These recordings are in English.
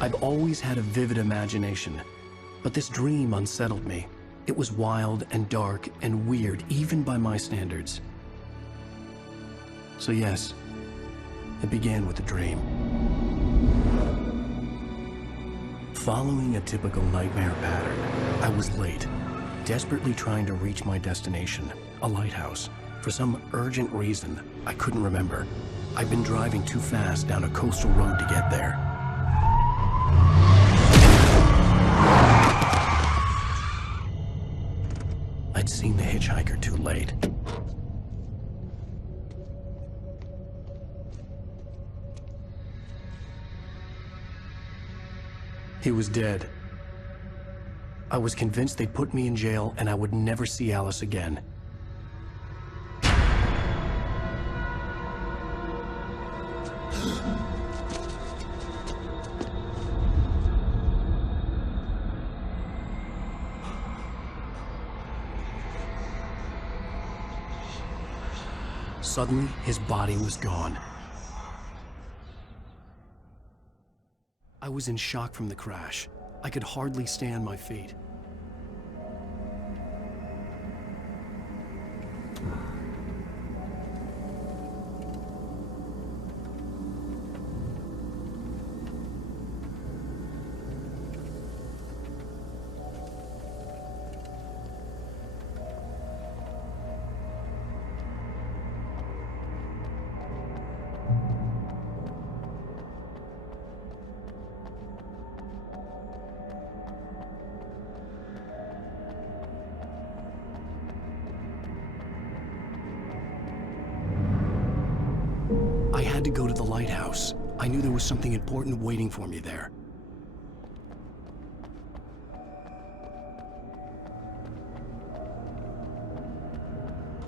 I've always had a vivid imagination, but this dream unsettled me. It was wild and dark and weird, even by my standards. So yes, it began with a dream. Following a typical nightmare pattern, I was late, desperately trying to reach my destination, a lighthouse. For some urgent reason, I couldn't remember. I'd been driving too fast down a coastal road to get there. I'd seen the hitchhiker too late. He was dead. I was convinced they'd put me in jail and I would never see Alice again. Suddenly, his body was gone. I was in shock from the crash. I could hardly stay on my feet. I had to go to the lighthouse. I knew there was something important waiting for me there.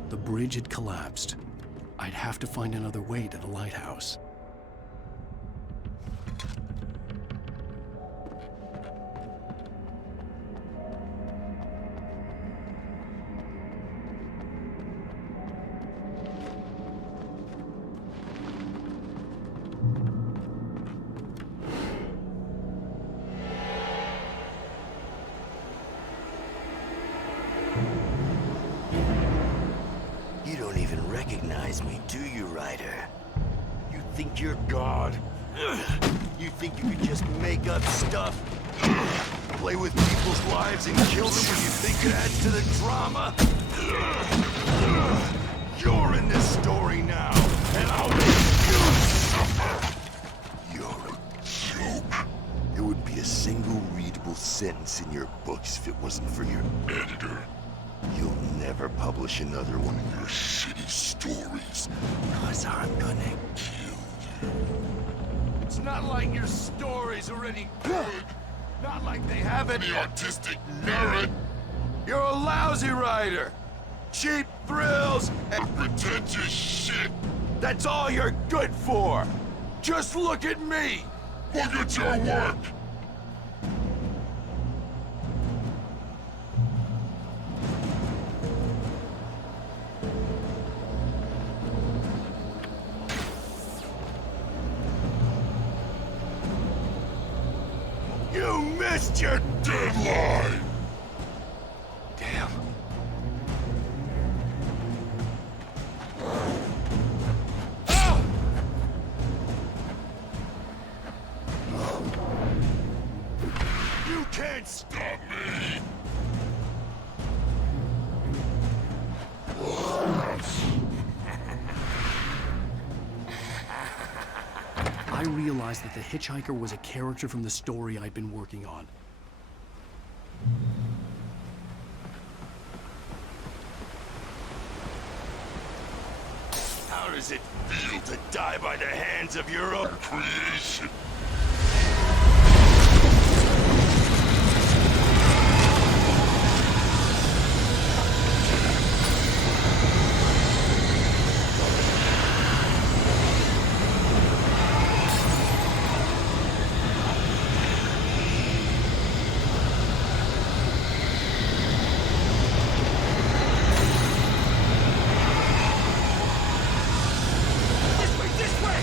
The bridge had collapsed. I'd have to find another way to the lighthouse. Recognize me, do you, Ryder? You think you're God? You think you could just make up stuff? Play with people's lives and kill them when you think it adds to the drama? You're in this story now, and I'll make you suffer! You're a joke. There would be a single readable sentence in your books if it wasn't for your editor. You'll never publish another one of your shitty stories, cause I'm gonna kill you. It's not like your stories are any good. Not like they have any artistic merit. You're a lousy writer. Cheap thrills and pretentious shit. That's all you're good for. Just look at me. Look at your work. You missed your deadline! Damn. Ah! You can't stop me! I realized that the hitchhiker was a character from the story I'd been working on. How does it feel to die by the hands of your own creation? This way!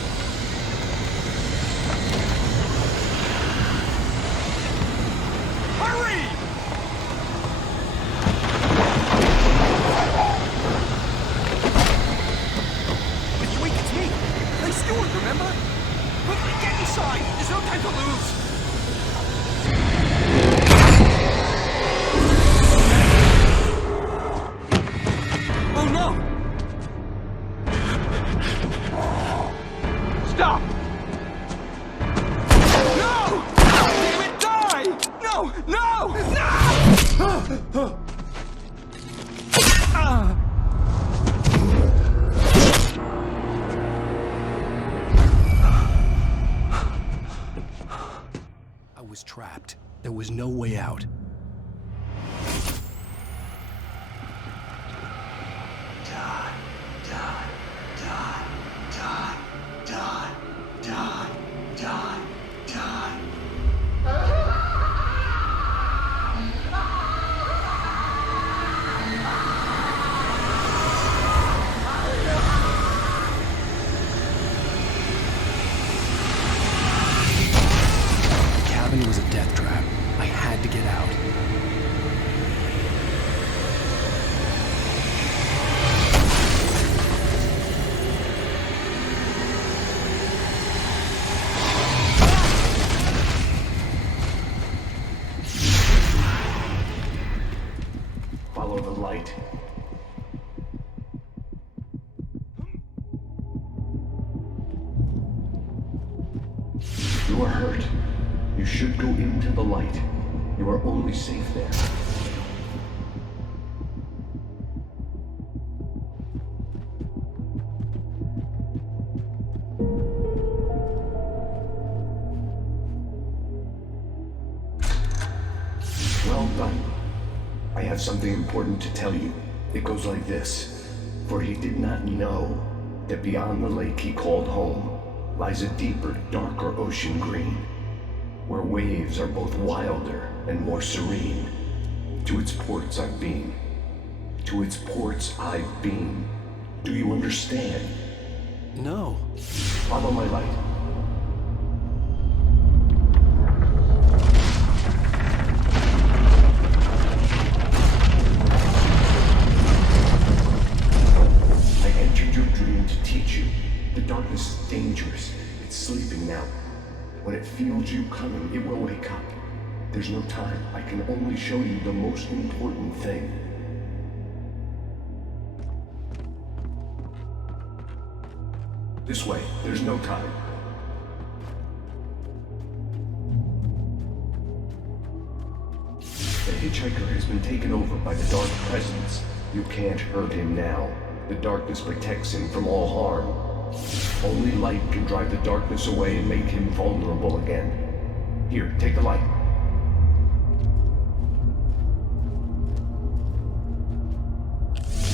inside! There's no time to lose! Oh no! Stop! No! Damn it, die! No! No! No! I was trapped. There was no way out. It was a death trap. I had to get out. Follow the light. You are hurt. You should go into the light. You are only safe there. Well done. I have something important to tell you. It goes like this. For he did not know that beyond the lake he called home lies a deeper, darker ocean green, where waves are both wilder and more serene. To its ports I've been. To its ports I've been. Do you understand? No. Follow my light. I entered your dream to teach you. The darkness is dangerous. It's sleeping now. When it feels you coming, it will wake up. There's no time. I can only show you the most important thing. This way. There's no time. The hitchhiker has been taken over by the dark presence. You can't hurt him now. The darkness protects him from all harm. Only light can drive the darkness away and make him vulnerable again. Here, take the light.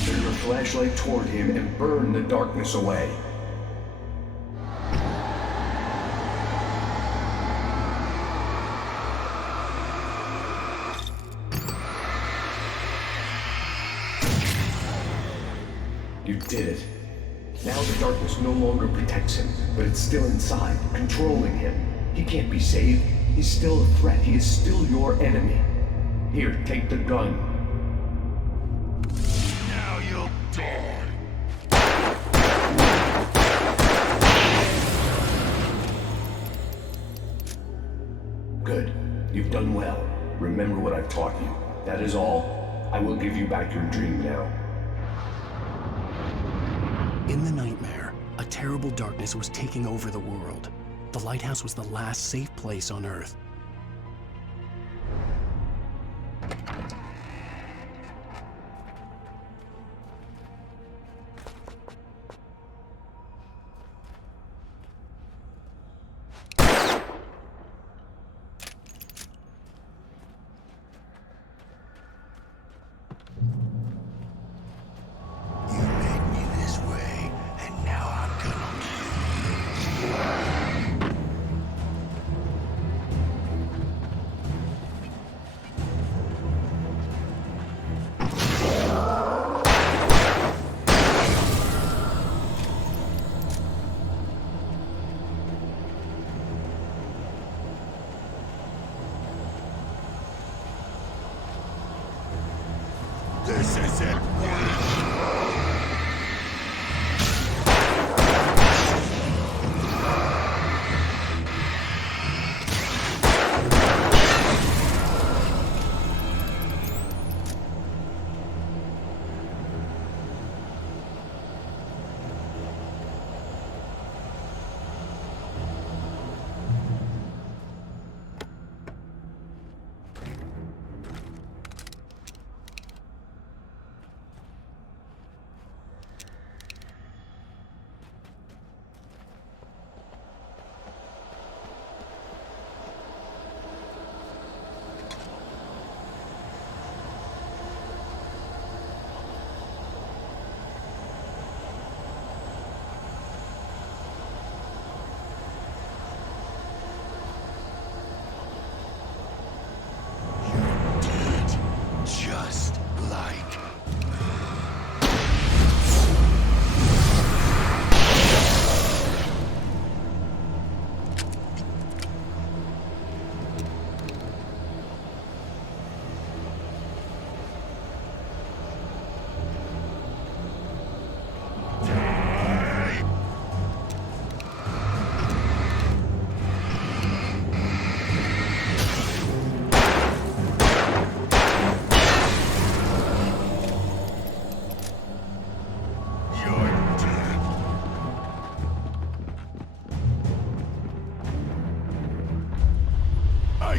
Turn your flashlight toward him and burn the darkness away. You did it. Now the darkness no longer protects him, but it's still inside, controlling him. He can't be saved. He's still a threat. He is still your enemy. Here, take the gun. Now you'll die. Good. You've done well. Remember what I've taught you. That is all. I will give you back your dream now. In the nightmare, a terrible darkness was taking over the world. The lighthouse was the last safe place on Earth. This is it.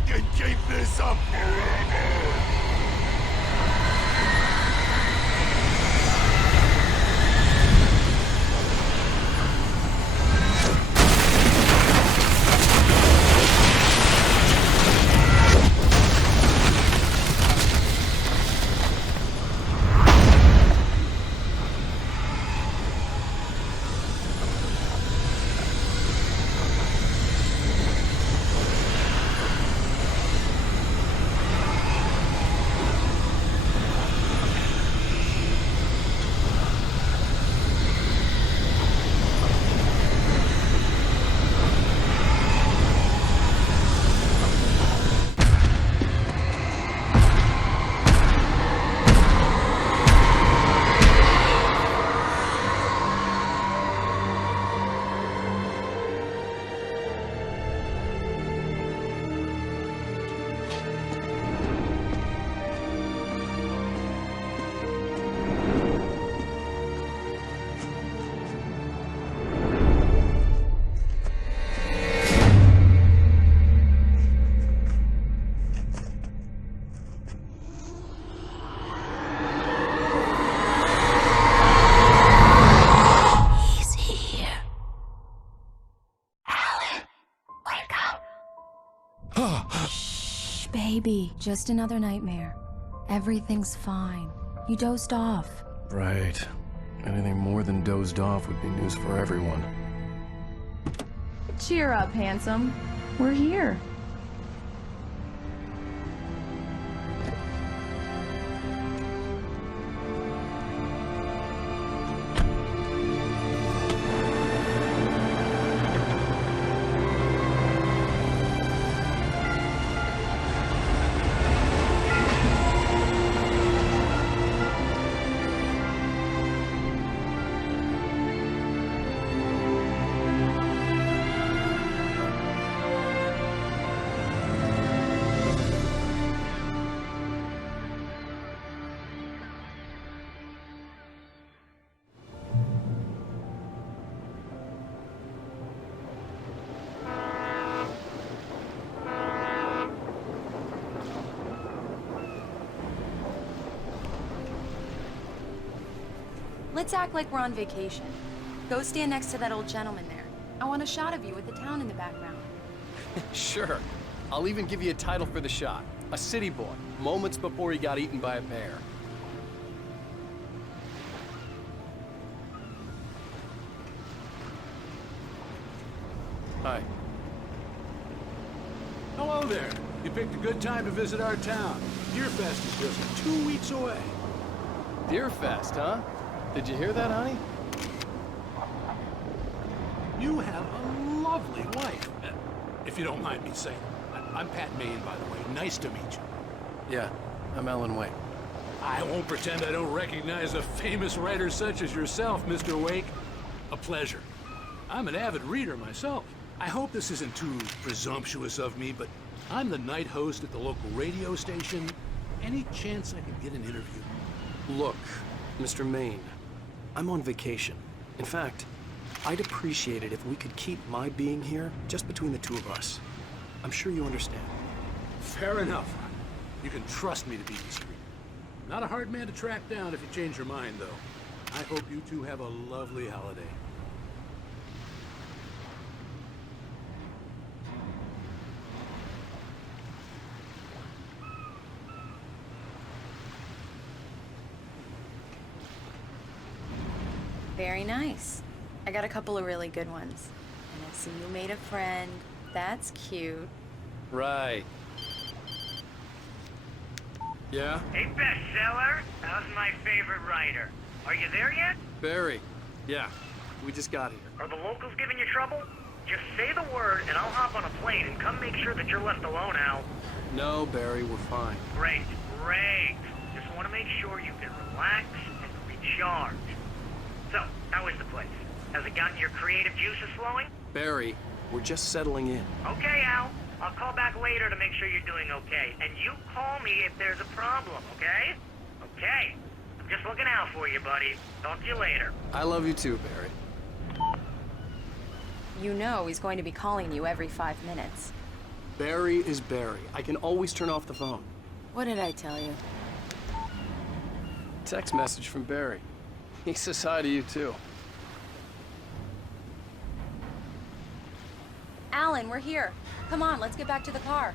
can keep this up forever! Baby, just another nightmare. Everything's fine. You dozed off. Right. Anything more than dozed off would be news for everyone. Cheer up, handsome. We're here. Let's act like we're on vacation. Go stand next to that old gentleman there. I want a shot of you with the town in the background. Sure. I'll even give you a title for the shot. A city boy, moments before he got eaten by a bear. Hi. Hello there. You picked a good time to visit our town. Deerfest is just 2 weeks away. Deerfest, huh? Did you hear that, honey? You have a lovely wife. If you don't mind me saying. I'm Pat Maine, by the way. Nice to meet you. Yeah, I'm Alan Wake. I won't pretend I don't recognize a famous writer such as yourself, Mr. Wake. A pleasure. I'm an avid reader myself. I hope this isn't too presumptuous of me, but I'm the night host at the local radio station. Any chance I could get an interview? Look, Mr. Maine, I'm on vacation. In fact, I'd appreciate it if we could keep my being here just between the two of us. I'm sure you understand. Fair enough. You can trust me to be discreet. Not a hard man to track down if you change your mind, though. I hope you two have a lovely holiday. Very nice. I got a couple of really good ones. And I see you made a friend. That's cute. Right. Yeah? Hey, bestseller. How's my favorite writer? Are you there yet? Barry. Yeah, we just got here. Are the locals giving you trouble? Just say the word and I'll hop on a plane and come make sure that you're left alone, Al. No, Barry, we're fine. Great, great. Just want to make sure you can relax and recharge. So, how is the place? Has it gotten your creative juices flowing? Barry, we're just settling in. Okay, Al. I'll call back later to make sure you're doing okay. And you call me if there's a problem, okay? Okay. I'm just looking out for you, buddy. Talk to you later. I love you too, Barry. You know he's going to be calling you every 5 minutes. Barry is Barry. I can always turn off the phone. What did I tell you? Text message from Barry. He says hi to you, too. Alan, we're here. Come on, let's get back to the car.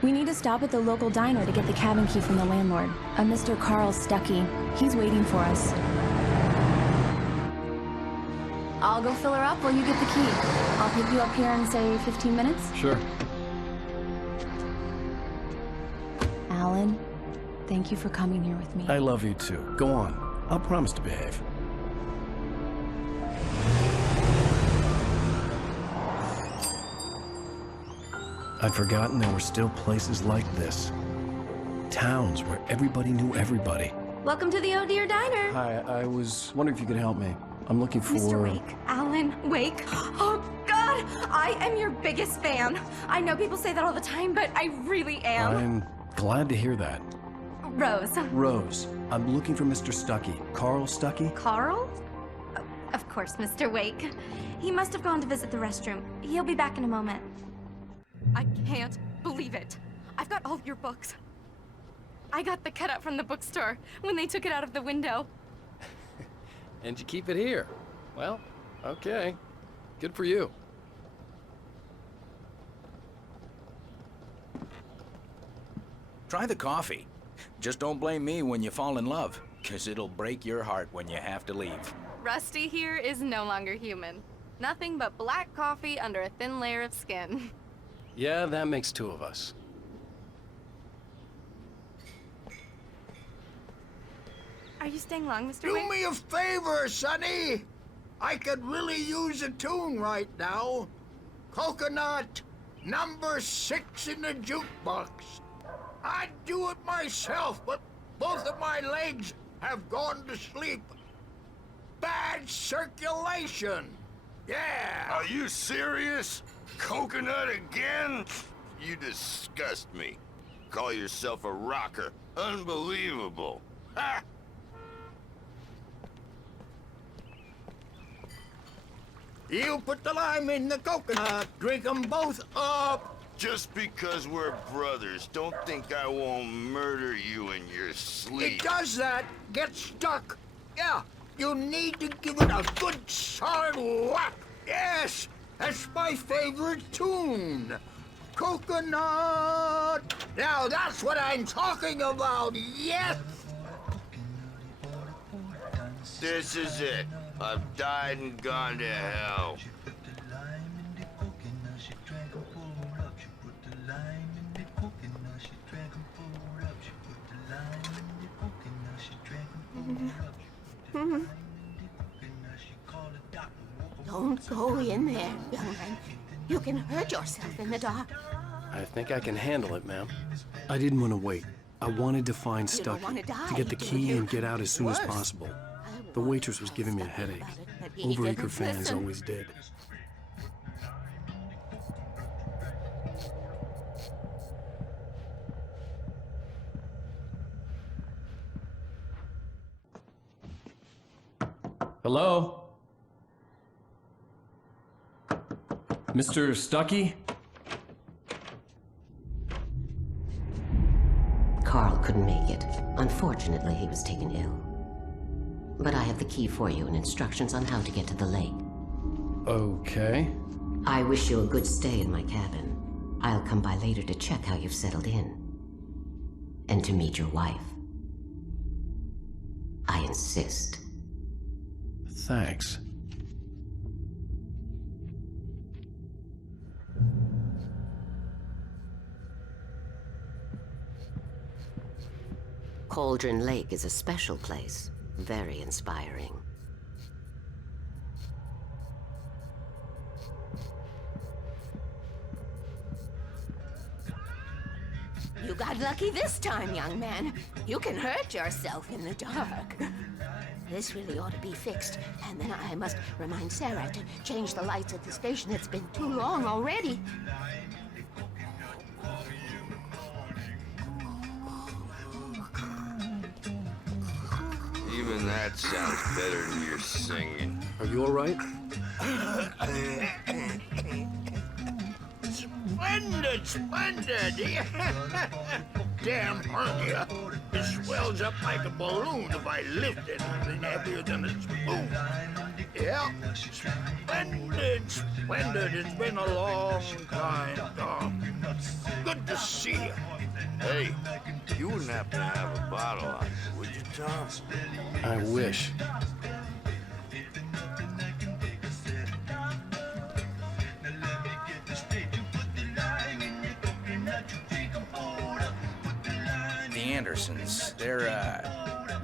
We need to stop at the local diner to get the cabin key from the landlord, a Mr. Carl Stuckey. He's waiting for us. I'll go fill her up while you get the key. I'll pick you up here in, say, 15 minutes? Sure. Alan, thank you for coming here with me. I love you too. Go on. I'll promise to behave. I'd forgotten there were still places like this. Towns where everybody knew everybody. Welcome to the Oh Dear Diner. Hi, I was wondering if you could help me. I'm looking for... Mr. Wake. Alan Wake. Oh, God! I am your biggest fan. I know people say that all the time, but I really am. I'm glad to hear that. Rose. Rose, I'm looking for Mr. Stuckey. Carl Stuckey? Carl? Of course, Mr. Wake. He must have gone to visit the restroom. He'll be back in a moment. I can't believe it. I've got all your books. I got the cutout from the bookstore when they took it out of the window. And you keep it here. Well, okay. Good for you. Try the coffee. Just don't blame me when you fall in love, 'cause it'll break your heart when you have to leave. Rusty here is no longer human. Nothing but black coffee under a thin layer of skin. Yeah, that makes two of us. Are you staying long, Mr. Do Wake? me a favor, Sonny. I could really use a tune right now. Coconut, number 6 in the jukebox. I'd do it myself, but both of my legs have gone to sleep. Bad circulation. Yeah. Are you serious? Coconut again? You disgust me. Call yourself a rocker. Unbelievable. Ha! You put the lime in the coconut. Drink them both up. Just because we're brothers, don't think I won't murder you in your sleep. It does that. Get stuck. Yeah, you need to give it a good solid whack. Yes, that's my favorite tune. Coconut. Now that's what I'm talking about. Yes. This is it. I've died and gone to hell. Don't go in there, young man. You can hurt yourself in the dark. I think I can handle it, ma'am. I didn't want to wait. I wanted to find You don't wanna Stuckey, die, to get the do key you? and get out as soon as Worse. possible. The waitress was giving me a headache. But he Overeager didn't fans listen. always did. Hello? Mr. Stuckey? Carl couldn't make it. Unfortunately, he was taken ill. But I have the key for you and instructions on how to get to the lake. Okay. I wish you a good stay in my cabin. I'll come by later to check how you've settled in. And to meet your wife. I insist. Thanks. Cauldron Lake is a special place. Very inspiring. You got lucky this time, young man. You can hurt yourself in the dark. This really ought to be fixed. And then I must remind Sarah to change the lights at the station. It's been too long already. Even That sounds better than your singing. Are you all right? Splendid, splendid! Damn hernia. It swells up like a balloon if I lift anything heavier than a spoon. Yeah, splendid, splendid. It's been a long time, Tom. Good to see you. Hey, you wouldn't happen to have a bottle on you, would you, Tom? I wish. The Andersons, they're,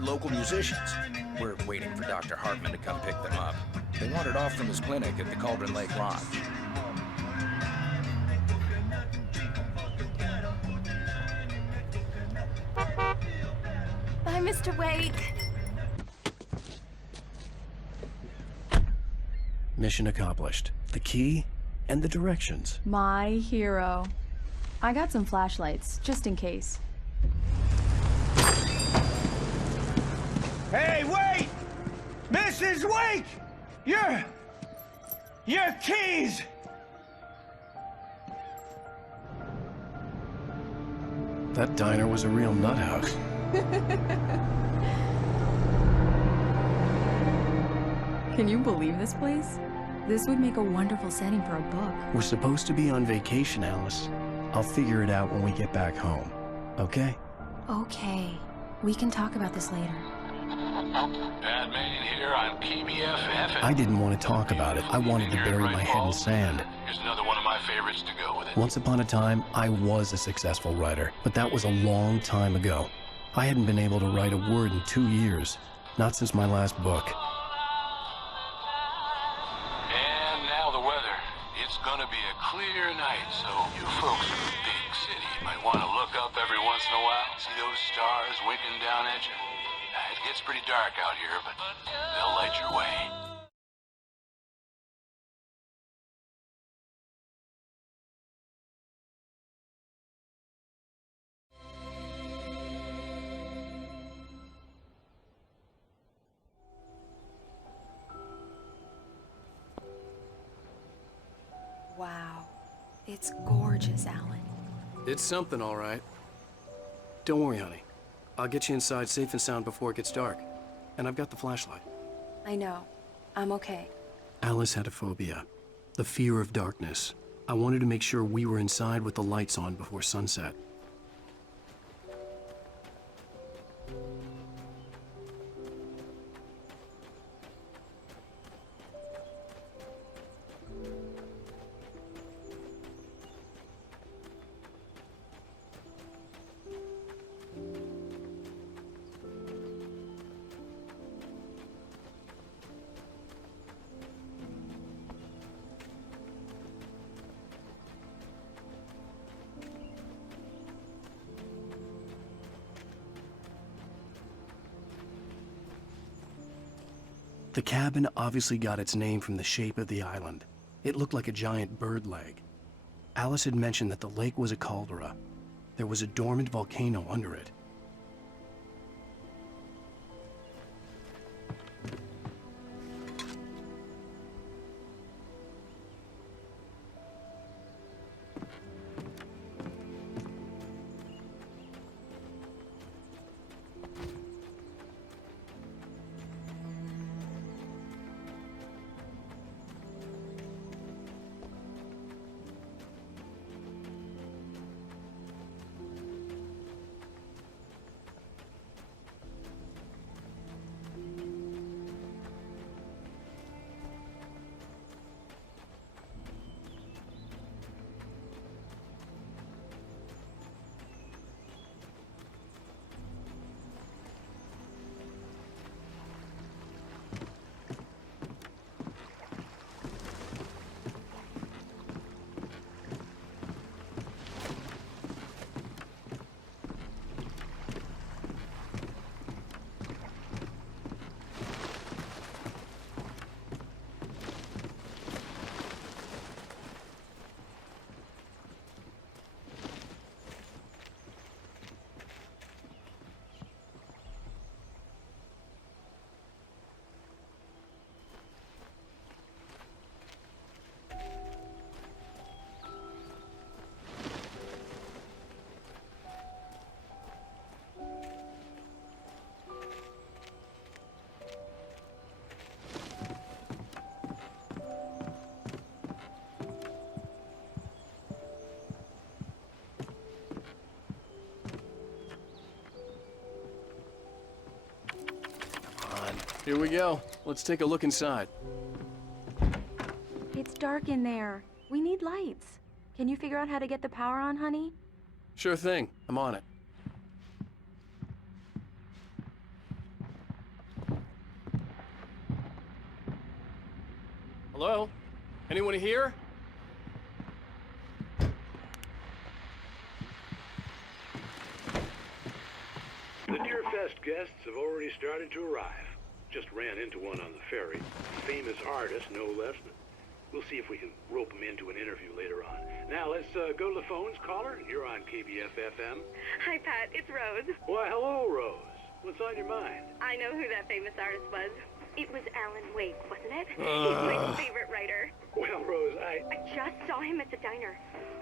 local musicians. We're waiting for Dr. Hartman to come pick them up. They wandered off from his clinic at the Cauldron Lake Lodge. Bye, Mr. Wake. Mission accomplished. The key and the directions. My hero. I got some flashlights, just in case. Hey, wait! Mrs. Wake! Your keys! That diner was a real nut house. Can you believe this place? This would make a wonderful setting for a book. We're supposed to be on vacation, Alice. I'll figure it out when we get back home. Okay? Okay. We can talk about this later. Batman here on PBFF. I didn't want to talk about it. I wanted to bury my head in sand. Here's another one of my favorites to go with it. Once upon a time, I was a successful writer, but that was a long time ago. I hadn't been able to write a word in 2 years. Not since my last book. And now the weather. It's gonna be a clear night, so you folks in the big city might want to look up every once in a while. See those stars winking down at you? It gets pretty dark out here, but they'll light your way. Wow. It's gorgeous, Alan. It's something, all right. Don't worry, honey. I'll get you inside safe and sound before it gets dark. And I've got the flashlight. I know. I'm okay. Alice had a phobia. The fear of darkness. I wanted to make sure we were inside with the lights on before sunset. The cabin obviously got its name from the shape of the island. It looked like a giant bird leg. Alice had mentioned that the lake was a caldera. There was a dormant volcano under it. Here we go. Let's take a look inside. It's dark in there. We need lights. Can you figure out how to get the power on, honey? Sure thing. I'm on it. Hello? Anyone here? The Deerfest guests have already started to arrive. Just ran into one on the ferry. Famous artist, no less. We'll see if we can rope him into an interview later on. Now, let's go to the phones. Caller, you're on KBF-FM. Hi, Pat. It's Rose. Why, hello, Rose. What's on your mind? I know who that famous artist was. It was Alan Wake, wasn't it? He's my favorite writer. Well, Rose, I just saw him at the diner.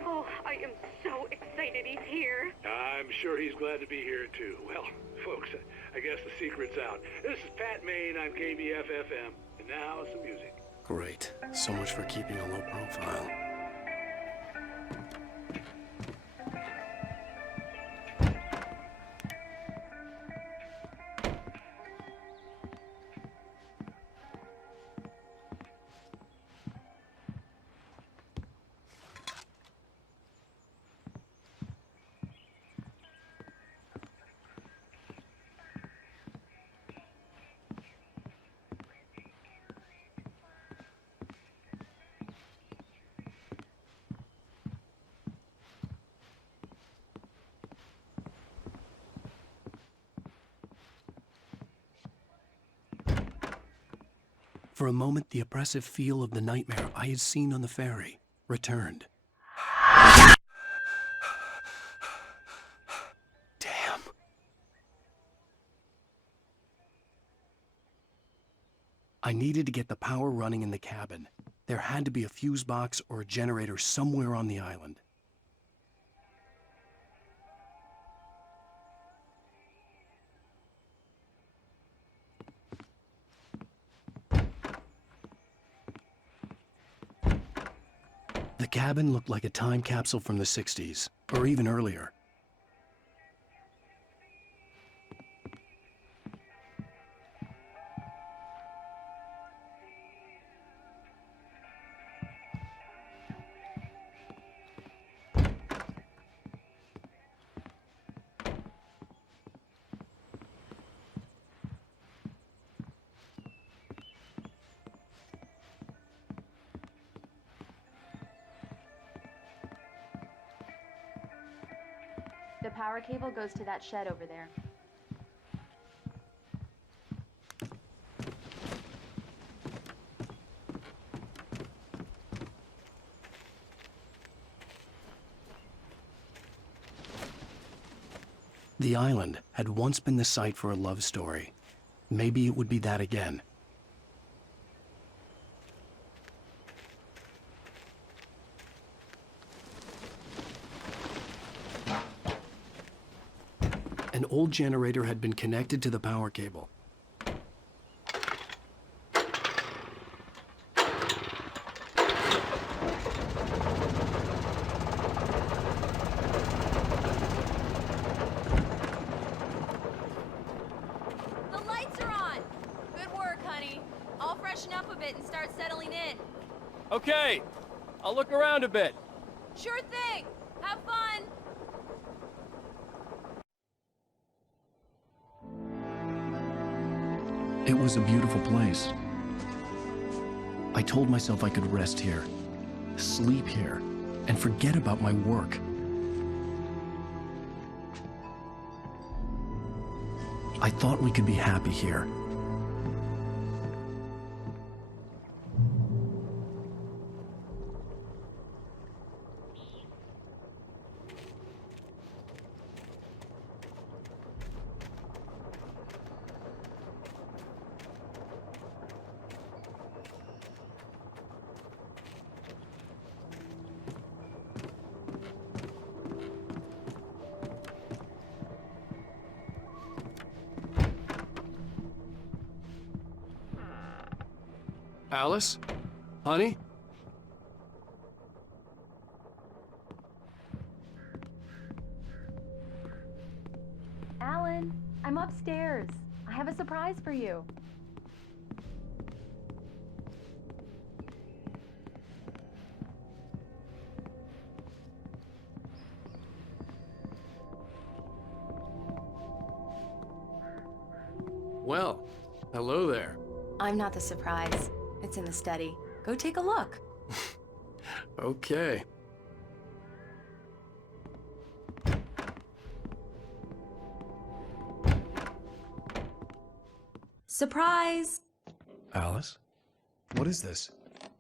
Oh, I am so excited he's here. I'm sure he's glad to be here, too. Well, folks, I guess the secret's out. This is Pat Maine on KBF-FM. And now, some music. Great. So much for keeping a low profile. For a moment, the oppressive feel of the nightmare I had seen on the ferry returned. Damn. I needed to get the power running in the cabin. There had to be a fuse box or a generator somewhere on the island. The cabin looked like a time capsule from the 60s, or even earlier. The power cable goes to that shed over there. The island had once been the site for a love story. Maybe it would be that again. An old generator had been connected to the power cable. The lights are on! Good work, honey. I'll freshen up a bit and start settling in. Okay, I'll look around a bit. Sure thing! Have fun! It was a beautiful place. I told myself I could rest here, sleep here, and forget about my work. I thought we could be happy here. Alice? Honey? Alan, I'm upstairs. I have a surprise for you. Well, hello there. I'm not the surprise. It's in the study. Go take a look. Okay. Surprise! Alice? What is this?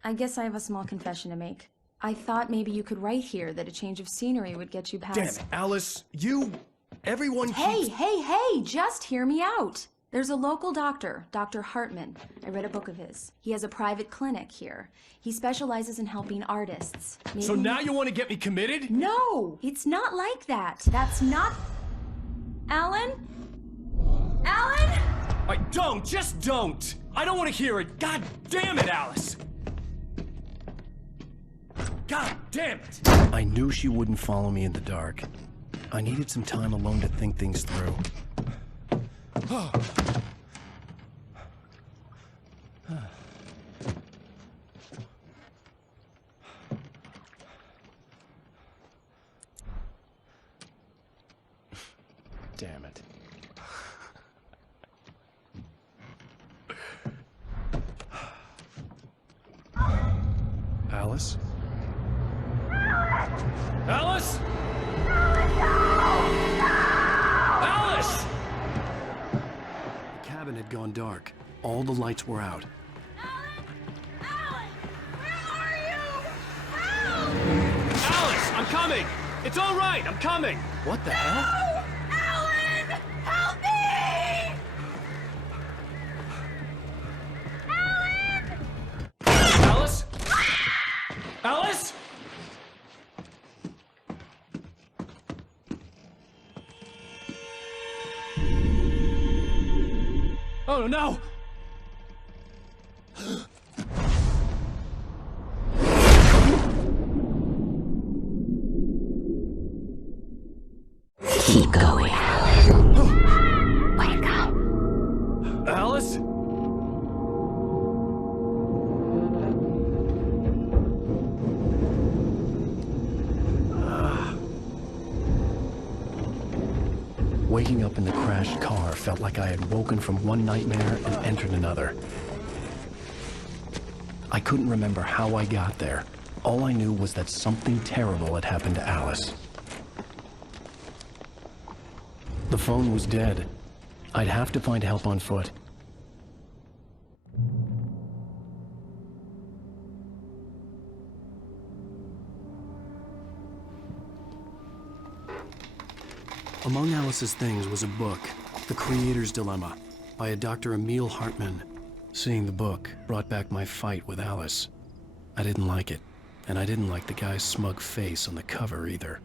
I guess I have a small confession to make. I thought maybe you could write here that a change of scenery would get you past... Damn it, Alice! Everyone keeps... Hey! Just hear me out! There's a local doctor, Dr. Hartman. I read a book of his. He has a private clinic here. He specializes in helping artists. Maybe... So now you want to get me committed? No! It's not like that. That's not... Alan? Alan? Just don't! I don't want to hear it! God damn it, Alice! God damn it! I knew she wouldn't follow me in the dark. I needed some time alone to think things through. Damn it. Alice? Alice? Alice! The cabin had gone dark. All the lights were out. Alice, I'm coming! It's all right, I'm coming! What the hell? Alan! Help me! Alice? Alice? Oh no! Keep going. Wake up. Alice? Waking up in the crashed car felt like I had woken from one nightmare and entered another. I couldn't remember how I got there. All I knew was that something terrible had happened to Alice. The phone was dead. I'd have to find help on foot. Among Alice's things was a book, The Creator's Dilemma, by a Dr. Emil Hartman. Seeing the book brought back my fight with Alice. I didn't like it, and I didn't like the guy's smug face on the cover either.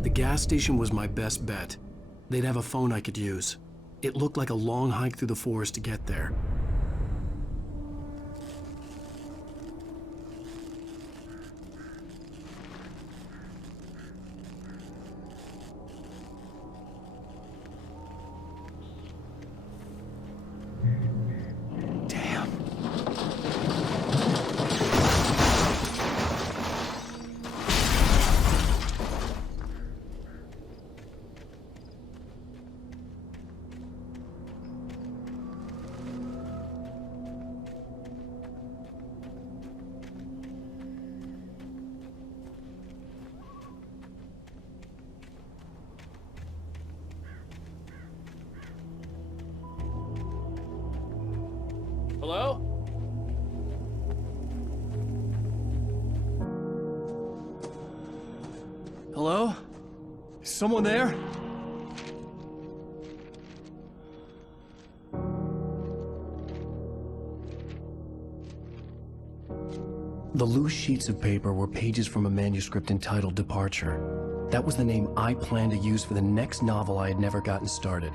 The gas station was my best bet. They'd have a phone I could use. It looked like a long hike through the forest to get there. Hello? Hello? Is someone there? The loose sheets of paper were pages from a manuscript entitled Departure. That was the name I planned to use for the next novel I had never gotten started.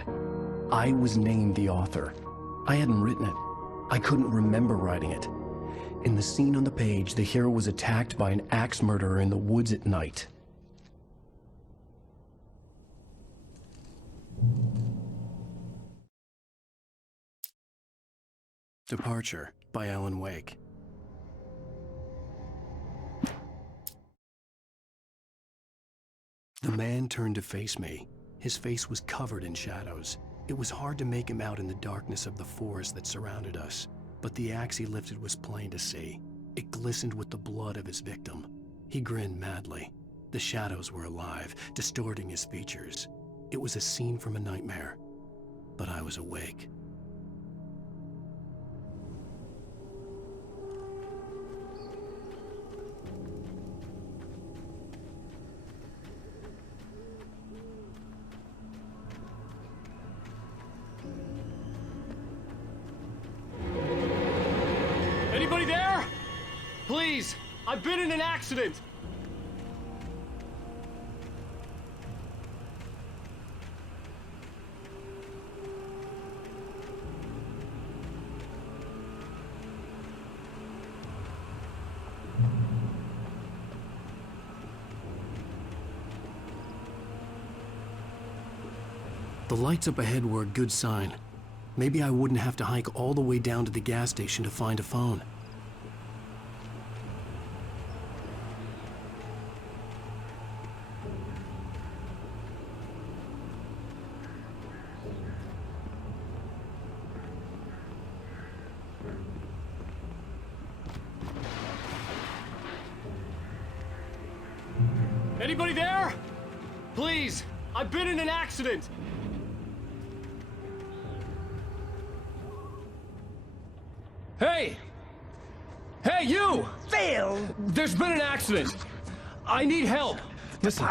I was named the author. I hadn't written it. I couldn't remember writing it. In the scene on the page, the hero was attacked by an axe murderer in the woods at night. Departure by Alan Wake. The man turned to face me. His face was covered in shadows. It was hard to make him out in the darkness of the forest that surrounded us, but the axe he lifted was plain to see. It glistened with the blood of his victim. He grinned madly. The shadows were alive, distorting his features. It was a scene from a nightmare, but I was awake. Anybody there? Please, I've been in an accident. The lights up ahead were a good sign. Maybe I wouldn't have to hike all the way down to the gas station to find a phone. Anybody there? Please, I've been in an accident. Hey! Hey, you! Phil! There's been an accident. I need help. Listen,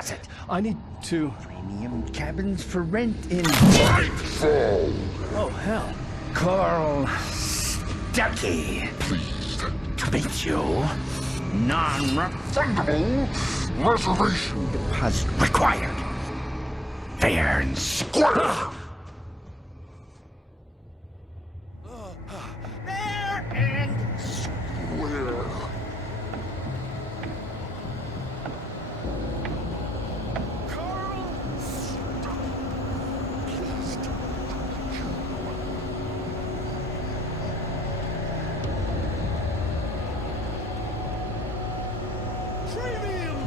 I need to... Premium cabins for rent in... Nightfall! Oh, hell. Carl Stuckey. Pleased To meet you. non-refundable reservation Deposit required. Fair and square! Fair and Square. Carl Pleased. Premium.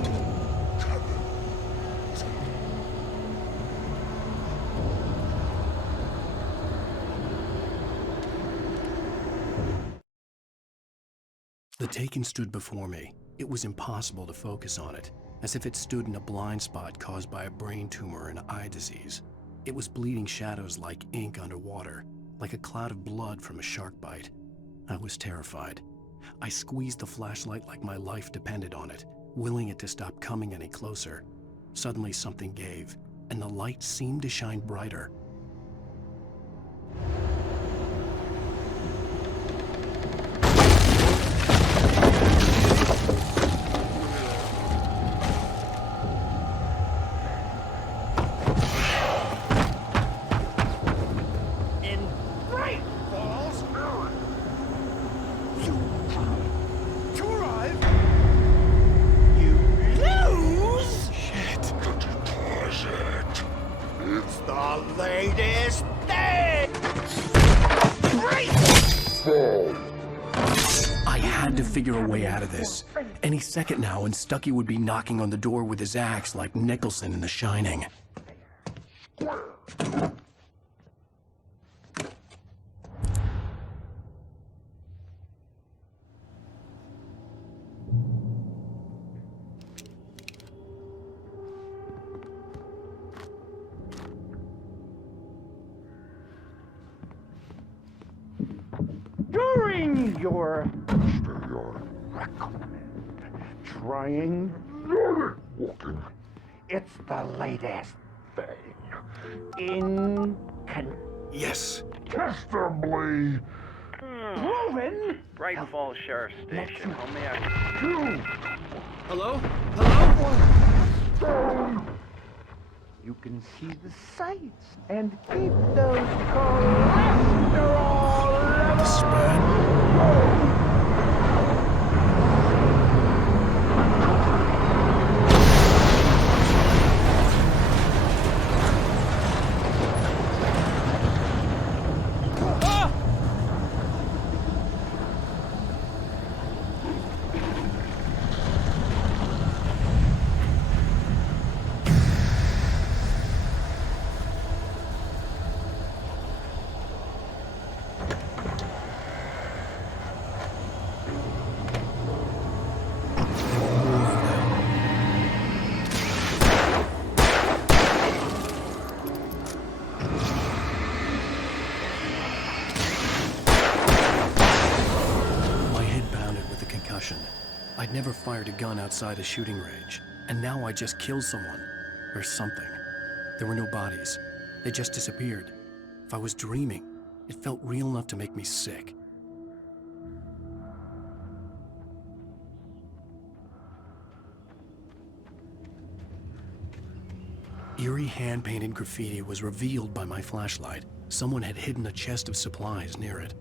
The Taken stood before me. It was impossible to focus on it, as if it stood in a blind spot caused by a brain tumor and eye disease. It was bleeding shadows like ink underwater, like a cloud of blood from a shark bite. I was terrified. I squeezed the flashlight like my life depended on it, willing it to stop coming any closer. Suddenly something gave, and the light seemed to shine brighter. In Bright Falls. You come to arrive. You lose. Shit. Deposit. It's the latest thing. Bright Fall. I had to figure a way out of this. Any second now, and Stuckey would be knocking on the door with his axe like Nicholson in The Shining. During your Mr. York. trying, Walking. it's the latest thing. Yes. Testably. Proven. Bright Falls Sheriff Station. How may I... Hello? Hello? You can see the sights and keep those cholesterol levels. fired a gun outside a shooting range, and now I just killed someone. Or something. There were no bodies. They just disappeared. If I was dreaming, it felt real enough to make me sick. Eerie hand-painted graffiti was revealed by my flashlight. Someone had hidden a chest of supplies near it.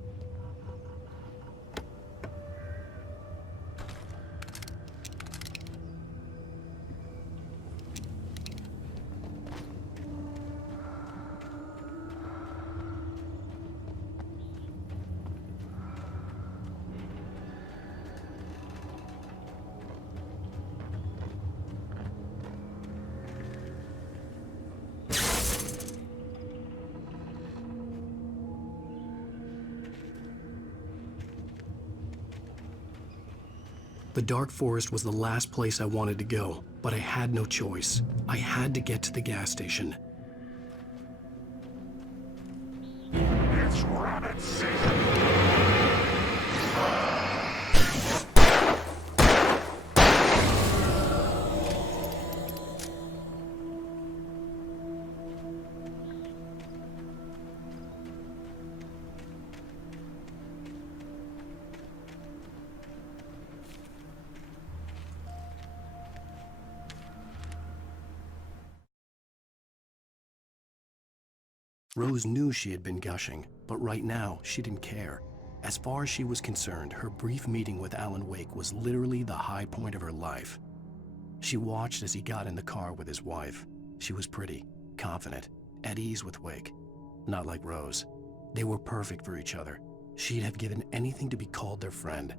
The dark forest was the last place I wanted to go, but I had no choice. I had to get to the gas station. It's rabbit season! Rose knew she had been gushing, but right now, she didn't care. As far as she was concerned, her brief meeting with Alan Wake was literally the high point of her life. She watched as he got in the car with his wife. She was pretty, confident, at ease with Wake. Not like Rose. They were perfect for each other. She'd have given anything to be called their friend.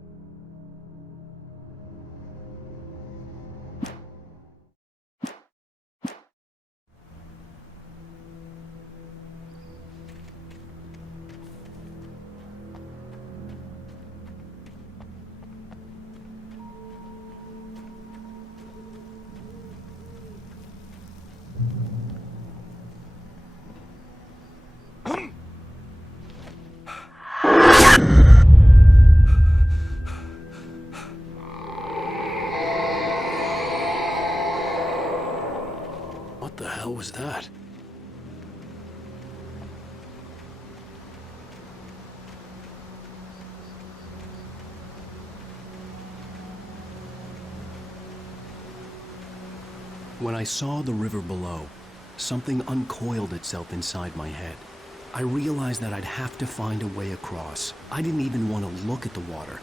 What the hell was that? When I saw the river below, something uncoiled itself inside my head. I realized that I'd have to find a way across. I didn't even want to look at the water.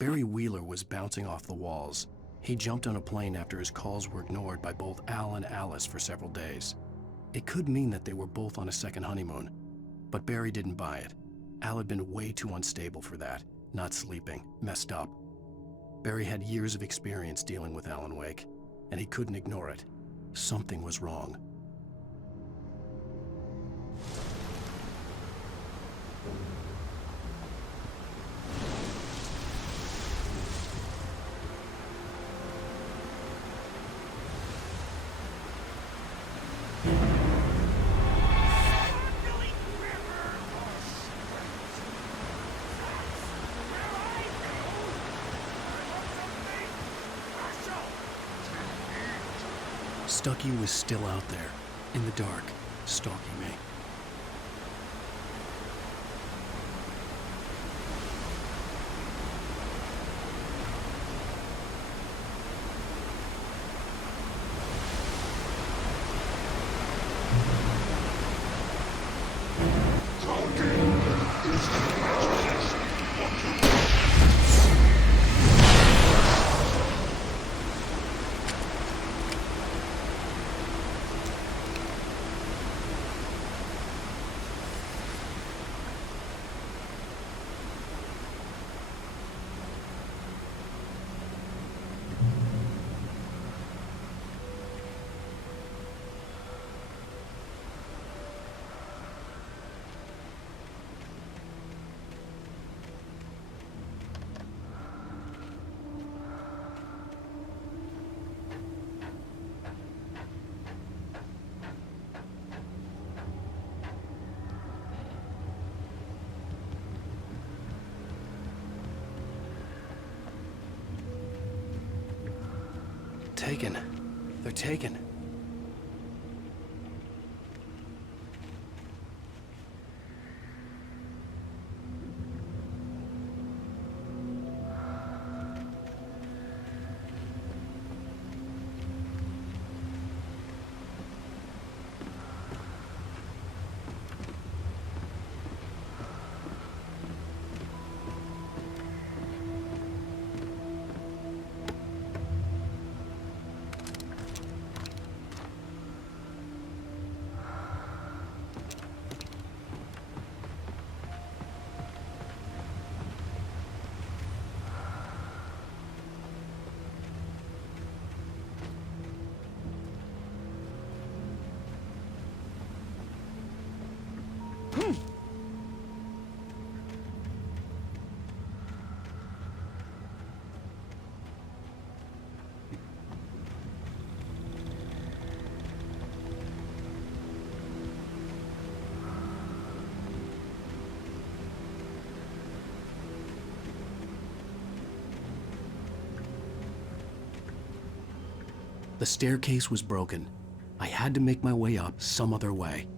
Barry Wheeler was bouncing off the walls. He jumped on a plane after his calls were ignored by both Al and Alice for several days. It could mean that they were both on a second honeymoon, but Barry didn't buy it. Al had been way too unstable for that, not sleeping, messed up. Barry had years of experience dealing with Alan Wake, and he couldn't ignore it. Something was wrong. Stucky was still out there, in the dark, stalking me. taken. They're taken. The staircase was broken. I had to make my way up some other way.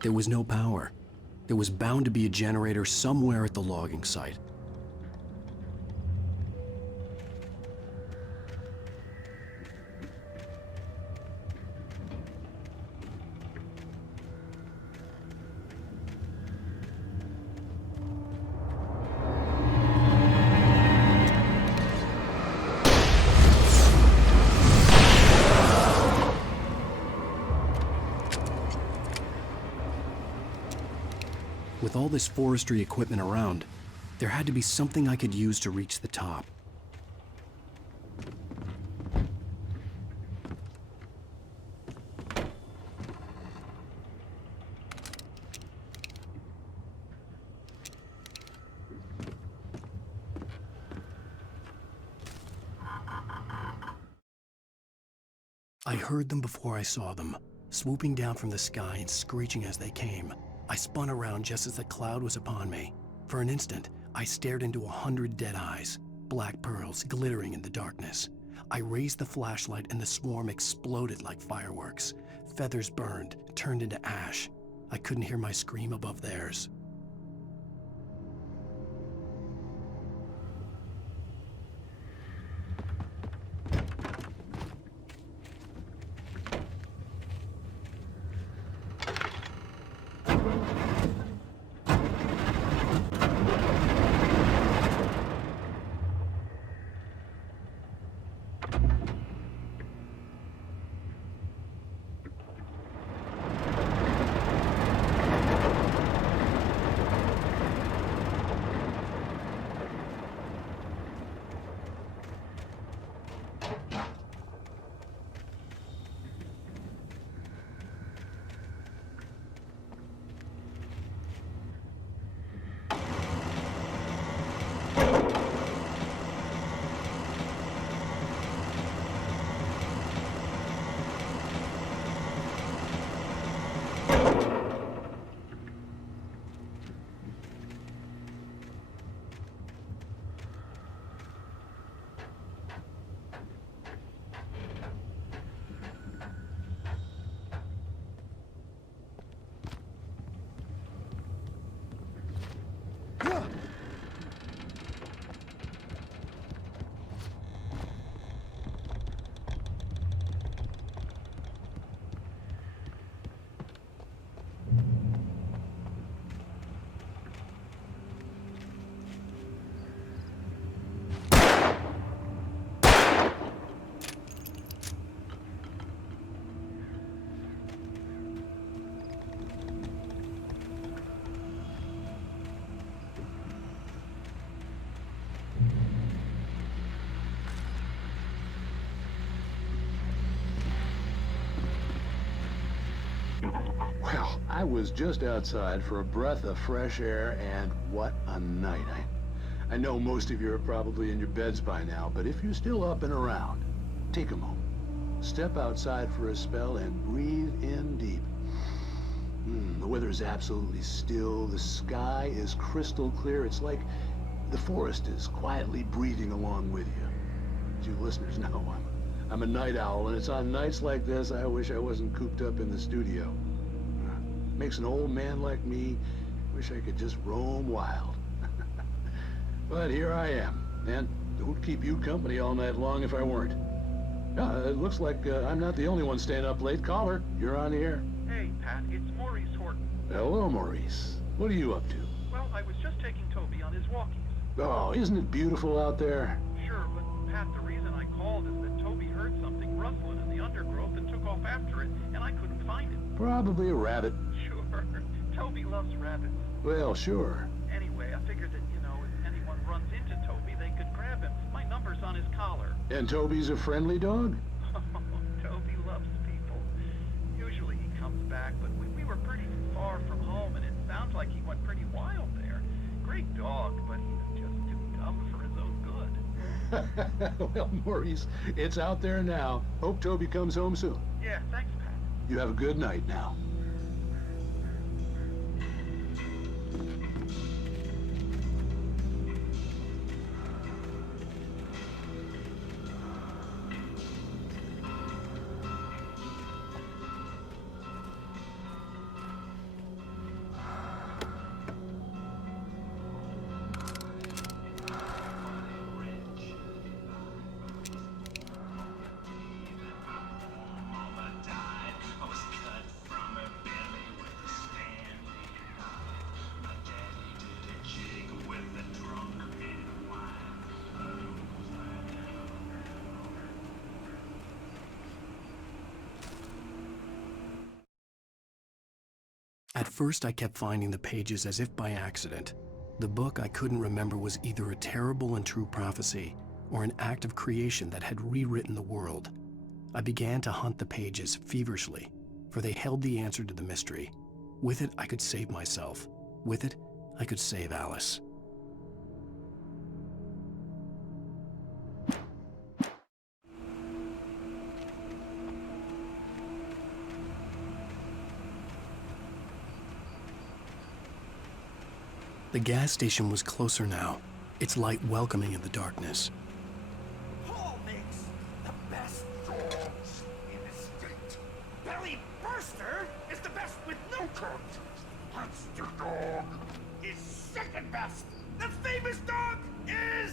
There was no power. There was bound to be a generator somewhere at the logging site. With all this forestry equipment around, there had to be something I could use to reach the top. I heard them before I saw them, swooping down from the sky and screeching as they came. I spun around just as the cloud was upon me. For an instant, I stared into 100 dead eyes, black pearls glittering in the darkness. I raised the flashlight and the swarm exploded like fireworks. Feathers burned, turned into ash. I couldn't hear my scream above theirs. Well, I was just outside for a breath of fresh air, and what a night. I know most of you are probably in your beds by now, but if you're still up and around, take a moment. Step outside for a spell and breathe in deep. The weather is absolutely still. The sky is crystal clear. It's like the forest is quietly breathing along with you. As you listeners know, I'm a night owl, and it's on nights like this I wish I wasn't cooped up in the studio. Makes an old man like me wish I could just roam wild. But here I am, and don't keep you company all night long if I weren't. It looks like I'm not the only one staying up late. Caller, you're on the air. Hey, Pat, it's Maurice Horton. Hello, Maurice. What are you up to? Well, I was just taking Toby on his walkies. Oh, isn't it beautiful out there? Sure, but Pat, the reason I called is that Toby heard something rustling in the undergrowth and took off after it, and I couldn't find it. Probably a rabbit. Sure. Toby loves rabbits. Well, sure. Anyway, I figured that, if anyone runs into Toby, they could grab him. My number's on his collar. And Toby's a friendly dog? Toby loves people. Usually he comes back, but we were pretty far from home, and it sounds like he went pretty wild there. Great dog, but he's just too dumb for his own good. Well, Maurice, it's out there now. Hope Toby comes home soon. Yeah, thanks, Pat. You have a good night now. At first, I kept finding the pages as if by accident. The book I couldn't remember was either a terrible and true prophecy or an act of creation that had rewritten the world. I began to hunt the pages feverishly, for they held the answer to the mystery. With it, I could save myself. With it, I could save Alice. The gas station was closer now, its light welcoming in the darkness. Paul makes the best dogs in the state. Belly Burster is the best with no coat. Monster Dog is second best. The famous dog is...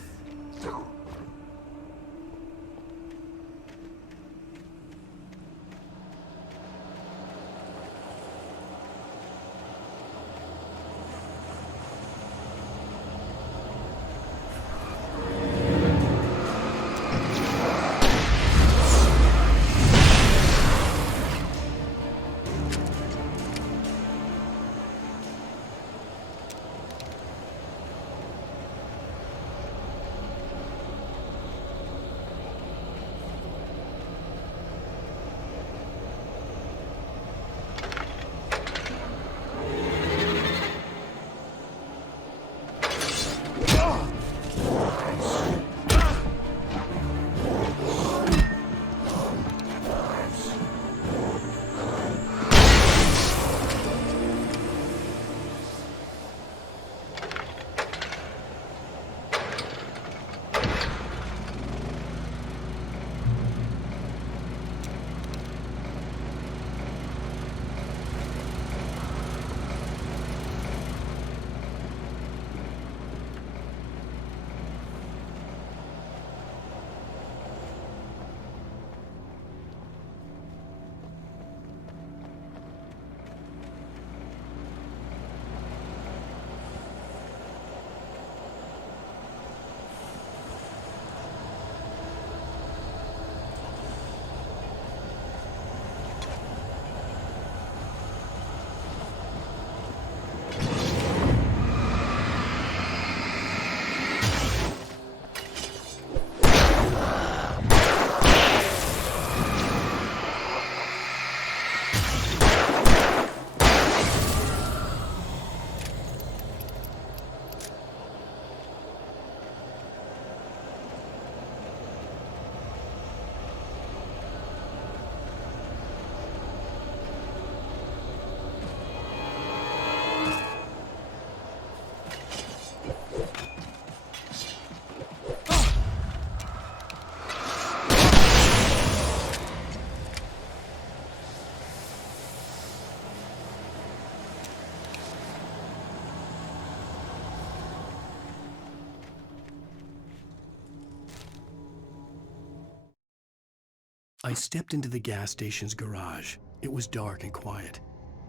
I stepped into the gas station's garage. It was dark and quiet.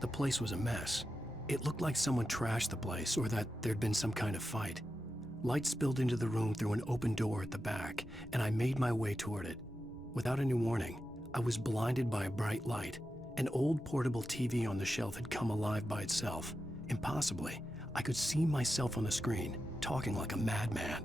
The place was a mess. It looked like someone trashed the place or that there'd been some kind of fight. Light spilled into the room through an open door at the back, and I made my way toward it. Without any warning, I was blinded by a bright light. An old portable TV on the shelf had come alive by itself. Impossibly, I could see myself on the screen, talking like a madman.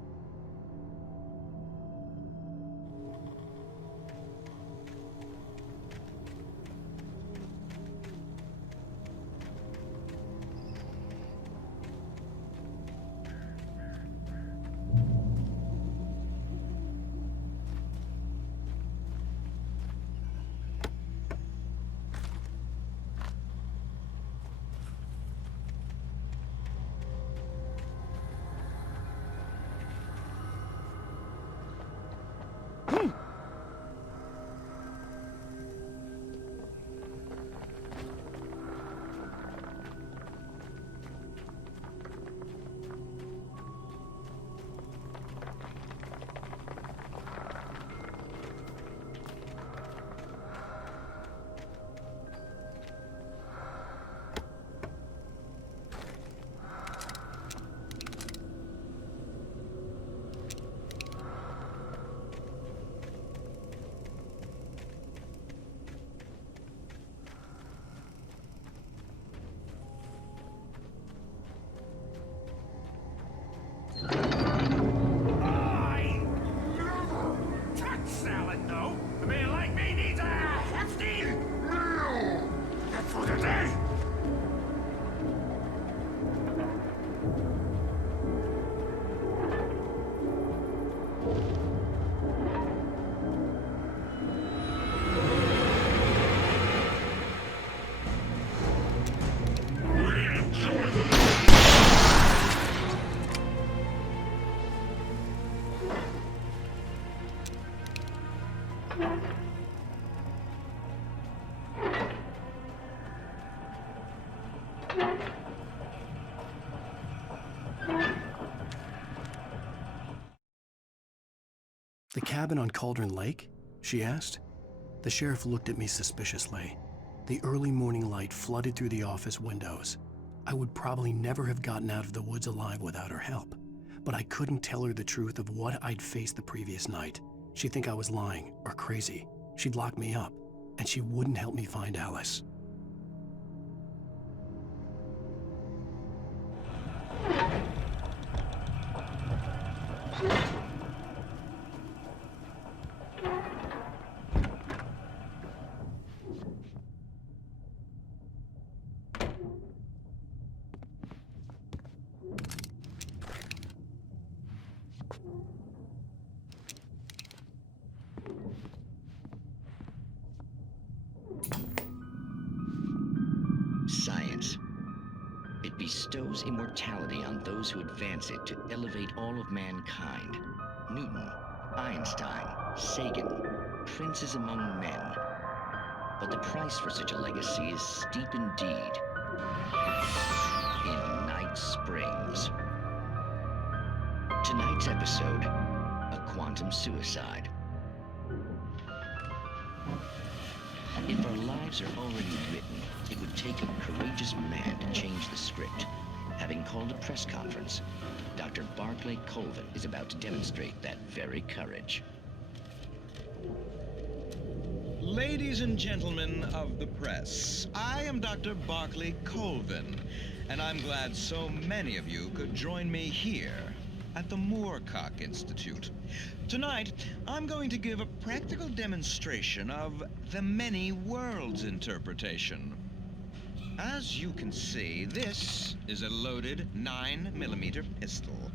The cabin on Cauldron Lake? She asked. The sheriff looked at me suspiciously. The early morning light flooded through the office windows. I would probably never have gotten out of the woods alive without her help, but I couldn't tell her the truth of what I'd faced the previous night. She'd think I was lying or crazy. She'd lock me up, and she wouldn't help me find Alice. Science. It bestows immortality on those who advance it to elevate all of mankind. Newton, Einstein, Sagan, princes among men. But the price for such a legacy is steep indeed. In Night Springs. Tonight's episode, a quantum suicide. If our lives are already written, it would take a courageous man to change the script. Having called a press conference, Dr. Barclay Colvin is about to demonstrate that very courage. Ladies and gentlemen of the press, I am Dr. Barclay Colvin, and I'm glad so many of you could join me here at the Moorcock Institute. Tonight, I'm going to give a practical demonstration of the many worlds interpretation. As you can see, this is a loaded 9mm pistol.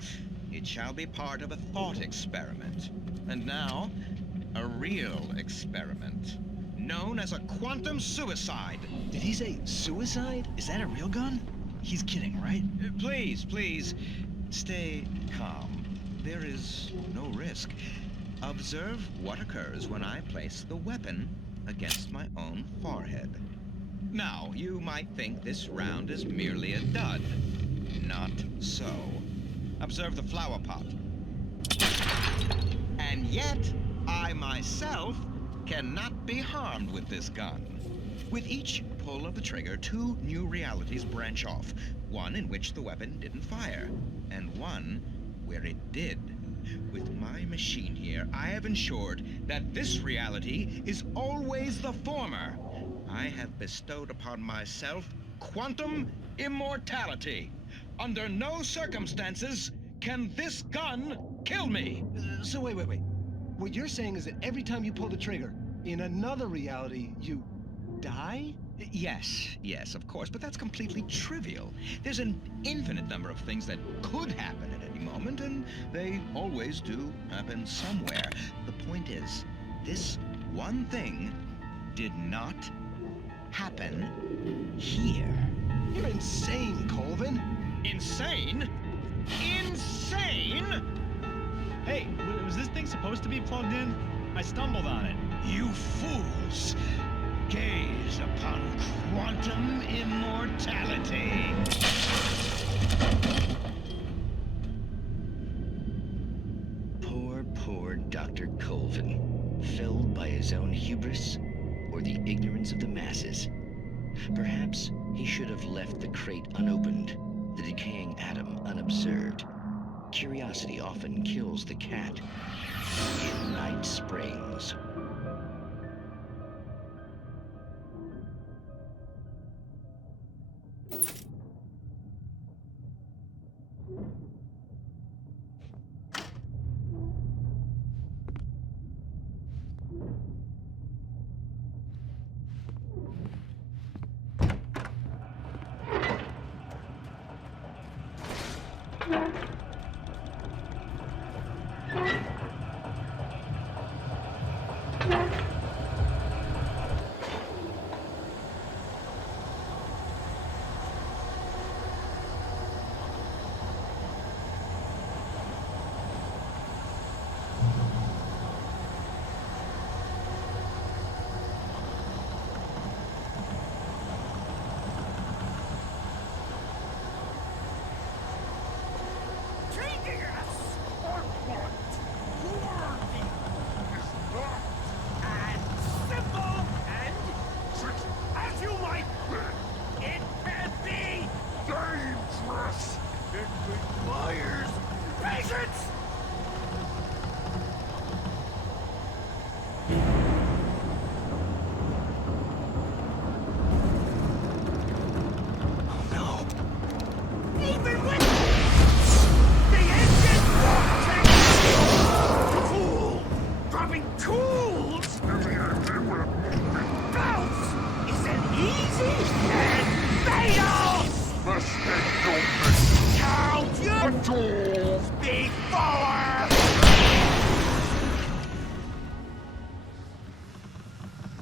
It shall be part of a thought experiment. And now, a real experiment, known as a quantum suicide. Did he say suicide? Is that a real gun? He's kidding, right? Please, stay calm. There is no risk. Observe what occurs when I place the weapon against my own forehead. Now, you might think this round is merely a dud. Not so. Observe the flower pot. And yet, I myself cannot be harmed with this gun. With each pull of the trigger, 2 new realities branch off. One in which the weapon didn't fire, and one where it did. With my machine here, I have ensured that this reality is always the former. I have bestowed upon myself quantum immortality. Under no circumstances can this gun kill me. So wait. What you're saying is that every time you pull the trigger, in another reality, you die? Yes, of course, but that's completely trivial. There's an infinite number of things that could happen at any moment, and they always do happen somewhere. The point is, this one thing did not happen here. You're insane, Colvin. Insane? Insane? Hey, was this thing supposed to be plugged in? I stumbled on it. You fools! Gaze upon quantum immortality. Poor Dr. Colvin, felled by his own hubris or the ignorance of the masses. Perhaps he should have left the crate unopened, the decaying atom unobserved. Curiosity often kills the cat. In Night Springs.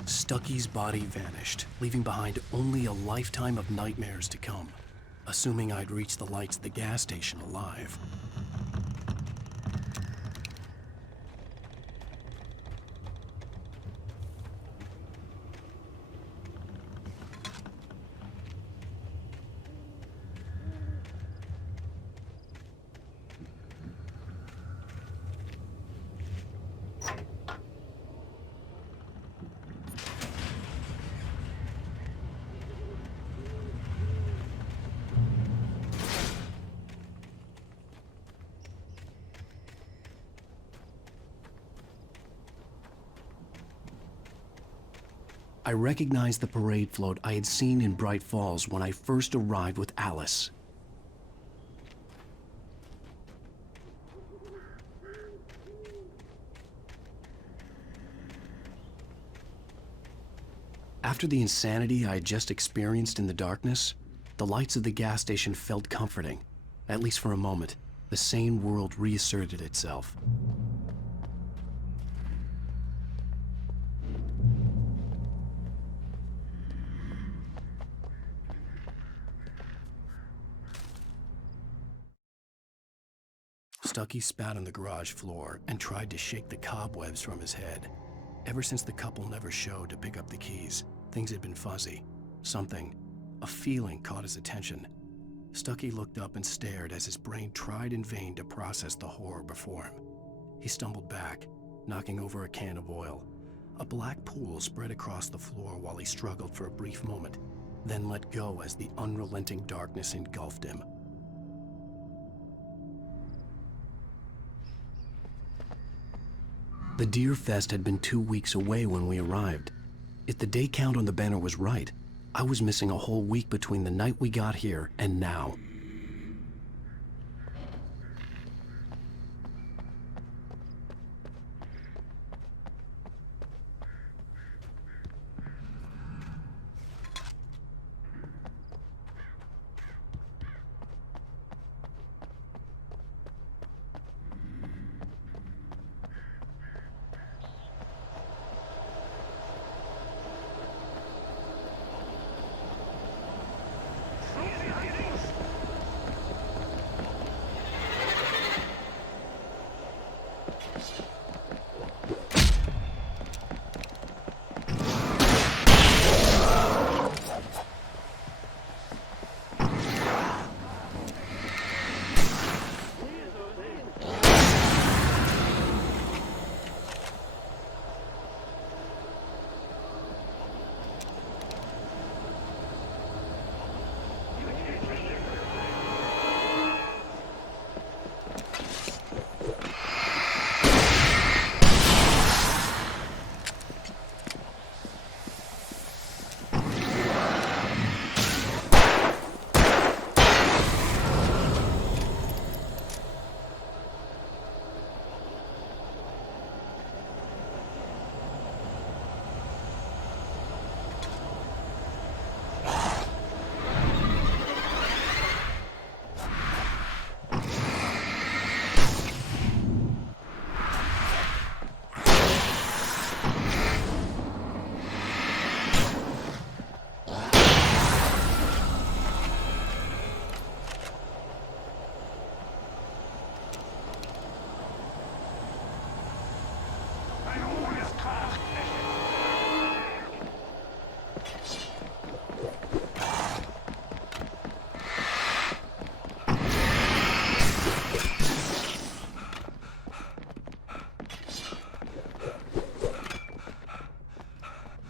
Stucky's body vanished, leaving behind only a lifetime of nightmares to come, assuming I'd reached the lights at the gas station alive. I recognized the parade float I had seen in Bright Falls when I first arrived with Alice. After the insanity I had just experienced in the darkness, the lights of the gas station felt comforting. At least for a moment, the sane world reasserted itself. Stucky spat on the garage floor and tried to shake the cobwebs from his head. Ever since the couple never showed to pick up the keys, things had been fuzzy. Something, a feeling caught his attention. Stucky looked up and stared as his brain tried in vain to process the horror before him. He stumbled back, knocking over a can of oil. A black pool spread across the floor while he struggled for a brief moment, then let go as the unrelenting darkness engulfed him. The Deer Fest had been 2 weeks away when we arrived. If the day count on the banner was right, I was missing a whole week between the night we got here and now.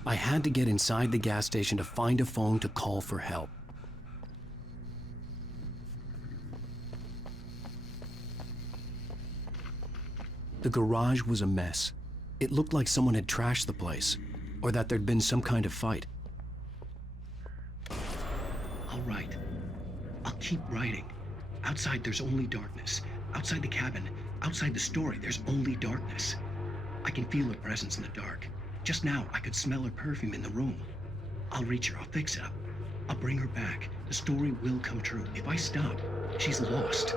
I had to get inside the gas station to find a phone to call for help. The garage was a mess. It looked like someone had trashed the place, or that there'd been some kind of fight. I'll write. I'll keep writing. Outside, there's only darkness. Outside the cabin, outside the story, there's only darkness. I can feel her presence in the dark. Just now, I could smell her perfume in the room. I'll reach her, I'll fix it up. I'll bring her back. The story will come true. If I stop, she's lost.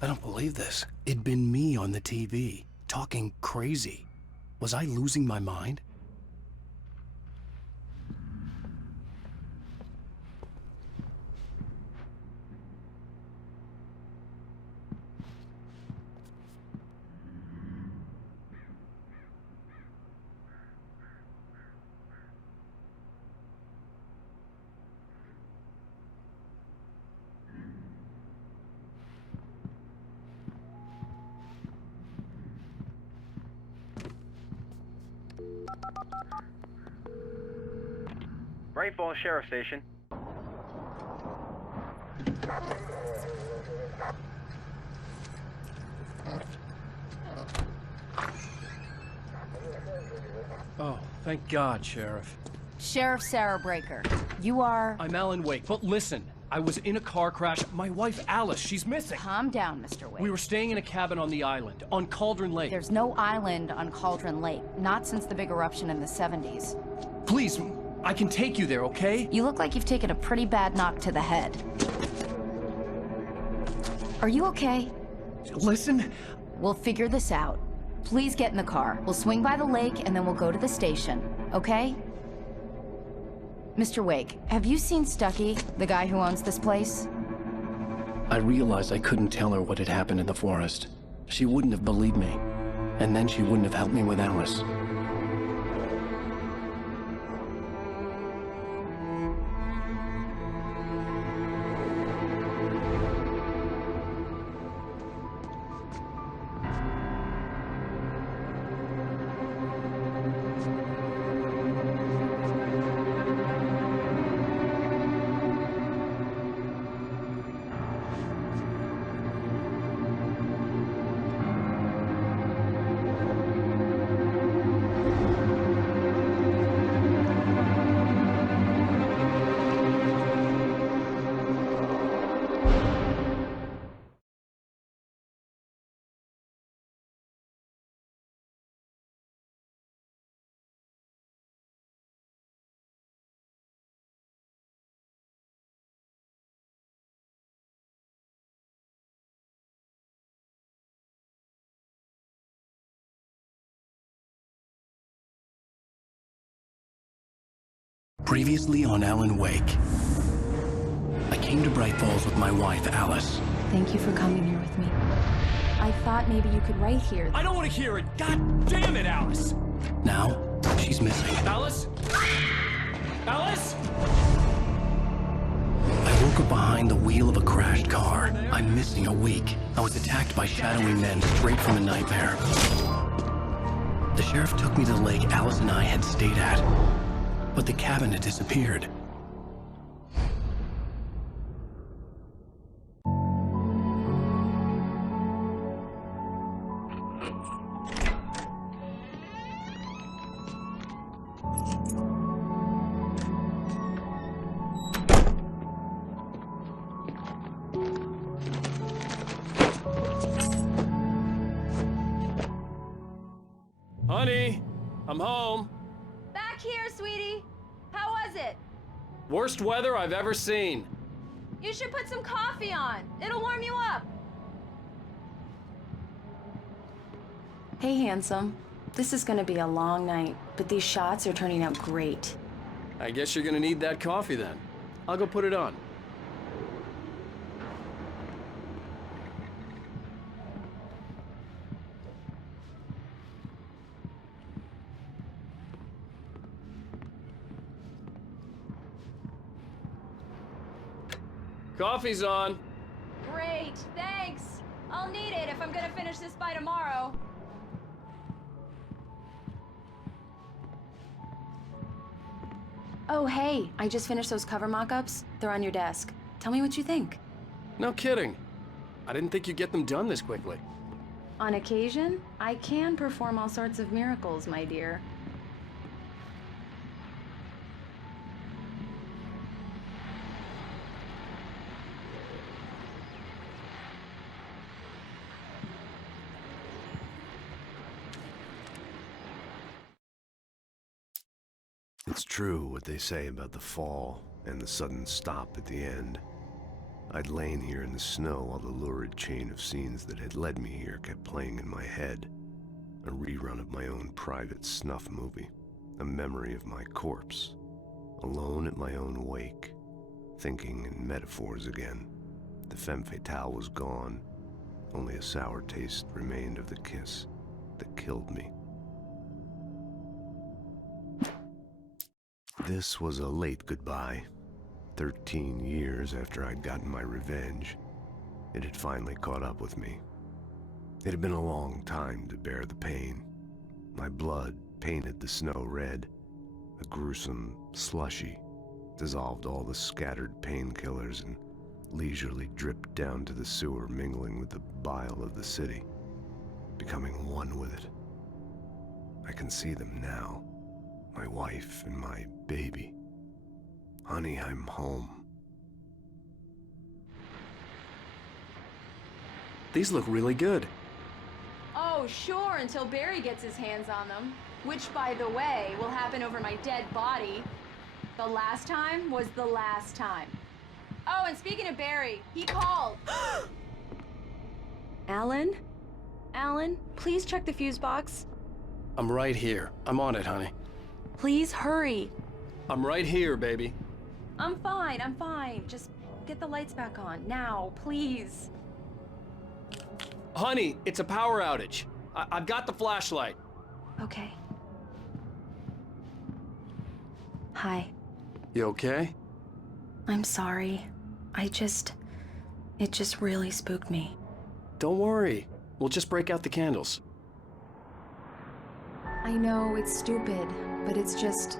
I don't believe this. It'd been me on the TV, talking crazy. Was I losing my mind? Great Falls Sheriff Station. Oh, thank God, Sheriff. Sheriff Sarah Breaker. You are... I'm Alan Wake, but listen. I was in a car crash. My wife, Alice, she's missing. Calm down, Mr. Wake. We were staying in a cabin on the island, on Cauldron Lake. There's no island on Cauldron Lake. Not since the big eruption in the 70s. Please, I can take you there, okay? You look like you've taken a pretty bad knock to the head. Are you okay? Listen. We'll figure this out. Please get in the car. We'll swing by the lake and then we'll go to the station, okay? Mr. Wake, have you seen Stucky, the guy who owns this place? I realized I couldn't tell her what had happened in the forest. She wouldn't have believed me. And then she wouldn't have helped me with Alice. Previously on Alan Wake. I came to Bright Falls with my wife, Alice. Thank you for coming here with me. I thought maybe you could write here. I don't want to hear it! God damn it, Alice! Now, she's missing. Alice? Alice? I woke up behind the wheel of a crashed car. I'm missing a week. I was attacked by shadowy men straight from a nightmare. The sheriff took me to the lake Alice and I had stayed at, but the cabin had disappeared. Honey, I'm home. Back here, sweetie. How was it? Worst weather I've ever seen. You should put some coffee on. It'll warm you up. Hey, handsome. This is gonna be a long night, but these shots are turning out great. I guess you're gonna need that coffee then. I'll go put it on. Coffee's on. Great, thanks. I'll need it if I'm gonna finish this by tomorrow. Oh, hey, I just finished those cover mock-ups. They're on your desk. Tell me what you think. No kidding. I didn't think you'd get them done this quickly. On occasion, I can perform all sorts of miracles, my dear. It's true what they say about the fall and the sudden stop at the end. I'd lain here in the snow while the lurid chain of scenes that had led me here kept playing in my head. A rerun of my own private snuff movie. A memory of my corpse. Alone at my own wake. Thinking in metaphors again. The femme fatale was gone. Only a sour taste remained of the kiss that killed me. This was a late goodbye. 13 years after I'd gotten my revenge, it had finally caught up with me. It had been a long time to bear the pain. My blood painted the snow red. A gruesome slushy dissolved all the scattered painkillers and leisurely dripped down to the sewer, mingling with the bile of the city, becoming one with it. I can see them now. My wife and my baby. Honey, I'm home. These look really good. Oh, sure, until Barry gets his hands on them. Which, by the way, will happen over my dead body. The last time was the last time. Oh, and speaking of Barry, he called. Alan? Alan, please check the fuse box. I'm right here. I'm on it, honey. Please hurry. I'm right here, baby. I'm fine. Just get the lights back on. Now, please. Honey, it's a power outage. I've got the flashlight. Okay. Hi. You okay? I'm sorry. It just really spooked me. Don't worry. We'll just break out the candles. I know it's stupid, but it's just...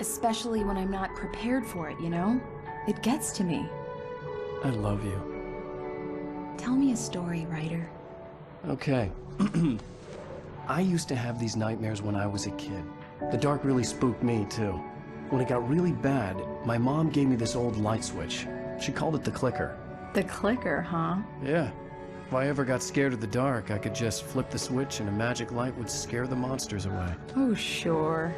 especially when I'm not prepared for it, you know? It gets to me. I love you. Tell me a story, writer. Okay. I used to have these nightmares when I was a kid. The dark really spooked me, too. When it got really bad, my mom gave me this old light switch. She called it the clicker. The clicker, huh? Yeah. If I ever got scared of the dark, I could just flip the switch and a magic light would scare the monsters away. Oh, sure.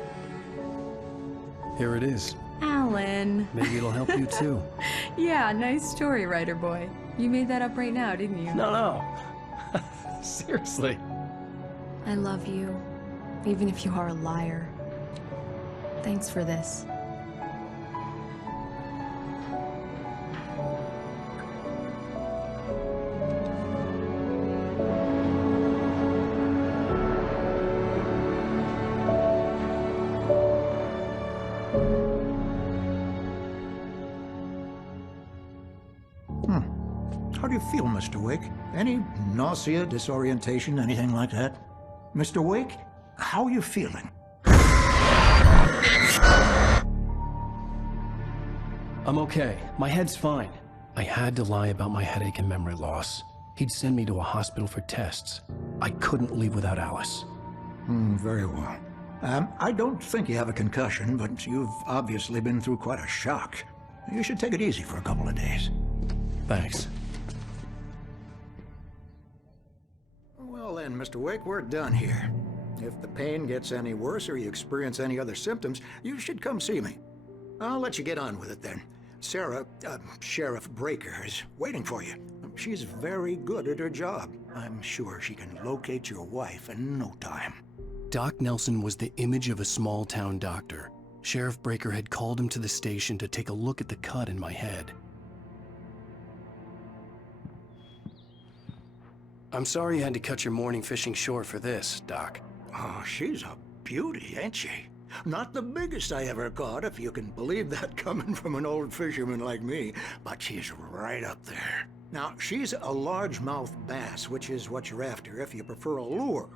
Here it is. Alan. Maybe it'll help you too. Yeah, nice story, writer boy. You made that up right now, didn't you? No. Seriously. I love you, even if you are a liar. Thanks for this. How do you feel, Mr. Wake? Any nausea, disorientation, anything like that? Mr. Wake, how are you feeling? I'm okay. My head's fine. I had to lie about my headache and memory loss. He'd send me to a hospital for tests. I couldn't leave without Alice. Very well. I don't think you have a concussion, but you've obviously been through quite a shock. You should take it easy for a couple of days. Thanks. Well then, Mr. Wake, we're done here. If the pain gets any worse or you experience any other symptoms, you should come see me. I'll let you get on with it then. Sarah, Sheriff Breaker, is waiting for you. She's very good at her job. I'm sure she can locate your wife in no time. Doc Nelson was the image of a small-town doctor. Sheriff Breaker had called him to the station to take a look at the cut in my head. I'm sorry you had to cut your morning fishing short for this, Doc. Oh, she's a beauty, ain't she? Not the biggest I ever caught, if you can believe that coming from an old fisherman like me, but she's right up there. Now, she's a largemouth bass, which is what you're after if you prefer a lure.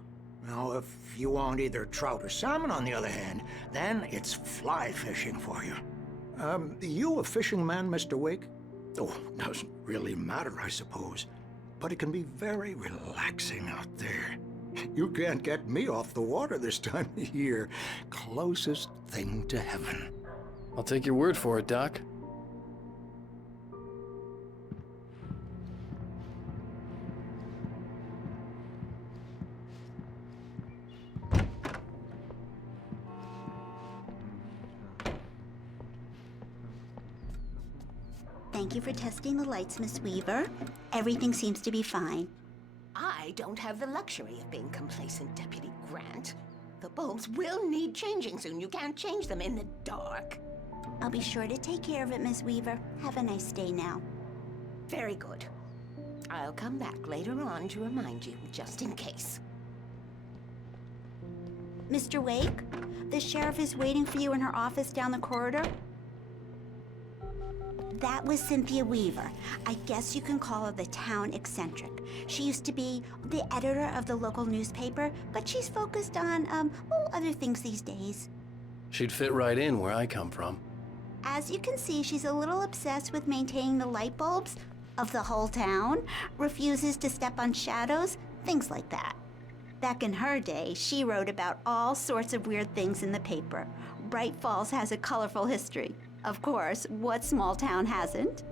Now, if you want either trout or salmon, on the other hand, then it's fly fishing for you. You a fishing man, Mr. Wake? Oh, doesn't really matter, I suppose. But it can be very relaxing out there. You can't get me off the water this time of year. Closest thing to heaven. I'll take your word for it, Doc. Thank you for testing the lights, Miss Weaver. Everything seems to be fine. I don't have the luxury of being complacent, Deputy Grant. The bulbs will need changing soon. You can't change them in the dark. I'll be sure to take care of it, Miss Weaver. Have a nice day now. Very good. I'll come back later on to remind you, just in case. Mr. Wake, the sheriff is waiting for you in her office down the corridor. That was Cynthia Weaver. I guess you can call her the town eccentric. She used to be the editor of the local newspaper, but she's focused on, other things these days. She'd fit right in where I come from. As you can see, she's a little obsessed with maintaining the light bulbs of the whole town, refuses to step on shadows, things like that. Back in her day, she wrote about all sorts of weird things in the paper. Bright Falls has a colorful history. Of course, what small town hasn't?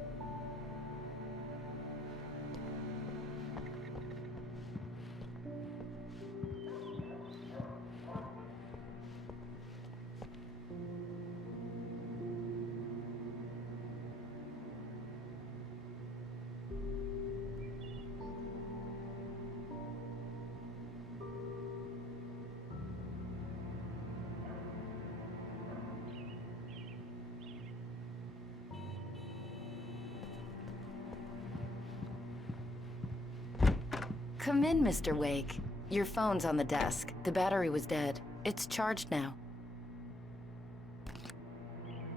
Come in, Mr. Wake. Your phone's on the desk. The battery was dead. It's charged now.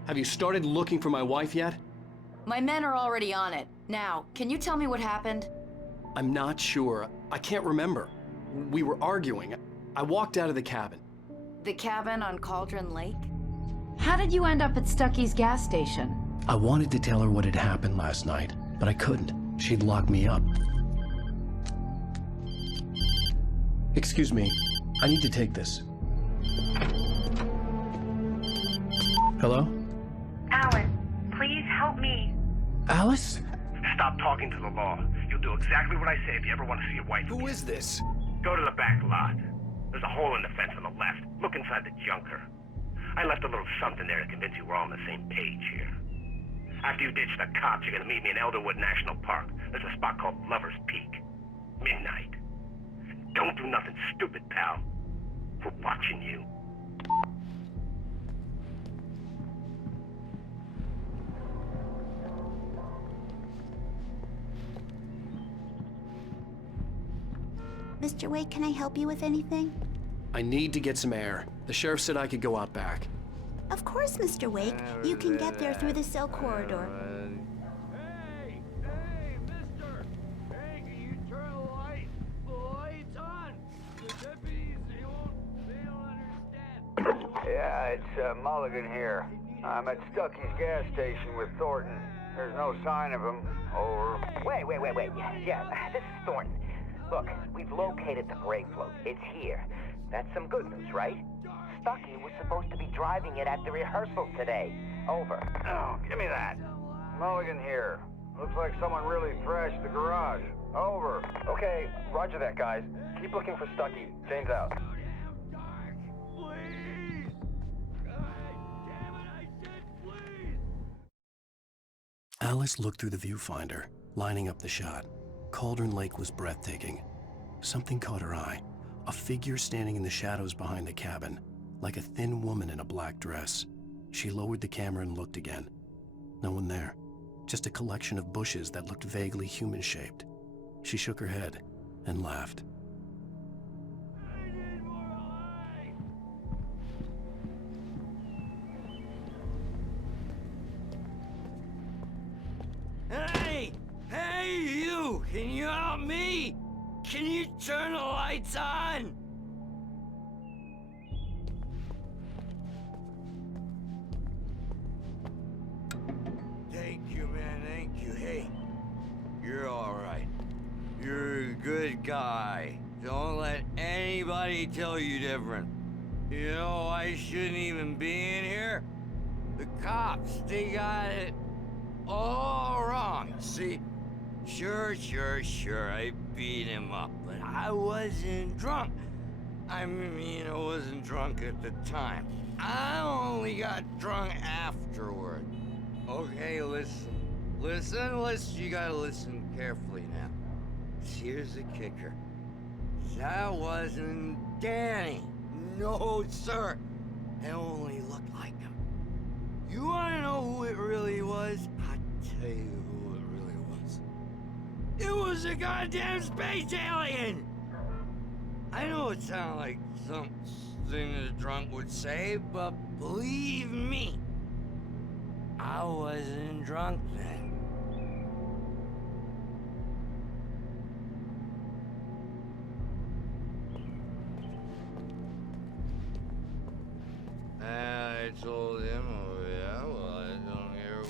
Have you started looking for my wife yet? My men are already on it. Now, can you tell me what happened? I'm not sure. I can't remember. We were arguing. I walked out of the cabin. The cabin on Cauldron Lake? How did you end up at Stucky's gas station? I wanted to tell her what had happened last night, but I couldn't. She'd lock me up. Excuse me. I need to take this. Hello? Alan, please help me. Alice? Stop talking to the law. You'll do exactly what I say if you ever want to see your wife again. Who is this? Go to the back lot. There's a hole in the fence on the left. Look inside the junker. I left a little something there to convince you we're all on the same page here. After you ditch the cops, you're gonna meet me in Elderwood National Park. There's a spot called Lover's Peak. Midnight. Don't do nothing stupid, pal. We're watching you. Mr. Wake, can I help you with anything? I need to get some air. The sheriff said I could go out back. Of course, Mr. Wake. You can get there through the cell corridor. Hey, mister! Mulligan here. I'm at Stucky's gas station with Thornton. There's no sign of him. Over. Wait. Yeah, this is Thornton. Look, we've located the brake float. It's here. That's some good news, right? Stucky was supposed to be driving it at the rehearsal today. Over. Oh, give me that. Mulligan here. Looks like someone really thrashed the garage. Over. Okay, roger that, guys. Keep looking for Stucky. Jane's out. Alice looked through the viewfinder, lining up the shot. Cauldron Lake was breathtaking. Something caught her eye. A figure standing in the shadows behind the cabin, like a thin woman in a black dress. She lowered the camera and looked again. No one there. Just a collection of bushes that looked vaguely human-shaped. She shook her head and laughed. Hey, you! Can you help me? Can you turn the lights on? Thank you, man, thank you. Hey, you're alright. You're a good guy. Don't let anybody tell you different. You know, I shouldn't even be in here. The cops, they got it all wrong. See, sure, I beat him up, but I wasn't drunk. I mean, I wasn't drunk at the time. I only got drunk afterward. Okay, listen, you gotta listen carefully now. Here's the kicker. That wasn't Danny. No, sir. It only looked like him. You wanna know who it really was? I'll tell you who it really was. It was a goddamn space alien! I know it sounds like something a drunk would say, but believe me, I wasn't drunk then. I told him, I don't hear.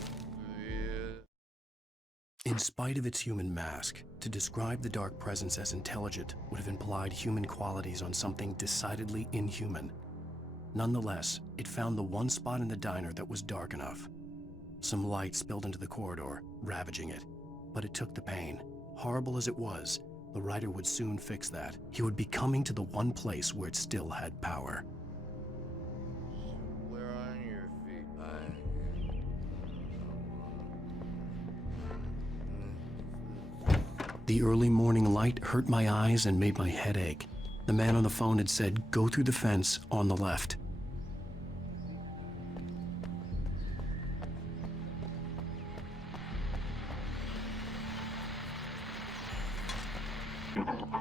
In spite of its human mask, to describe the dark presence as intelligent would have implied human qualities on something decidedly inhuman. Nonetheless, it found the one spot in the diner that was dark enough. Some light spilled into the corridor, ravaging it. But it took the pain. Horrible as it was, the writer would soon fix that. He would be coming to the one place where it still had power. Where on your feet? The early morning light hurt my eyes and made my head ache. The man on the phone had said, "Go through the fence on the left."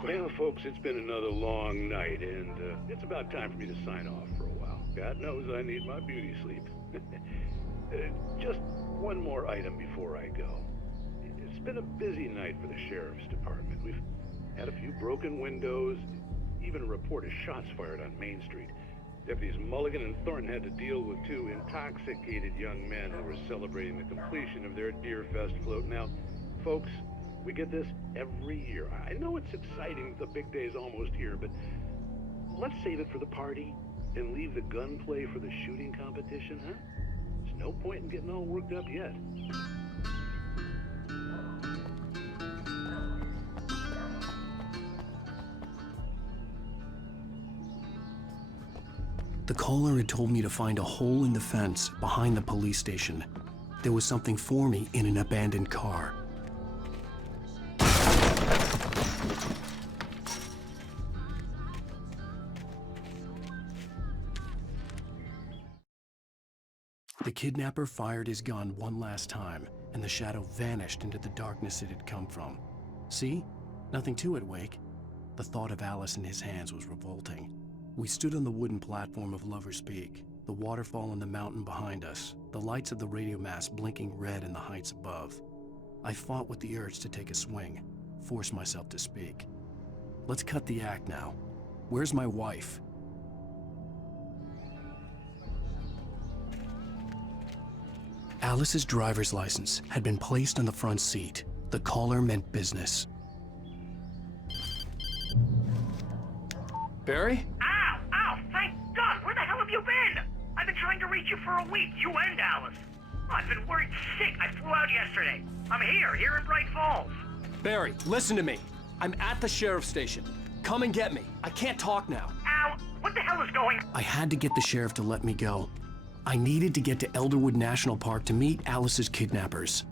Well, folks, it's been another long night, and it's about time for me to sign off for a while. God knows I need my beauty sleep. Just one more item before I go. It's been a busy night for the sheriff's department. We've had a few broken windows, even a report of shots fired on Main Street. Deputies Mulligan and Thornton had to deal with two intoxicated young men who were celebrating the completion of their Deerfest float. Now, folks, we get this every year. I know it's exciting, the big day's almost here, but let's save it for the party and leave the gunplay for the shooting competition, huh? There's no point in getting all worked up yet. The caller had told me to find a hole in the fence behind the police station. There was something for me in an abandoned car. The kidnapper fired his gun one last time, and the shadow vanished into the darkness it had come from. See? Nothing to it, Wake. The thought of Alice in his hands was revolting. We stood on the wooden platform of Lover's Peak, the waterfall on the mountain behind us, the lights of the radio mast blinking red in the heights above. I fought with the urge to take a swing, force myself to speak. Let's cut the act now. Where's my wife? Alice's driver's license had been placed on the front seat. The caller meant business. Barry? Ow! Ow! Thank God! Where the hell have you been? I've been trying to reach you for a week, you and Alice. I've been worried sick. I flew out yesterday. I'm here in Bright Falls. Barry, listen to me. I'm at the sheriff's station. Come and get me. I can't talk now. Ow! What the hell is going on? I had to get the sheriff to let me go. I needed to get to Elderwood National Park to meet Alice's kidnappers.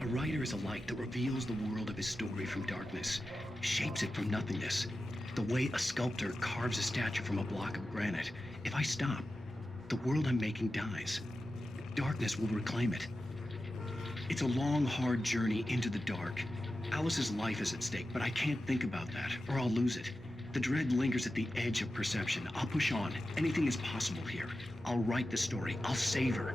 A writer is a light that reveals the world of his story from darkness, shapes it from nothingness. The way a sculptor carves a statue from a block of granite. If I stop, the world I'm making dies. Darkness will reclaim it. It's a long, hard journey into the dark. Alice's life is at stake, but I can't think about that, or I'll lose it. The dread lingers at the edge of perception. I'll push on. Anything is possible here. I'll write the story. I'll save her.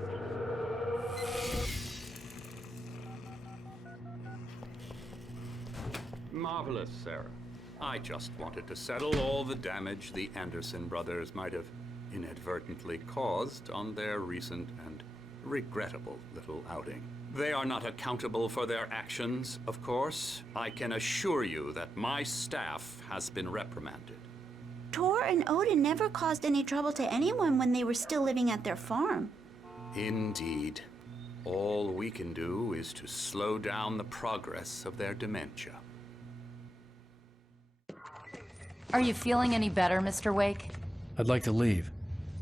Marvelous, Sarah. I just wanted to settle all the damage the Anderson brothers might have inadvertently caused on their recent and regrettable little outing. They are not accountable for their actions, of course. I can assure you that my staff has been reprimanded. Tor and Odin never caused any trouble to anyone when they were still living at their farm. Indeed. All we can do is to slow down the progress of their dementia. Are you feeling any better, Mr. Wake? I'd like to leave.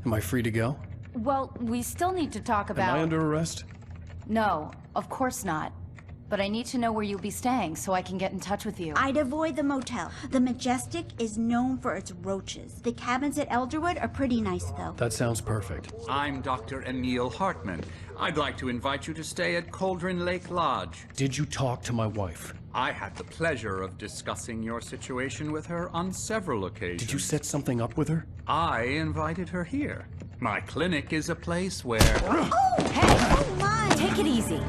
Am I free to go? Well, we still need to talk about... Am I under arrest? No, of course not. But I need to know where you'll be staying so I can get in touch with you. I'd avoid the motel. The Majestic is known for its roaches. The cabins at Elderwood are pretty nice, though. That sounds perfect. I'm Dr. Emil Hartman. I'd like to invite you to stay at Cauldron Lake Lodge. Did you talk to my wife? I had the pleasure of discussing your situation with her on several occasions. Did you set something up with her? I invited her here. My clinic is a place where... Oh, hey! Oh, my! Take it easy.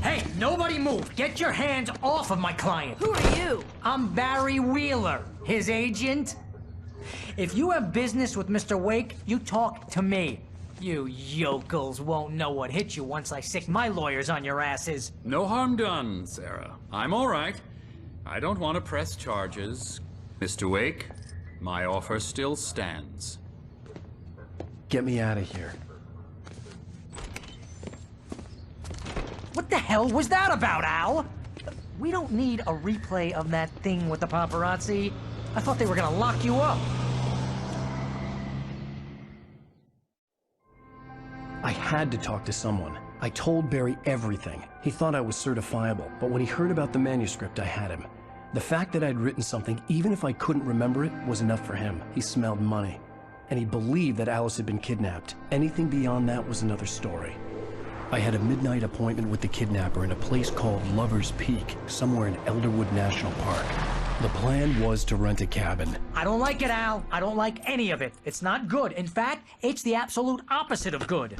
Hey, nobody move! Get your hands off of my client! Who are you? I'm Barry Wheeler, his agent. If you have business with Mr. Wake, you talk to me. You yokels won't know what hit you once I sick my lawyers on your asses. No harm done, Sarah. I'm all right. I don't want to press charges. Mr. Wake, my offer still stands. Get me out of here. What the hell was that about, Al? We don't need a replay of that thing with the paparazzi. I thought they were gonna lock you up. I had to talk to someone. I told Barry everything. He thought I was certifiable, but when he heard about the manuscript, I had him. The fact that I'd written something, even if I couldn't remember it, was enough for him. He smelled money. And he believed that Alice had been kidnapped. Anything beyond that was another story. I had a midnight appointment with the kidnapper in a place called Lover's Peak, somewhere in Elderwood National Park. The plan was to rent a cabin. I don't like it, Al. I don't like any of it. It's not good. In fact, it's the absolute opposite of good.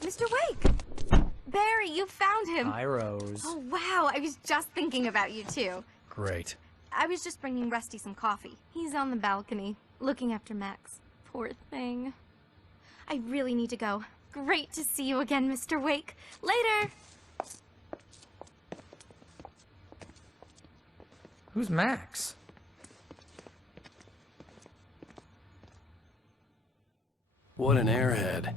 Mr. Wake! Barry, you found him! Hi, Rose. Oh, wow. I was just thinking about you, too. Great. I was just bringing Rusty some coffee. He's on the balcony, looking after Max. Poor thing. I really need to go. Great to see you again, Mr. Wake. Later! Who's Max? What an airhead.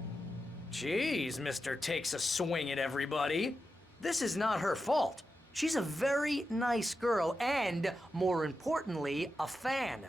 Jeez, Mr. Takes a swing at everybody. This is not her fault. She's a very nice girl and, more importantly, a fan.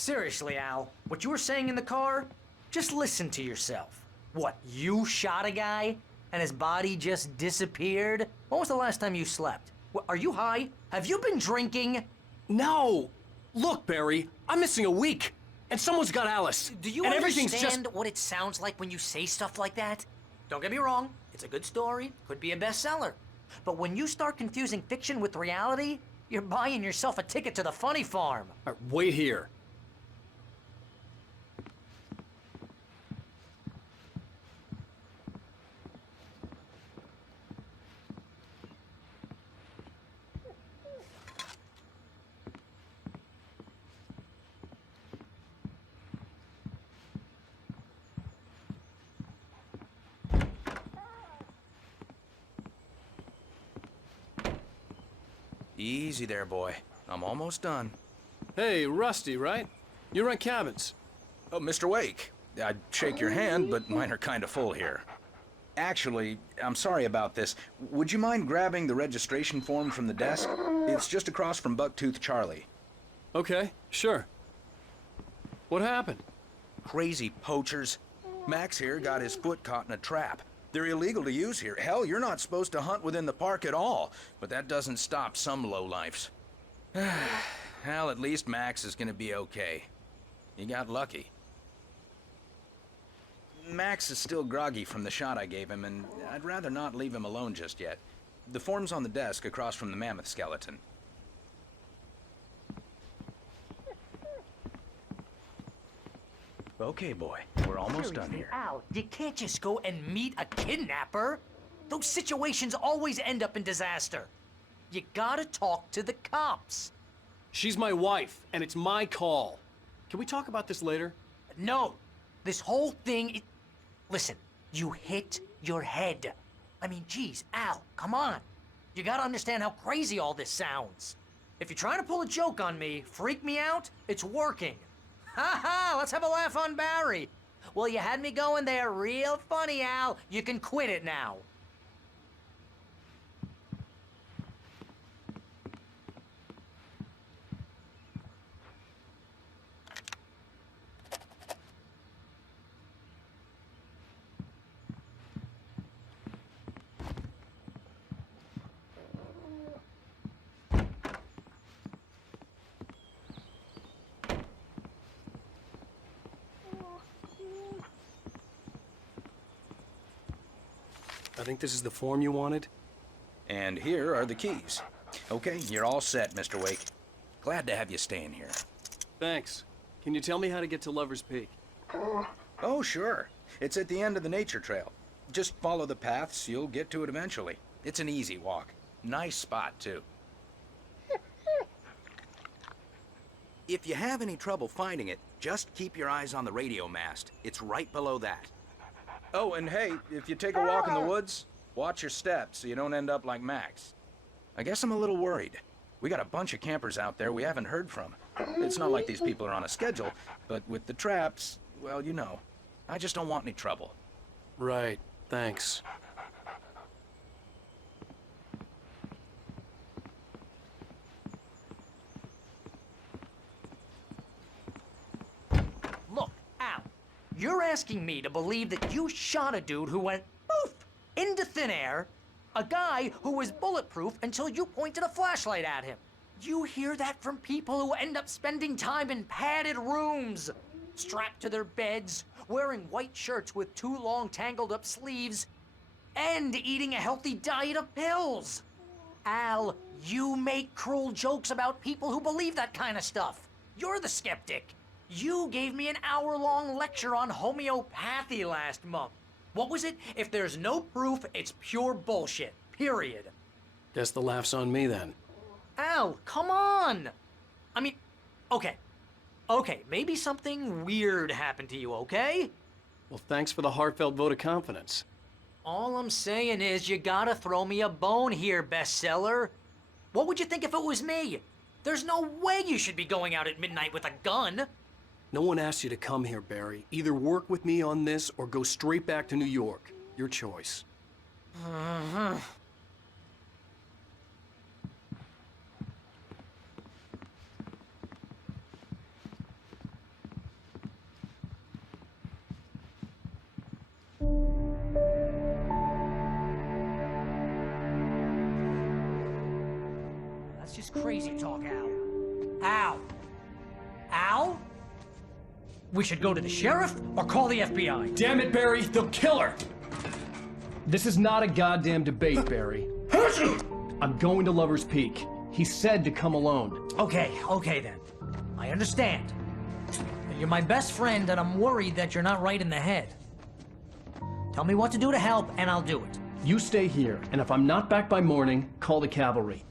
Seriously, Al, what you were saying in the car? Just listen to yourself. What, you shot a guy and his body just disappeared? When was the last time you slept? What, are you high? Have you been drinking? No! Look, Barry, I'm missing a week, and someone's got Alice. Do you and everything's understand just... what it sounds like when you say stuff like that? Don't get me wrong, it's a good story, could be a bestseller. But when you start confusing fiction with reality, you're buying yourself a ticket to the funny farm. All right, wait here. Easy there, boy. I'm almost done. Hey, Rusty, right? You rent cabins. Oh, Mr. Wake. I'd shake your hand, but mine are kind of full here. Actually, I'm sorry about this. Would you mind grabbing the registration form from the desk? It's just across from Bucktooth Charlie. Okay, sure. What happened? Crazy poachers. Max here got his foot caught in a trap. They're illegal to use here. Hell, you're not supposed to hunt within the park at all. But that doesn't stop some lowlifes. Hell, at least Max is gonna be okay. He got lucky. Max is still groggy from the shot I gave him, and I'd rather not leave him alone just yet. The form's on the desk across from the mammoth skeleton. Okay, boy. We're almost done here. Al, you can't just go and meet a kidnapper. Those situations always end up in disaster. You gotta talk to the cops. She's my wife, and it's my call. Can we talk about this later? No. This whole thing... Listen, you hit your head. I mean, geez, Al, come on. You gotta understand how crazy all this sounds. If you're trying to pull a joke on me, freak me out, it's working. Ha ha, let's have a laugh on Barry. Well, you had me going there real funny, Al. You can quit it now. I think this is the form you wanted. And here are the keys. Okay, you're all set, Mr. Wake. Glad to have you staying here. Thanks. Can you tell me how to get to Lover's Peak? Oh, sure. It's at the end of the nature trail. Just follow the paths, you'll get to it eventually. It's an easy walk. Nice spot, too. If you have any trouble finding it, just keep your eyes on the radio mast. It's right below that. Oh, and hey, if you take a walk in the woods, watch your steps so you don't end up like Max. I guess I'm a little worried. We got a bunch of campers out there we haven't heard from. It's not like these people are on a schedule, but with the traps, well, you know, I just don't want any trouble. Right, thanks. Look, Al, you're asking me to believe that you shot a dude who went poof into thin air, a guy who was bulletproof until you pointed a flashlight at him. You hear that from people who end up spending time in padded rooms, strapped to their beds, wearing white shirts with too long tangled up sleeves, and eating a healthy diet of pills. Al, you make cruel jokes about people who believe that kind of stuff. You're the skeptic. You gave me an hour-long lecture on homeopathy last month. What was it? If there's no proof, it's pure bullshit. Period. Guess the laugh's on me then. Al, come on! I mean, okay. Okay, maybe something weird happened to you, okay? Well, thanks for the heartfelt vote of confidence. All I'm saying is you gotta throw me a bone here, bestseller. What would you think if it was me? There's no way you should be going out at midnight with a gun. No one asked you to come here, Barry. Either work with me on this or go straight back to New York. Your choice. That's just crazy talk, Al. Al, We should go to the sheriff or call the FBI. Damn it, Barry, they'll kill her! This is not a goddamn debate, Barry. I'm going to Lover's Peak. He said to come alone. Okay then. I understand. But you're my best friend, and I'm worried that you're not right in the head. Tell me what to do to help, and I'll do it. You stay here, and if I'm not back by morning, call the cavalry.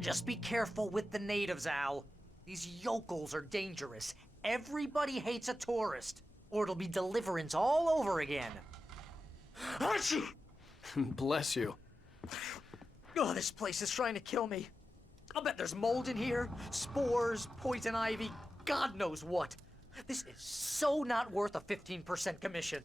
Just be careful with the natives, Al. These yokels are dangerous. Everybody hates a tourist, or it'll be Deliverance all over again. Bless you. Oh, this place is trying to kill me. I'll bet there's mold in here, spores, poison ivy, God knows what. This is so not worth a 15% commission.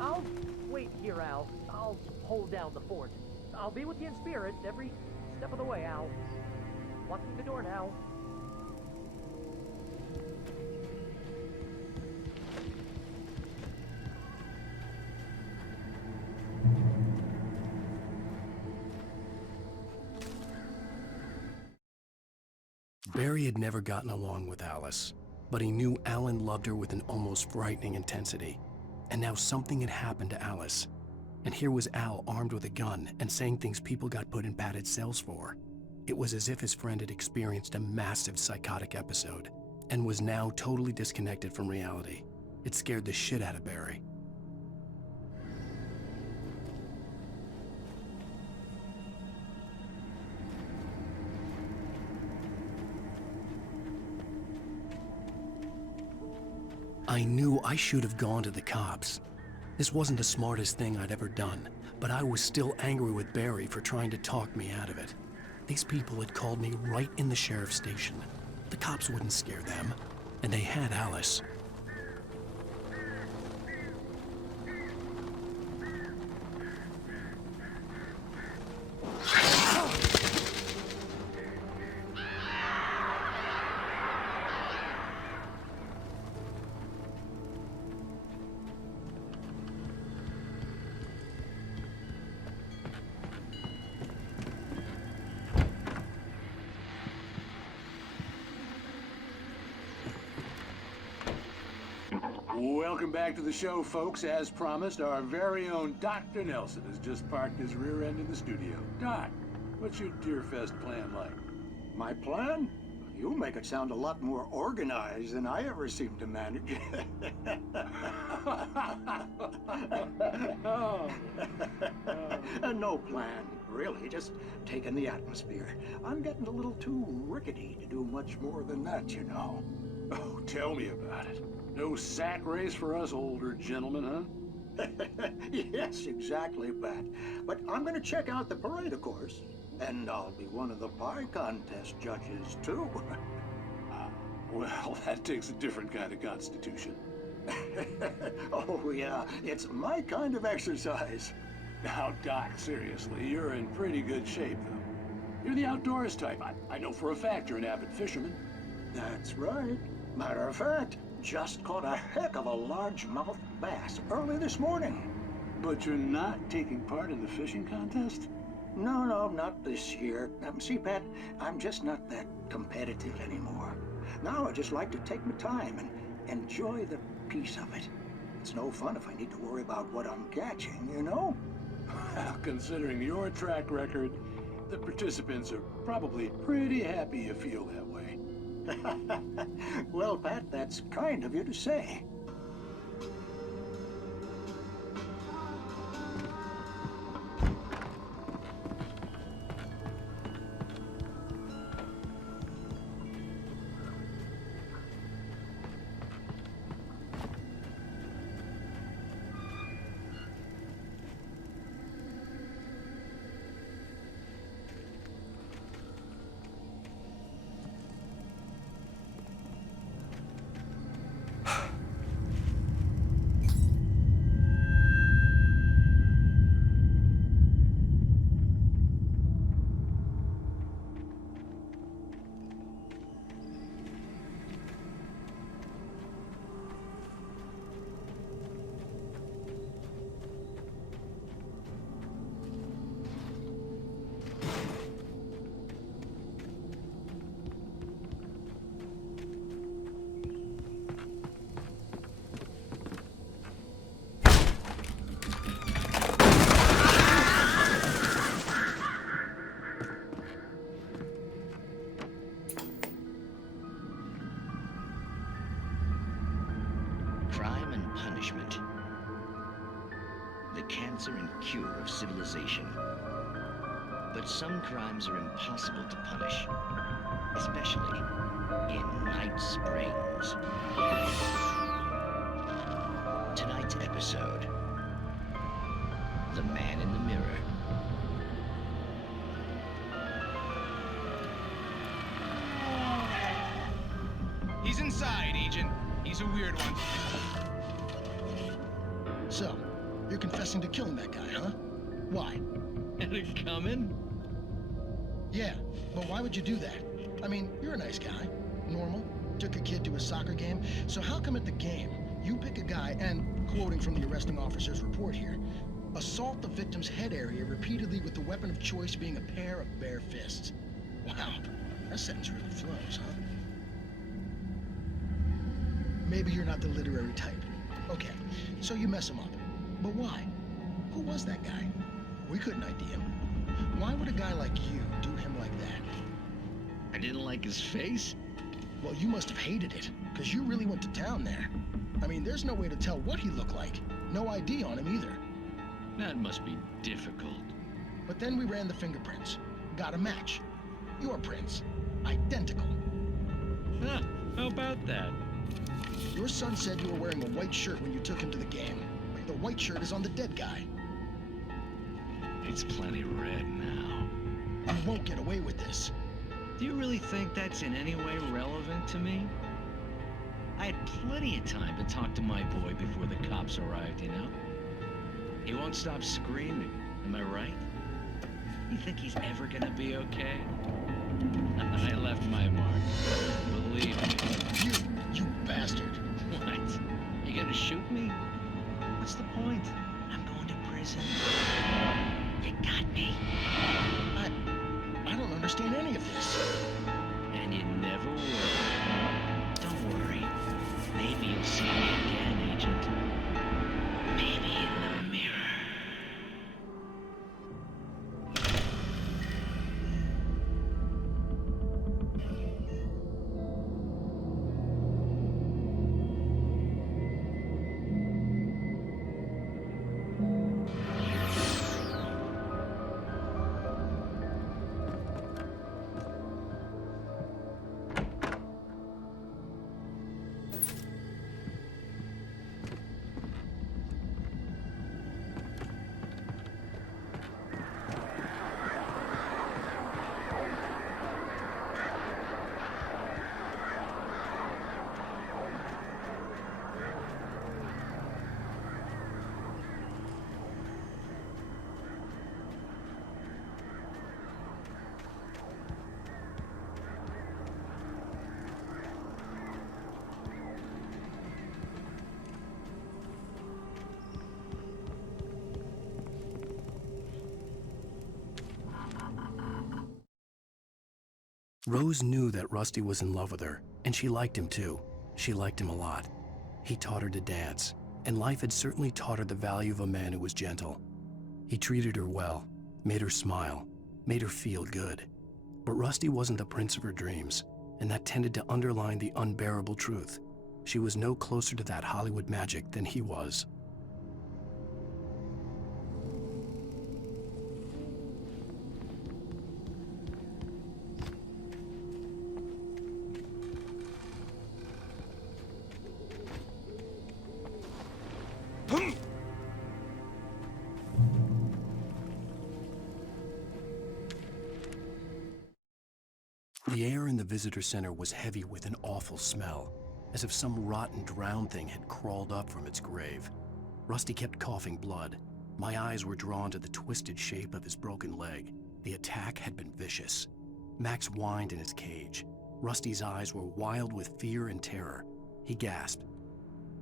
I'll wait here, Al. I'll hold down the fort. I'll be with you in spirit every step of the way, Al. Walk through the door now. Barry had never gotten along with Alice, but he knew Alan loved her with an almost frightening intensity. And now something had happened to Alice. And here was Al armed with a gun and saying things people got put in padded cells for. It was as if his friend had experienced a massive psychotic episode and was now totally disconnected from reality. It scared the shit out of Barry. I knew I should have gone to the cops. This wasn't the smartest thing I'd ever done, but I was still angry with Barry for trying to talk me out of it. These people had called me right in the sheriff's station. The cops wouldn't scare them, and they had Alice. Welcome back to the show, folks. As promised, our very own Dr. Nelson has just parked his rear end in the studio. Doc, what's your Deerfest plan like? My plan? You make it sound a lot more organized than I ever seem to manage. No plan, really. Just taking the atmosphere. I'm getting a little too rickety to do much more than that, you know. Oh, tell me about it. No sack race for us older gentlemen, huh? Yes, exactly, Pat. But I'm going to check out the parade, of course. And I'll be one of the pie contest judges, too. Well, that takes a different kind of constitution. Oh, yeah. It's my kind of exercise. Now, Doc, seriously, you're in pretty good shape, though. You're the outdoors type. I know for a fact you're an avid fisherman. That's right. Matter of fact, just caught a heck of a largemouth bass early this morning. But you're not taking part in the fishing contest? No, not this year. See, Pat, I'm just not that competitive anymore. Now I just like to take my time and enjoy the peace of it. It's no fun if I need to worry about what I'm catching, you know? Well, considering your track record, the participants are probably pretty happy you feel that way. Well, Pat, that's kind of you to say. Crime and punishment. The cancer and cure of civilization. But some crimes are impossible to punish, especially in Night Springs. Tonight's episode, The Man in the Mirror. He's inside, Agent. He's a weird one. So, you're confessing to killing that guy, huh? Why? Had it coming? Yeah, but why would you do that? I mean, you're a nice guy. Normal. Took a kid to a soccer game. So how come at the game, you pick a guy and, quoting from the arresting officer's report here, assault the victim's head area repeatedly with the weapon of choice being a pair of bare fists? Wow, that sentence really flows, huh? Maybe you're not the literary type. Okay, so you mess him up. But why? Who was that guy? We couldn't ID him. Why would a guy like you do him like that? I didn't like his face? Well, you must have hated it, because you really went to town there. I mean, there's no way to tell what he looked like. No ID on him either. That must be difficult. But then we ran the fingerprints. Got a match. Your prints. Identical. Huh, how about that? Your son said you were wearing a white shirt when you took him to the game. The white shirt is on the dead guy. It's plenty red now. You won't get away with this. Do you really think that's in any way relevant to me? I had plenty of time to talk to my boy before the cops arrived, you know? He won't stop screaming, am I right? You think he's ever gonna be okay? I left my mark. Believe me. You bastard. What? You gonna shoot me? What's the point? I'm going to prison. You got me. I don't understand any of this. And you never will. Don't worry. Maybe you'll see me again, Agent. Maybe in the mirror. Rose knew that Rusty was in love with her, and she liked him too. She liked him a lot. He taught her to dance, and life had certainly taught her the value of a man who was gentle. He treated her well, made her smile, made her feel good. But Rusty wasn't the prince of her dreams, and that tended to underline the unbearable truth. She was no closer to that Hollywood magic than he was. The air in the visitor center was heavy with an awful smell, as if some rotten drowned thing had crawled up from its grave. Rusty kept coughing blood. My eyes were drawn to the twisted shape of his broken leg. The attack had been vicious. Max whined in his cage. Rusty's eyes were wild with fear and terror. He gasped.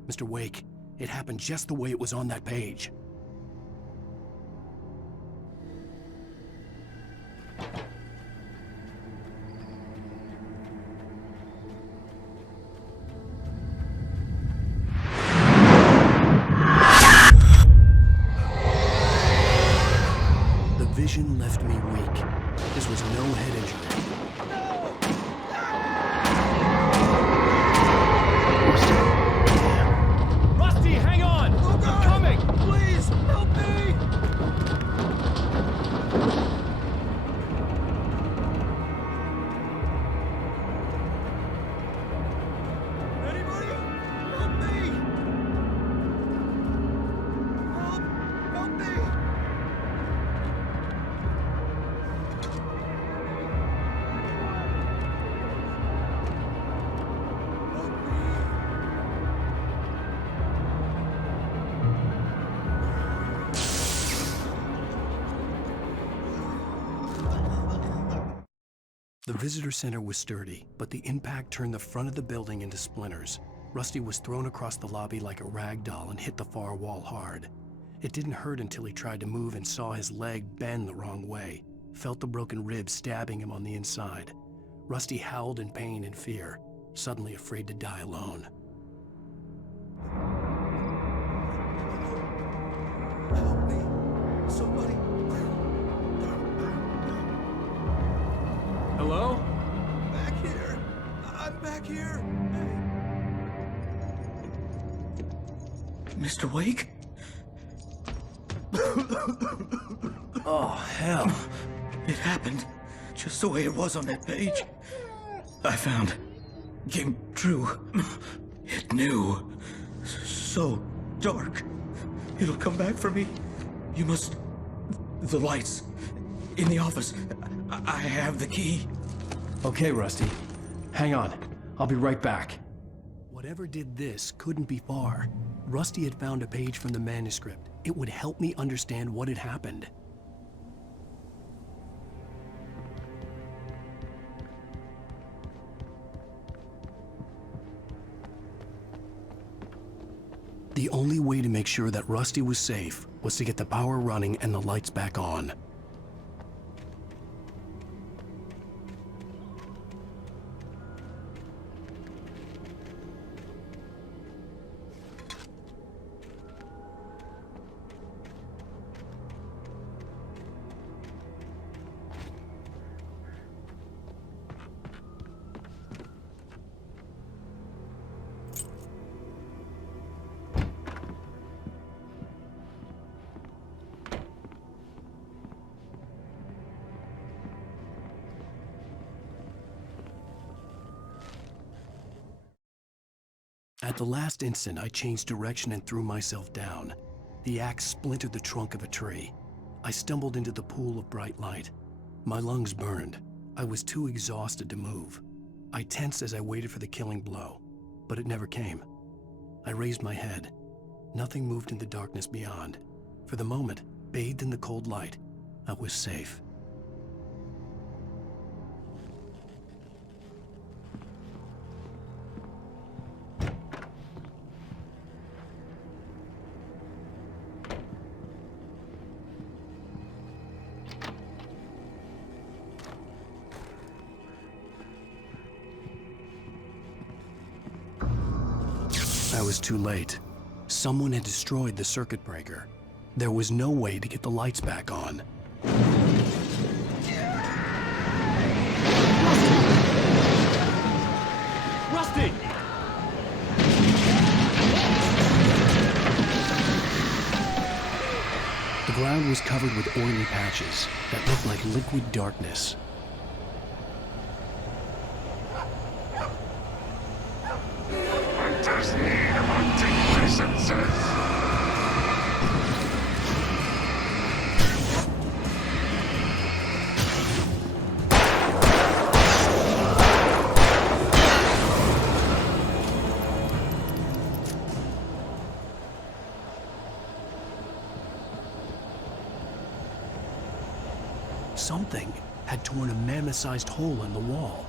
"Mr. Wake, it happened just the way it was on that page." Vision left me weak. This was no head injury. Rusty, hang on! I'm coming! Please, help me! Anybody? Help me! Help me! The visitor center was sturdy, but the impact turned the front of the building into splinters. Rusty was thrown across the lobby like a rag doll and hit the far wall hard. It didn't hurt until he tried to move and saw his leg bend the wrong way, felt the broken ribs stabbing him on the inside. Rusty howled in pain and fear, suddenly afraid to die alone. Help me! Somebody! Hello? Back here! I'm back here! Mr. Wake? Oh, hell. It happened just the way it was on that page. I found. Came true. It knew. So dark. It'll come back for me. You must... The lights. In the office. I have the key. Okay, Rusty. Hang on. I'll be right back. Whatever did this couldn't be far. Rusty had found a page from the manuscript. It would help me understand what had happened. The only way to make sure that Rusty was safe was to get the power running and the lights back on. At the last instant, I changed direction and threw myself down. The axe splintered the trunk of a tree. I stumbled into the pool of bright light. My lungs burned. I was too exhausted to move. I tensed as I waited for the killing blow, but it never came. I raised my head. Nothing moved in the darkness beyond. For the moment, bathed in the cold light, I was safe. I was too late. Someone had destroyed the circuit breaker. There was no way to get the lights back on. Rusty! The ground was covered with oily patches that looked like liquid darkness. Something had torn a mammoth-sized hole in the wall.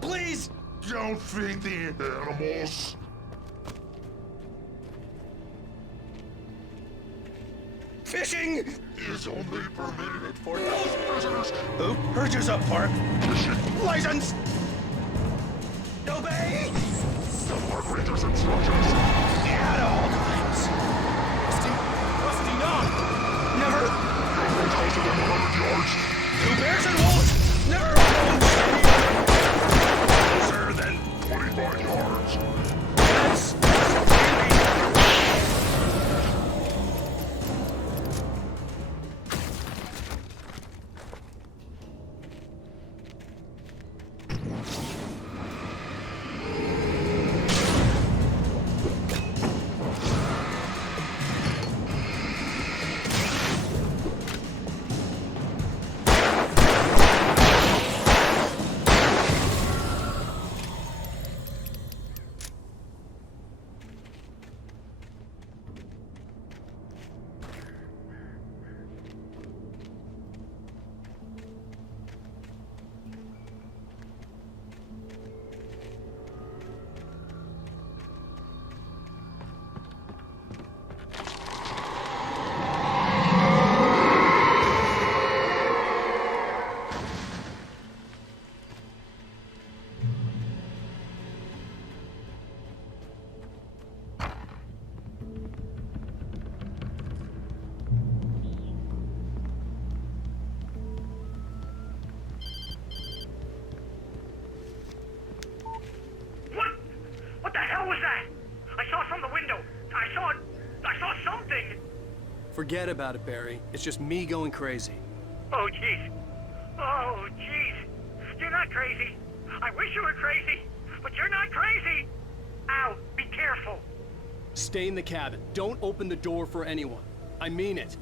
Please don't feed the animals. Fishing Is only permitted for those visitors who purchase a park fishing license. Obey the park ranger's instructions. at all times. Rusty, no! Never. No house within 100 yards. Two bears and wolves. Never closer than 25 yards. That's What the hell was that? I saw it from the window. I saw something. Forget about it, Barry. It's just me going crazy. Oh, jeez. Oh, jeez. You're not crazy. I wish you were crazy, but you're not crazy. Ow, be careful. Stay in the cabin. Don't open the door for anyone. I mean it.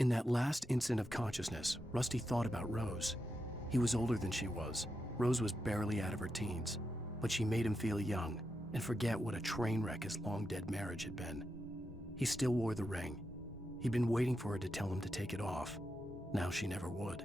In that last instant of consciousness, Rusty thought about Rose. He was older than she was. Rose was barely out of her teens, but she made him feel young and forget what a train wreck his long-dead marriage had been. He still wore the ring. He'd been waiting for her to tell him to take it off. Now she never would.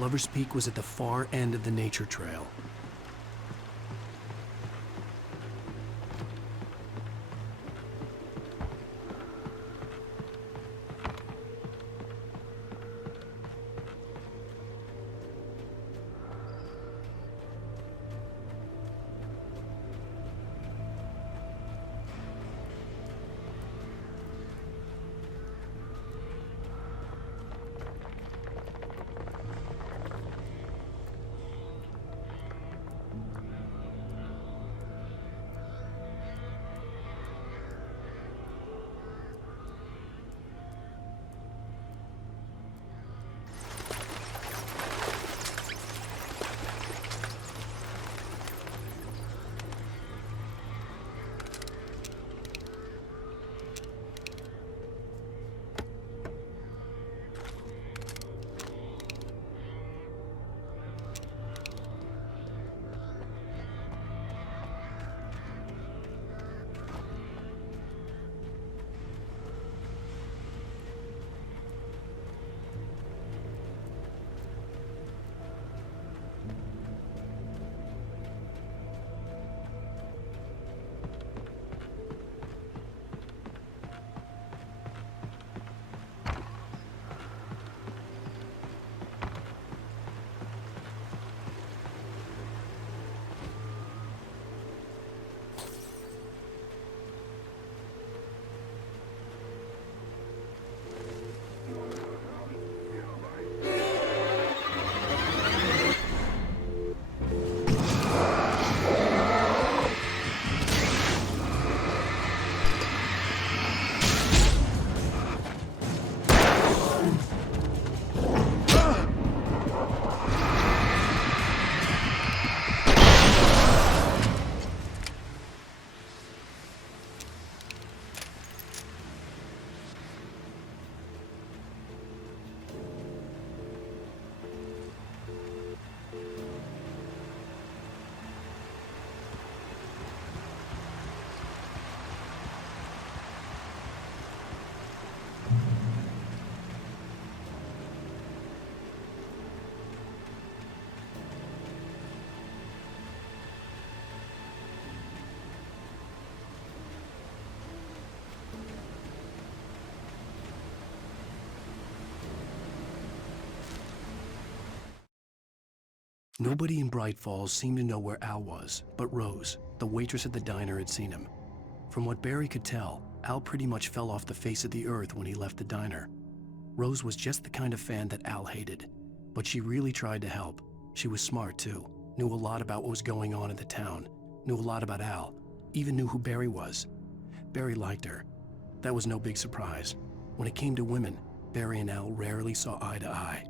Lover's Peak was at the far end of the nature trail. Nobody in Bright Falls seemed to know where Al was, but Rose, the waitress at the diner, had seen him. From what Barry could tell, Al pretty much fell off the face of the earth when he left the diner. Rose was just the kind of fan that Al hated, but she really tried to help. She was smart too, knew a lot about what was going on in the town, knew a lot about Al, even knew who Barry was. Barry liked her. That was no big surprise. When it came to women, Barry and Al rarely saw eye to eye.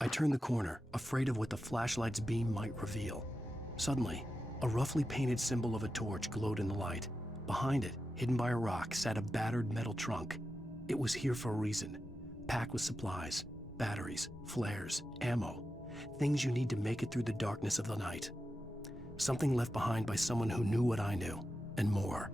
I turned the corner, afraid of what the flashlight's beam might reveal. Suddenly, a roughly painted symbol of a torch glowed in the light. Behind it, hidden by a rock, sat a battered metal trunk. It was here for a reason, packed with supplies, batteries, flares, ammo, things you need to make it through the darkness of the night. Something left behind by someone who knew what I knew, and more.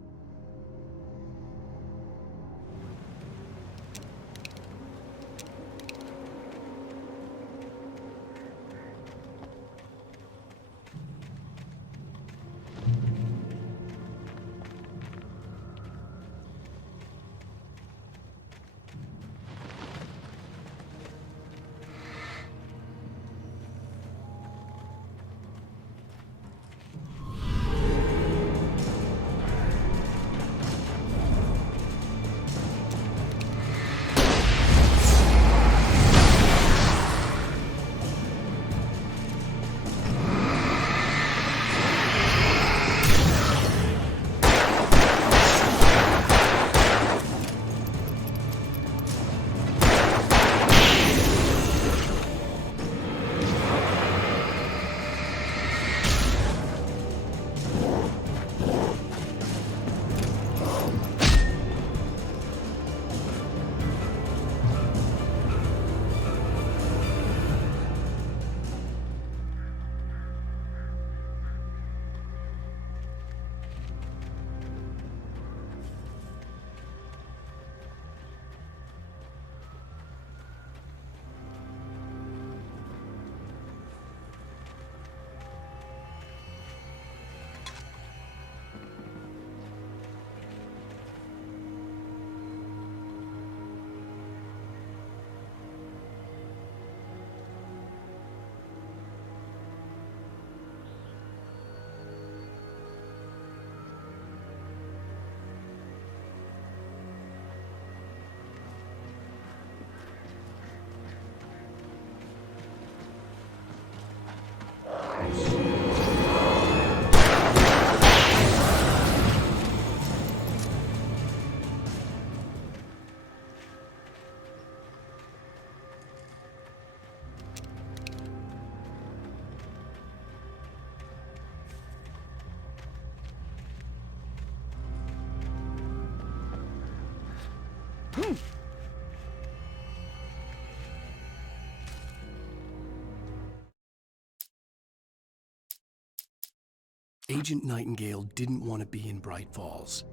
Agent Nightingale didn't want to be in Bright Falls.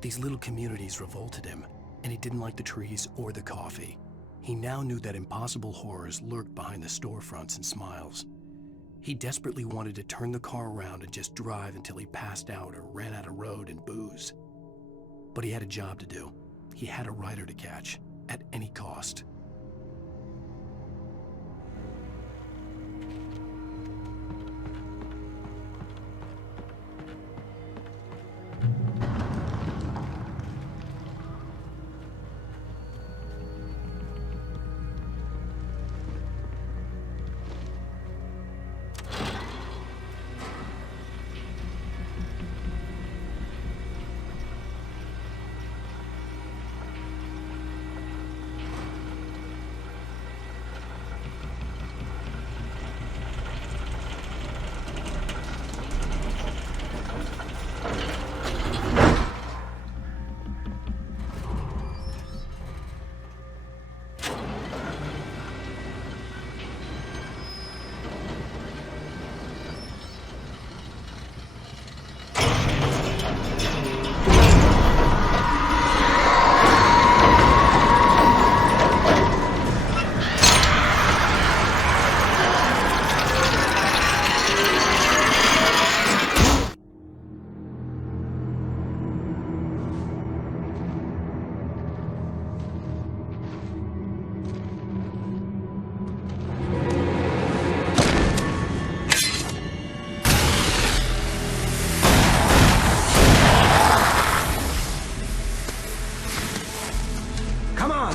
These little communities revolted him, and he didn't like the trees or the coffee. He now knew that impossible horrors lurked behind the storefronts and smiles. He desperately wanted to turn the car around and just drive until he passed out or ran out of road and booze. But he had a job to do. He had a rider to catch, at any cost.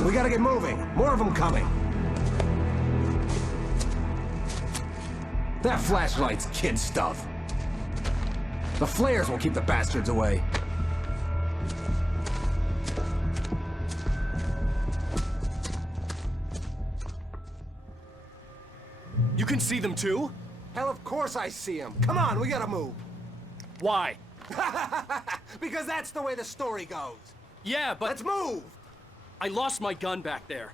We gotta get moving. More of them coming. That flashlight's kid stuff. The flares will keep the bastards away. You can see them too? Hell, of course I see them. Come on, we gotta move. Why? Because that's the way the story goes. Yeah, but... Let's move! I lost my gun back there.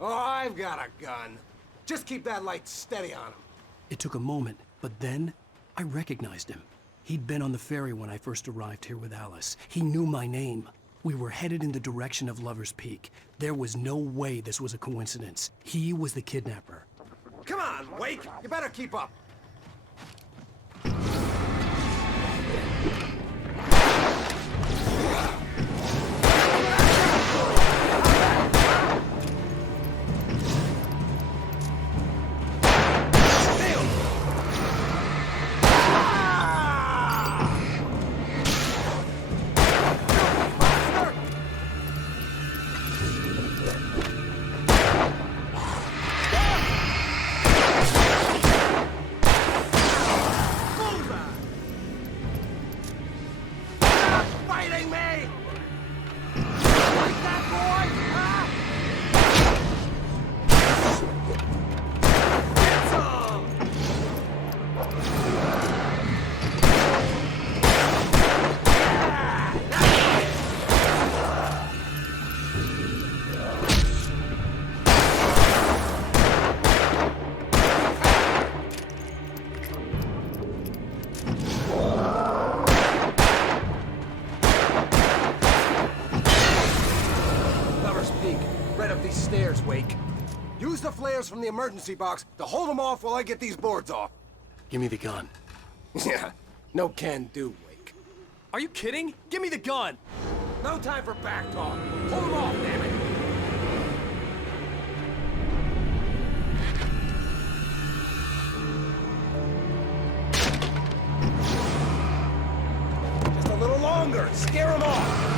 Oh, I've got a gun. Just keep that light steady on him. It took a moment, but then I recognized him. He'd been on the ferry when I first arrived here with Alice. He knew my name. We were headed in the direction of Lover's Peak. There was no way this was a coincidence. He was the kidnapper. Come on, Wake! You better keep up. Wake. Use the flares from the emergency box to hold them off while I get these boards off. Give me the gun. Yeah, no can do, Wake. Are you kidding? Give me the gun! No time for back talk. Hold them off, damn it! Just a little longer. Scare them off.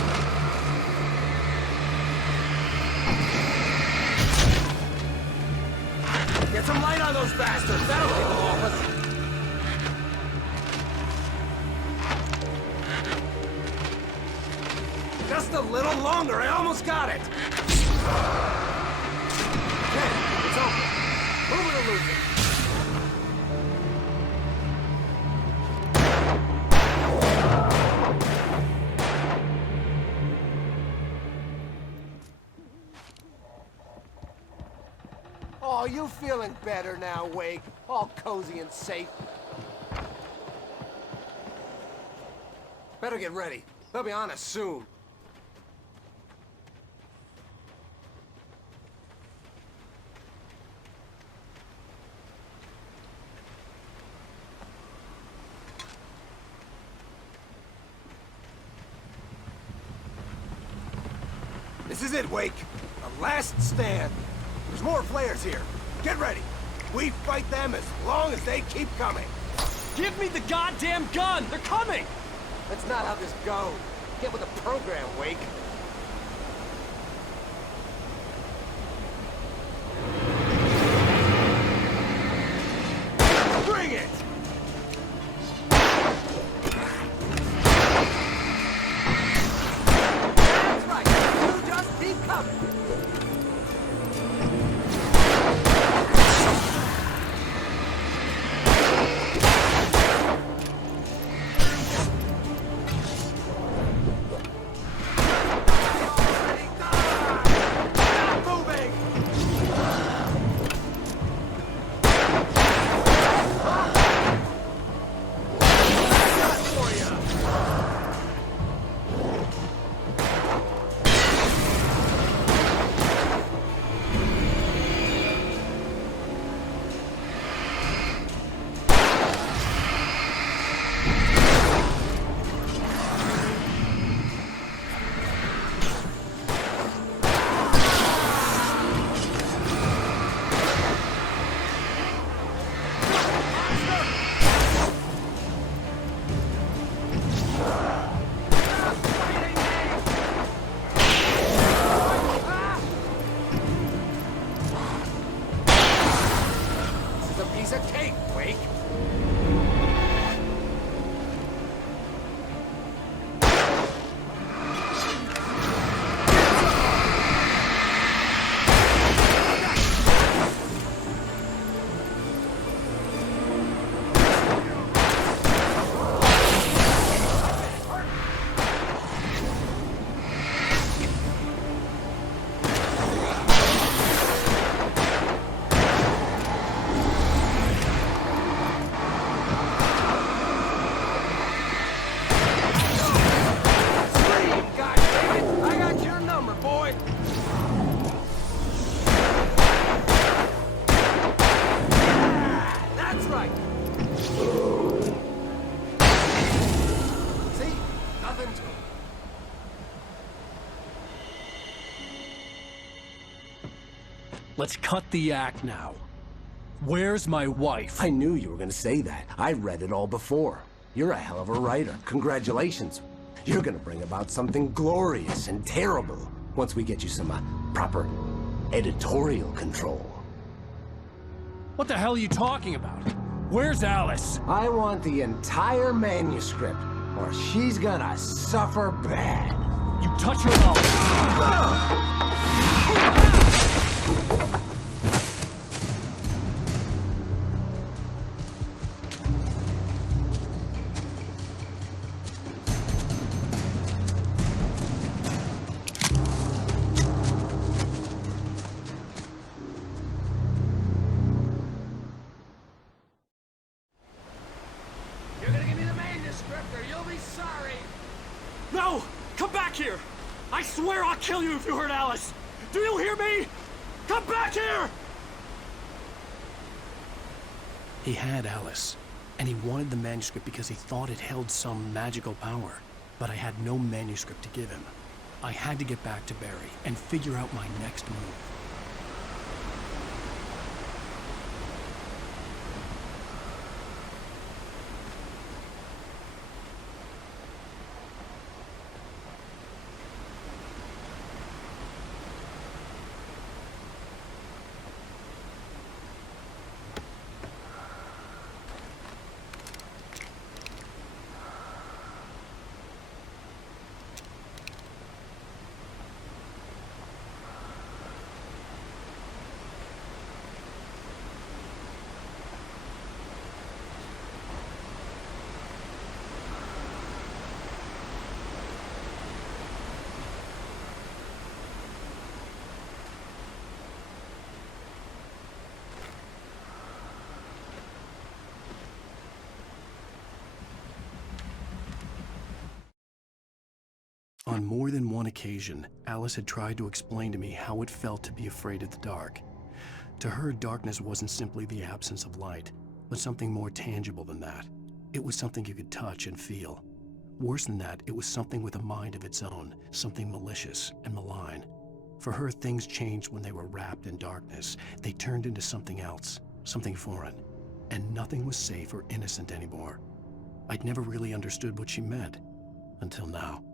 Get some light on those bastards! That'll keep them off us! Just a little longer, I almost got it! Okay, it's open. Move it or lose it. you feeling better now, Wake? All cozy and safe? Better get ready. They'll be on us soon. This is it, Wake. The last stand. There's more flares here. Get ready. We fight them as long as they keep coming. Give me the goddamn gun! They're coming! That's not how this goes. Get with the program, Wake. Bring it! That's right. You just keep coming. Let's cut the act now. Where's my wife? I knew you were gonna say that. I read it all before. You're a hell of a writer. Congratulations. You're gonna bring about something glorious and terrible once we get you some proper editorial control. What the hell are you talking about? Where's Alice? I want the entire manuscript, or she's gonna suffer bad. You touch her mouth. You're gonna give me the manuscript or you'll be sorry! No! Come back here! I swear I'll kill you if you hurt Alice! Do you hear me? Come back here! He had Alice, and he wanted the manuscript because he thought it held some magical power. But I had no manuscript to give him. I had to get back to Barry and figure out my next move. On more than one occasion, Alice had tried to explain to me how it felt to be afraid of the dark. To her, darkness wasn't simply the absence of light, but something more tangible than that. It was something you could touch and feel. Worse than that, it was something with a mind of its own, something malicious and malign. For her, things changed when they were wrapped in darkness. They turned into something else, something foreign, and nothing was safe or innocent anymore. I'd never really understood what she meant, until now.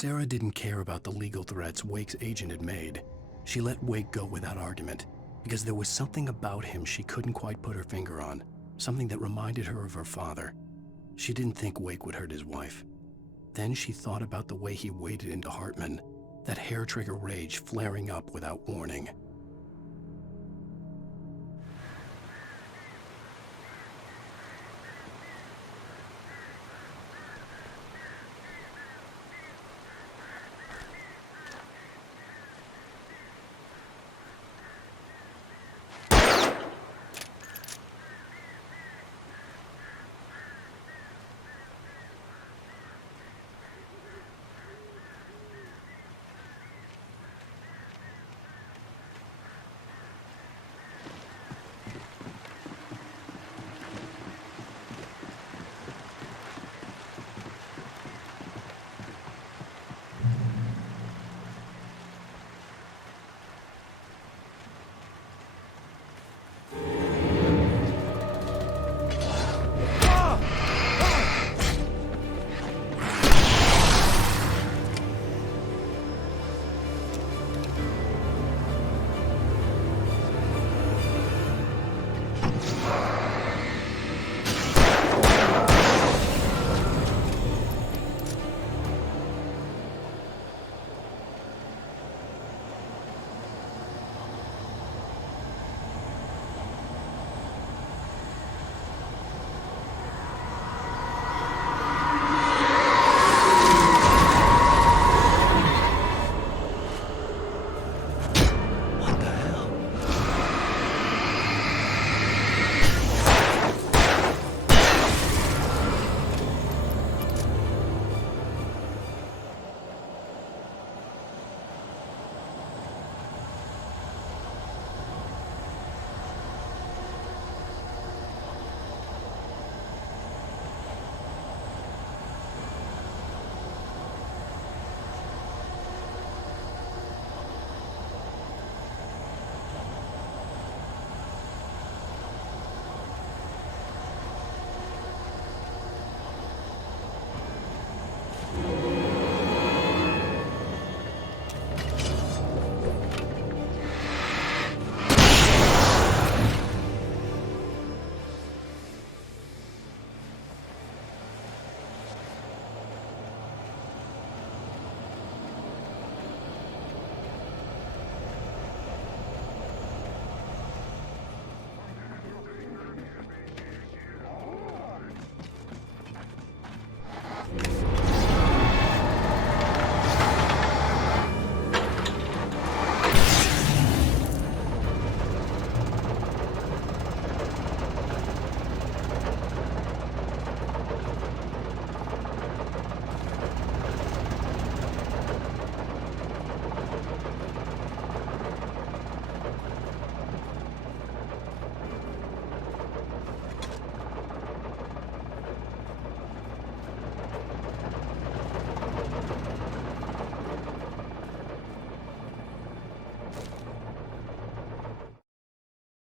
Sarah didn't care about the legal threats Wake's agent had made. She let Wake go without argument, because there was something about him she couldn't quite put her finger on, something that reminded her of her father. She didn't think Wake would hurt his wife. Then she thought about the way he waded into Hartman, that hair-trigger rage flaring up without warning.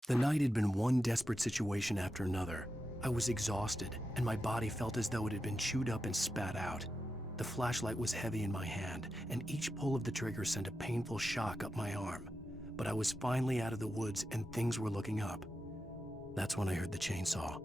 The night had been one desperate situation after another. I was exhausted, and my body felt as though it had been chewed up and spat out. The flashlight was heavy in my hand, and each pull of the trigger sent a painful shock up my arm. But I was finally out of the woods, and things were looking up. That's when I heard the chainsaw.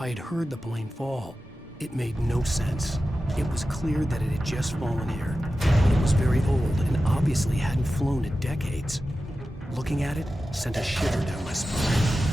I had heard the plane fall. It made no sense. It was clear that it had just fallen here. It was very old and obviously hadn't flown in decades. Looking at it sent a shiver down my spine.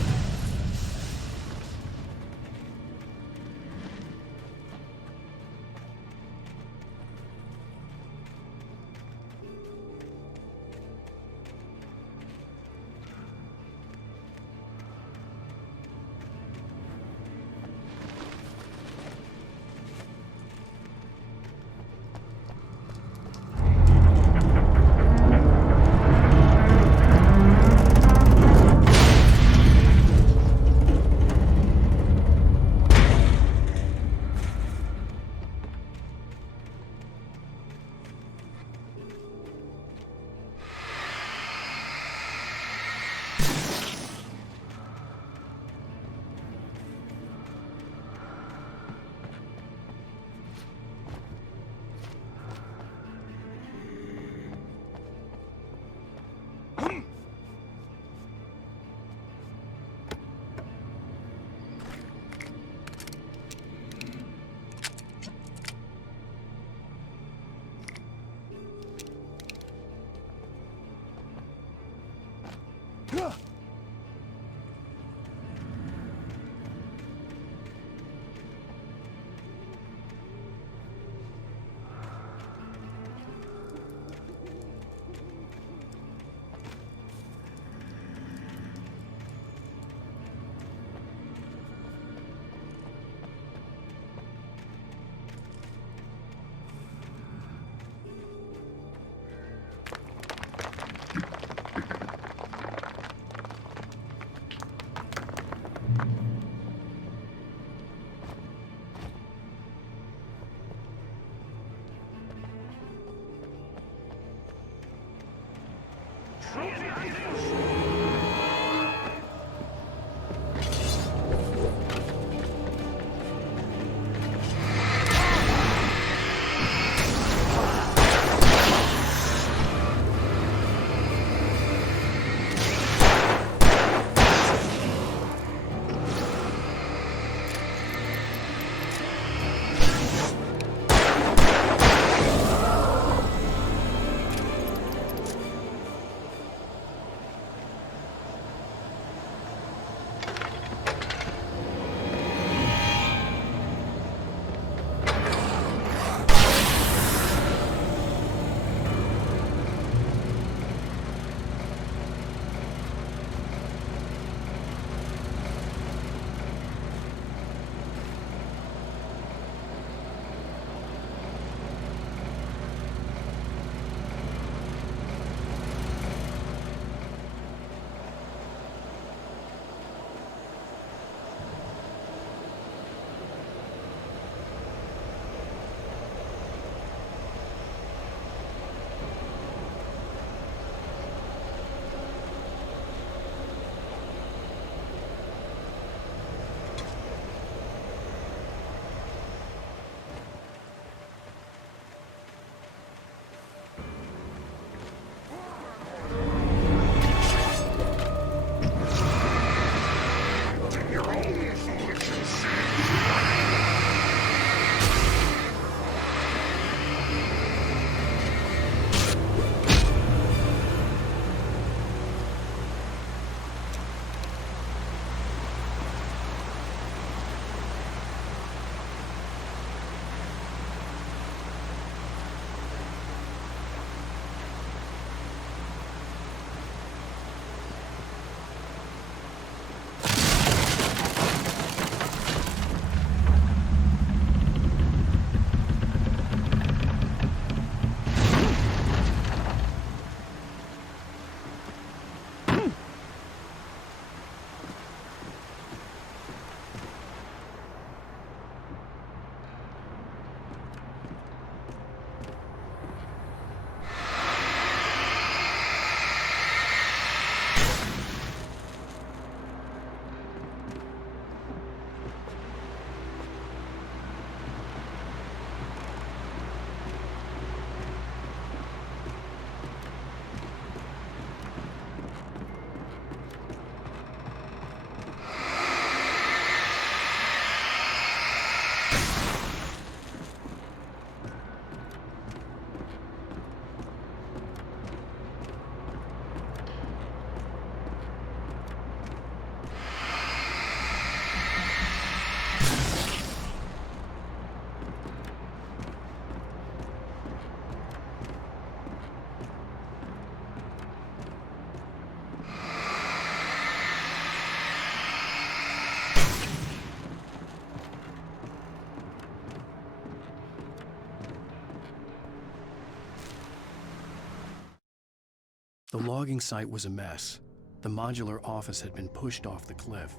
The logging site was a mess. The modular office had been pushed off the cliff.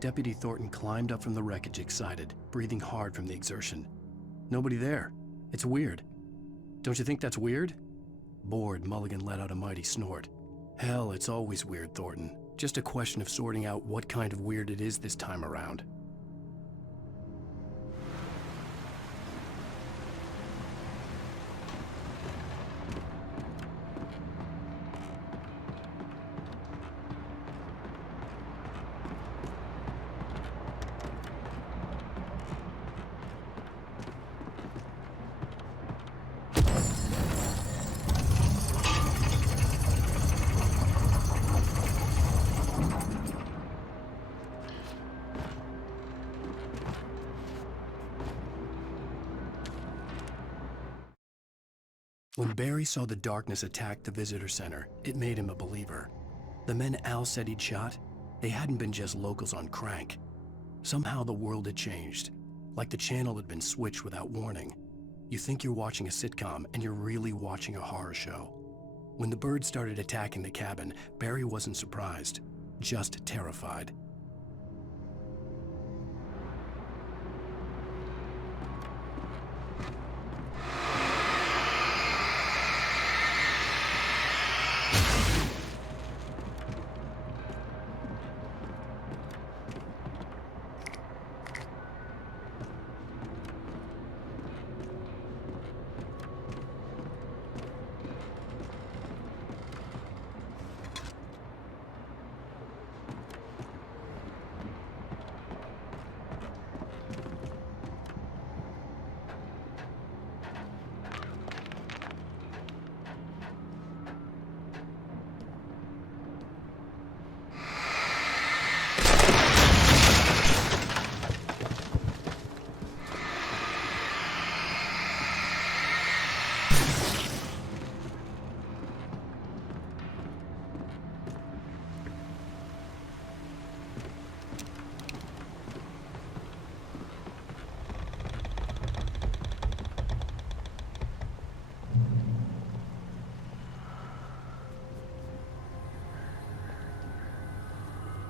Deputy Thornton climbed up from the wreckage excited, breathing hard from the exertion. Nobody there. It's weird. Don't you think that's weird? Bored, Mulligan let out a mighty snort. Hell, it's always weird, Thornton. Just a question of sorting out what kind of weird it is this time around. When Barry saw the darkness attack the visitor center, it made him a believer. The men Al said he'd shot, they hadn't been just locals on crank. Somehow the world had changed, like the channel had been switched without warning. You think you're watching a sitcom, and you're really watching a horror show. When the birds started attacking the cabin, Barry wasn't surprised, just terrified.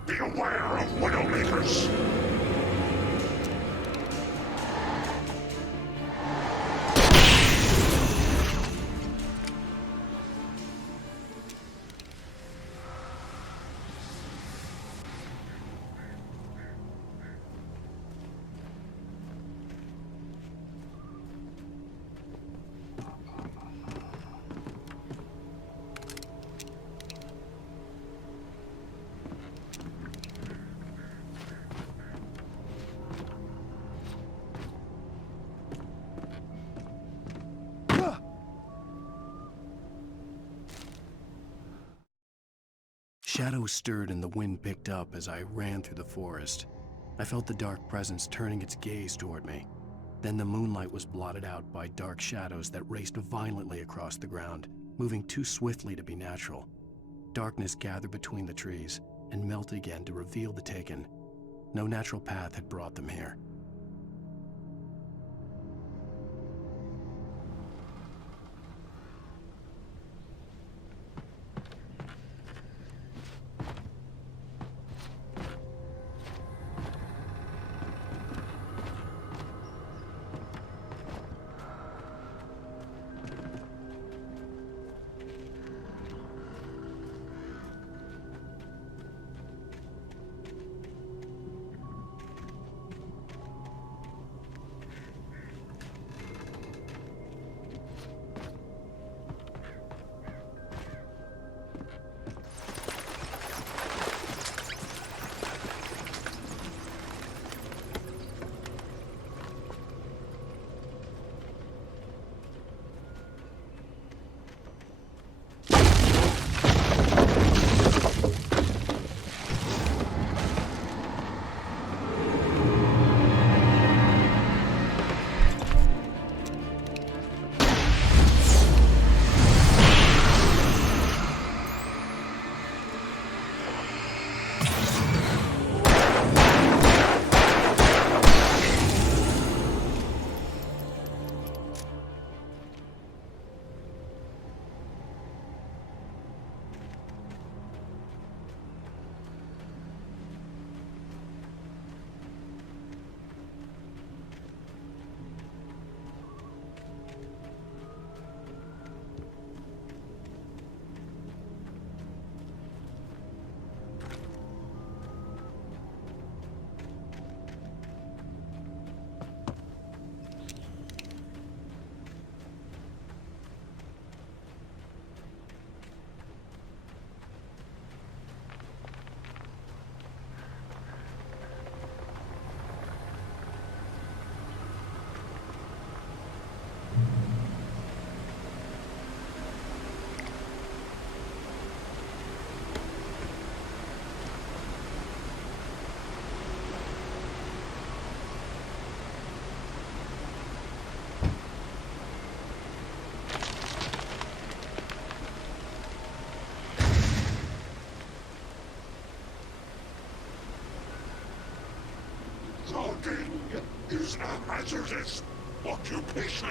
Be aware of Widowmakers! Shadows stirred and the wind picked up as I ran through the forest. I felt the dark presence turning its gaze toward me. Then the moonlight was blotted out by dark shadows that raced violently across the ground, moving too swiftly to be natural. Darkness gathered between the trees and melted again to reveal the taken. No natural path had brought them here. Working is a hazardous occupation.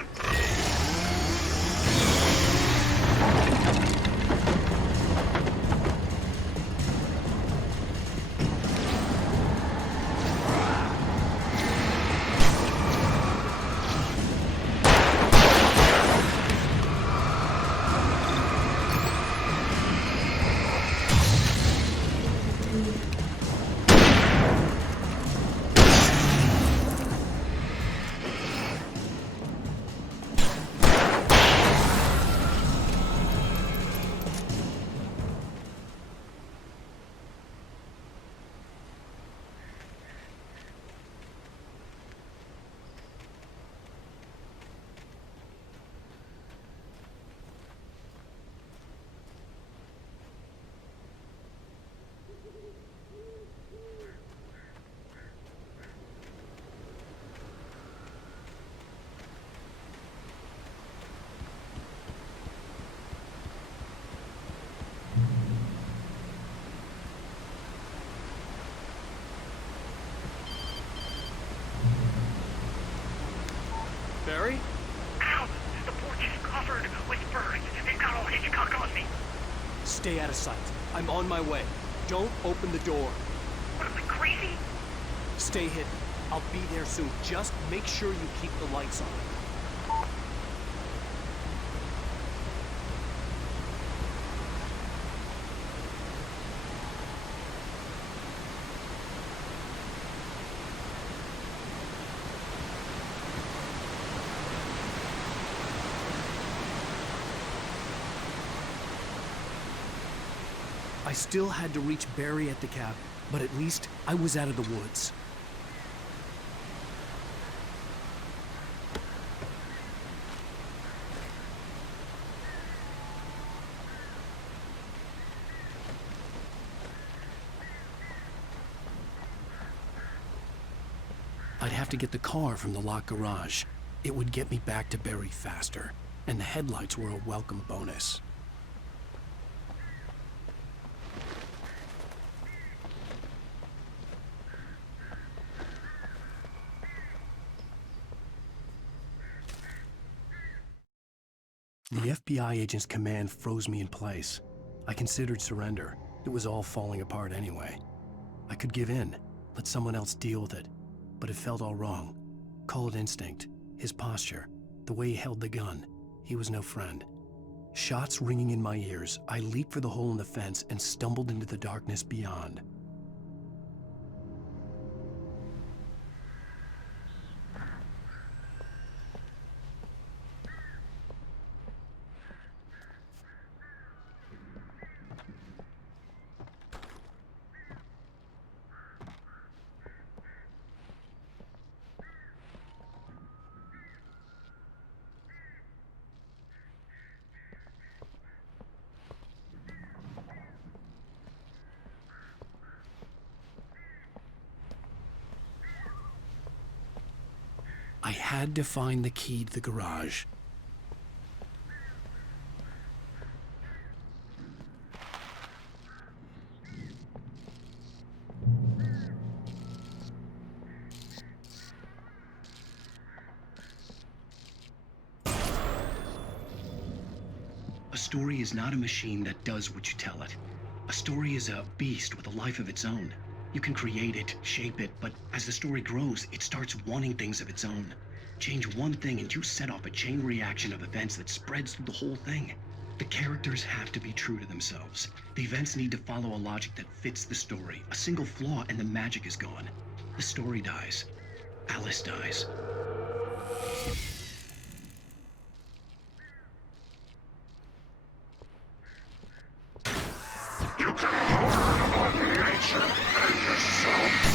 Barry? Ow! The porch is covered with birds. They've got all Hitchcock on me. Stay out of sight. I'm on my way. Don't open the door. What, am I crazy? Stay hidden. I'll be there soon. Just make sure you keep the lights on. I still had to reach Barry at the cabin, but at least I was out of the woods. I'd have to get the car from the locked garage. It would get me back to Barry faster, and the headlights were a welcome bonus. The FBI agent's command froze me in place. I considered surrender. It was all falling apart anyway. I could give in, let someone else deal with it, but it felt all wrong. Call it instinct, his posture, the way he held the gun. He was no friend. Shots ringing in my ears, I leaped for the hole in the fence and stumbled into the darkness beyond. I had to find the key to the garage. A story is not a machine that does what you tell it. A story is a beast with a life of its own. You can create it, shape it, but as the story grows, it starts wanting things of its own. Change one thing and you set off a chain reaction of events that spreads through the whole thing. The characters have to be true to themselves. The events need to follow a logic that fits the story. A single flaw and the magic is gone. The story dies. Alice dies. You can learn about nature and yourself.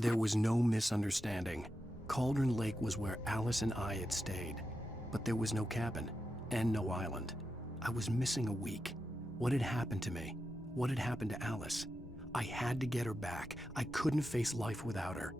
There was no misunderstanding. Cauldron Lake was where Alice and I had stayed, but there was no cabin and no island. I was missing a week. What had happened to me? What had happened to Alice? I had to get her back. I couldn't face life without her.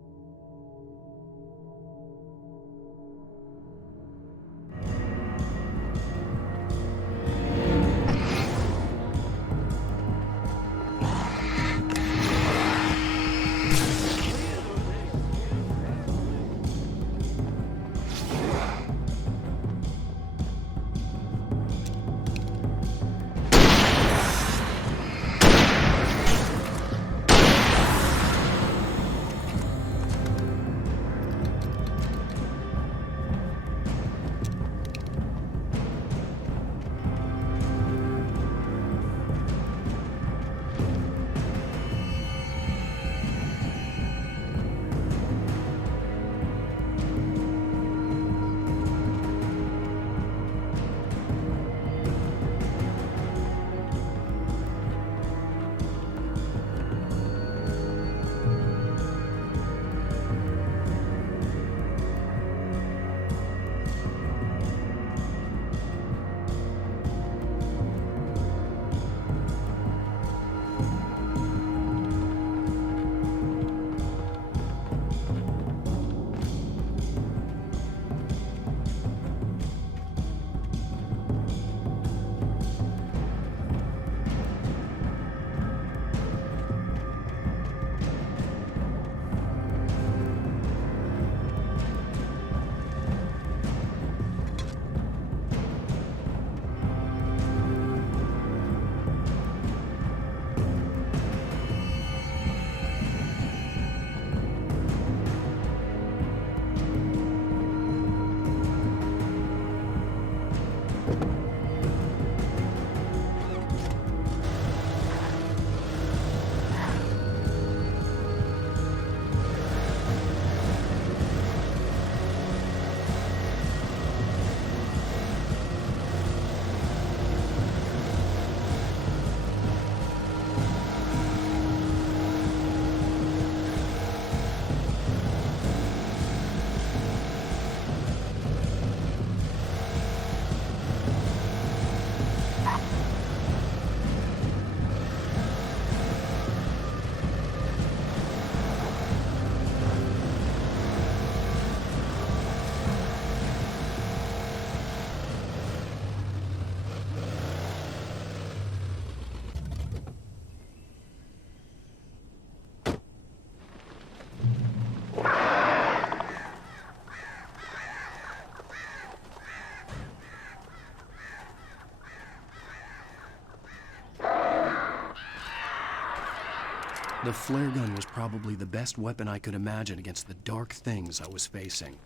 The flare gun was probably the best weapon I could imagine against the dark things I was facing.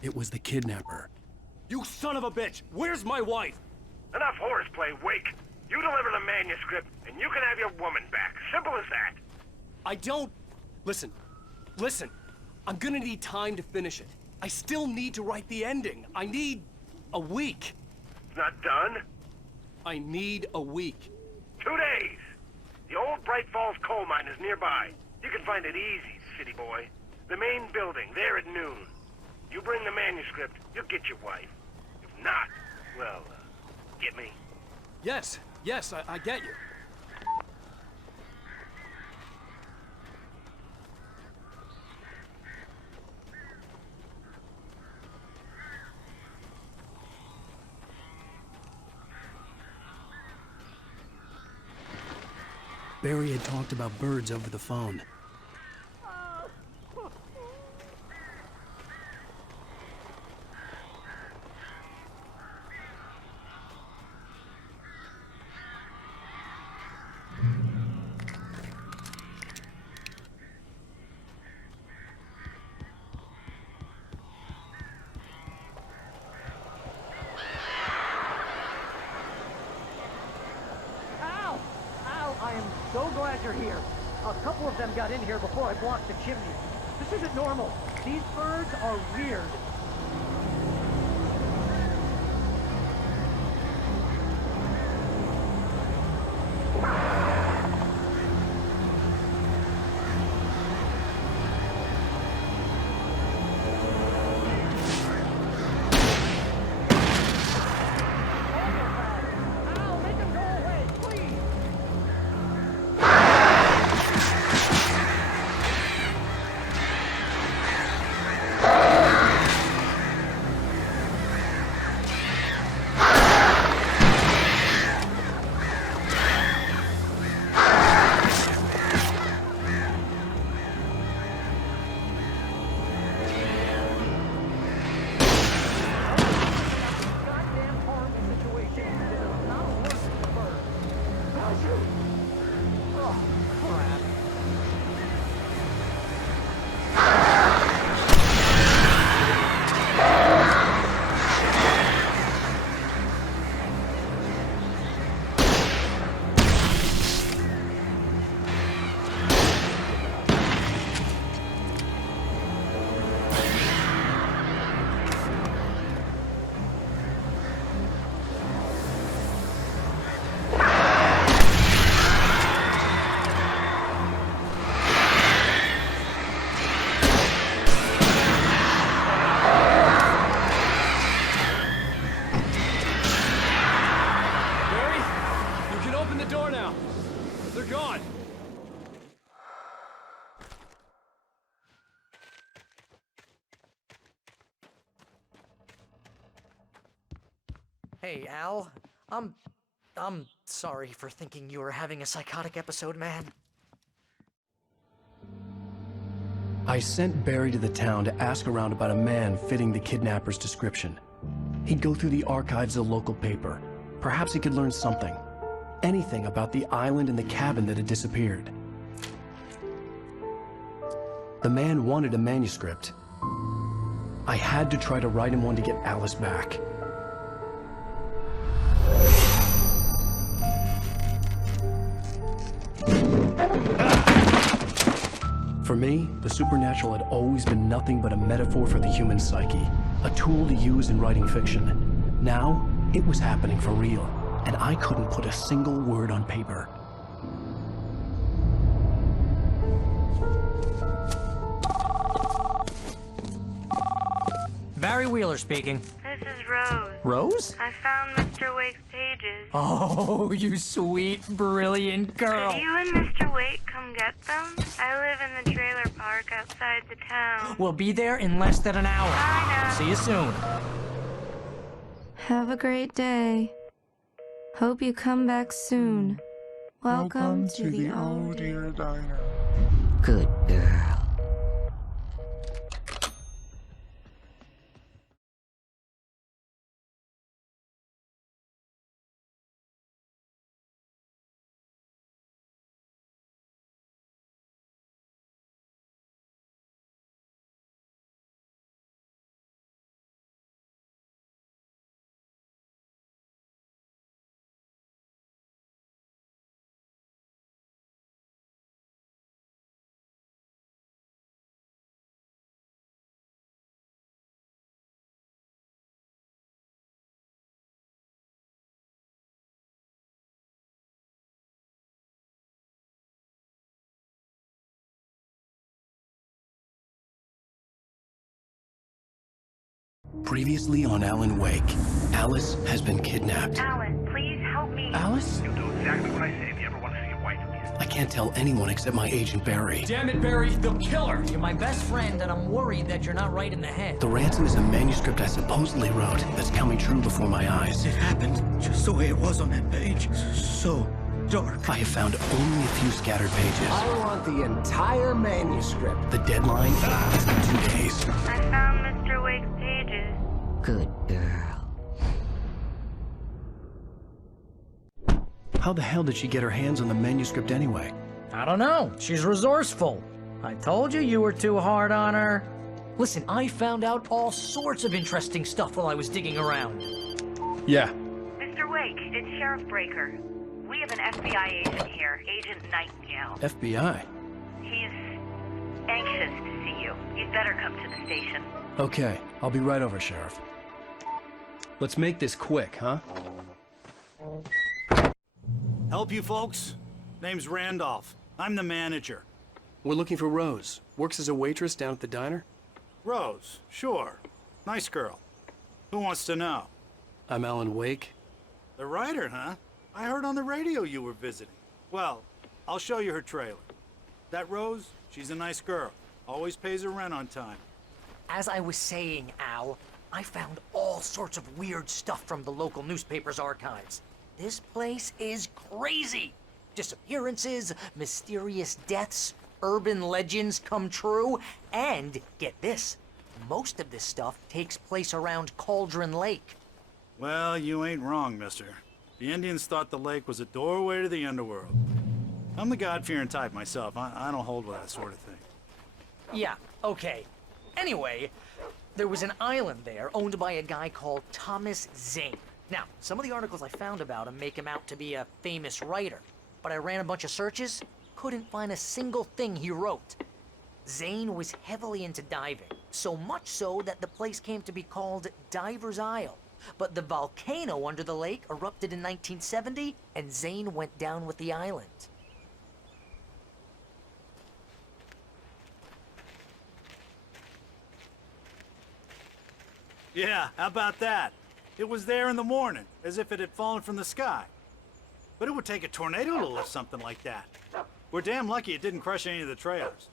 It was the kidnapper. You son of a bitch! Where's my wife? Enough horseplay, Wake. You deliver the manuscript, and you can have your woman back. Simple as that. I don't... Listen. I'm gonna need time to finish it. I still need to write the ending. I need a week. It's not done? I need a week. 2 days. The old Bright Falls coal mine is nearby. You can find it easy, city boy. The main building, there at noon. You bring the manuscript, you'll get your wife. If not, well, get me? Yes, I get you. Barry had talked about birds over the phone. I am so glad you're here. A couple of them got in here before I blocked the chimney. This isn't normal. These birds are weird. Hey, Al. I'm sorry for thinking you were having a psychotic episode, man. I sent Barry to the town to ask around about a man fitting the kidnapper's description. He'd go through the archives of the local paper. Perhaps he could learn something. Anything about the island and the cabin that had disappeared. The man wanted a manuscript. I had to try to write him one to get Alice back. For me, the supernatural had always been nothing but a metaphor for the human psyche, a tool to use in writing fiction. Now, it was happening for real, and I couldn't put a single word on paper. Barry Wheeler speaking. This is Rose. Rose? I found Mr. Wake's pages. Oh, you sweet, brilliant girl. Could you and Mr. Wake come get them? I live in the trailer park outside the town. We'll be there in less than an hour. Bye now. See you soon. Have a great day. Hope you come back soon. Welcome to the old dear diner. Good girl. Previously on Alan Wake, Alice has been kidnapped. Alan, please help me. Alice? You'll do exactly what I say if you ever want to see your wife again. I can't tell anyone except my agent Barry. Damn it, Barry, they'll kill her. You're my best friend, and I'm worried that you're not right in the head. The ransom is a manuscript I supposedly wrote that's coming true before my eyes. It happened just the way it was on that page. So, dork. I have found only a few scattered pages. I want the entire manuscript. The deadline is in 2 days. I found Mr. Wake's pages. Good girl. How the hell did she get her hands on the manuscript anyway? I don't know. She's resourceful. I told you you were too hard on her. Listen, I found out all sorts of interesting stuff while I was digging around. Yeah. Mr. Wake, it's Sheriff Breaker. We have an FBI agent here, Agent Nightingale. FBI? He's anxious to see you. You'd better come to the station. Okay, I'll be right over, Sheriff. Let's make this quick, huh? Help you folks? Name's Randolph. I'm the manager. We're looking for Rose. Works as a waitress down at the diner. Rose, sure. Nice girl. Who wants to know? I'm Alan Wake. The writer, huh? I heard on the radio you were visiting. Well, I'll show you her trailer. That Rose, she's a nice girl. Always pays her rent on time. As I was saying, Al, I found all sorts of weird stuff from the local newspaper's archives. This place is crazy. Disappearances, mysterious deaths, urban legends come true, and get this, most of this stuff takes place around Cauldron Lake. Well, you ain't wrong, mister. The Indians thought the lake was a doorway to the underworld. I'm the God-fearing type myself. I don't hold with that sort of thing. Yeah, okay. Anyway, there was an island there owned by a guy called Thomas Zane. Now, some of the articles I found about him make him out to be a famous writer, but I ran a bunch of searches, couldn't find a single thing he wrote. Zane was heavily into diving, so much so that the place came to be called Diver's Isle. But the volcano under the lake erupted in 1970, and Zane went down with the island. Yeah, how about that? It was there in the morning, as if it had fallen from the sky. But it would take a tornado to lift something like that. We're damn lucky it didn't crush any of the trailers.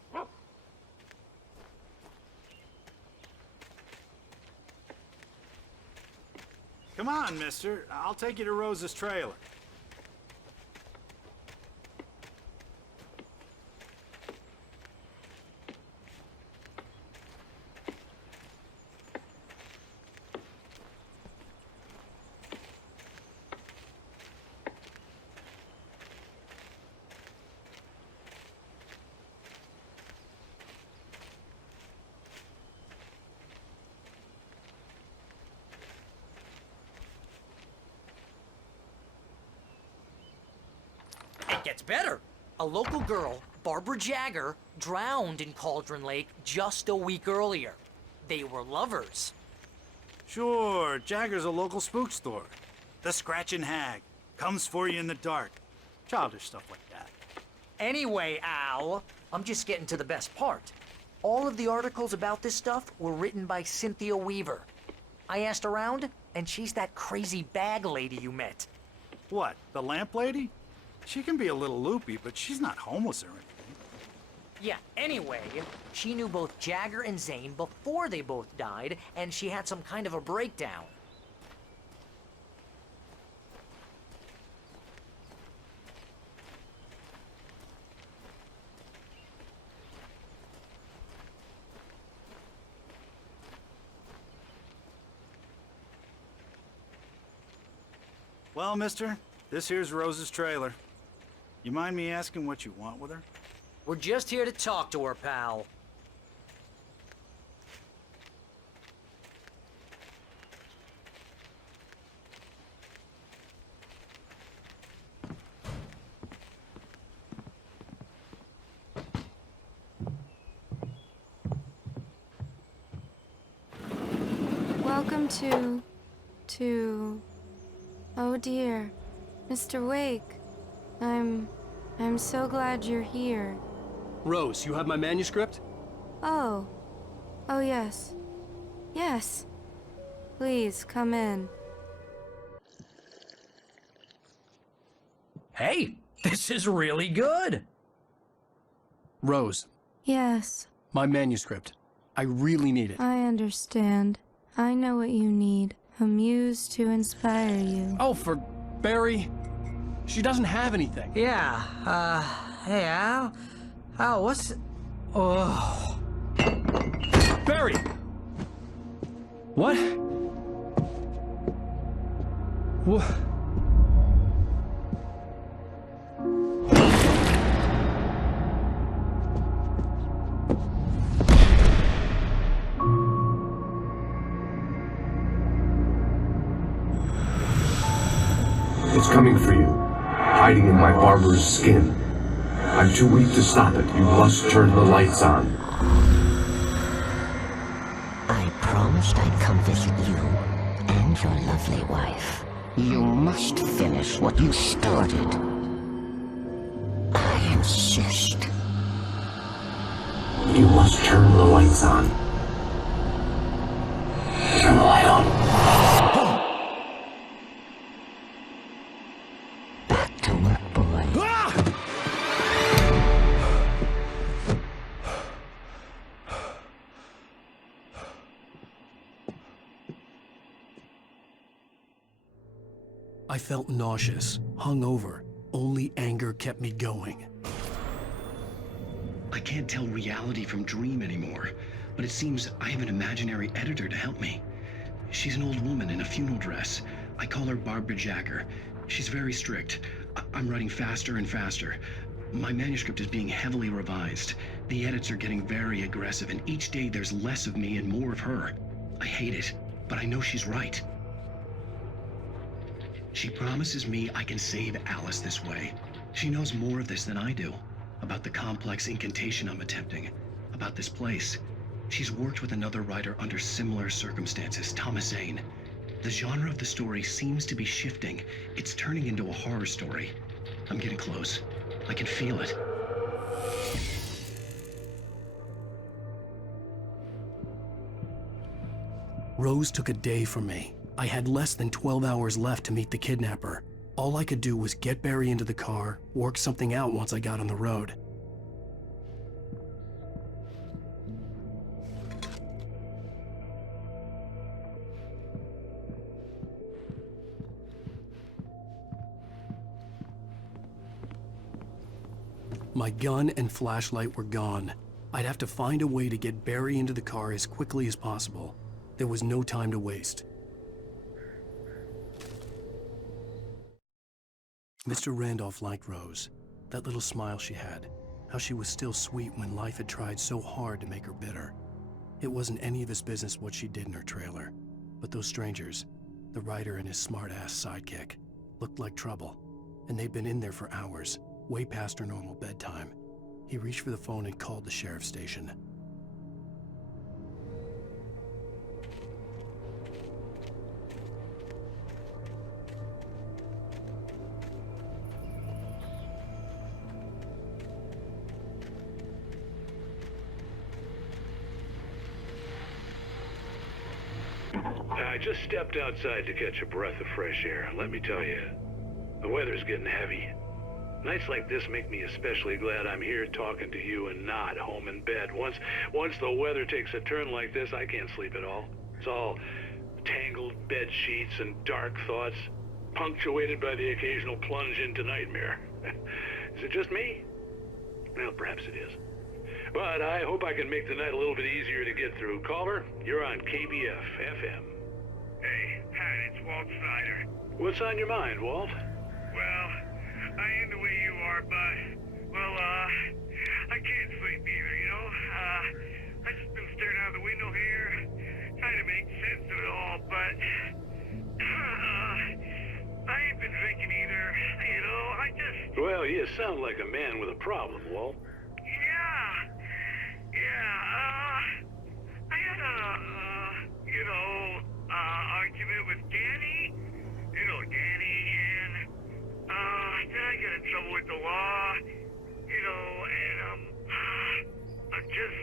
Come on, mister. I'll take you to Rose's trailer. It gets better. A local girl, Barbara Jagger, drowned in Cauldron Lake just a week earlier. They were lovers. Sure, Jagger's a local spook store. The Scratchin' Hag. Comes for you in the dark. Childish stuff like that. Anyway, Al, I'm just getting to the best part. All of the articles about this stuff were written by Cynthia Weaver. I asked around, and she's that crazy bag lady you met. What, the lamp lady? She can be a little loopy, but she's not homeless or anything. Yeah, anyway, she knew both Jagger and Zane before they both died, and she had some kind of a breakdown. Well, mister, this here's Rose's trailer. You mind me asking what you want with her? We're just here to talk to her, pal. Welcome to... Oh dear, Mr. Wake. I'm so glad you're here. Rose, you have my manuscript? Oh. Oh, yes. Yes. Please, come in. Hey, this is really good. Rose, Yes, my manuscript. I really need it. I understand. I know what you need. A muse to inspire you. Oh, for Barry. She doesn't have anything. Yeah, hey, Al? Al, what's... Oh... Barry! What? What? It's coming for you, hiding in my barber's skin. I'm too weak to stop it. You must turn the lights on. I promised I'd come visit you and your lovely wife. You must finish what you started. I insist. You must turn the lights on. Turn the light on. Back to work, boy. I felt nauseous, hungover. Only anger kept me going. I can't tell reality from dream anymore, but it seems I have an imaginary editor to help me. She's an old woman in a funeral dress. I call her Barbara Jacker. She's very strict. I'm writing faster and faster. My manuscript is being heavily revised. The edits are getting very aggressive, and each day there's less of me and more of her. I hate it, but I know she's right. She promises me I can save Alice this way. She knows more of this than I do. About the complex incantation I'm attempting. About this place. She's worked with another writer under similar circumstances, Thomas Zane. The genre of the story seems to be shifting. It's turning into a horror story. I'm getting close. I can feel it. Rose took a day from me. I had less than 12 hours left to meet the kidnapper. All I could do was get Barry into the car, work something out once I got on the road. My gun and flashlight were gone. I'd have to find a way to get Barry into the car as quickly as possible. There was no time to waste. Mr. Randolph liked Rose. That little smile she had. How she was still sweet when life had tried so hard to make her bitter. It wasn't any of his business what she did in her trailer. But those strangers, the writer and his smart-ass sidekick, looked like trouble. And they'd been in there for hours, way past her normal bedtime. He reached for the phone and called the sheriff's station. I just stepped outside to catch a breath of fresh air. Let me tell you, the weather's getting heavy. Nights like this make me especially glad I'm here talking to you and not home in bed. Once the weather takes a turn like this, I can't sleep at all. It's all tangled bed sheets and dark thoughts, punctuated by the occasional plunge into nightmare. Is it just me? Well, perhaps it is. But I hope I can make the night a little bit easier to get through. Caller, you're on KBF FM. Hey, Pat, it's Walt Snyder. What's on your mind, Walt? Well, I am the way you are, but, I can't sleep either, you know? I just been staring out the window here, trying to make sense of it all, but, I ain't been drinking either, you know, I just... Well, you sound like a man with a problem, Walt. I had argument with Danny, and, then I got in trouble with the law, and, I'm just,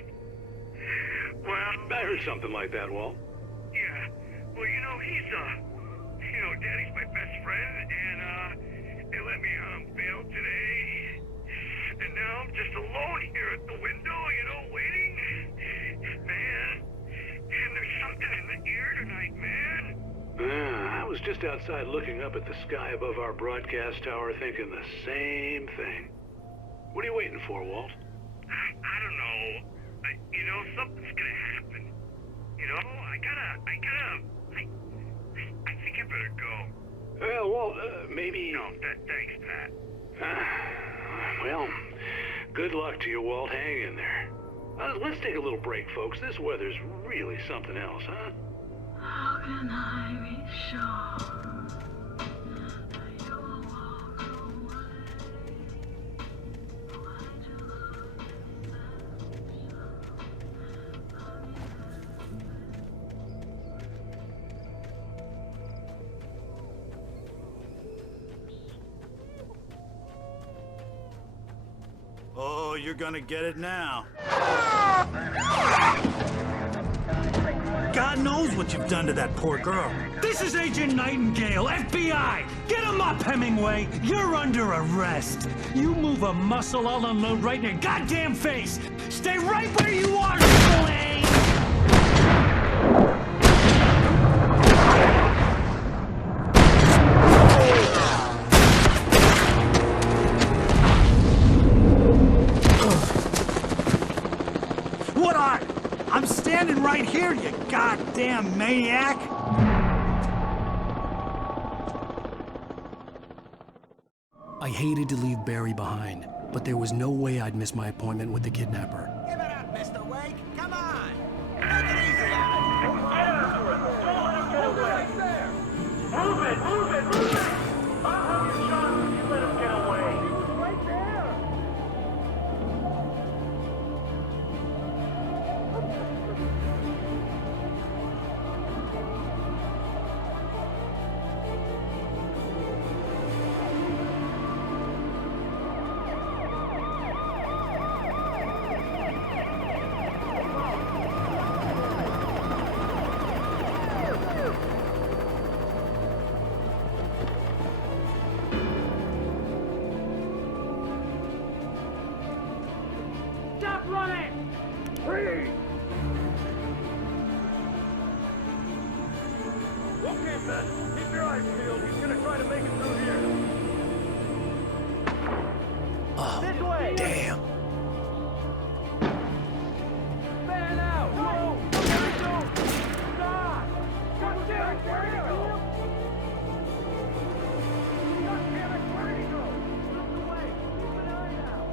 I heard something like that, Walt. Yeah, well, he's, Danny's my best friend, and, they let me on bail today, and now I'm just alone here at the window, waiting. Man, and there's something in the air tonight, man. I was just just outside looking up at the sky above our broadcast tower thinking the same thing. What are you waiting for, Walt? I don't know. You know, something's gonna happen. You know, I think I better go. Well, Walt, maybe... No, thanks, Pat. Well, good luck to you, Walt. Hang in there. Let's take a little break, folks. This weather's really something else, huh? How can I be sure that you'll walk away? Oh, you're gonna get it now. God knows what you've done to that poor girl. This is Agent Nightingale, FBI! Get him up, Hemingway! You're under arrest! You move a muscle, I'll unload right in your goddamn face! Stay right where you are, Spillane! What are? I'm standing right here, you goddamn maniac! I hated to leave Barry behind, but there was no way I'd miss my appointment with the kidnapper. Give it up, Mr. Wake. Come on. Take it easy on it. Get after it! Don't let him get away! Right there! Move it! Move it! Move it! I'll have you shot if you let him get away! He was right there! Stop running! Freeze! Okay, Ben. Keep your eyes peeled. He's gonna try to make it through here. Oh, This way! damn. Fan out! Whoa! There we go! Stop! God damn it! Where'd he go? God damn it! Where'd he go? Look away! Keep an eye out!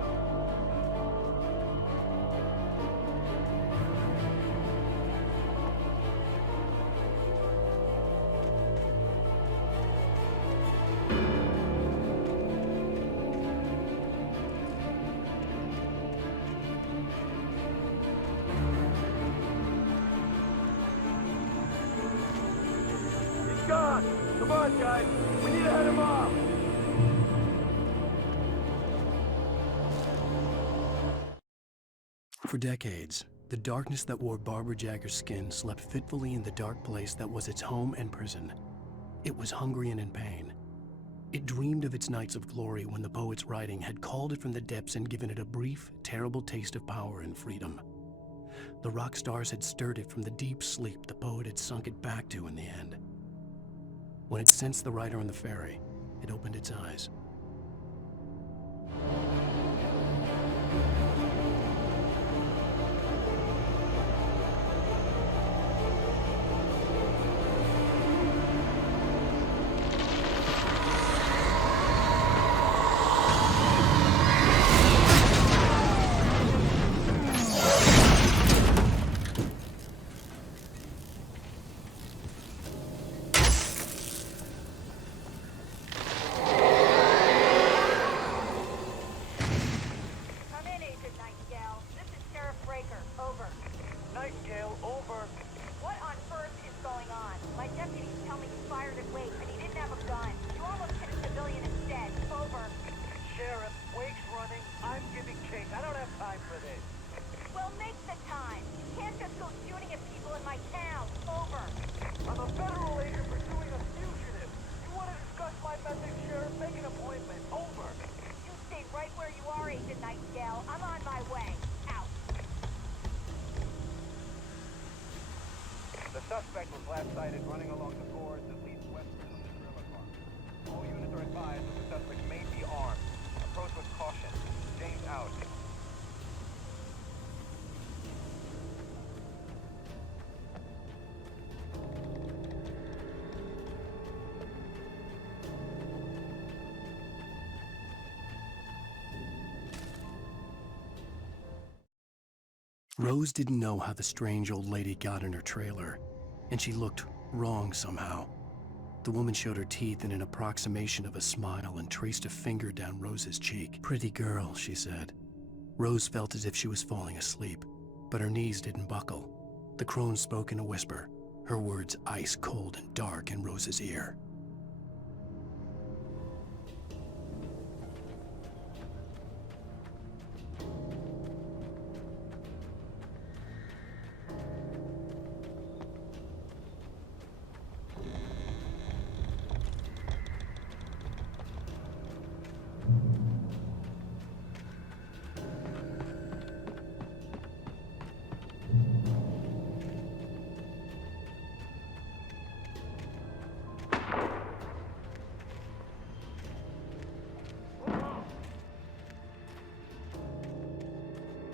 He's gone! Come on, guys! We need to head him off! For decades, the darkness that wore Barbara Jagger's skin slept fitfully in the dark place that was its home and prison. It was hungry and in pain. It dreamed of its nights of glory when the poet's writing had called it from the depths and given it a brief, terrible taste of power and freedom. The rock stars had stirred it from the deep sleep the poet had sunk it back to in the end. When it sensed the rider on the ferry, it opened its eyes. The suspect was last sighted running along the gorge that leads west. are advised that the suspect may be armed. Approach with caution. James out. Rose didn't know how the strange old lady got in her trailer, and she looked wrong somehow. The woman showed her teeth in an approximation of a smile and traced a finger down Rose's cheek. "Pretty girl," she said. Rose felt as if she was falling asleep, but her knees didn't buckle. The crone spoke in a whisper, her words ice cold and dark in Rose's ear.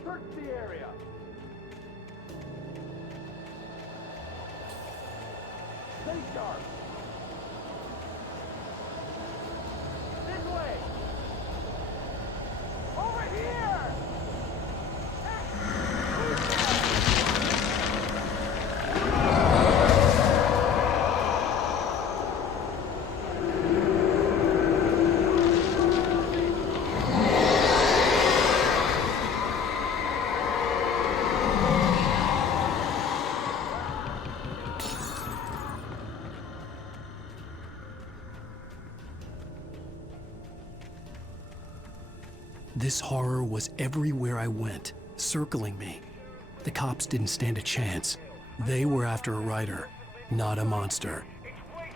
Search the area. Stay sharp. This way. Over here. This horror was everywhere I went, circling me. The cops didn't stand a chance. They were after a writer, not a monster. Wait,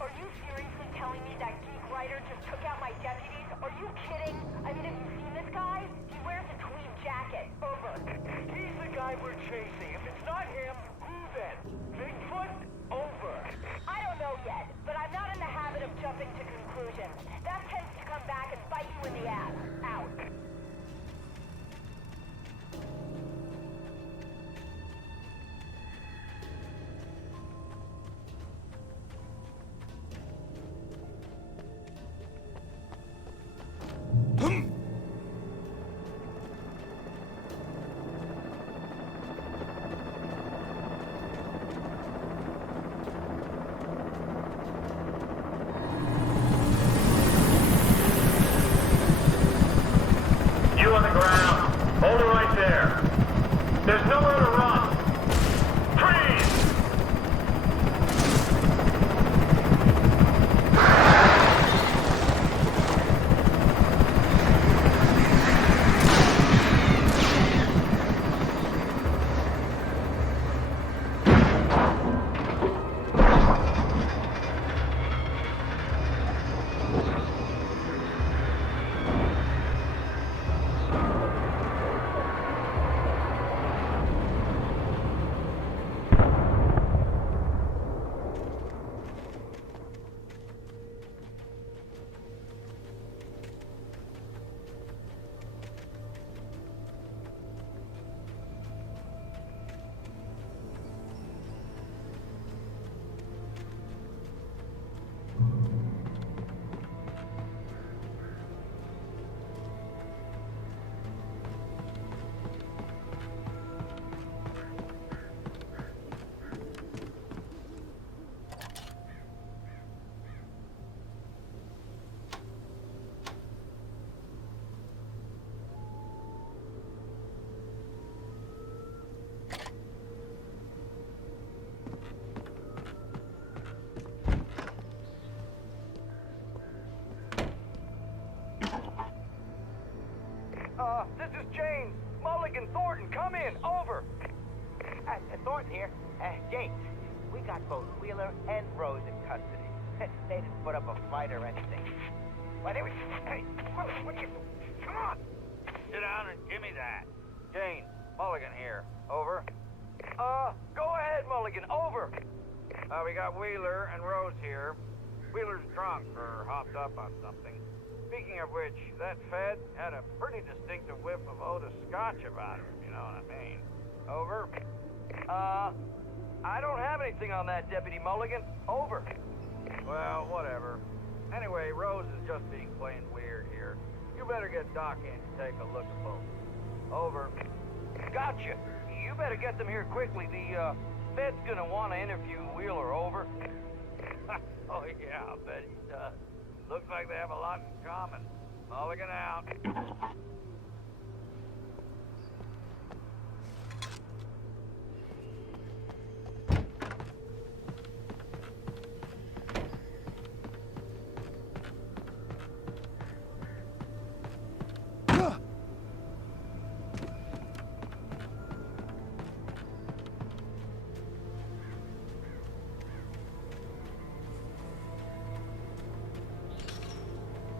are you seriously telling me that geek writer just took out my deputies? Are you kidding? I mean, have you seen this guy? He wears a tweed jacket. Over. He's the guy we're chasing. If it's not him, who then? Bigfoot? Over. I don't know yet, but I'm not in the habit of jumping to conclusions. That tends to come back and bite you in the ass. Out. You on the ground. Hold it right there. There's nowhere to run. Freeze! This is James. Mulligan, Thornton, come in. Over. Thornton here. James, we got both Wheeler and Rose in custody. They didn't put up a fight or anything. Why, they were... Hey, what you... Come on! Sit down and give me that. Jane, Mulligan here. Over. Go ahead, Mulligan. Over. We got Wheeler and Rose here. Wheeler's drunk or hopped up on something. Speaking of which, that Fed had a pretty distinctive whiff of Otis Scotch about him, if you know what I mean. Over. I don't have anything on that, Deputy Mulligan. Over. Well, whatever. Anyway, Rose is just being plain weird here. You better get Doc in to take a look at both. Over. Gotcha. You better get them here quickly. The Fed's gonna want to interview Wheeler. Over. Oh yeah, I'll bet he does. Looks like they have a lot in common. Mulligan out.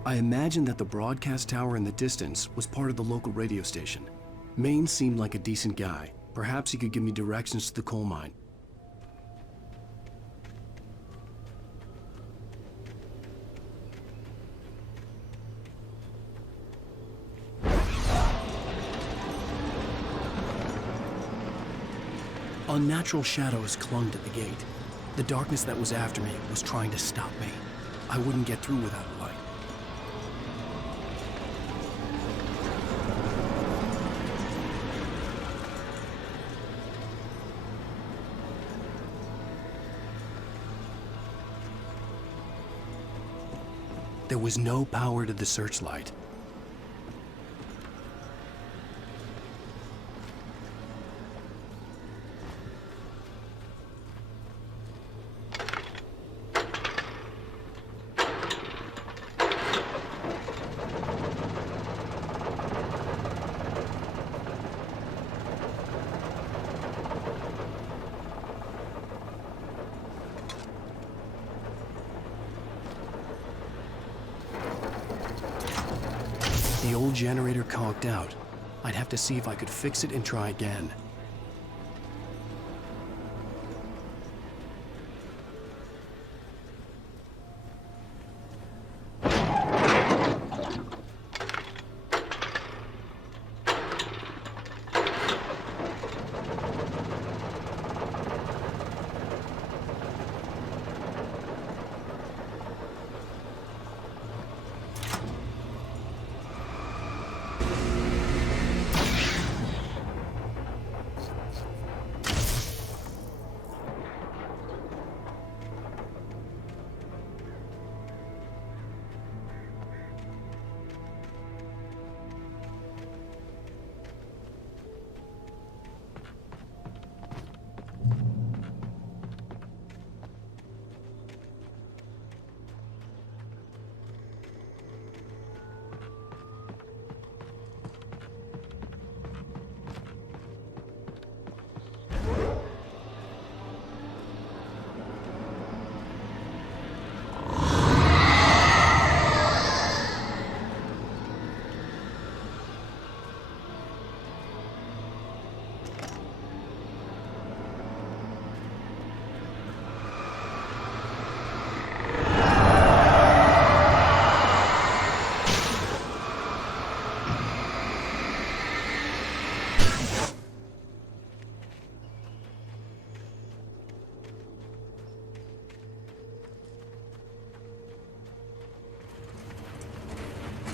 I imagined that the broadcast tower in the distance was part of the local radio station. Maine seemed like a decent guy. Perhaps he could give me directions to the coal mine. Unnatural shadows clung to the gate. The darkness that was after me was trying to stop me. I wouldn't get through without a light. There was no power to the searchlight. The old generator conked out. I'd have to see if I could fix it and try again.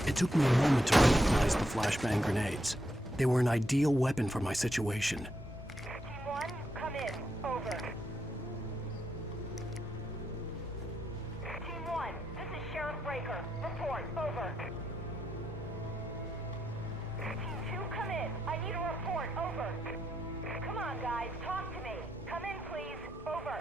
It took me a moment to recognize the flashbang grenades. They were an ideal weapon for my situation. Team 1, come in. Over. Team 1, this is Sheriff Breaker. Report. Over. Team 2, come in. I need a report. Over. Come on, guys. Talk to me. Come in, please. Over.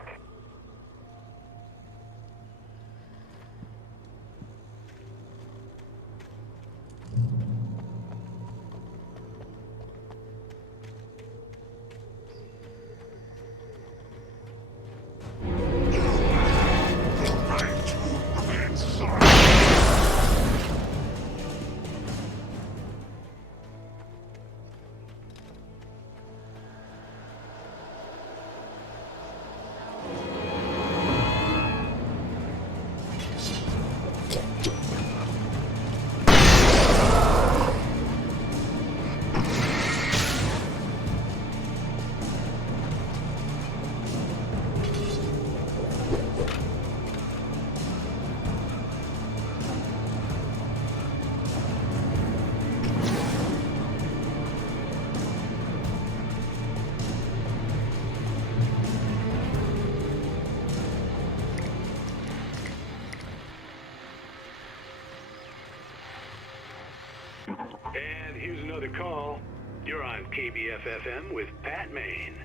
And here's another call. You're on KBF-FM with Pat Maine.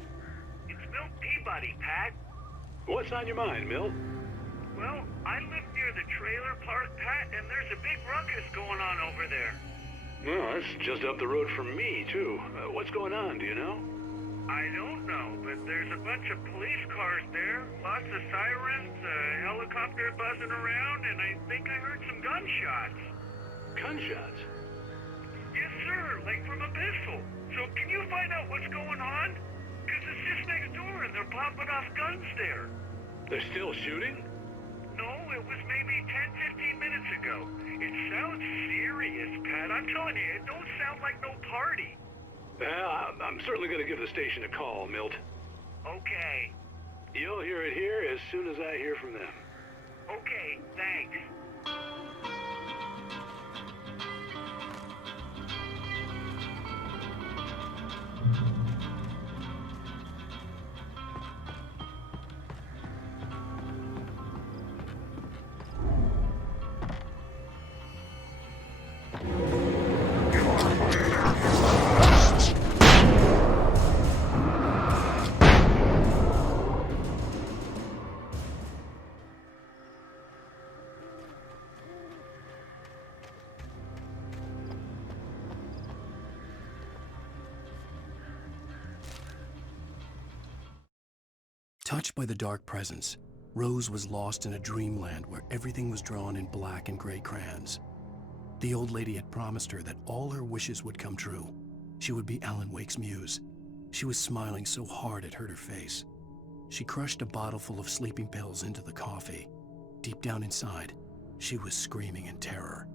It's Milt Peabody, Pat. What's on your mind, Milt? Well, I live near the trailer park, Pat, and there's a big ruckus going on over there. Well, that's just up the road from me, too. What's going on, do you know? I don't know, but there's a bunch of police cars there, lots of sirens, a helicopter buzzing around, and I think I heard some gunshots. Gunshots? Yes, sir, like from a pistol. So can you find out what's going on? Because it's just next door and they're popping off guns there. They're still shooting? No, it was maybe 10, 15 minutes ago. It sounds serious, Pat. I'm telling you, it don't sound like no party. Well, I'm certainly going to give the station a call, Milt. Okay. You'll hear it here as soon as I hear from them. Okay, thanks. Touched by the dark presence, Rose was lost in a dreamland where everything was drawn in black and gray crayons. The old lady had promised her that all her wishes would come true. She would be Alan Wake's muse. She was smiling so hard it hurt her face. She crushed a bottle full of sleeping pills into the coffee. Deep down inside, she was screaming in terror.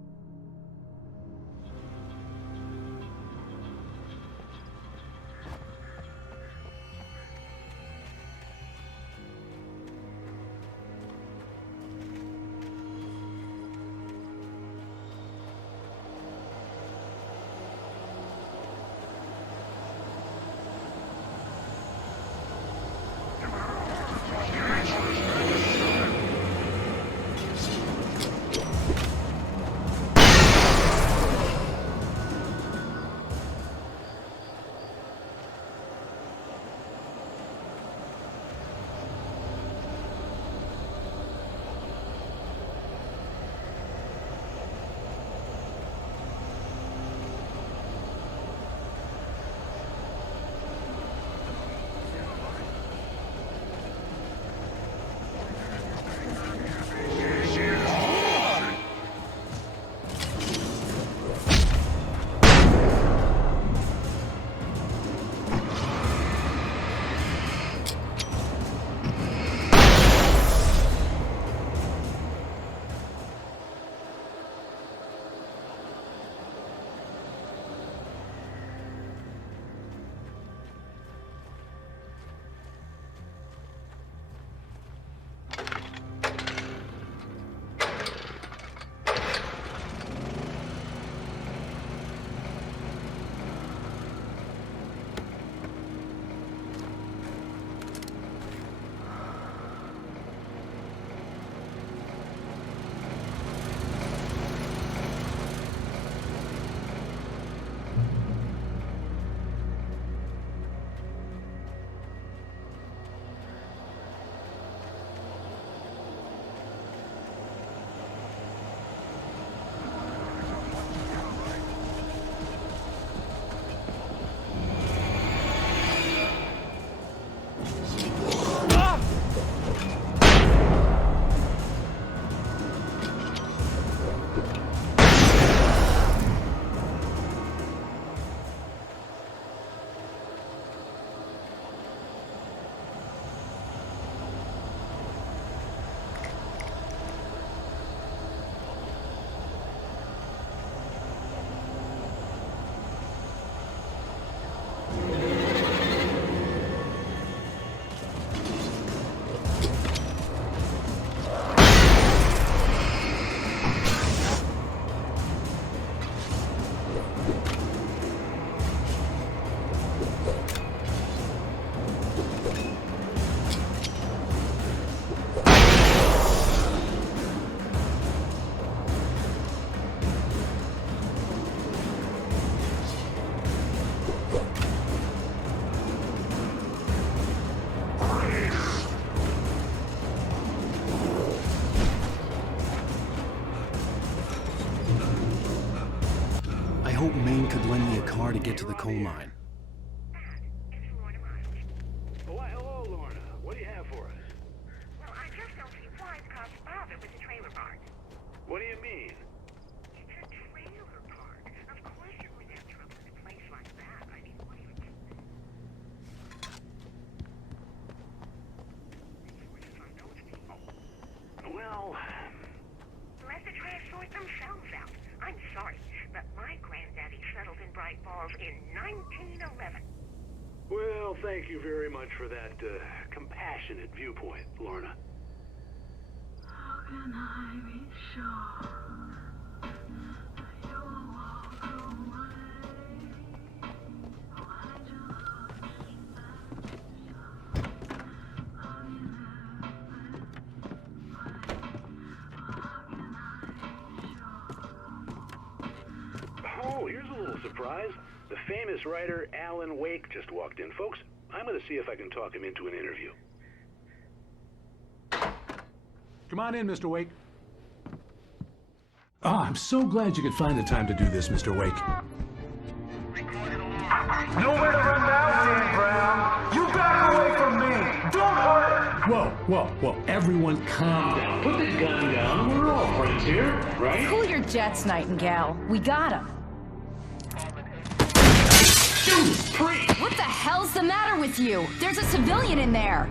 hoped Maine could lend me a car to get to the coal mine. Why, hello, Lorna. What do you have for us? Well, I just don't see why the cops bother with the trailer park. What do you mean? It's a trailer park. Of course you would have trouble in a place like that. I mean, what do you think? Find those people. Well... Let the trash sort themselves out. I'm sorry, but my granddaddy settled in Bright Falls in 1911. Well, thank you very much for that, compassionate viewpoint, Lorna. How can I be sure you'll walk away? Why'd you Oh, here's a little surprise. The famous writer Alan Wake just walked in. Folks, I'm going to see if I can talk him into an interview. Come on in, Mr. Wake. Oh, I'm so glad you could find the time to do this, Mr. Wake. Nowhere to run now, Dan Brown. You back away from me. Don't hurt her. Whoa. Everyone calm down. Put the gun down. We're all friends here, right? Cool your jets, Nightingale. We got him. What the hell's the matter with you? There's a civilian in there.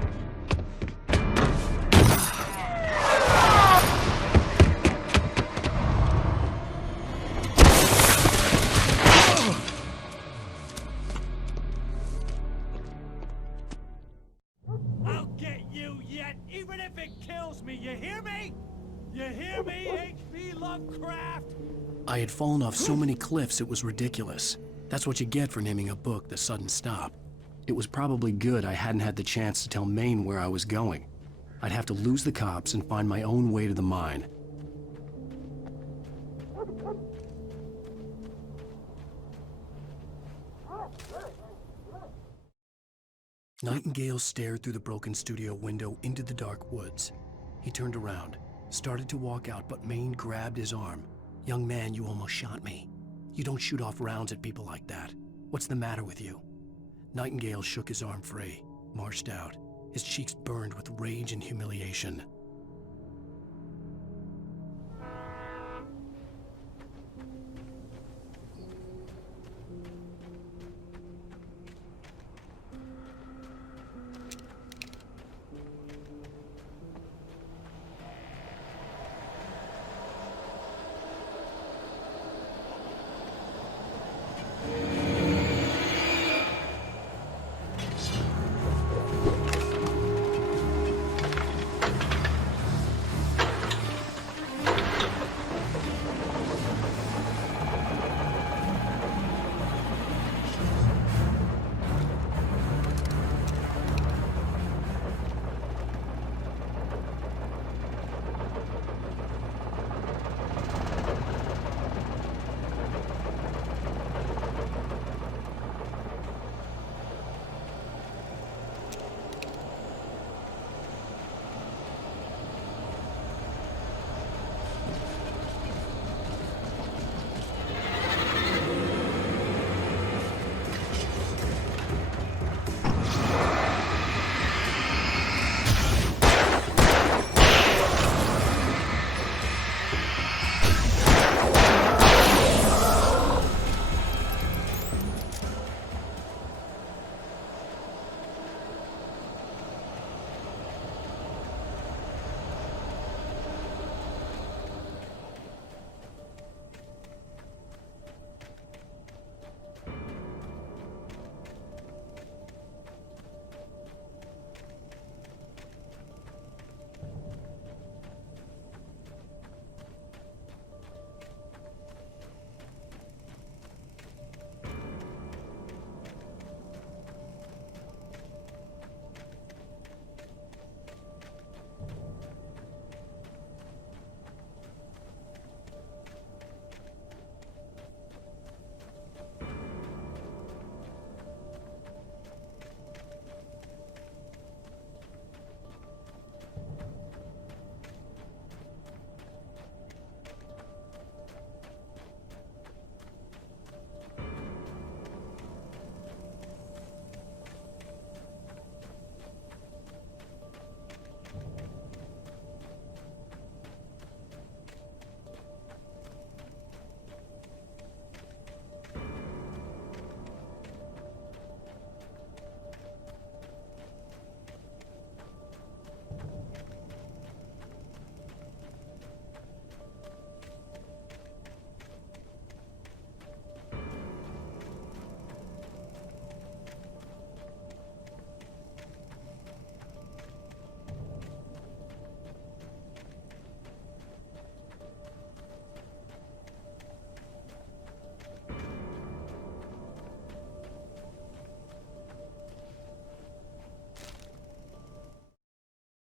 I'll get you yet, even if it kills me. You hear me? You hear me, H.P. Lovecraft? I had fallen off so many cliffs it was ridiculous. That's what you get for naming a book The Sudden Stop. It was probably good I hadn't had the chance to tell Maine where I was going. I'd have to lose the cops and find my own way to the mine. Nightingale stared through the broken studio window into the dark woods. He turned around, started to walk out, but Maine grabbed his arm. "Young man, you almost shot me. You don't shoot off rounds at people like that. What's the matter with you?" Nightingale shook his arm free, marched out. His cheeks burned with rage and humiliation.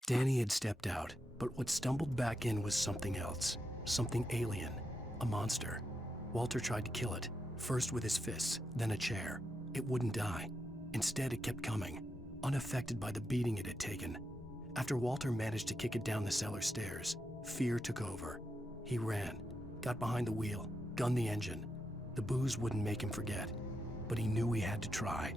Danny had stepped out, but what stumbled back in was something else. Something alien. A monster. Walter tried to kill it, first with his fists, then a chair. It wouldn't die. Instead, it kept coming, unaffected by the beating it had taken. After Walter managed to kick it down the cellar stairs, fear took over. He ran, got behind the wheel, gunned the engine. The booze wouldn't make him forget, but he knew he had to try.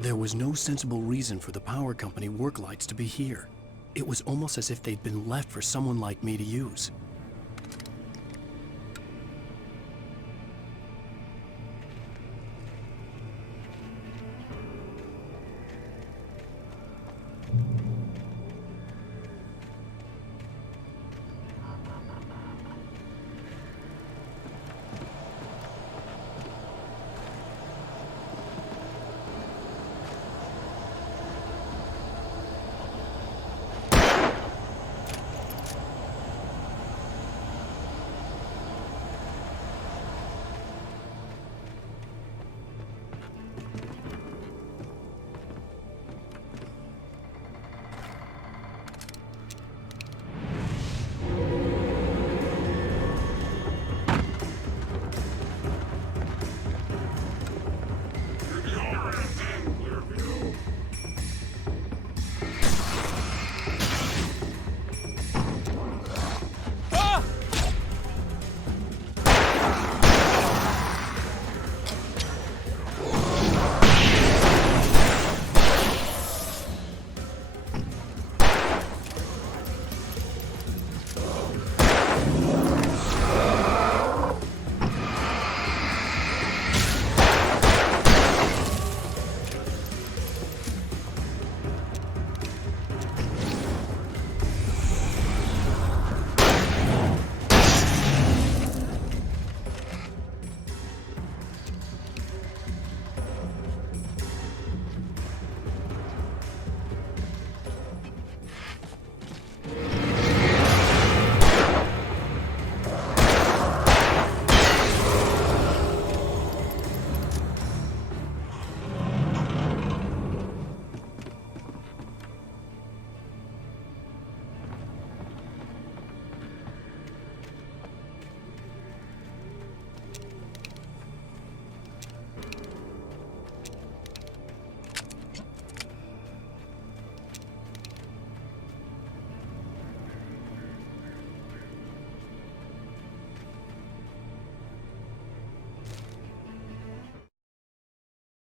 There was no sensible reason for the power company work lights to be here. It was almost as if they'd been left for someone like me to use.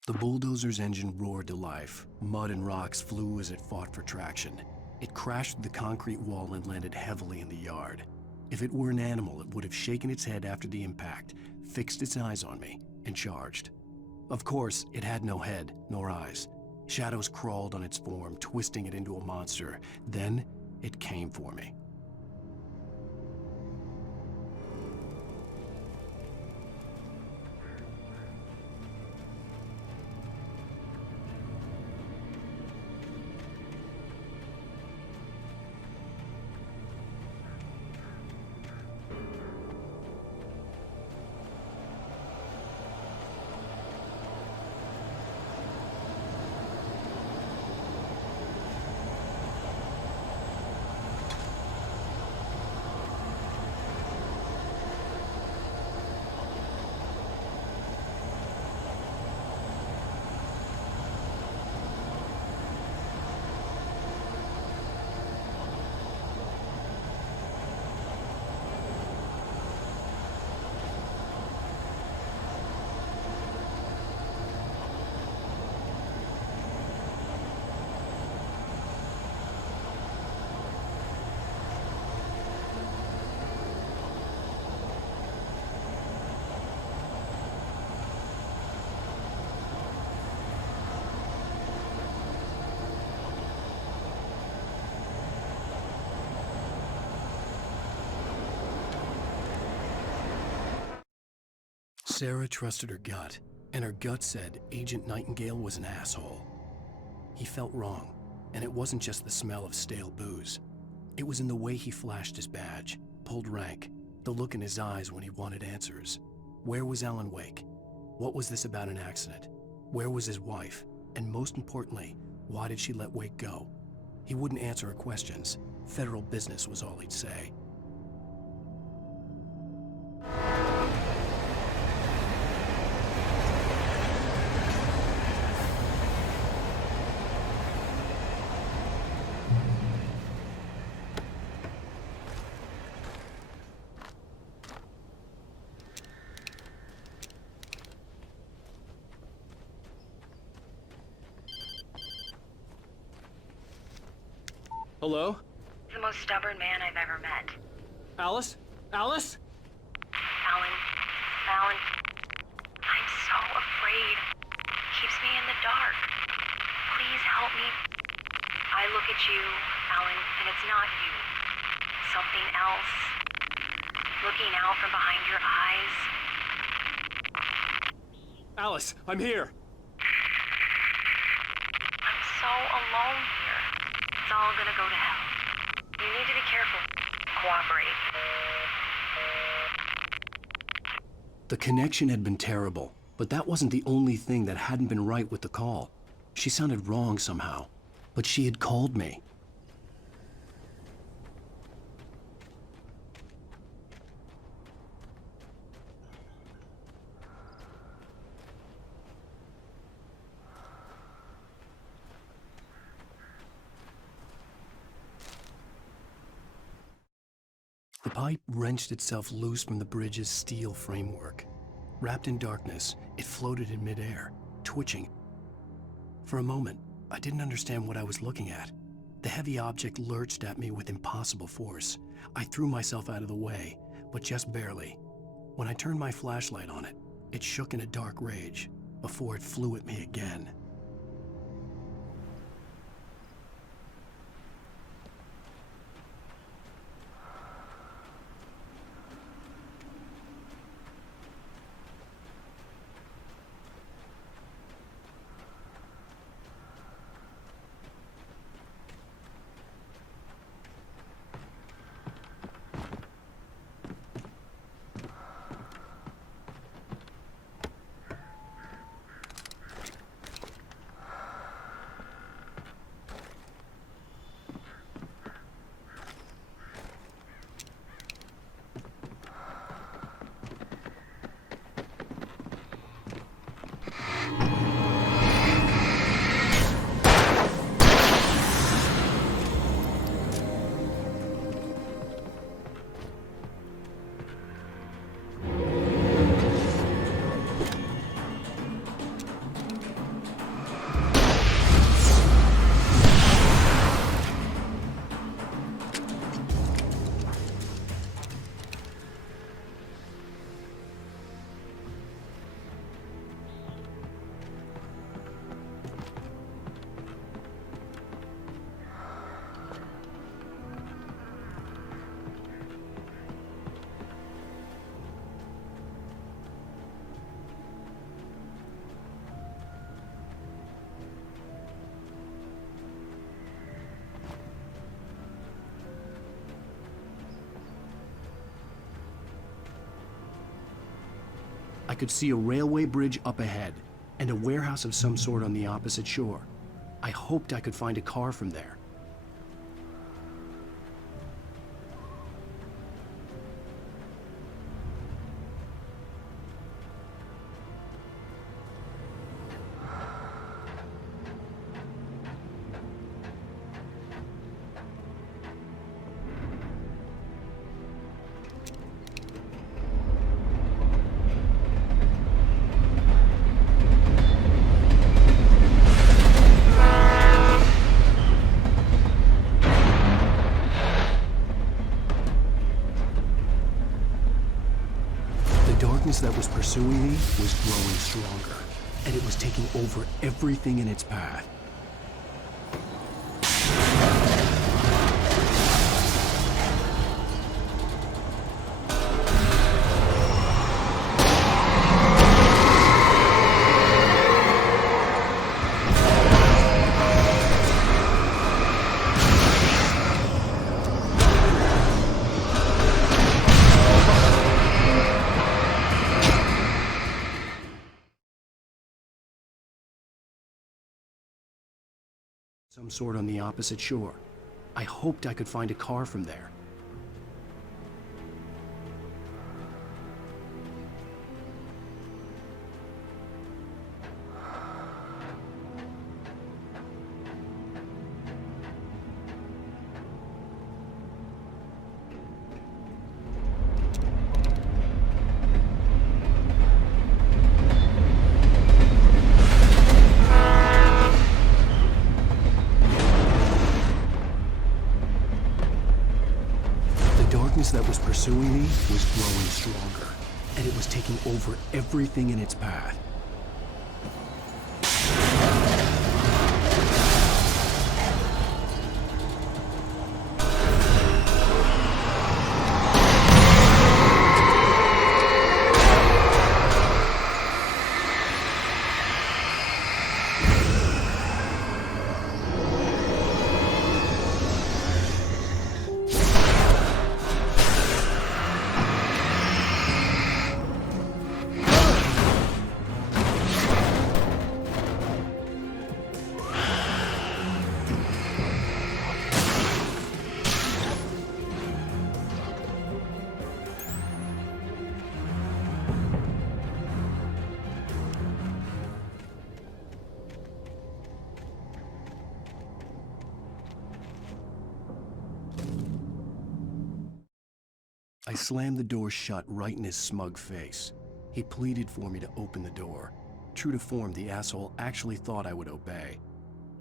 The bulldozer's engine roared to life. Mud and rocks flew as it fought for traction. It crashed through the concrete wall and landed heavily in the yard. If it were an animal, it would have shaken its head after the impact, fixed its eyes on me, and charged. Of course, it had no head, nor eyes. Shadows crawled on its form, twisting it into a monster. Then, it came for me. Sarah trusted her gut, and her gut said Agent Nightingale was an asshole. He felt wrong, and it wasn't just the smell of stale booze. It was in the way he flashed his badge, pulled rank, the look in his eyes when he wanted answers. Where was Alan Wake? What was this about an accident? Where was his wife? And most importantly, why did she let Wake go? He wouldn't answer her questions. Federal business was all he'd say. Hello? The most stubborn man I've ever met. Alice? Alice? Alan, I'm so afraid. Keeps me in the dark. Please help me. I look at you, Alan, and it's not you. Something else. Looking out from behind your eyes. Alice, I'm here. I'm so alone here. It's all gonna go to hell. You need to be careful. Cooperate. The connection had been terrible, but that wasn't the only thing that hadn't been right with the call. She sounded wrong somehow, but she had called me. The pipe wrenched itself loose from the bridge's steel framework. Wrapped in darkness, it floated in midair, twitching. For a moment, I didn't understand what I was looking at. The heavy object lurched at me with impossible force. I threw myself out of the way, but just barely. When I turned my flashlight on it, it shook in a dark rage before it flew at me again. I could see a railway bridge up ahead and a warehouse of some sort on the opposite shore. I hoped I could find a car from there. The darkness that was pursuing me was growing stronger, and it was taking over everything in its path. Some sort on the opposite shore. I hoped I could find a car from there. The darkness that was pursuing me was growing stronger, and it was taking over everything in its path. I slammed the door shut right in his smug face. He pleaded for me to open the door. True to form, the asshole actually thought I would obey.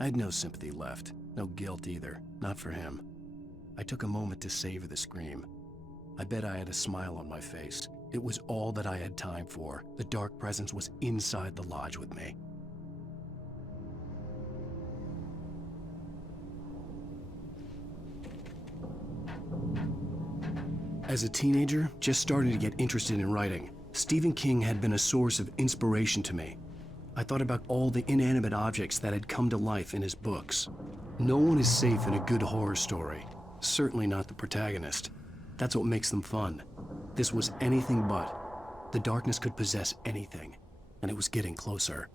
I had no sympathy left, no guilt either, not for him. I took a moment to savor the scream. I bet I had a smile on my face. It was all that I had time for. The dark presence was inside the lodge with me. As a teenager, just starting to get interested in writing, Stephen King had been a source of inspiration to me. I thought about all the inanimate objects that had come to life in his books. No one is safe in a good horror story, certainly not the protagonist. That's what makes them fun. This was anything but. The darkness could possess anything, and it was getting closer.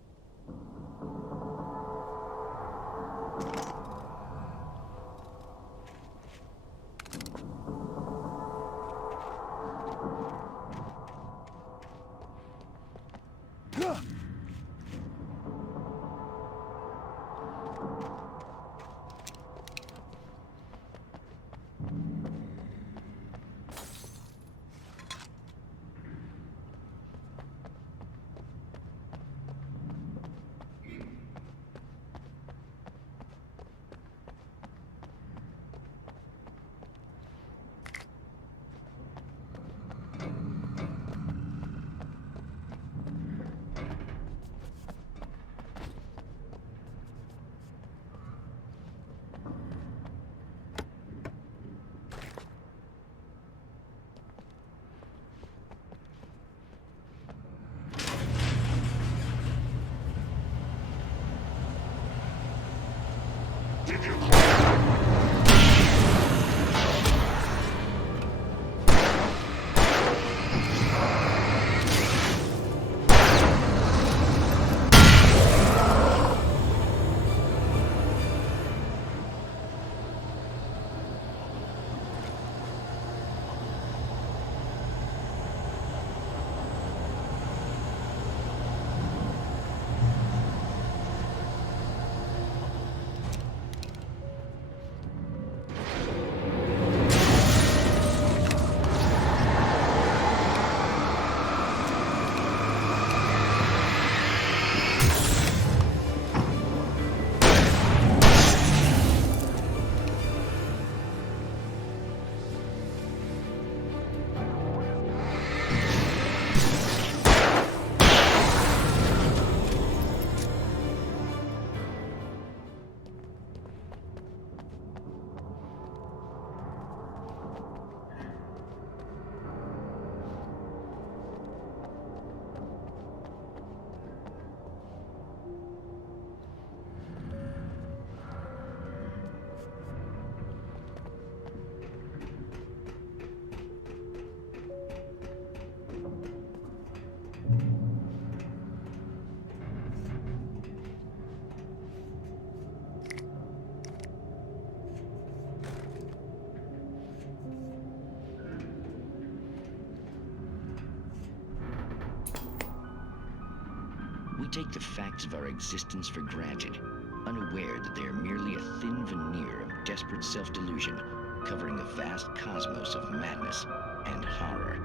We take the facts of our existence for granted, unaware that they are merely a thin veneer of desperate self-delusion, covering a vast cosmos of madness and horror.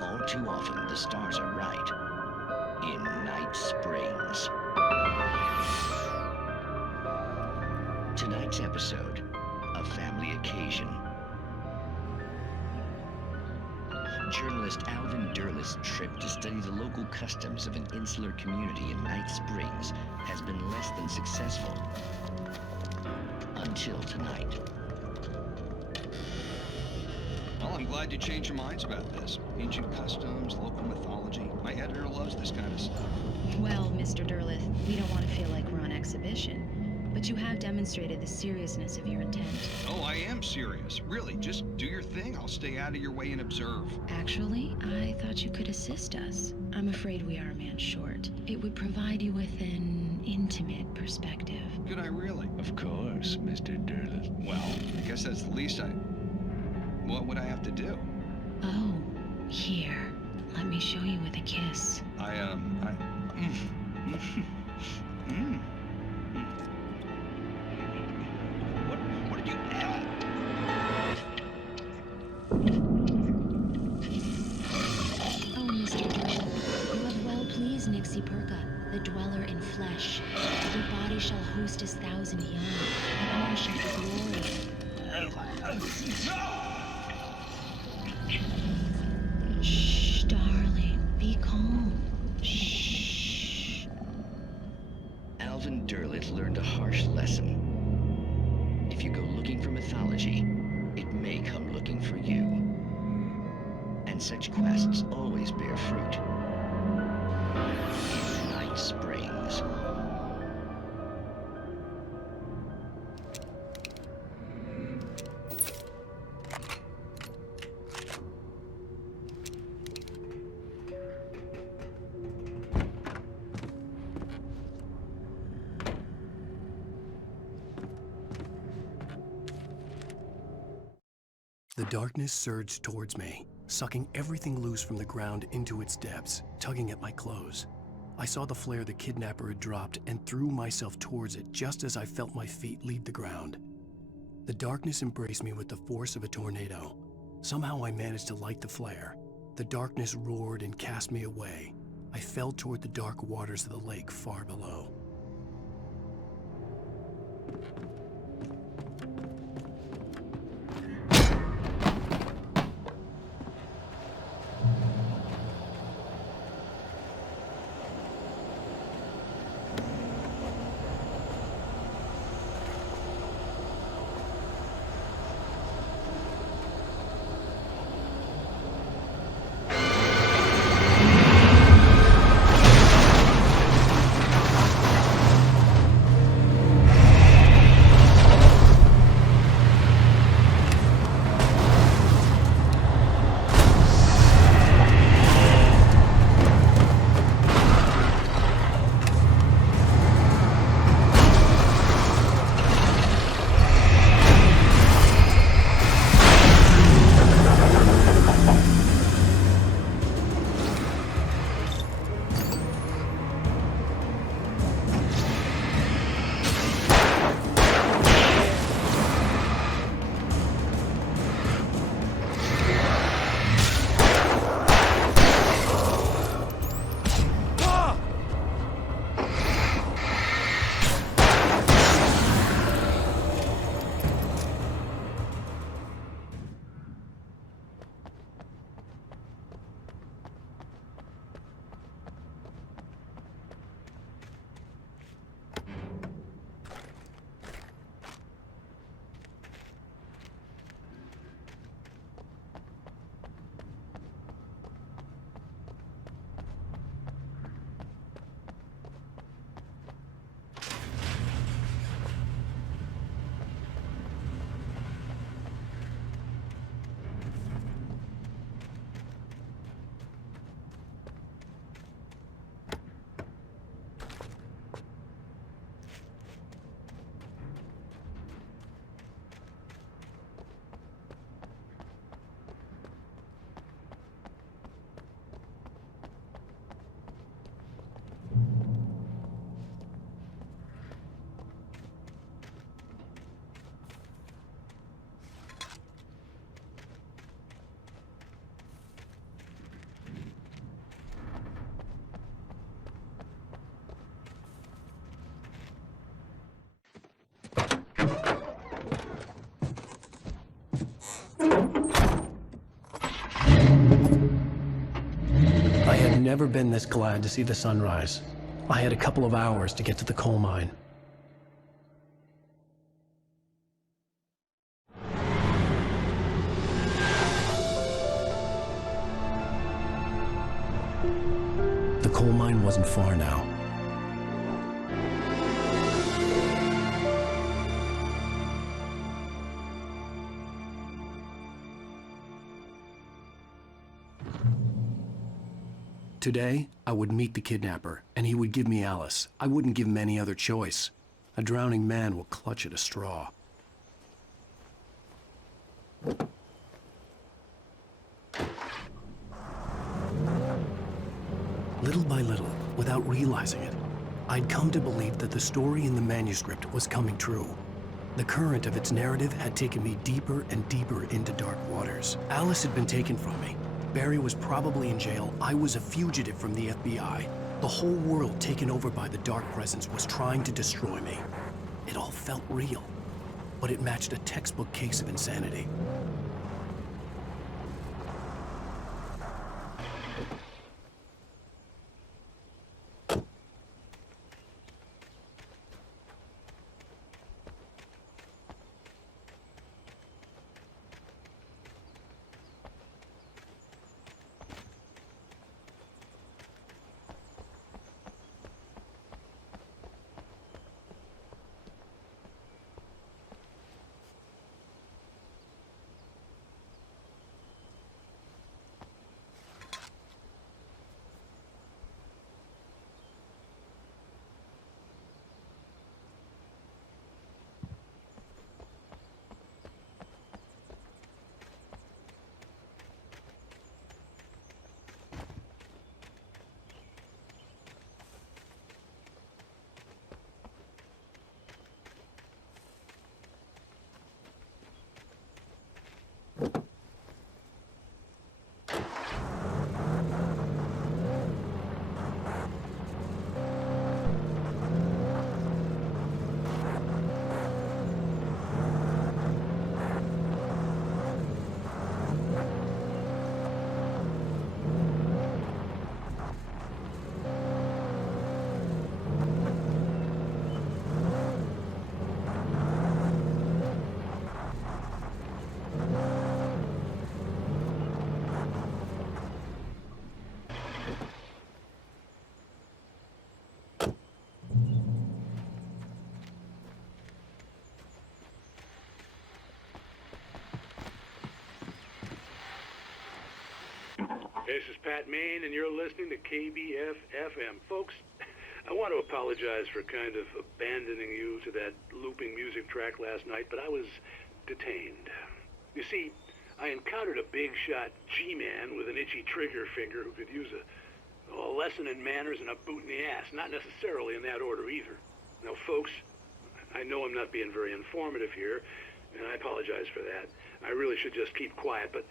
All too often, the stars are right. In Night Springs. Tonight's episode, a family occasion. Journalist Alvin Derleth's trip to study the local customs of an insular community in Night Springs has been less than successful. Until tonight. Well, I'm glad you changed your minds about this. Ancient customs, local mythology. My editor loves this kind of stuff. Well, Mr. Derleth, we don't want to feel like we're on exhibition. But you have demonstrated the seriousness of your intent. Oh, I am serious. Really, just do your thing. I'll stay out of your way and observe. Actually, I thought you could assist us. I'm afraid we are a man short. It would provide you with an intimate perspective. Could I really? Of course, Mr. Derleth. Well, I guess that's the least What would I have to do? Oh, here. Let me show you with a kiss. What did you add? Oh, Mr. Derleth, you have well pleased Nixie Perka, the dweller in flesh. Your body shall host 1,000 young, and all shall be glory. Shh, darling, be calm. Shh. Alvin Derleth learned a harsh lesson. If you go looking for mythology, it may come looking for you. And such quests always bear fruit. In Night Springs. The darkness surged towards me, sucking everything loose from the ground into its depths, tugging at my clothes. I saw the flare the kidnapper had dropped and threw myself towards it just as I felt my feet leave the ground. The darkness embraced me with the force of a tornado. Somehow I managed to light the flare. The darkness roared and cast me away. I fell toward the dark waters of the lake far below. never been this glad to see the sunrise. I had a couple of hours to get to the coal mine. The coal mine wasn't far now. Today, I would meet the kidnapper, and he would give me Alice. I wouldn't give him any other choice. A drowning man will clutch at a straw. Little by little, without realizing it, I'd come to believe that the story in the manuscript was coming true. The current of its narrative had taken me deeper and deeper into dark waters. Alice had been taken from me. Barry was probably in jail. I was a fugitive from the FBI. The whole world taken over by the dark presence was trying to destroy me. It all felt real, but it matched a textbook case of insanity. This is Pat Maine, and you're listening to KBF-FM. Folks, I want to apologize for kind of abandoning you to that looping music track last night, but I was detained. You see, I encountered a big-shot G-man with an itchy trigger finger who could use a lesson in manners and a boot in the ass. Not necessarily in that order, either. Now, folks, I know I'm not being very informative here, and I apologize for that. I really should just keep quiet, but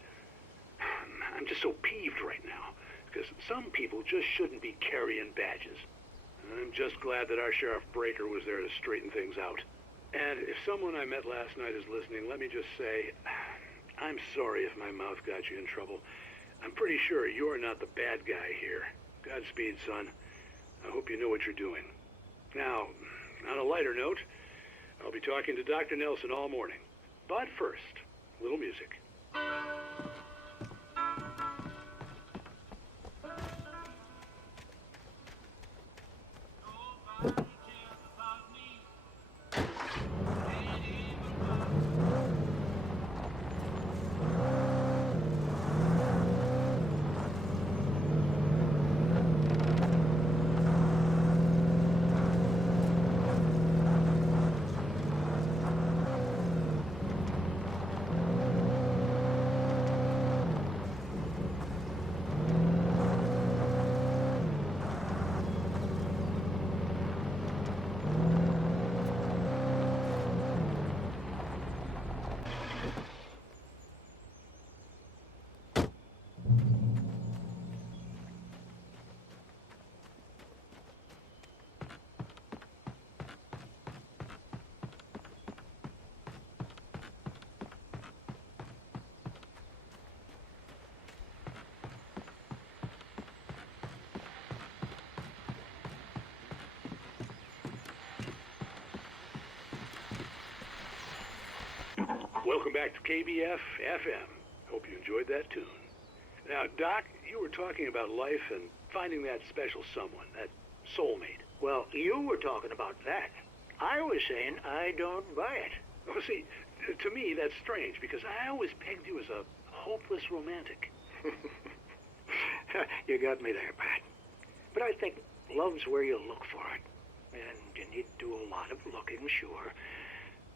I'm just so peeved right now, because some people just shouldn't be carrying badges. And I'm just glad that our Sheriff Breaker was there to straighten things out. And if someone I met last night is listening, let me just say, I'm sorry if my mouth got you in trouble. I'm pretty sure you're not the bad guy here. Godspeed, son. I hope you know what you're doing. Now, on a lighter note, I'll be talking to Dr. Nelson all morning. But first, a little music. Welcome back to KBF FM. Hope you enjoyed that tune. Now, Doc, you were talking about life and finding that special someone, that soulmate. Well, you were talking about that. I was saying I don't buy it. Well, see, to me, that's strange, because I always pegged you as a hopeless romantic. You got me there, Pat. But I think love's where you look for it. And you need to do a lot of looking, sure.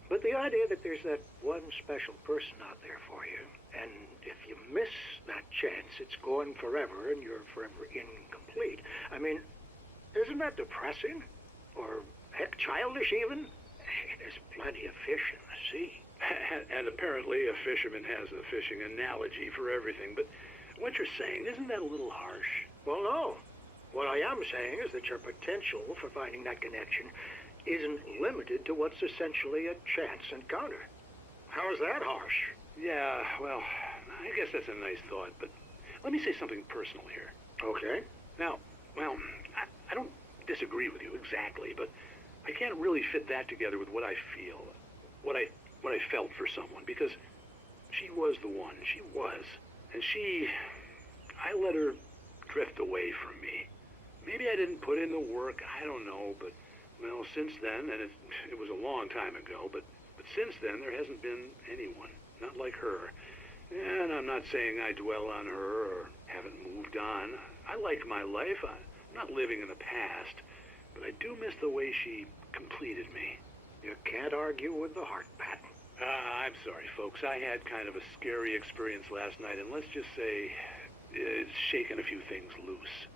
But the idea that there's that one special person out there for you, and if you miss that chance, it's gone forever and you're forever incomplete. I mean, isn't that depressing? Or, heck, childish even? There's plenty of fish in the sea. And apparently a fisherman has a fishing analogy for everything, but what you're saying, isn't that a little harsh? Well, no. What I am saying is that your potential for finding that connection isn't limited to what's essentially a chance encounter. How is that harsh? Yeah, well, I guess that's a nice thought, but let me say something personal here. Okay. Now, well, I don't disagree with you exactly, but I can't really fit that together with what I feel, what I felt for someone, because she was the one. She was. And I let her drift away from me. Maybe I didn't put in the work, I don't know, but, well, since then, and it was a long time ago, but since then there hasn't been anyone, not like her. And I'm not saying I dwell on her or haven't moved on. I like my life. I'm not living in the past, but I do miss the way she completed me. You can't argue with the heart, Pat. I'm sorry, folks. I had kind of a scary experience last night, and let's just say it's shaken a few things loose.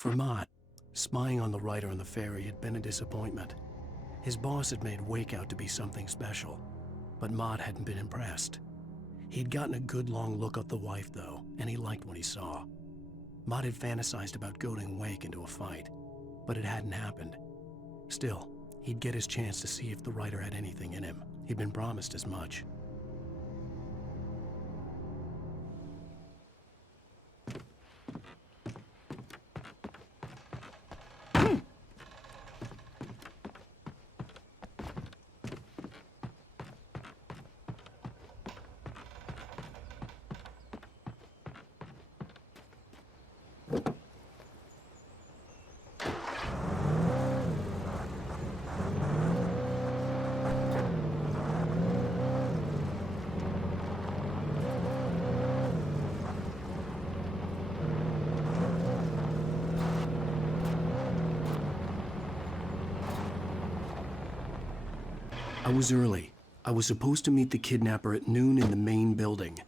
For Mott, spying on the writer on the ferry had been a disappointment. His boss had made Wake out to be something special, but Mott hadn't been impressed. He'd gotten a good long look at the wife, though, and he liked what he saw. Mott had fantasized about goading Wake into a fight, but it hadn't happened. Still, he'd get his chance to see if the writer had anything in him. He'd been promised as much. I was early. I was supposed to meet the kidnapper at noon in the main building.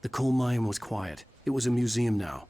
The coal mine was quiet. It was a museum now.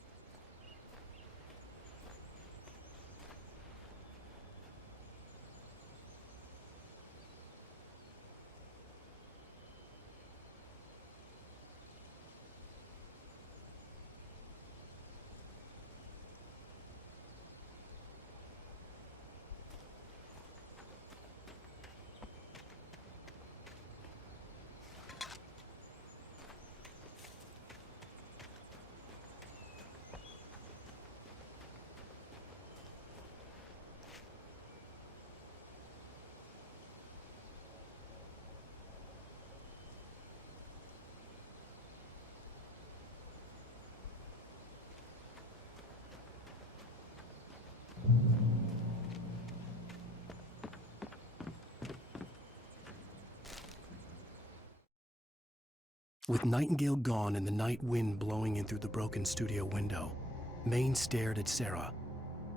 With Nightingale gone and the night wind blowing in through the broken studio window, Maine stared at Sarah.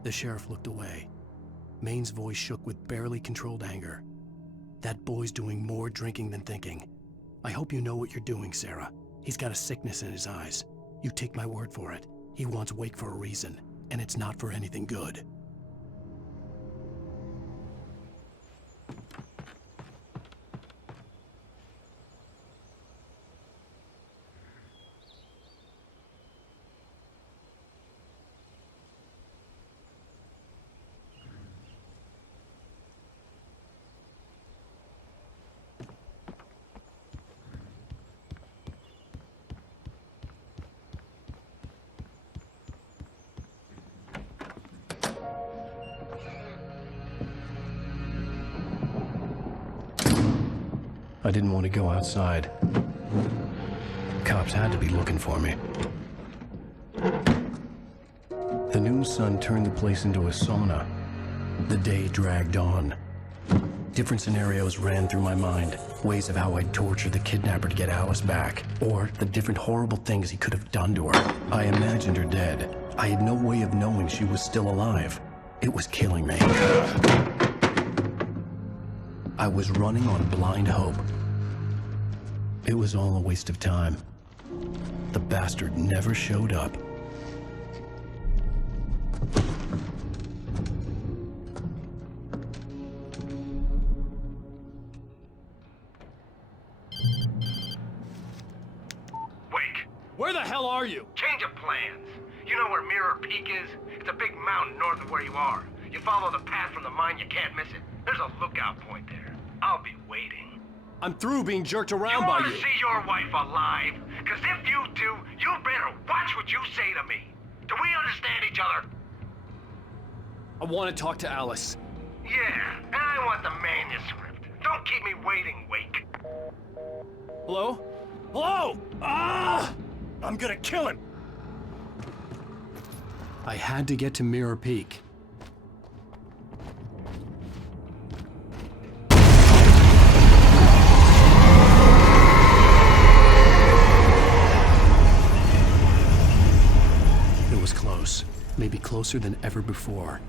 The sheriff looked away. Maine's voice shook with barely controlled anger. That boy's doing more drinking than thinking. I hope you know what you're doing, Sarah. He's got a sickness in his eyes. You take my word for it. He wants Wake for a reason, and it's not for anything good. I didn't want to go outside. Cops had to be looking for me. The noon sun turned the place into a sauna. The day dragged on. Different scenarios ran through my mind. Ways of how I'd torture the kidnapper to get Alice back. Or the different horrible things he could have done to her. I imagined her dead. I had no way of knowing she was still alive. It was killing me. I was running on blind hope. It was all a waste of time. The bastard never showed up. Wake! Where the hell are you? Change of plans. You know where Mirror Peak is? It's a big mountain north of where you are. You follow the path from the mine, you can't miss it. There's a lookout point there. I'll be waiting. I'm through being jerked around by you. You want to see your wife alive? Because if you do, you better watch what you say to me. Do we understand each other? I want to talk to Alice. Yeah, and I want the manuscript. Don't keep me waiting, Wake. Hello? Hello? Ah! I'm gonna kill him! I had to get to Mirror Peak. It was close, maybe closer than ever before.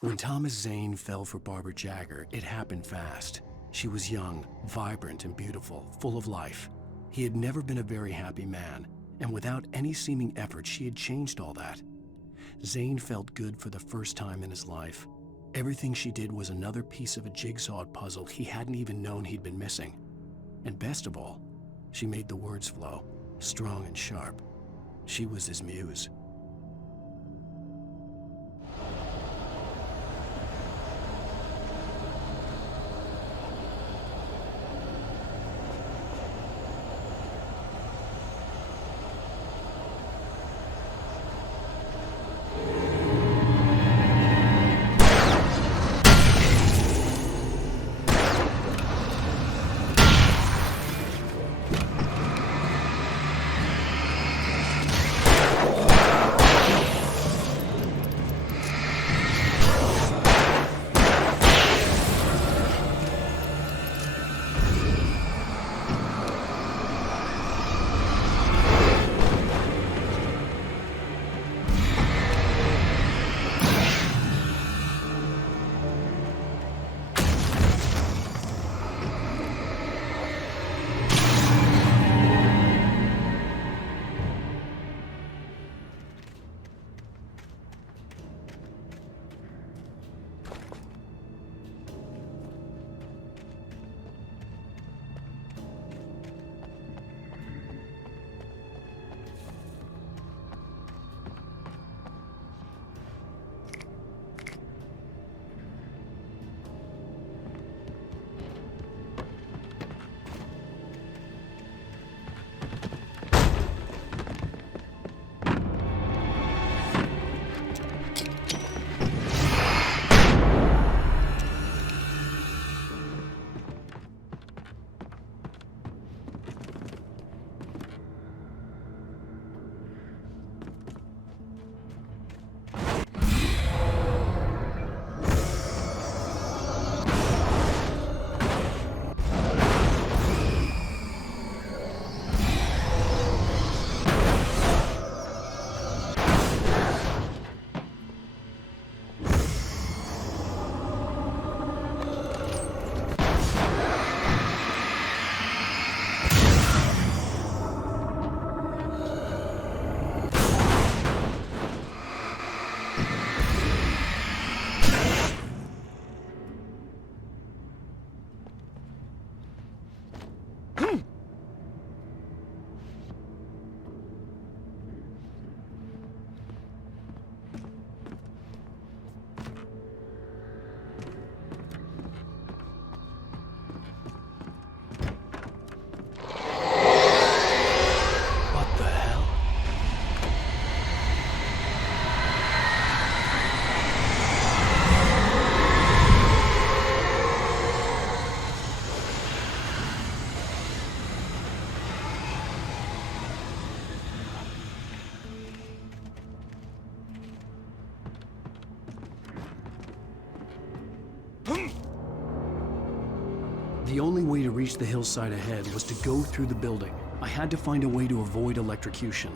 When Thomas Zane fell for Barbara Jagger, it happened fast. She was young, vibrant, and beautiful, full of life. He had never been a very happy man, and without any seeming effort, she had changed all that. Zane felt good for the first time in his life. Everything she did was another piece of a jigsaw puzzle he hadn't even known he'd been missing. And best of all, she made the words flow, strong and sharp. She was his muse. The only way to reach the hillside ahead was to go through the building. I had to find a way to avoid electrocution.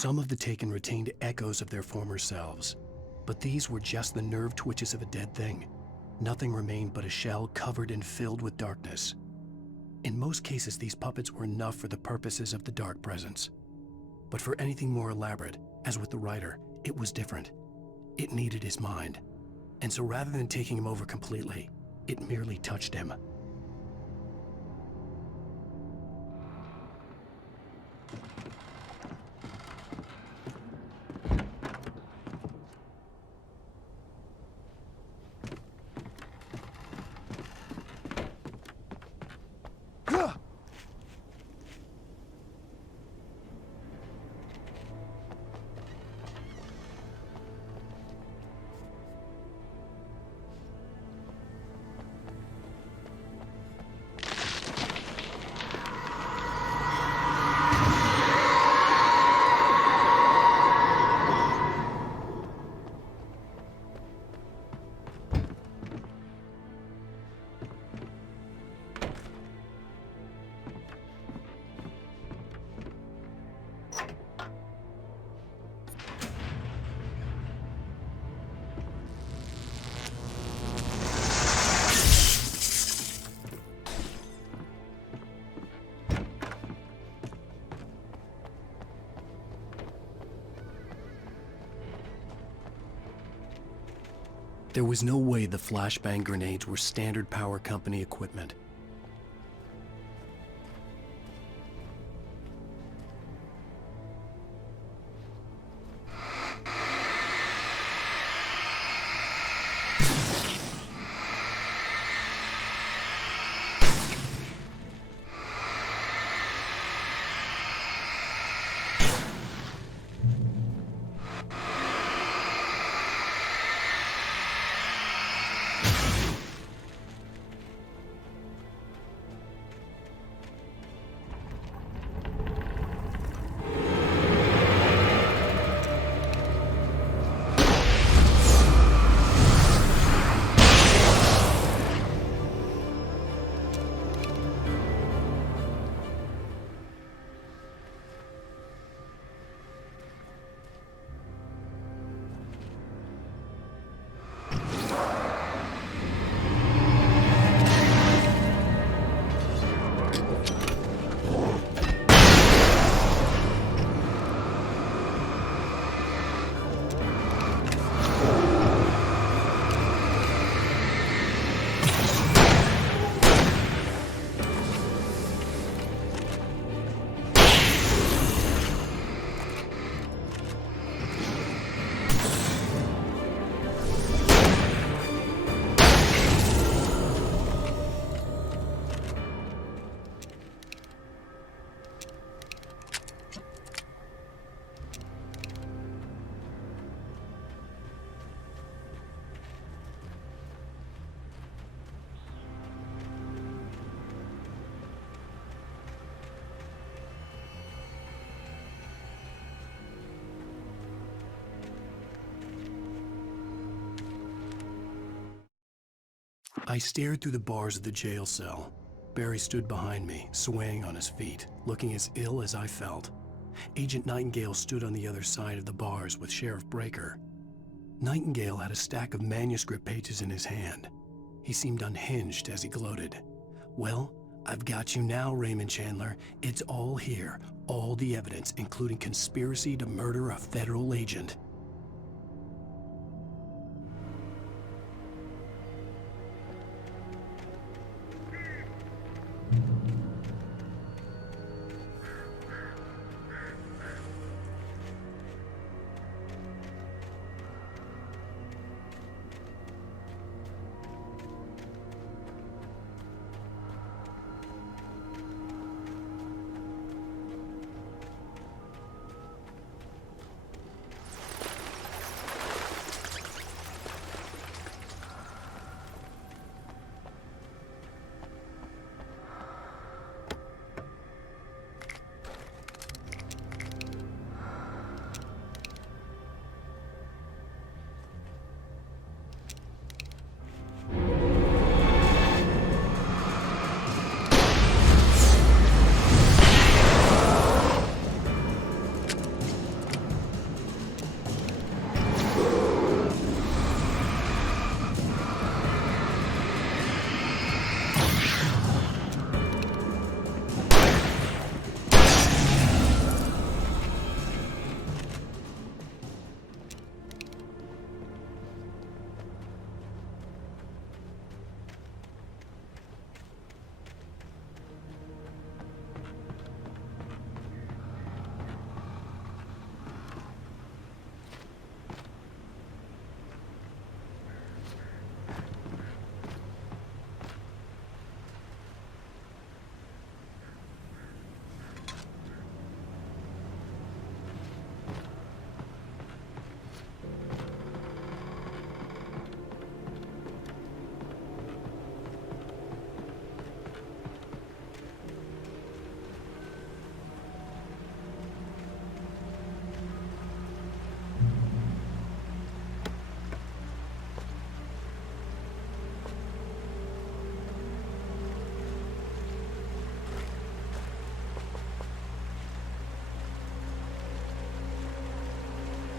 Some of the Taken retained echoes of their former selves, but these were just the nerve twitches of a dead thing. Nothing remained but a shell covered and filled with darkness. In most cases, these puppets were enough for the purposes of the dark presence. But for anything more elaborate, as with the writer, it was different. It needed his mind. And so rather than taking him over completely, it merely touched him. There was no way the flashbang grenades were standard power company equipment. I stared through the bars of the jail cell. Barry stood behind me, swaying on his feet, looking as ill as I felt. Agent Nightingale stood on the other side of the bars with Sheriff Breaker. Nightingale had a stack of manuscript pages in his hand. He seemed unhinged as he gloated. "Well, I've got you now, Raymond Chandler. It's all here. All the evidence, including conspiracy to murder a federal agent."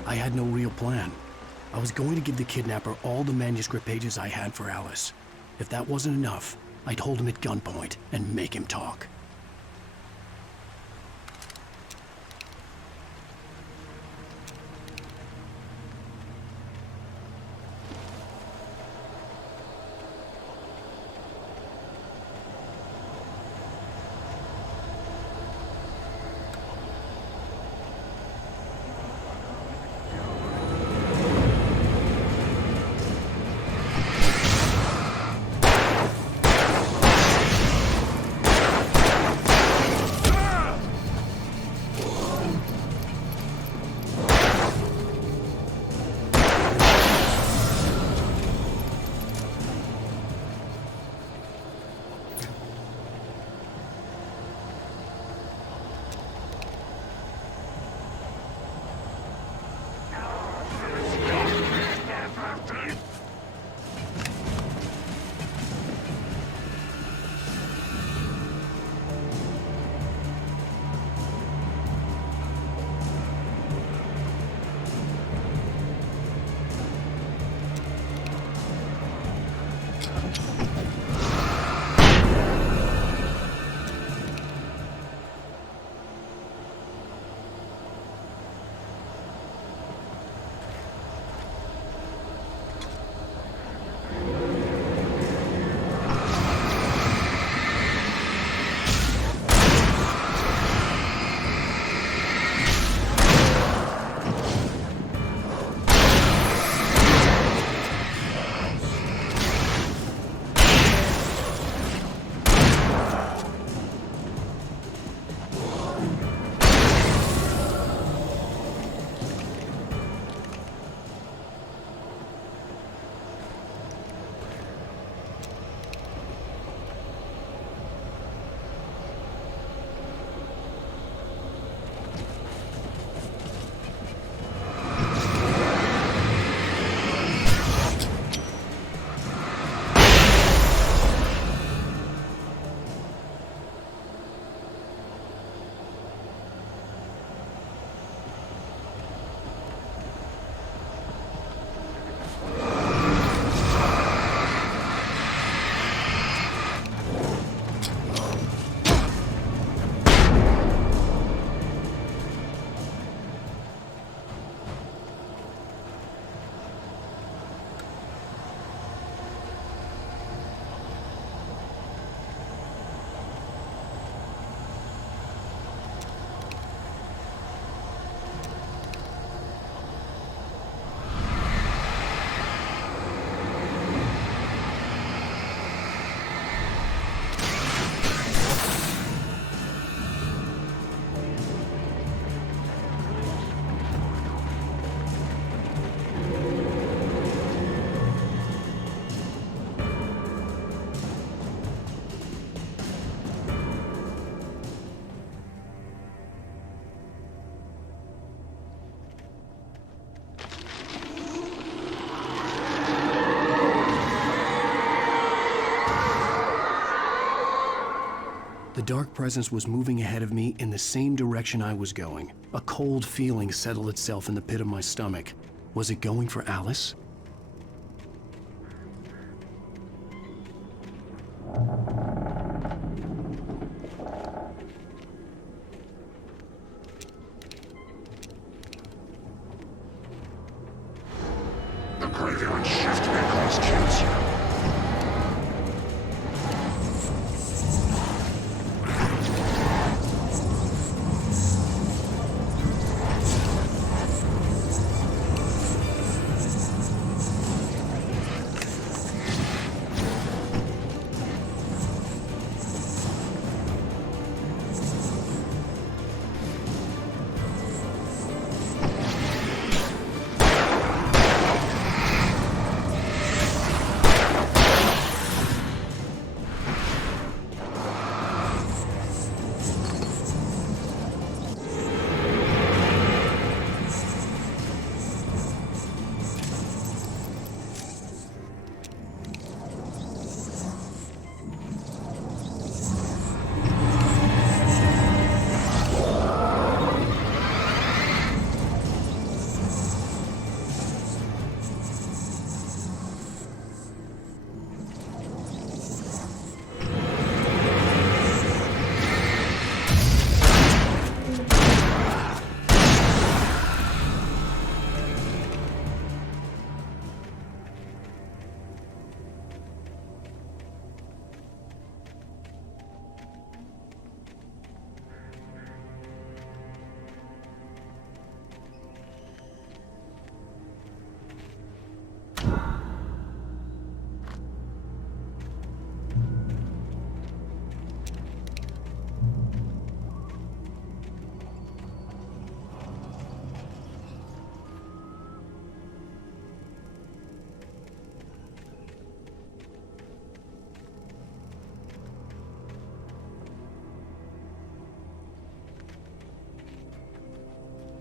I had no real plan. I was going to give the kidnapper all the manuscript pages I had for Alice. If that wasn't enough, I'd hold him at gunpoint and make him talk. dark presence was moving ahead of me in the same direction I was going. A cold feeling settled itself in the pit of my stomach. Was it going for Alice? The graveyard shift may cause cancer.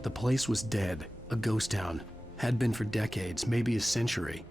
The place was dead, a ghost town. Had been for decades, maybe a century.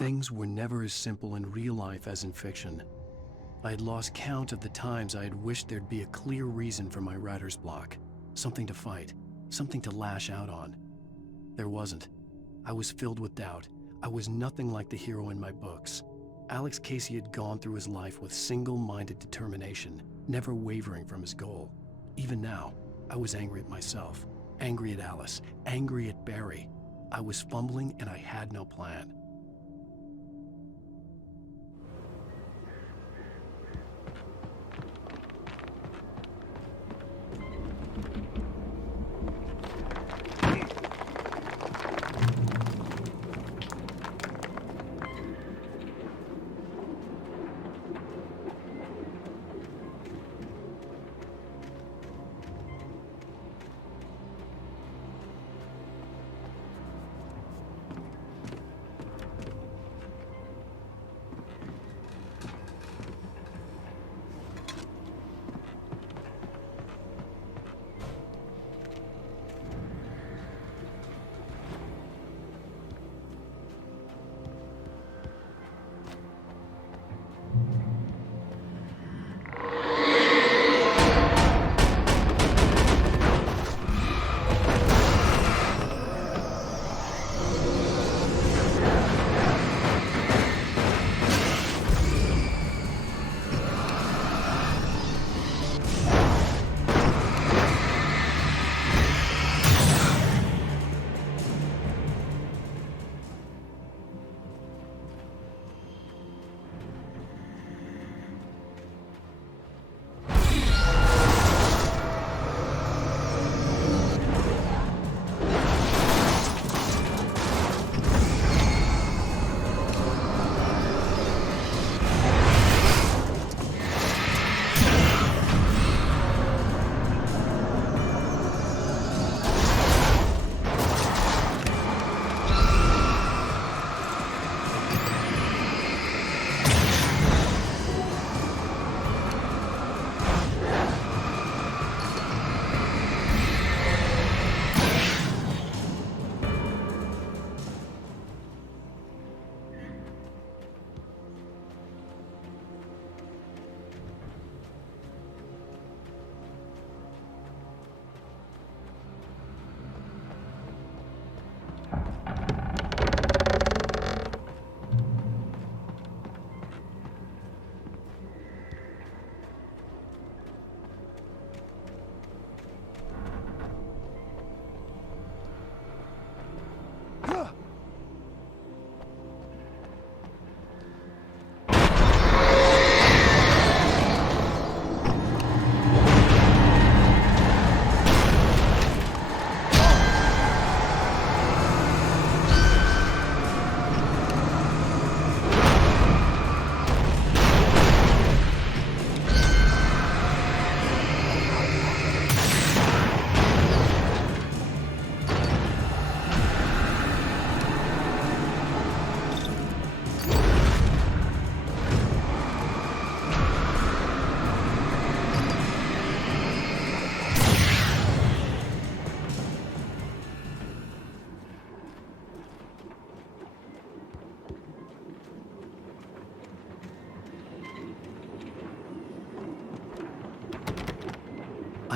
Things were never as simple in real life as in fiction. I had lost count of the times I had wished there'd be a clear reason for my writer's block. Something to fight, something to lash out on. There wasn't. I was filled with doubt. I was nothing like the hero in my books. Alex Casey had gone through his life with single-minded determination, never wavering from his goal. Even now, I was angry at myself, angry at Alice, angry at Barry. I was fumbling and I had no plan.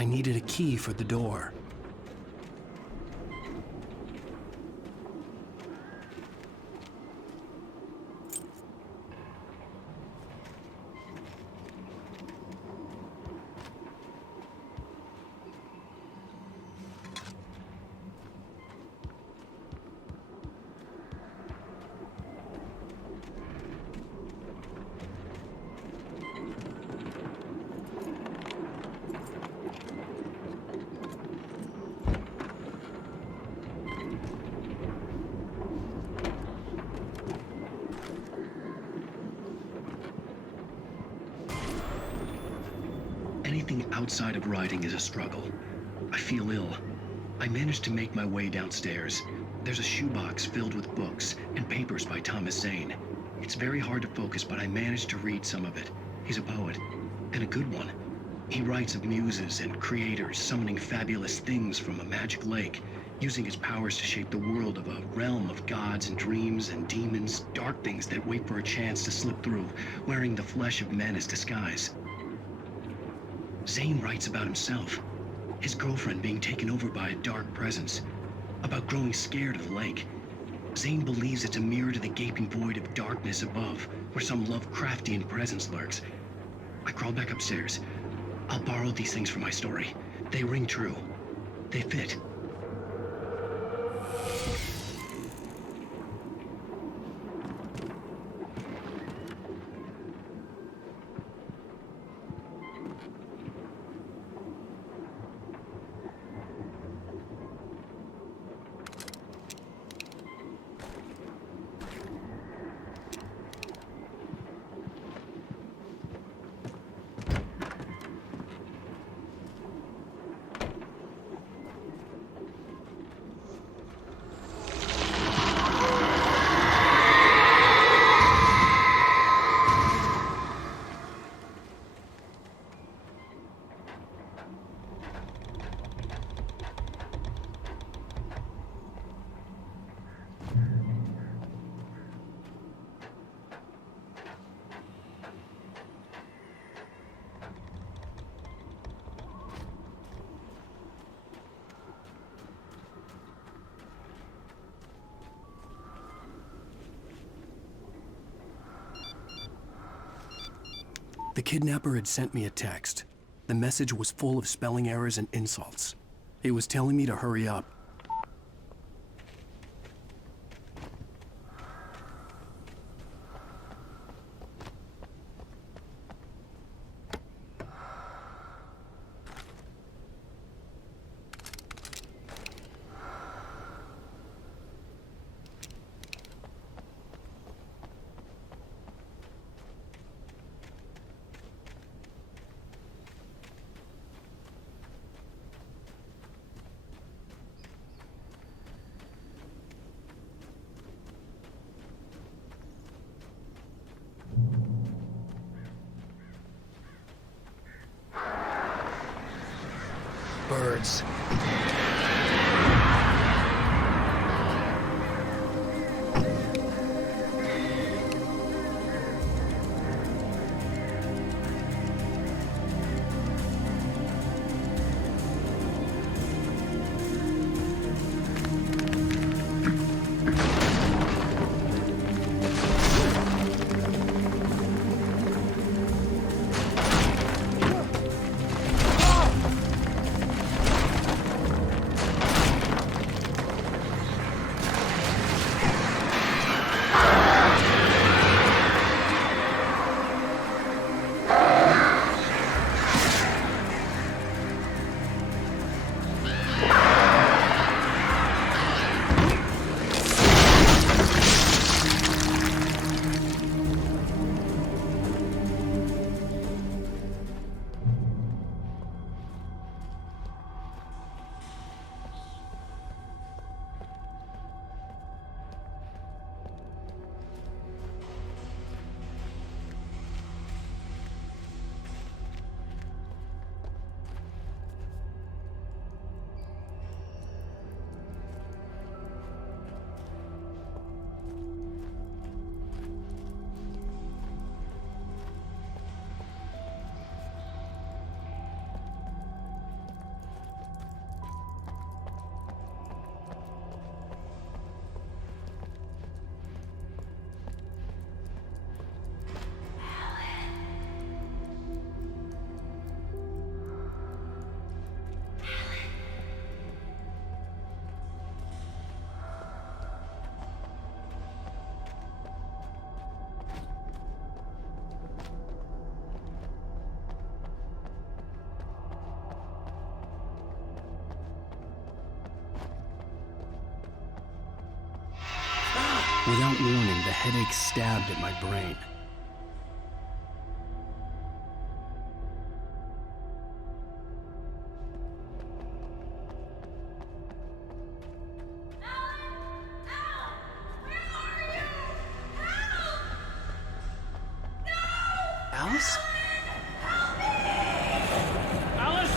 I needed a key for the door. Anything outside of writing is a struggle. I feel ill. I managed to make my way downstairs. There's a shoebox filled with books and papers by Thomas Zane. It's very hard to focus, but I managed to read some of it. He's a poet, and a good one. He writes of muses and creators summoning fabulous things from a magic lake, using his powers to shape the world of a realm of gods and dreams and demons, dark things that wait for a chance to slip through, wearing the flesh of men as disguise. Zane writes about himself, his girlfriend being taken over by a dark presence, about growing scared of the lake. Zane believes it's a mirror to the gaping void of darkness above, where some Lovecraftian presence lurks. I crawl back upstairs. I'll borrow these things for my story. They ring true. They fit. The kidnapper had sent me a text. The message was full of spelling errors and insults. It was telling me to hurry up. Birds. Without warning, the headache stabbed at my brain. Alice? Alice?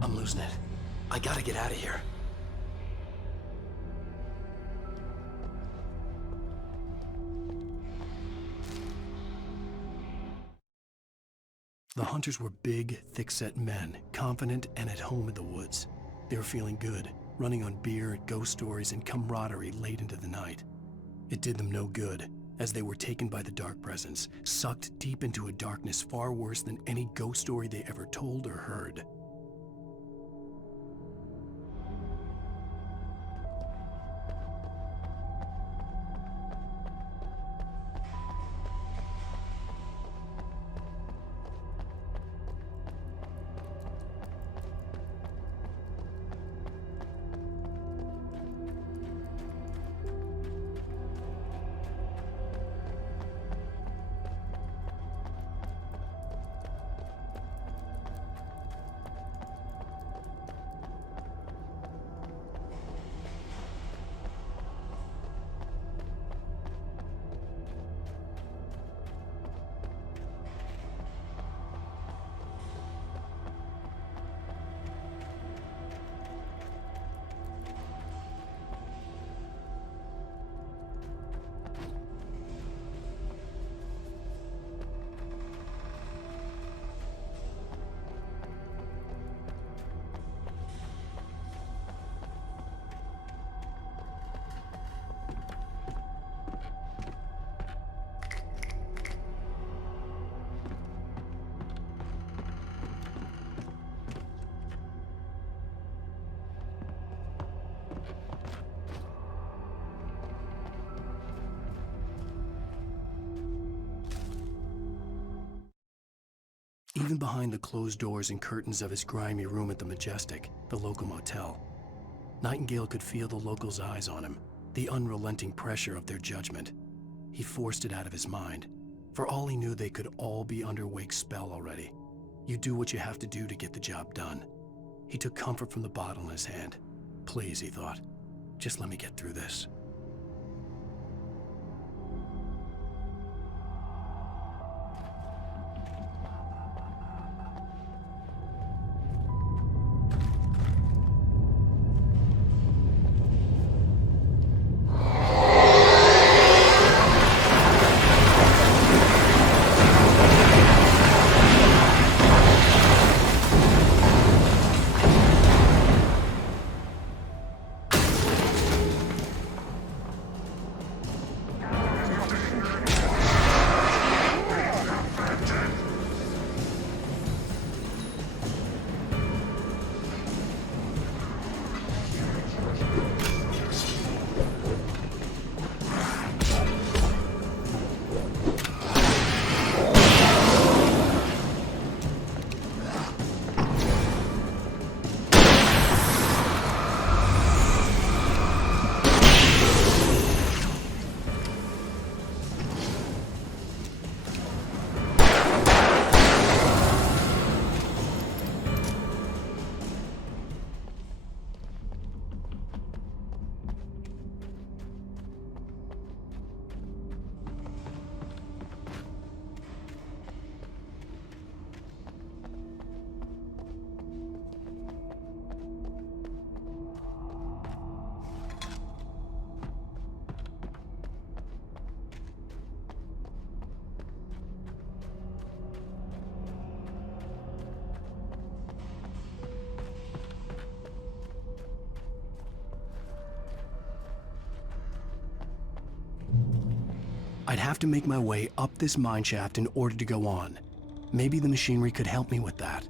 I'm losing it. I gotta get out of here. The hunters were big, thick-set men, confident and at home in the woods. They were feeling good, running on beer, ghost stories, and camaraderie late into the night. It did them no good, as they were taken by the dark presence, sucked deep into a darkness far worse than any ghost story they ever told or heard. Even behind the closed doors and curtains of his grimy room at the Majestic, the local motel, Nightingale could feel the locals' eyes on him, the unrelenting pressure of their judgment. He forced it out of his mind. For all he knew, they could all be under Wake's spell already. You do what you have to do to get the job done. He took comfort from the bottle in his hand. Please, he thought, just let me get through this. I'd have to make my way up this mineshaft in order to go on. Maybe the machinery could help me with that.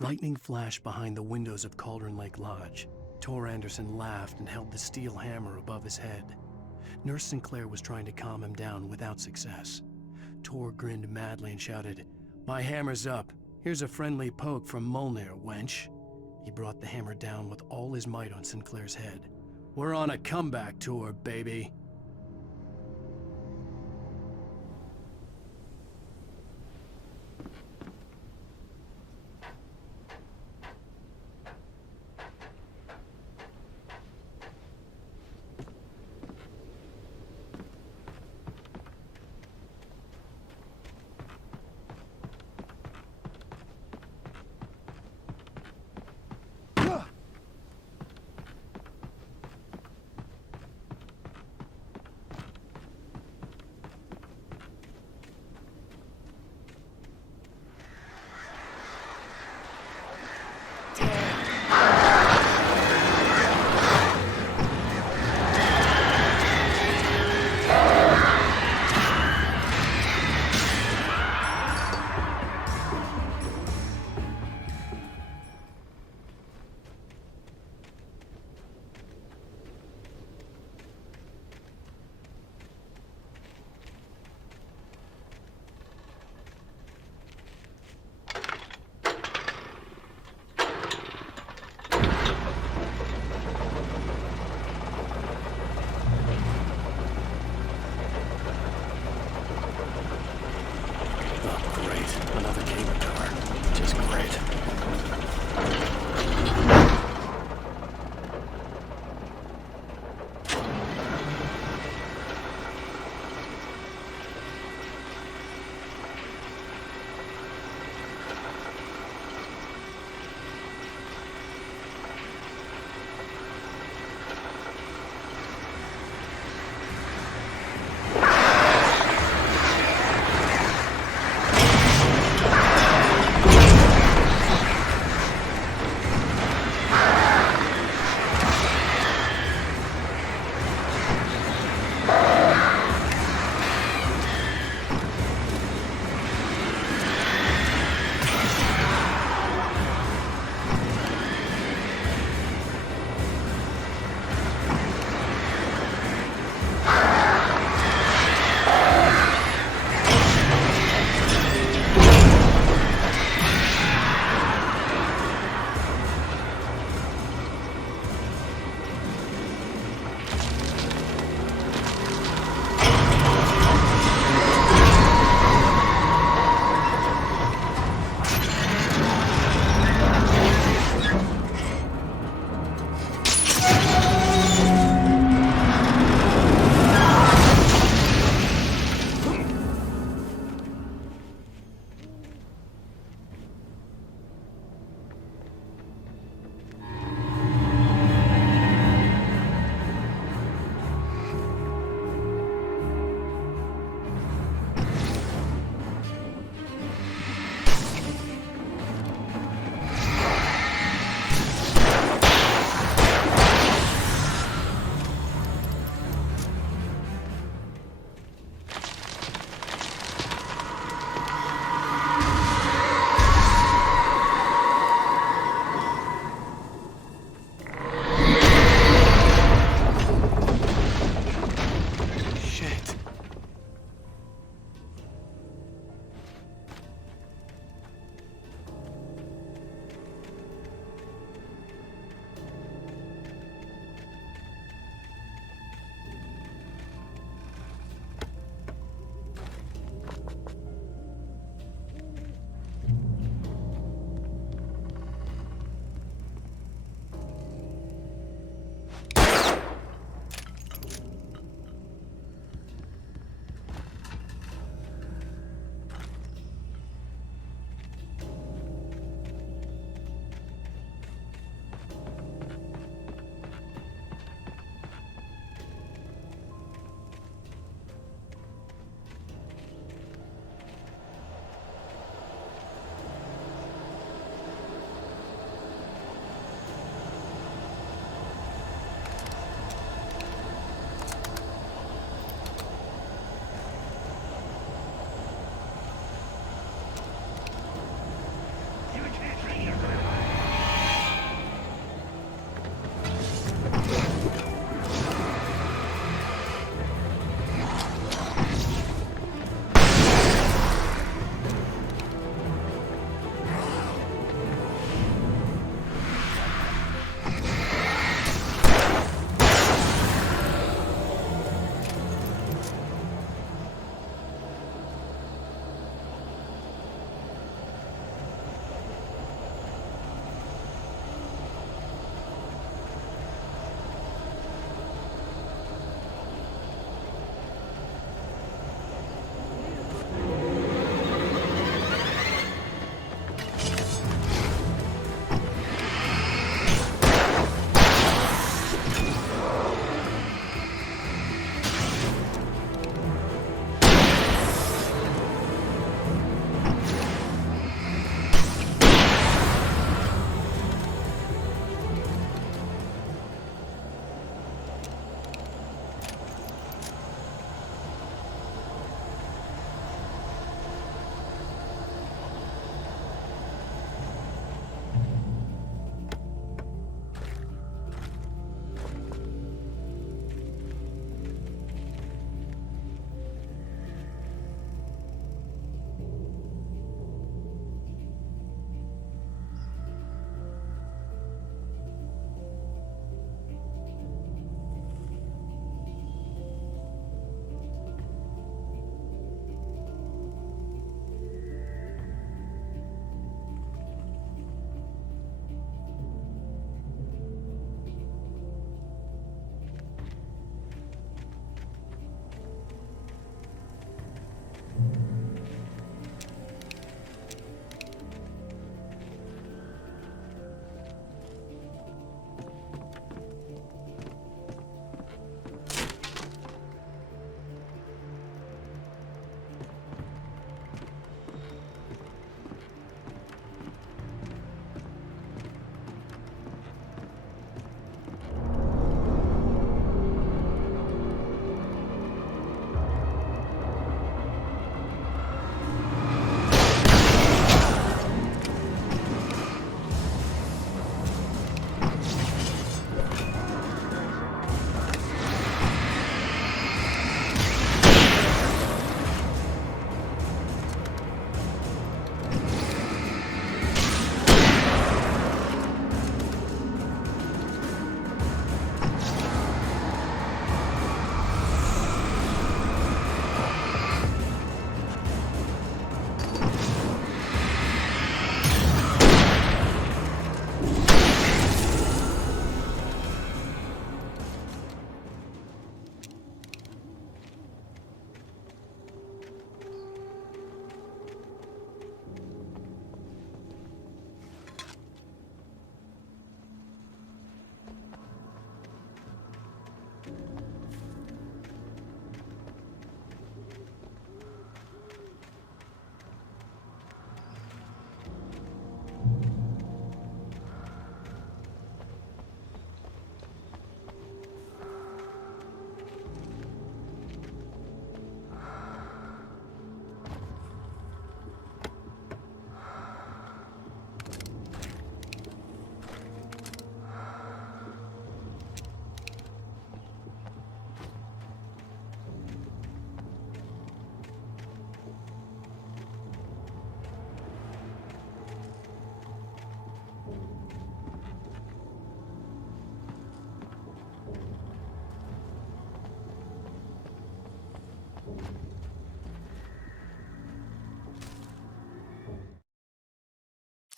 Lightning flashed behind the windows of Cauldron Lake Lodge. Tor Anderson laughed and held the steel hammer above his head. Nurse Sinclair was trying to calm him down without success. Tor grinned madly and shouted, "My hammer's up. Here's a friendly poke from Molnir, wench." He brought the hammer down with all his might on Sinclair's head. "We're on a comeback tour, baby."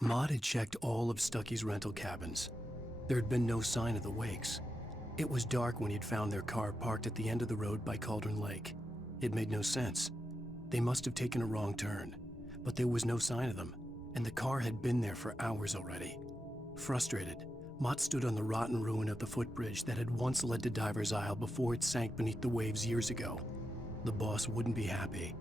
Maud had checked all of Stucky's rental cabins. There had been no sign of the Wakes. It was dark when he'd found their car parked at the end of the road by Cauldron Lake. It made no sense. They must have taken a wrong turn, but there was no sign of them, and the car had been there for hours already. Frustrated, Mott stood on the rotten ruin of the footbridge that had once led to Diver's Isle before it sank beneath the waves years ago. The boss wouldn't be happy.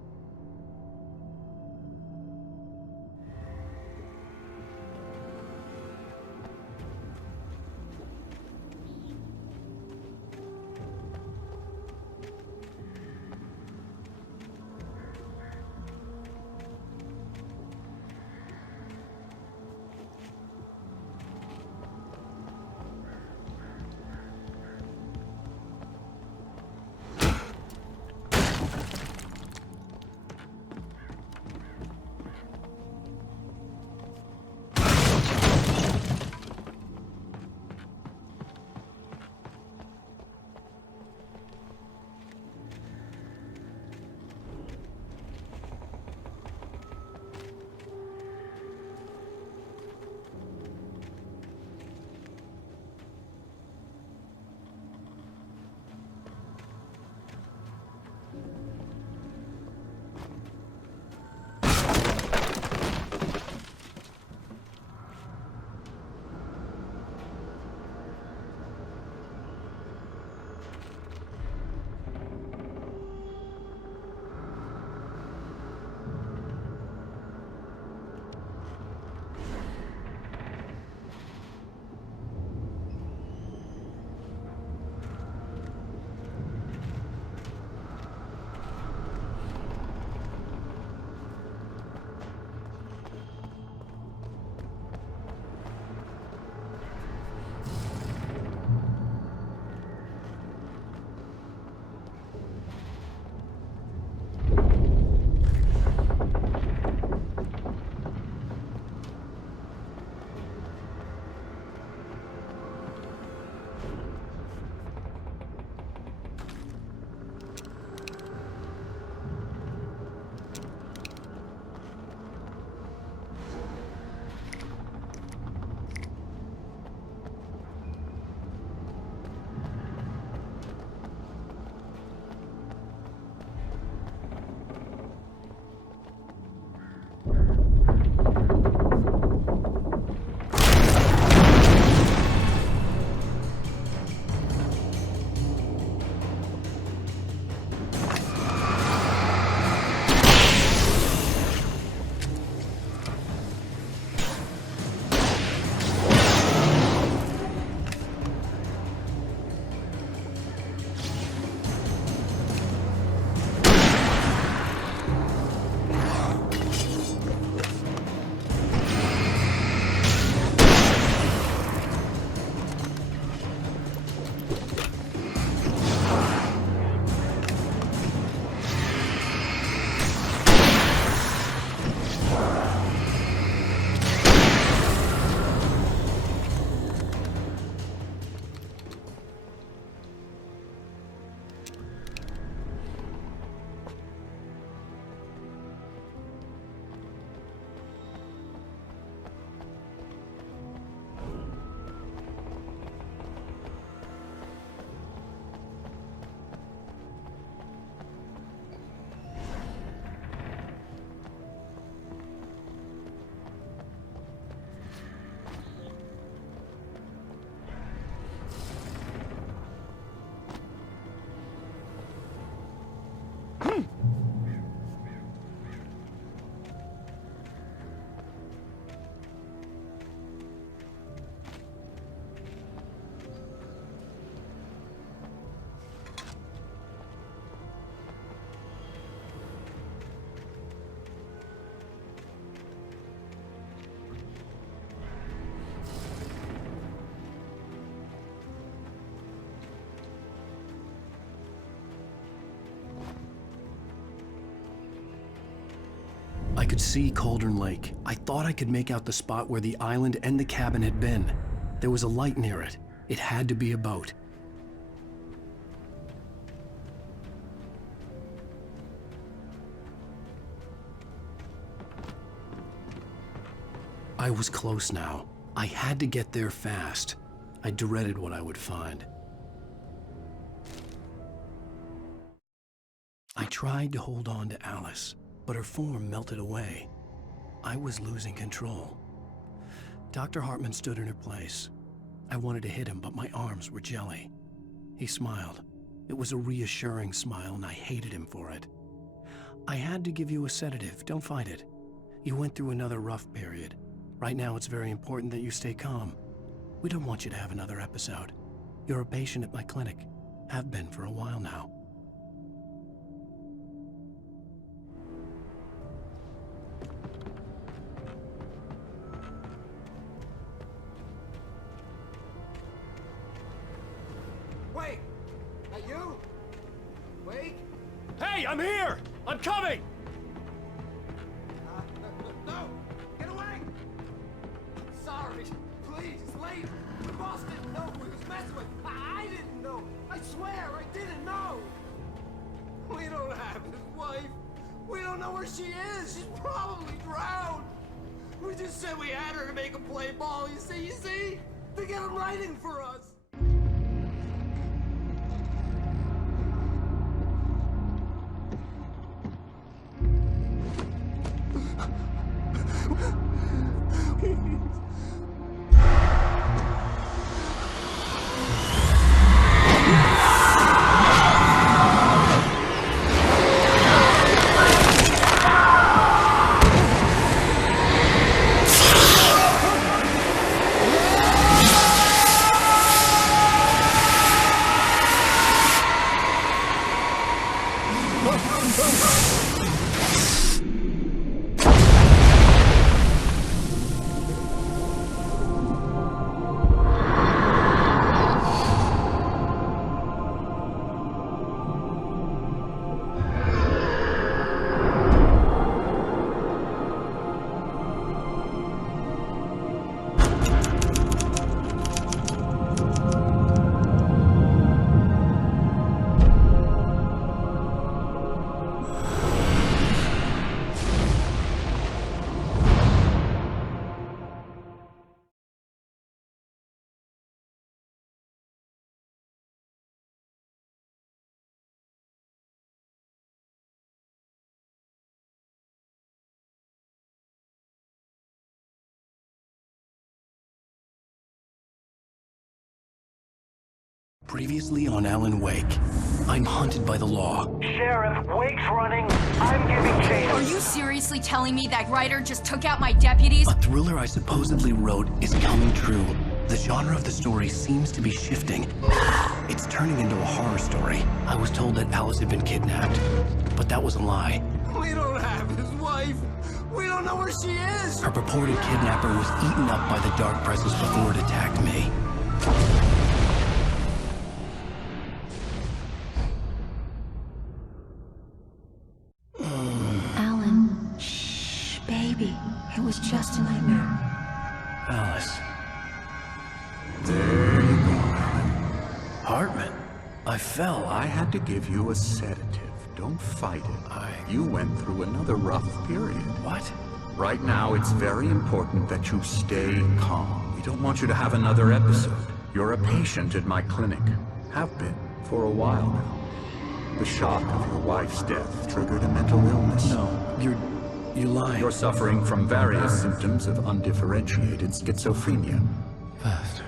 I could see Cauldron Lake. I thought I could make out the spot where the island and the cabin had been. There was a light near it. It had to be a boat. I was close now. I had to get there fast. I dreaded what I would find. I tried to hold on to Alice, but her form melted away. I was losing control. Dr. Hartman stood in her place. I wanted to hit him, but my arms were jelly. He smiled. It was a reassuring smile, and I hated him for it. I had to give you a sedative. Don't fight it. You went through another rough period. Right now, it's very important that you stay calm. We don't want you to have another episode. You're a patient at my clinic. Have been for a while now. Wait! Are you? Wait! Hey, I'm here! I'm coming! No! Get away! Sorry. Please, it's late. The boss didn't know who he was messing with. I didn't know. I swear, I didn't know. We don't have his wife. We don't know where she is. She's probably drowned. We just said we had her to make him play ball. You see? To get him writing for us. Previously on Alan Wake, I'm hunted by the law. Sheriff, Wake's running. I'm giving chase. Are you seriously telling me that writer just took out my deputies? A thriller I supposedly wrote is coming true. The genre of the story seems to be shifting. It's turning into a horror story. I was told that Alice had been kidnapped, but that was a lie. We don't have his wife. We don't know where she is. Her purported kidnapper was eaten up by the dark presence before it attacked me. Alan, shh, baby. It was just a nightmare. Alice. There you go, Alan. Hartman, I fell. I had to give you a sedative. Don't fight it. You went through another rough period. What? Right now, it's very important that you stay calm. We don't want you to have another episode. You're a patient at my clinic. Have been for a while now. The shock of your wife's death triggered a mental illness. No, you're lying. You're suffering from various symptoms of undifferentiated schizophrenia. Bastard.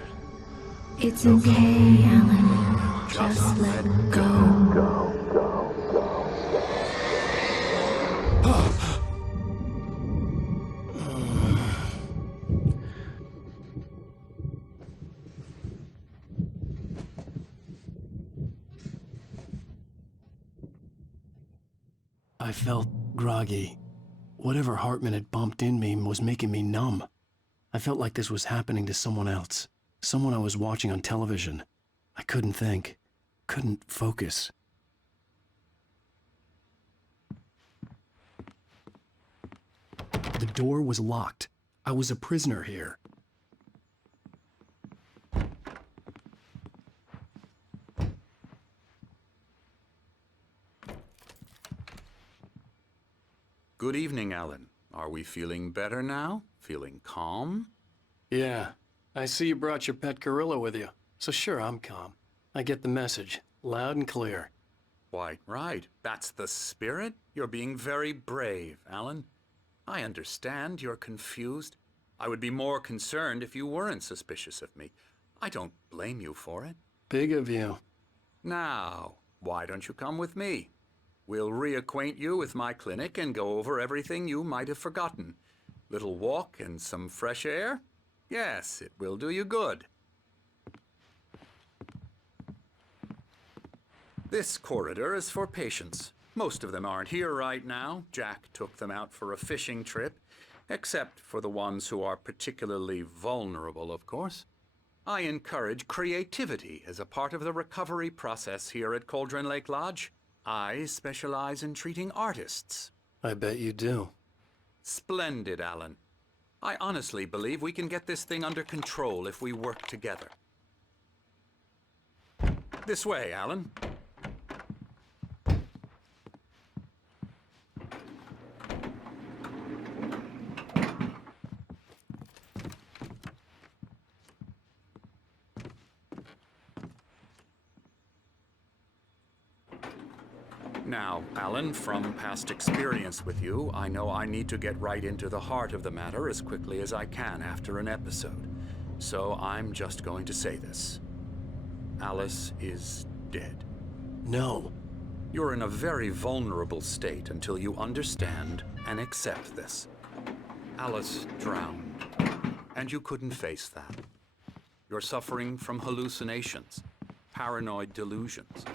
It's okay, Alan. Just let go. I felt groggy. Whatever Hartman had bumped in me was making me numb. I felt like this was happening to someone else. Someone I was watching on television. I couldn't think. Couldn't focus. The door was locked. I was a prisoner here. Good evening, Alan. Are we feeling better now? Feeling calm? Yeah. I see you brought your pet gorilla with you. So sure, I'm calm. I get the message. Loud and clear. Quite right. That's the spirit. You're being very brave, Alan. I understand you're confused. I would be more concerned if you weren't suspicious of me. I don't blame you for it. Big of you. Now, why don't you come with me? We'll reacquaint you with my clinic and go over everything you might have forgotten. Little walk and some fresh air? Yes, it will do you good. This corridor is for patients. Most of them aren't here right now. Jack took them out for a fishing trip, except for the ones who are particularly vulnerable, of course. I encourage creativity as a part of the recovery process here at Cauldron Lake Lodge. I specialize in treating artists. I bet you do. Splendid, Alan. I honestly believe we can get this thing under control if we work together. This way, Alan. Now, Alan, from past experience with you, I know I need to get right into the heart of the matter as quickly as I can after an episode. So I'm just going to say this. Alice is dead. No. You're in a very vulnerable state until you understand and accept this. Alice drowned, and you couldn't face that. You're suffering from hallucinations, paranoid delusions,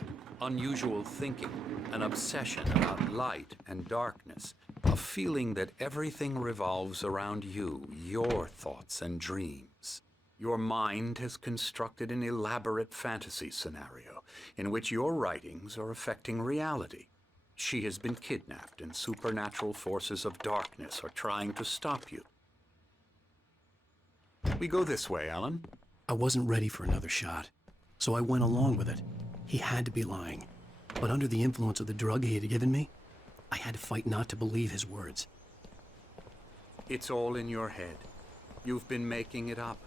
unusual thinking, an obsession about light and darkness, a feeling that everything revolves around you, your thoughts and dreams. Your mind has constructed an elaborate fantasy scenario in which your writings are affecting reality. She has been kidnapped and supernatural forces of darkness are trying to stop you. We go this way, Alan. I wasn't ready for another shot, so I went along with it. He had to be lying. But under the influence of the drug he had given me, I had to fight not to believe his words. It's all in your head. You've been making it up.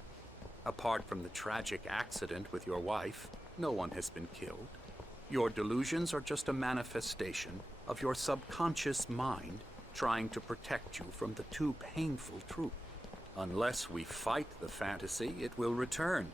Apart from the tragic accident with your wife, no one has been killed. Your delusions are just a manifestation of your subconscious mind trying to protect you from the too painful truth. Unless we fight the fantasy, it will return.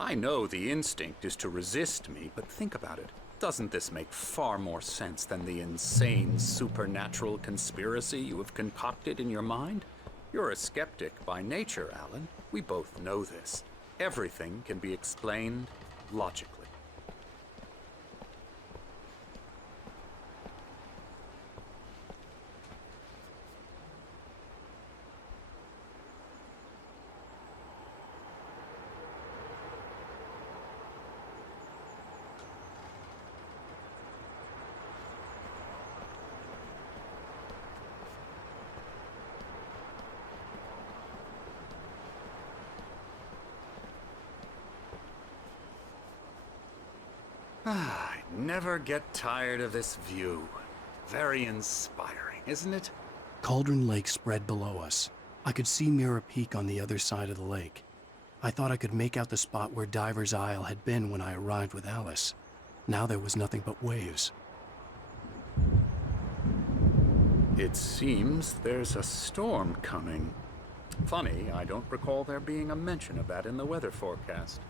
I know the instinct is to resist me, but think about it. Doesn't this make far more sense than the insane supernatural conspiracy you have concocted in your mind? You're a skeptic by nature, Alan. We both know this. Everything can be explained logically. I never get tired of this view. Very inspiring, isn't it? Cauldron Lake spread below us. I could see Mirror Peak on the other side of the lake. I thought I could make out the spot where Diver's Isle had been when I arrived with Alice. Now there was nothing but waves. It seems there's a storm coming. Funny, I don't recall there being a mention of that in the weather forecast.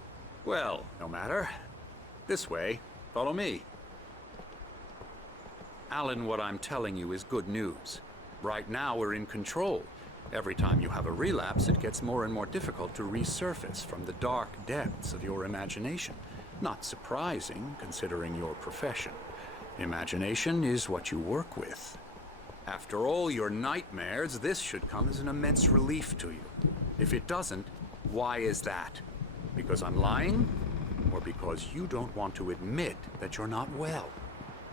Well, no matter. This way. Follow me. Alan, what I'm telling you is good news. Right now, we're in control. Every time you have a relapse, it gets more and more difficult to resurface from the dark depths of your imagination. Not surprising, considering your profession. Imagination is what you work with. After all your nightmares, this should come as an immense relief to you. If it doesn't, why is that? Because I'm lying? Or because you don't want to admit that you're not well?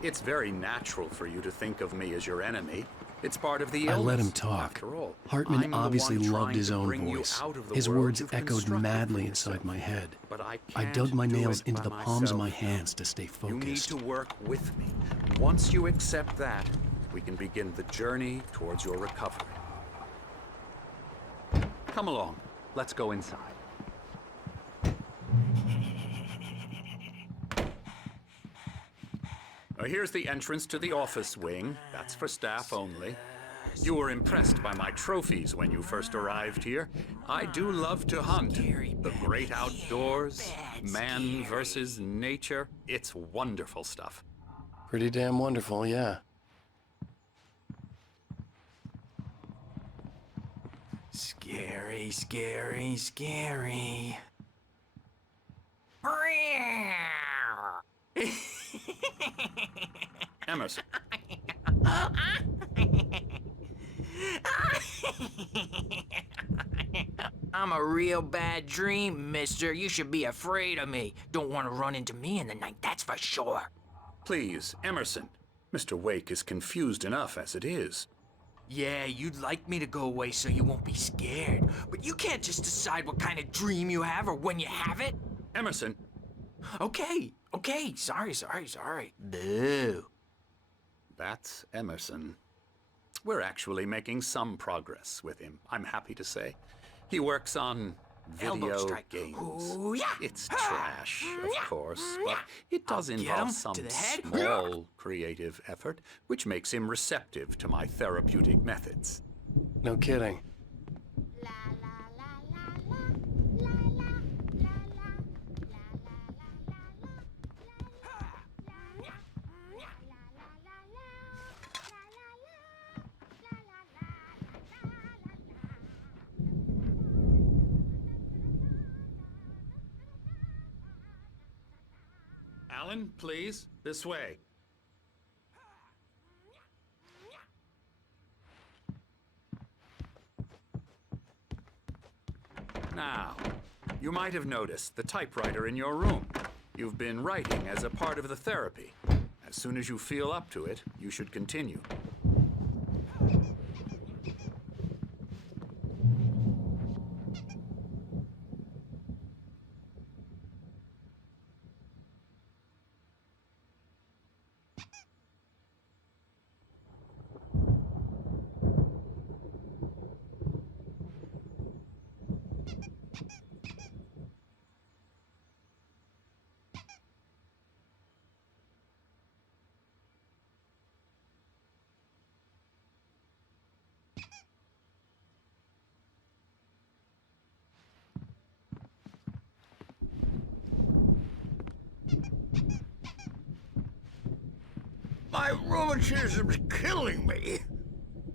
It's very natural for you to think of me as your enemy. It's part of the illness. I let him talk. After all, Hartman obviously loved his own voice. His words echoed madly inside my head. But I dug my nails into the palms of my hands to stay You need focused. to work with me. Once you accept that, we can begin the journey towards your recovery. Come along. Let's go inside. Here's the entrance to the office wing. That's for staff only. You were impressed by my trophies when you first arrived here. I do love to hunt. The great outdoors, man versus nature. It's wonderful stuff. Pretty damn wonderful, yeah. Scary, scary, scary. Immerse. I'm a real bad dream, mister. You should be afraid of me. Don't want to run into me in the night, that's for sure. Please, Emerson. Mr. Wake is confused enough as it is. Yeah, you'd like me to go away so you won't be scared. But you can't just decide what kind of dream you have or when you have it. Emerson. Okay. Sorry. Boo. That's Emerson. We're actually making some progress with him, I'm happy to say. He works on video games. Ooh, yeah. It's trash, of course, but it does involve some small creative effort, which makes him receptive to my therapeutic methods. No kidding. Alan, please, this way. Now, you might have noticed the typewriter in your room. You've been writing as a part of the therapy. As soon as you feel up to it, you should continue. My rheumatism's killing me.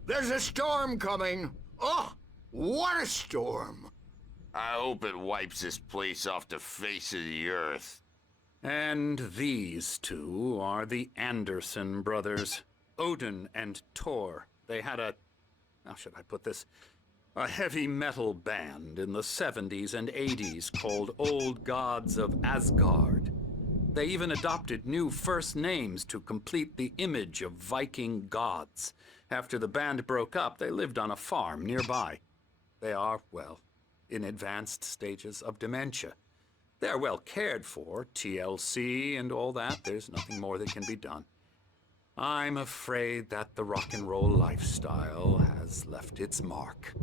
There's a storm coming. Oh, what a storm. I hope it wipes this place off the face of the earth. And these two are the Anderson brothers, Odin and Thor. They had how should I put this? A heavy metal band in the 70s and 80s called Old Gods of Asgard. They even adopted new first names to complete the image of Viking gods. After the band broke up, they lived on a farm nearby. They are, well, in advanced stages of dementia. They're well cared for, TLC and all that. There's nothing more that can be done. I'm afraid that the rock and roll lifestyle has left its mark.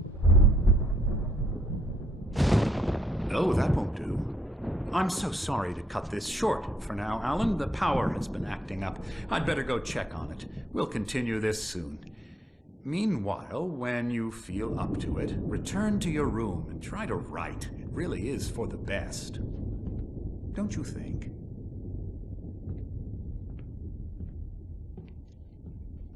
Oh, that won't do. I'm so sorry to cut this short for now, Alan. The power has been acting up. I'd better go check on it. We'll continue this soon. Meanwhile, when you feel up to it, return to your room and try to write. It really is for the best. Don't you think?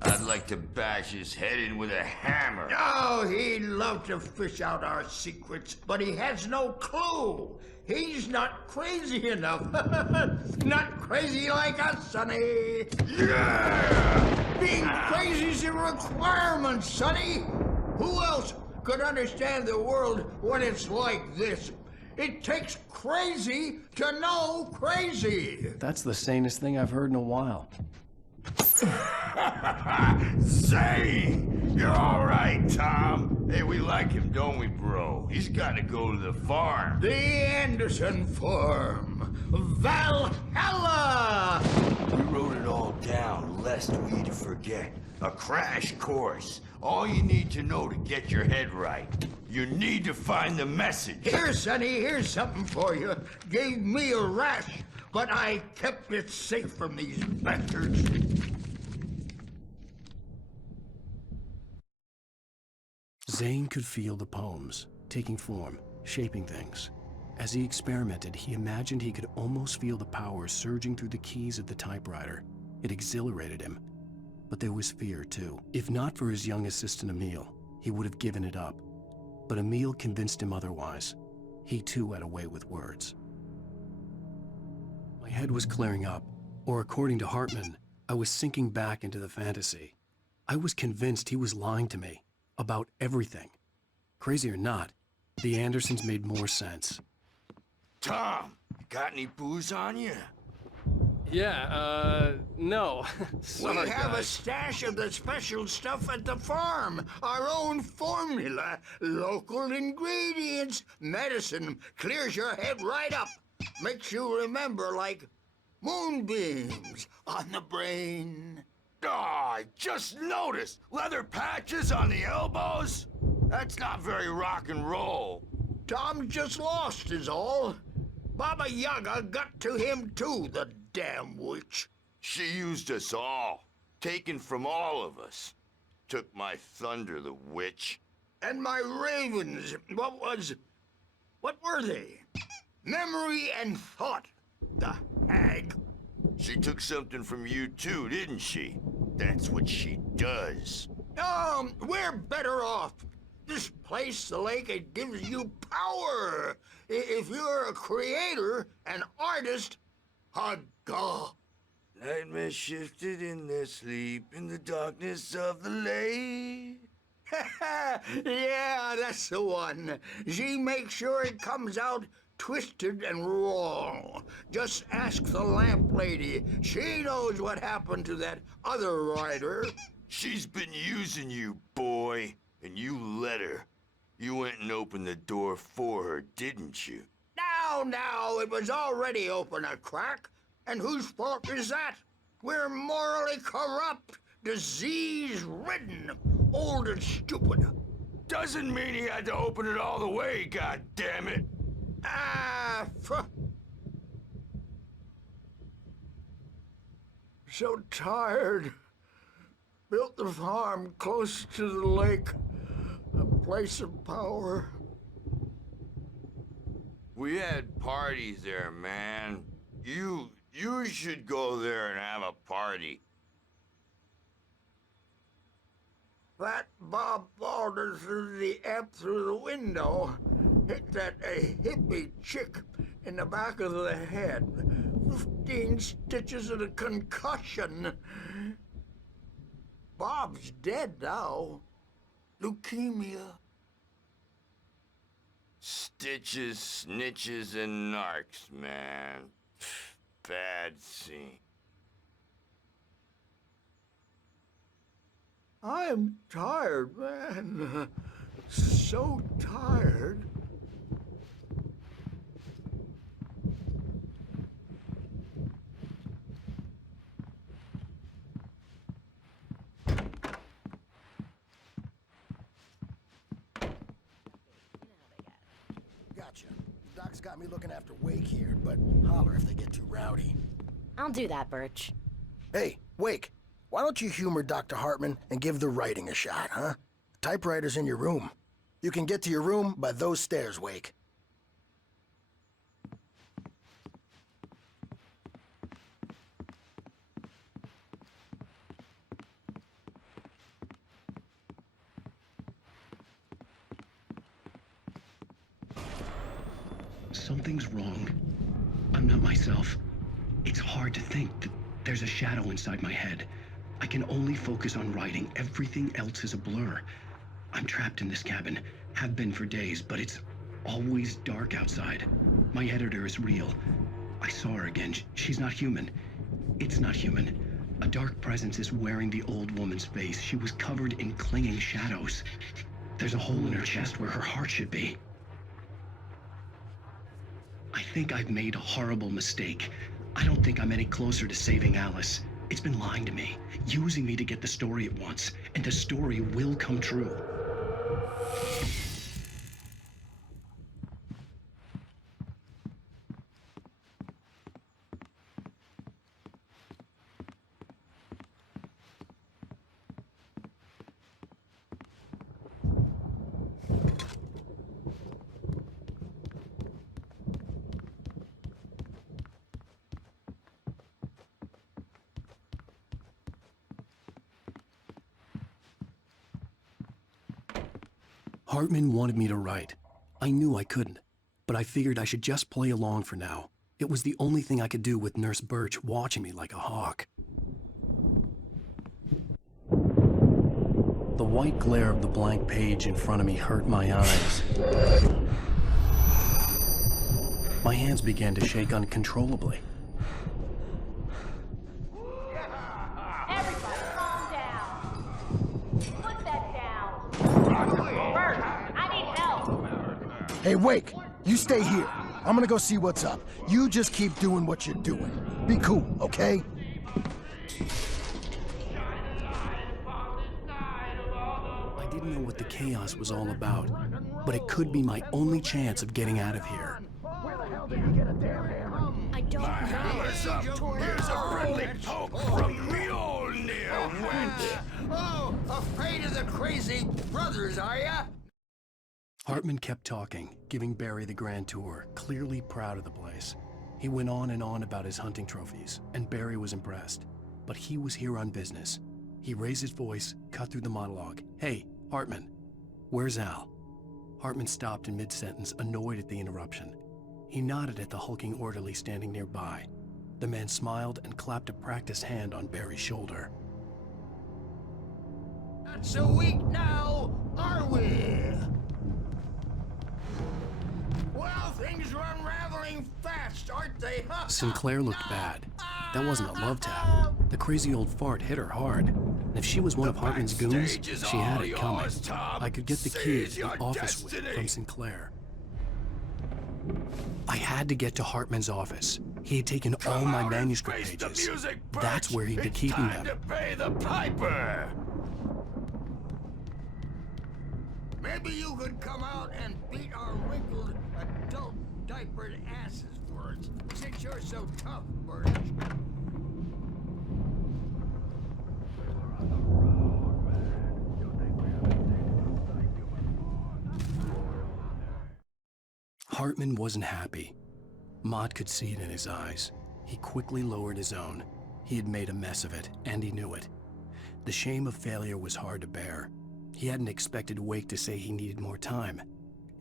I'd like to bash his head in with a hammer. Oh, he'd love to fish out our secrets, but he has no clue. He's not crazy enough. Not crazy like us, Sonny. Yeah! Being crazy's a requirement, Sonny. Who else could understand the world when it's like this? It takes crazy to know crazy. That's the sanest thing I've heard in a while. Zane! You're all right, Tom. Hey, we like him, don't we, bro? He's got to go to the farm. The Anderson farm. Valhalla! We wrote it all down, lest we forget. A crash course. All you need to know to get your head right. You need to find the message. Here, Sonny, here's something for you. Gave me a rash, but I kept it safe from these bastards. Zane could feel the poems, taking form, shaping things. As he experimented, he imagined he could almost feel the power surging through the keys of the typewriter. It exhilarated him. But there was fear, too. If not for his young assistant Emil, he would have given it up. But Emil convinced him otherwise. He too had a way with words. My head was clearing up, or according to Hartman, I was sinking back into the fantasy. I was convinced he was lying to me about everything. Crazy or not, the Andersons made more sense. Tom, got any booze on you? Yeah, no. Sorry, we have a guys. stash of the special stuff at the farm. Our own formula, local ingredients, medicine. Clears your head right up. Makes you remember like moonbeams on the brain. Oh, I just noticed. Leather patches on the elbows? That's not very rock and roll. Tom just lost is all. Baba Yaga got to him too, the damn witch. She used us all. Taken from all of us. Took my thunder, the witch. And my ravens, what were they? Memory and thought, the hag. She took something from you too, didn't she? That's what she does. We're better off. This place, the lake, it gives you power. If you're a creator, an artist, a god. Nightmare shifted in their sleep in the darkness of the lake. Yeah, that's the one. She makes sure it comes out twisted and wrong. Just ask the lamp lady. She knows what happened to that other writer. She's been using you, boy, and you let her. You went and opened the door for her, didn't you? Now, it was already open a crack. And whose fault is that? We're morally corrupt, disease-ridden, old and stupid. Doesn't mean he had to open it all the way, goddammit. So tired. Built the farm close to the lake, a place of power. We had parties there, man. You should go there and have a party. That Bob Balder threw the amp through the window. Hit that hippie chick in the back of the head. 15 stitches and a concussion. Bob's dead now. Leukemia. Stitches, snitches, and narcs, man. Bad scene. I am tired, man. So tired. Gotcha. Doc's got me looking after Wake here, but holler if they get too rowdy. I'll do that, Birch. Hey, Wake, why don't you humor Dr. Hartman and give the writing a shot, huh? The typewriter's in your room. You can get to your room by those stairs, Wake. Something's wrong. I'm not myself. It's hard to think that there's a shadow inside my head. I can only focus on writing. Everything else is a blur. I'm trapped in this cabin. Have been for days, but it's always dark outside. My editor is real. I saw her again. She's not human. It's not human. A dark presence is wearing the old woman's face. She was covered in clinging shadows. There's a hole in her chest where her heart should be. I think I've made a horrible mistake. I don't think I'm any closer to saving Alice. It's been lying to me, using me to get the story it wants, and the story will come true. Hartman wanted me to write. I knew I couldn't, but I figured I should just play along for now. It was the only thing I could do with Nurse Birch watching me like a hawk. The white glare of the blank page in front of me hurt my eyes. My hands began to shake uncontrollably. Everybody, calm down. Put that down. Bert, I need help. Hey, Wake, you stay here. I'm gonna go see what's up. You just keep doing what you're doing. Be cool, okay? I didn't know what the chaos was all about, but it could be my only chance of getting out of here. Where the hell did you get a damn hammer? I don't know. Here's a friendly poke from Mjolnir, wench. Oh, afraid of the crazy brothers, are ya? Hartman kept talking, giving Barry the grand tour, clearly proud of the place. He went on and on about his hunting trophies, and Barry was impressed. But he was here on business. He raised his voice, cut through the monologue. Hey, Hartman, where's Al? Hartman stopped in mid-sentence, annoyed at the interruption. He nodded at the hulking orderly standing nearby. The man smiled and clapped a practiced hand on Barry's shoulder. Not so weak now, are we? Well, things are unraveling fast, aren't they? Sinclair looked bad. That wasn't a love tap. The crazy old fart hit her hard. And if she was one of Hartman's goons, she had it coming. I could get the key to the office with from Sinclair. I had to get to Hartman's office. He had taken all my manuscript pages. That's where he'd be keeping them. To pay the piper. Maybe you could come out and beat our wrinkled, adult diapered asses for us, since you're so tough, Birch. Hartman wasn't happy. Mott could see it in his eyes. He quickly lowered his own. He had made a mess of it, and he knew it. The shame of failure was hard to bear. He hadn't expected Wake to say he needed more time,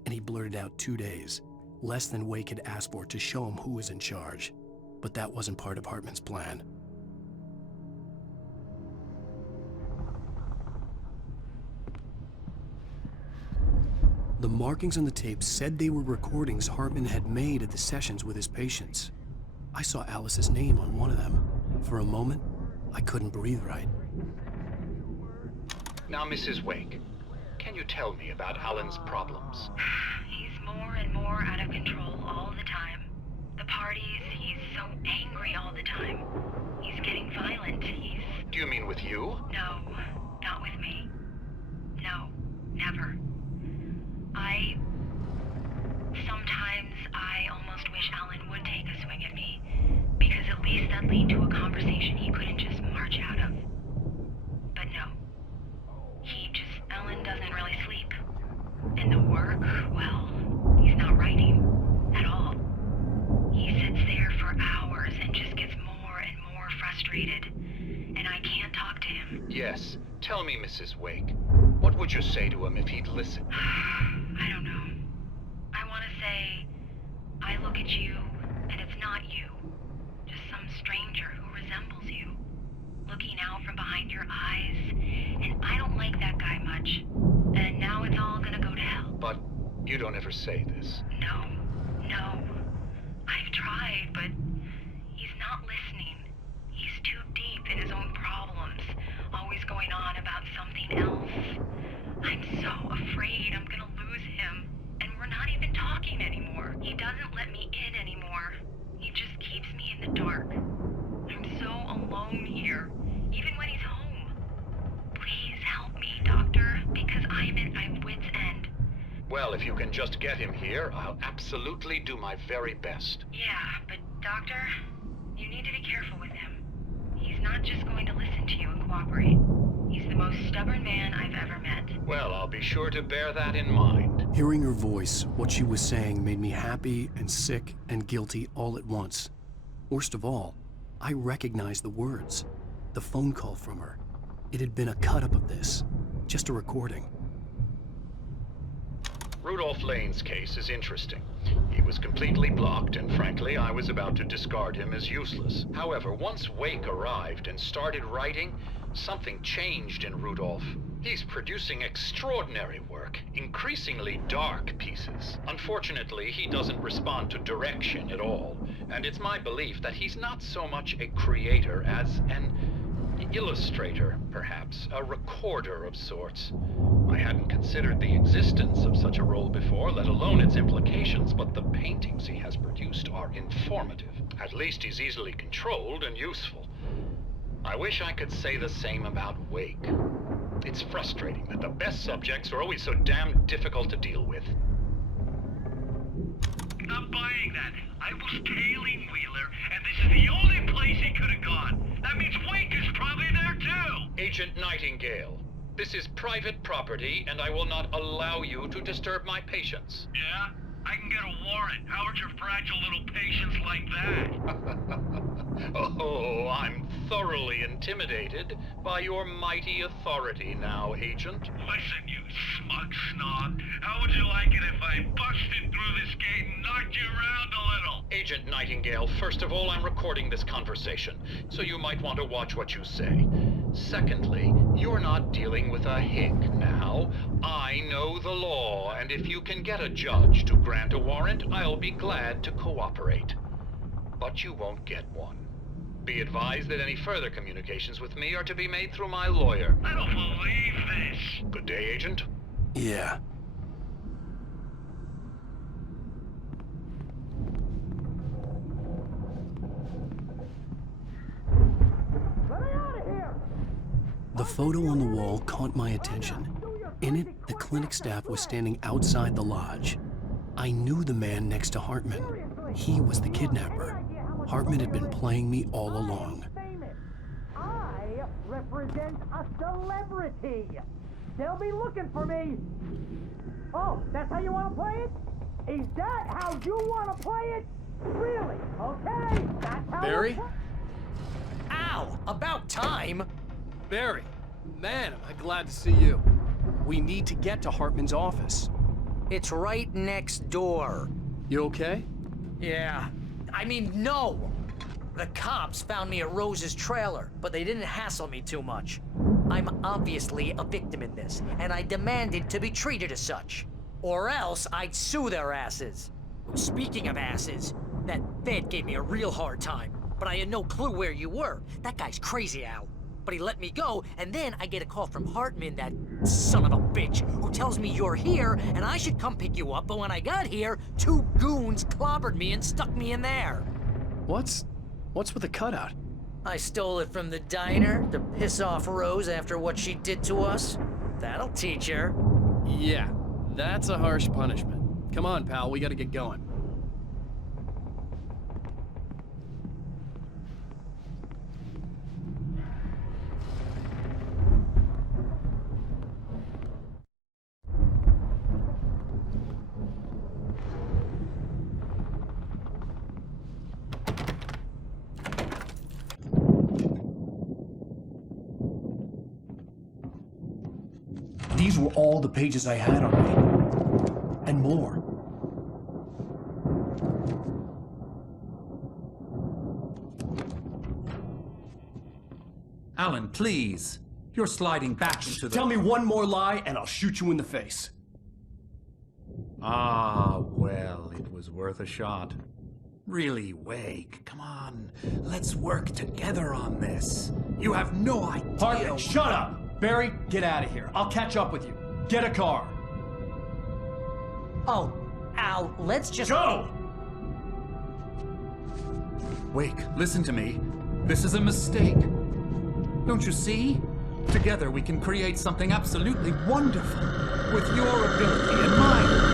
and he blurted out 2 days, less than Wake had asked for to show him who was in charge. But that wasn't part of Hartman's plan. The markings on the tape said they were recordings Hartman had made at the sessions with his patients. I saw Alice's name on one of them. For a moment, I couldn't breathe right. Now, Mrs. Wake, can you tell me about Alan's problems? He's more and more out of control all the time. The parties, he's so angry all the time. He's getting violent. Do you mean with you? No, not with me. No, never. Sometimes I almost wish Alan would take a swing at me, because at least that'd lead to a conversation he couldn't just march out of. But no. Alan doesn't really sleep. And the work, well, he's not writing at all. He sits there for hours and just gets more and more frustrated. And I can't talk to him. Yes. Tell me, Mrs. Wake. What would you say to him if he'd listen? I don't know. I want to say, I look at you, and it's not you. Just some stranger who resembles you. Looking out from behind your eyes, and I don't like that guy much. And now it's all gonna go to hell. But you don't ever say this. No. I've tried, but he's not listening. He's too deep in his own problems, always going on about something else. I'm so afraid I'm gonna lose him, and we're not even talking anymore. He doesn't let me in anymore. He just keeps me in the dark. I'm so alone here, even when he's home. Please help me, Doctor, because I'm at my wit's end. Well, if you can just get him here, I'll absolutely do my very best. Yeah, but Doctor, you need to be careful with him. He's not just going to listen to you and cooperate. He's the most stubborn man I've ever met. Well, I'll be sure to bear that in mind. Hearing her voice, what she was saying made me happy and sick and guilty all at once. Worst of all, I recognized the words. The phone call from her. It had been a cut-up of this. Just a recording. Rudolph Lane's case is interesting. He was completely blocked, and frankly, I was about to discard him as useless. However, once Wake arrived and started writing, something changed in Rudolph. He's producing extraordinary work, increasingly dark pieces. Unfortunately, he doesn't respond to direction at all, and it's my belief that he's not so much a creator as an illustrator, perhaps, a recorder of sorts. I hadn't considered the existence of such a role before, let alone its implications, but the paintings he has produced are informative. At least he's easily controlled and useful. I wish I could say the same about Wake. It's frustrating that the best subjects are always so damn difficult to deal with. I'm buying that. I was tailing Wheeler, and this is the only place he could have gone. That means Wake is probably there too! Agent Nightingale, this is private property, and I will not allow you to disturb my patients. Yeah? I can get a warrant. How would your fragile little patients like that? Oh, I'm thoroughly intimidated by your mighty authority now, Agent. Listen, you smug snob. How would you like it if I busted through this gate and knocked you around a little? Agent Nightingale, first of all, I'm recording this conversation, so you might want to watch what you say. Secondly, you're not dealing with a hick now. I know the law, and if you can get a judge to grant a warrant, I'll be glad to cooperate. But you won't get one. Be advised that any further communications with me are to be made through my lawyer. I don't believe this. Good day, Agent. Yeah. The photo on the wall caught my attention. In it, the clinic staff was standing outside the lodge. I knew the man next to Hartman. He was the kidnapper. Hartman had been playing me all along. I represent a celebrity. They'll be looking for me. Oh, that's how you want to play it? Is that how you want to play it? Really? Okay, that's how. Barry? Ow! About time! Barry, man, am I glad to see you. We need to get to Hartman's office. It's right next door. You okay? Yeah. I mean, no! The cops found me at Rose's trailer, but they didn't hassle me too much. I'm obviously a victim in this, and I demanded to be treated as such. Or else I'd sue their asses. Speaking of asses, that Fed gave me a real hard time, but I had no clue where you were. That guy's crazy, Al. But he let me go, and then I get a call from Hartman, that son of a bitch, who tells me you're here, and I should come pick you up, but when I got here, 2 goons clobbered me and stuck me in there. What's with the cutout? I stole it from the diner to piss off Rose after what she did to us. That'll teach her. Yeah, that's a harsh punishment. Come on, pal, we gotta get going. These were all the pages I had on me. And more. Alan, please. You're sliding back into the... Tell me one more lie and I'll shoot you in the face. Ah, well, it was worth a shot. Really, Wake, come on. Let's work together on this. You have no idea... Hartman, shut up! Barry, get out of here. I'll catch up with you. Get a car. Oh, Al, let's just... Go! Wake, listen to me. This is a mistake. Don't you see? Together we can create something absolutely wonderful. With your ability and mine.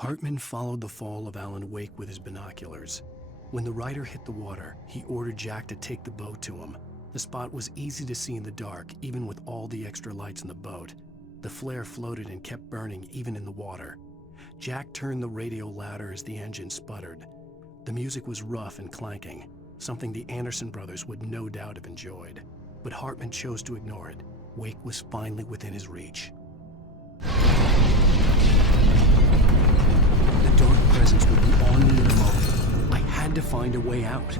Hartman followed the fall of Alan Wake with his binoculars. When the rider hit the water, he ordered Jack to take the boat to him. The spot was easy to see in the dark, even with all the extra lights in the boat. The flare floated and kept burning even in the water. Jack turned the radio louder as the engine sputtered. The music was rough and clanking, something the Anderson brothers would no doubt have enjoyed. But Hartman chose to ignore it. Wake was finally within his reach. The dark presence would be on me in a moment. I had to find a way out.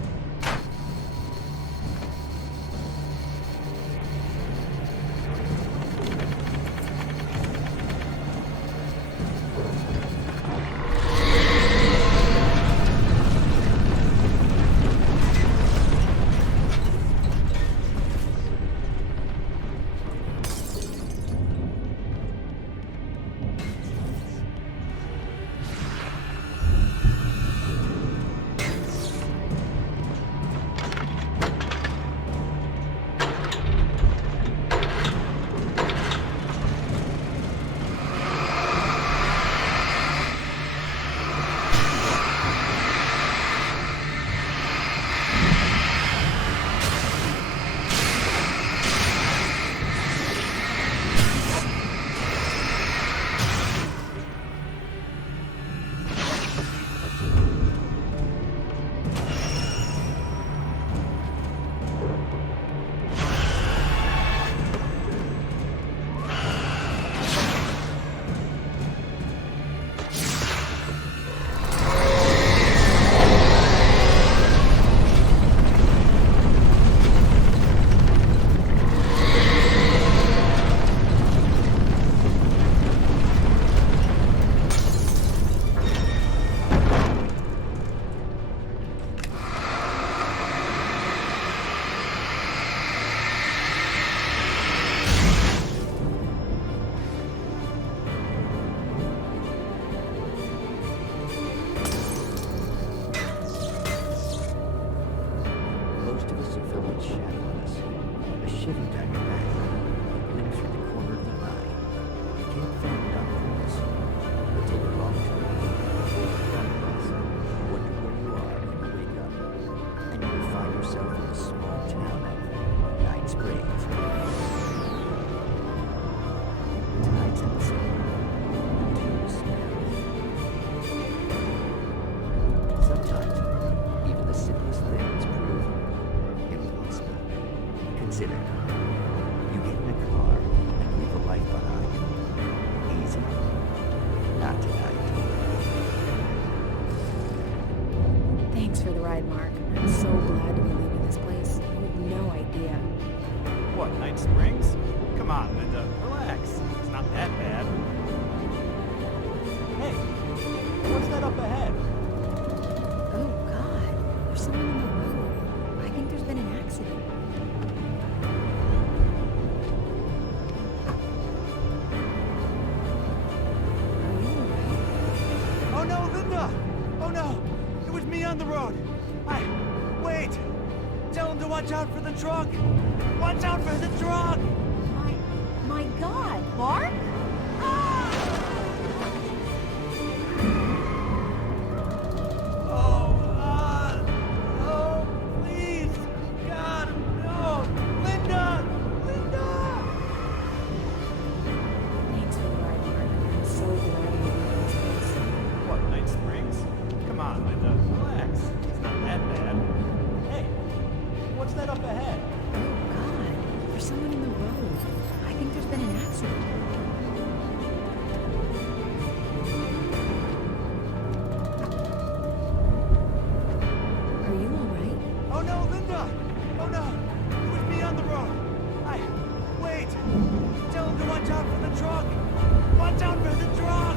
Thanks for the ride, Mark. I'm so glad to be leaving this place. You have no idea. What, Night Springs? Come on, Linda, relax. It's not that bad. Hey, what's that up ahead? Oh, God. There's someone on the road. I think there's been an accident. Oh no, Linda! Oh no! It was me on the road! Wait! Tell him to watch out for the truck! Watch out for the truck! My God, Mark? Oh, please! God, no! Linda! Linda! Thanks for the ride, Mark. I'm so glad to be leaving this place. What, Night Springs? Come on, Linda, relax. It's not that bad. Hey, what's that up ahead? Oh, God. There's someone in the road. I think there's been an accident. Are you alright? Oh no, Linda! Oh no! It was me on the road! Wait! Tell him to watch out for the truck! Watch out for the truck!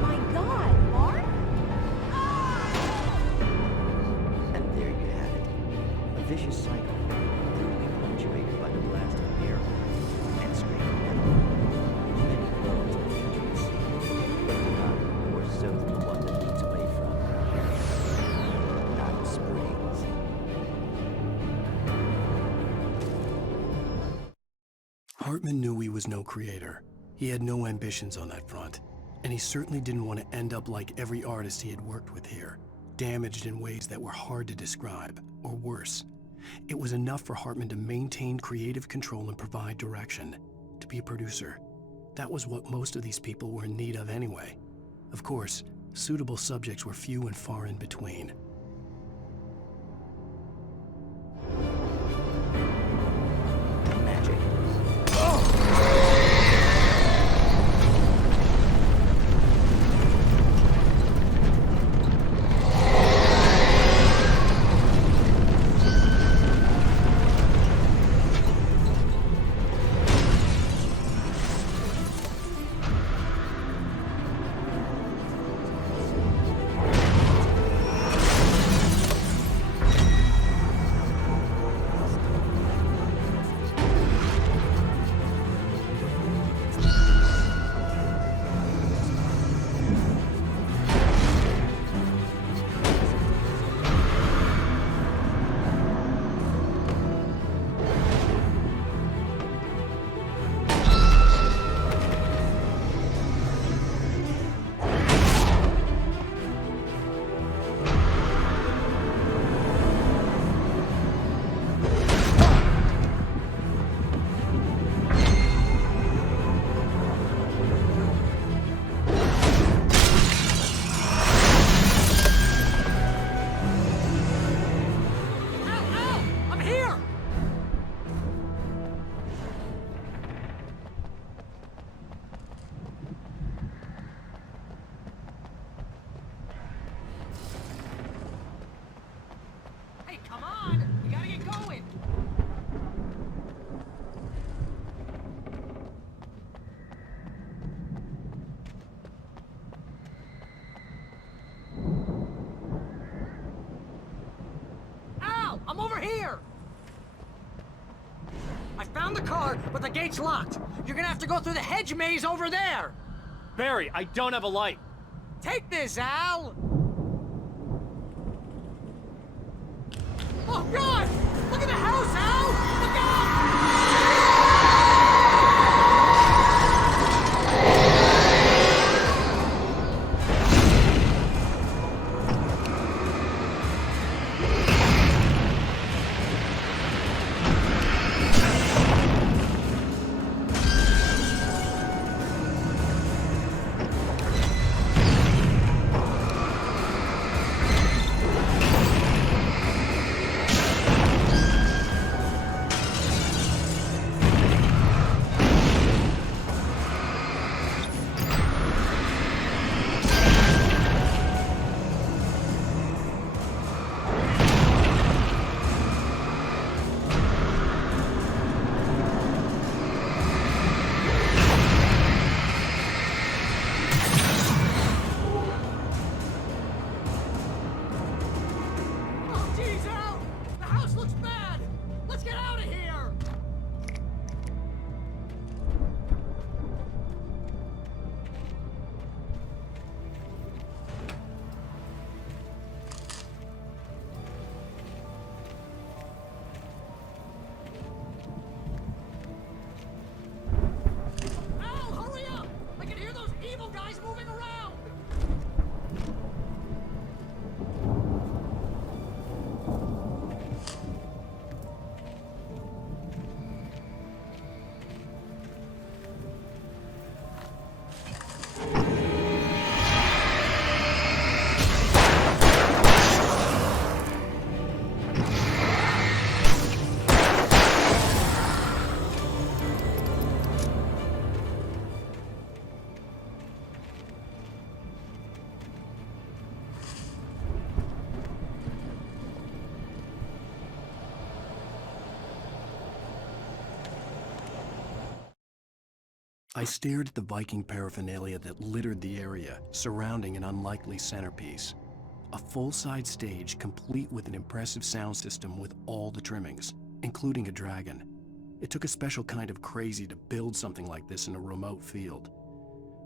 My God, Mark? And there you have it. A vicious cycle, brutally punctuated by the blast of air and screaming metal. Many roads are dangerous, but none more so than the one that leads away from Night Springs. Hartman knew he was no creator. He had no ambitions on that front, and he certainly didn't want to end up like every artist he had worked with here, damaged in ways that were hard to describe, or worse. It was enough for Hartman to maintain creative control and provide direction, to be a producer. That was what most of these people were in need of anyway. Of course, suitable subjects were few and far in between. Magic. I'm over here! I found the car, but the gate's locked. You're gonna have to go through the hedge maze over there! Barry, I don't have a light. Take this, Al! Oh, God! Look at the house, Al! Look out! I stared at the Viking paraphernalia that littered the area, surrounding an unlikely centerpiece. A full-size stage complete with an impressive sound system with all the trimmings, including a dragon. It took a special kind of crazy to build something like this in a remote field.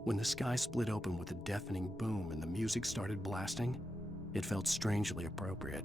When the sky split open with a deafening boom and the music started blasting, it felt strangely appropriate.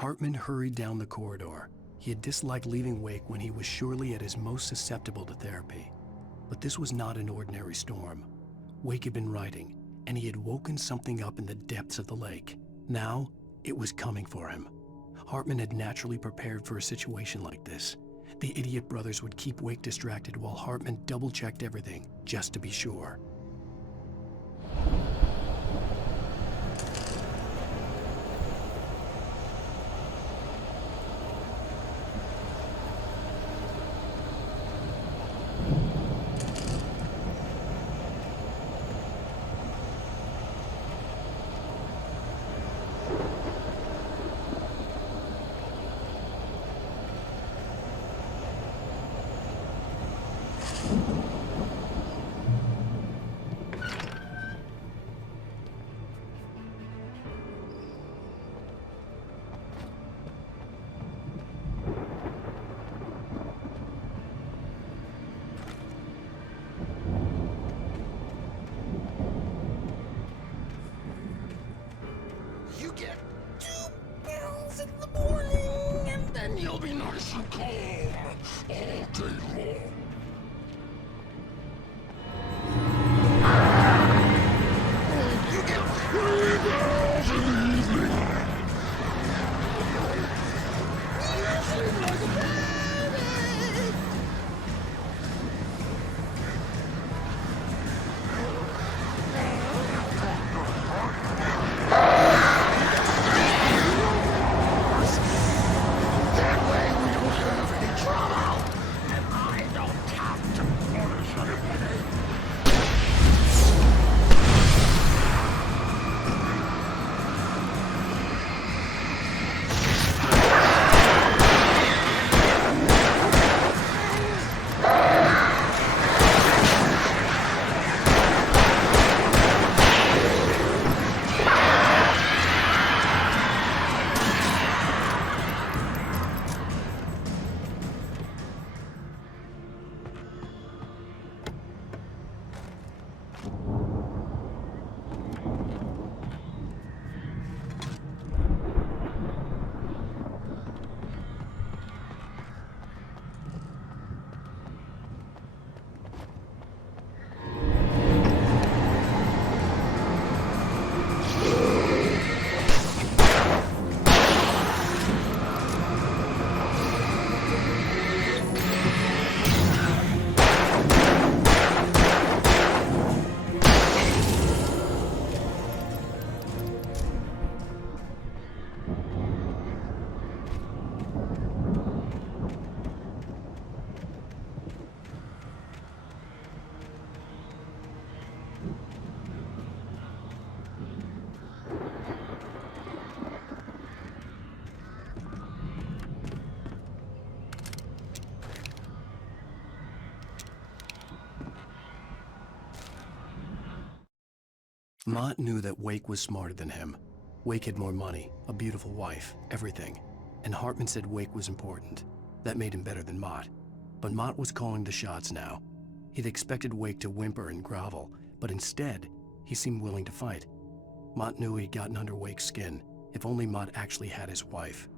Hartman hurried down the corridor. He had disliked leaving Wake when he was surely at his most susceptible to therapy. But this was not an ordinary storm. Wake had been writing, and he had woken something up in the depths of the lake. Now, it was coming for him. Hartman had naturally prepared for a situation like this. The idiot brothers would keep Wake distracted while Hartman double-checked everything, just to be sure. You get 2 pills in the morning, and then you'll be nice and calm all day long. You get 3 pills in the evening. You sleep like a baby. Mott knew that Wake was smarter than him. Wake had more money, a beautiful wife, everything. And Hartman said Wake was important. That made him better than Mott. But Mott was calling the shots now. He'd expected Wake to whimper and grovel, but instead, he seemed willing to fight. Mott knew he'd gotten under Wake's skin. If only Mott actually had his wife.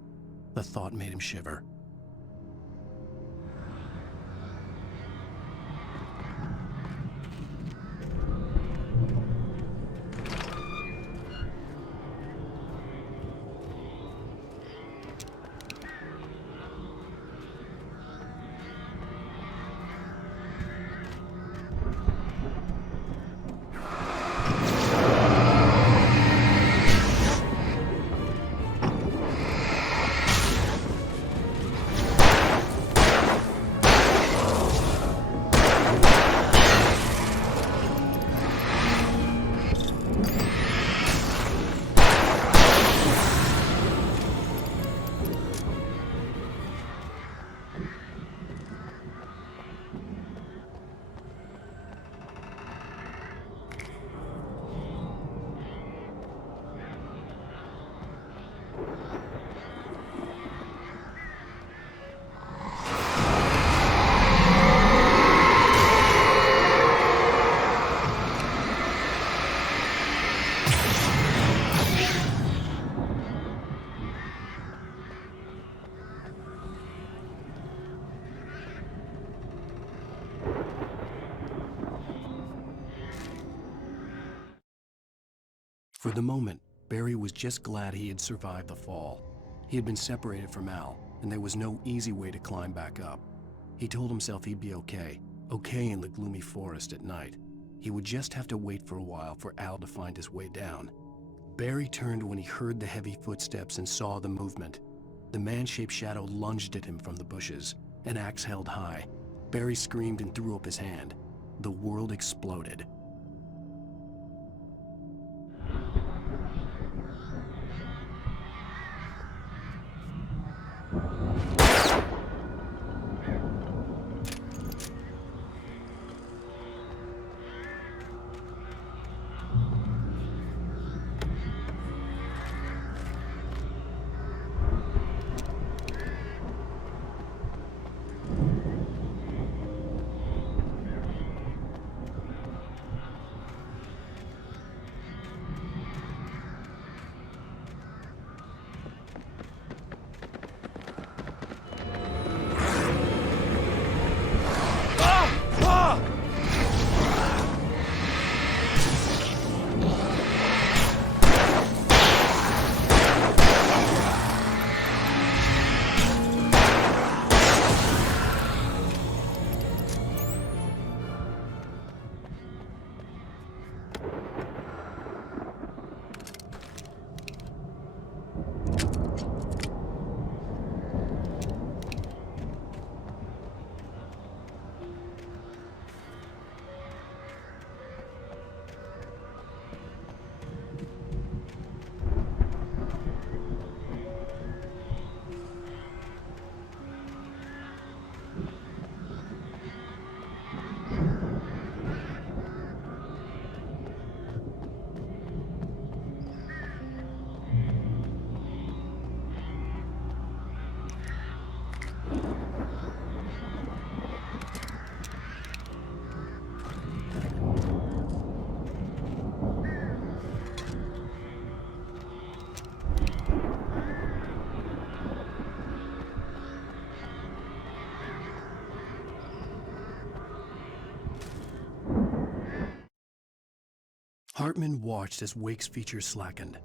The thought made him shiver. For the moment, Barry was just glad he had survived the fall. He had been separated from Al, and there was no easy way to climb back up. He told himself he'd be okay in the gloomy forest at night. He would just have to wait for a while for Al to find his way down. Barry turned when he heard the heavy footsteps and saw the movement. The man-shaped shadow lunged at him from the bushes, an axe held high. Barry screamed and threw up his hand. The world exploded. Hartman watched as Wake's features slackened.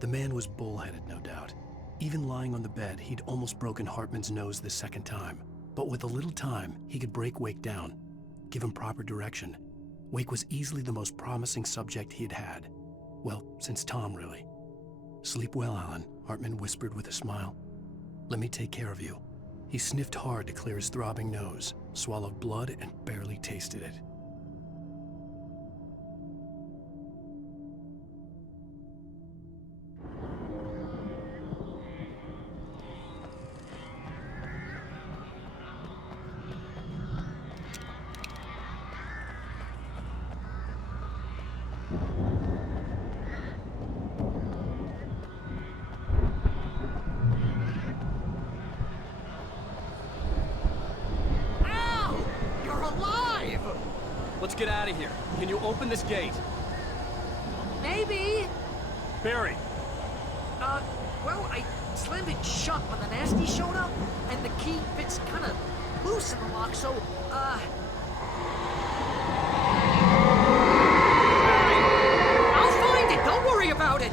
The man was bullheaded, no doubt. Even lying on the bed, he'd almost broken Hartman's nose the second time. But with a little time, he could break Wake down, give him proper direction. Wake was easily the most promising subject he had had. Well, since Tom, really. "Sleep well, Alan," Hartman whispered with a smile. "Let me take care of you." He sniffed hard to clear his throbbing nose, swallowed blood, and barely tasted it. Let's get out of here. Can you open this gate? Maybe. Barry. Well, I slammed it shut when the nasty showed up, and the key fits kind of loose in the lock, so, I'll find it! Don't worry about it!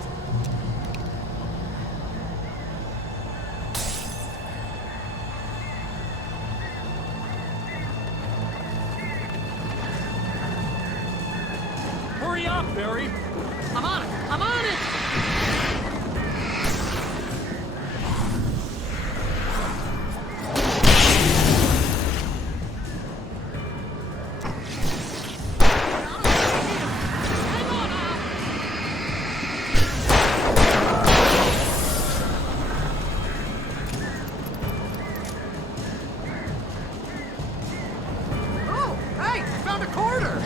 Hurry up, Barry! I'm on it! I'm on it! Oh, hey! I found a quarter!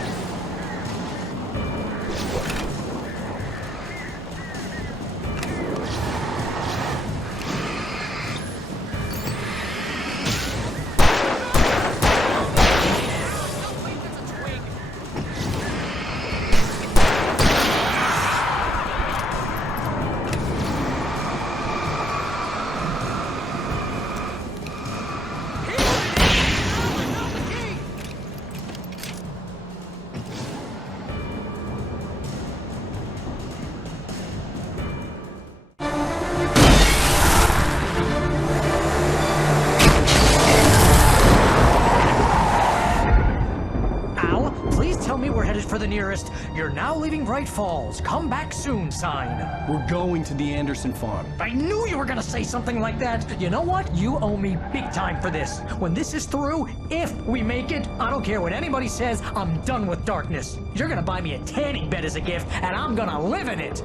tell me we're headed for the nearest "You're now leaving Bright Falls. Come back soon" sign. We're going to the Anderson farm. I knew you were gonna say something like that. You know what? You owe me big time for this. When this is through, if we make it, I don't care what anybody says, I'm done with darkness. You're gonna buy me a tanning bed as a gift, and I'm gonna live in it.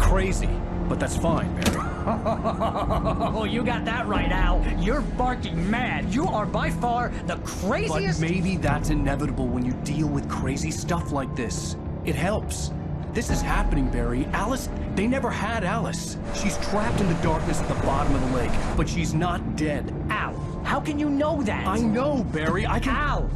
Crazy, but that's fine, Barry. Oh, you got that right, Al. You're barking mad. You are by far the craziest... But maybe that's inevitable when you deal with crazy stuff like this. It helps. This is happening, Barry. Alice, they never had Alice. She's trapped in the darkness at the bottom of the lake, but she's not dead. Al, how can you know that? I know, Barry. I can... Al,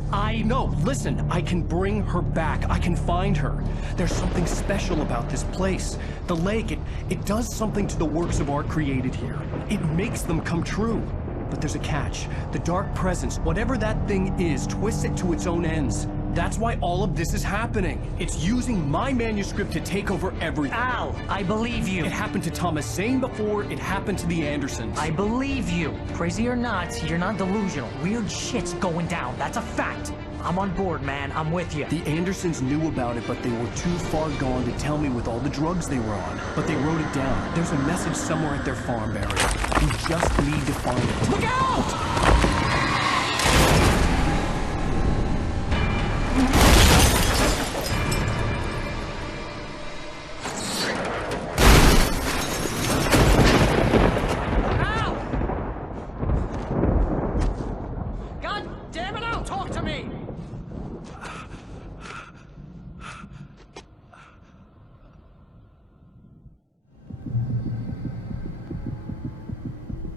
No, listen. I can bring her back. I can find her. There's something special about this place. The lake, it does something to the works of art created here. It makes them come true. But there's a catch. The dark presence, whatever that thing is, twists it to its own ends. That's why all of this is happening. It's using my manuscript to take over everything. Al, I believe you. It happened to Thomas Zane before, it happened to the Andersons. I believe you. Crazy or not, you're not delusional. Weird shit's going down. That's a fact. I'm on board, man. I'm with you. The Andersons knew about it, but they were too far gone to tell me with all the drugs they were on. But they wrote it down. There's a message somewhere at their farm, Barry. We just need to find it. Look out!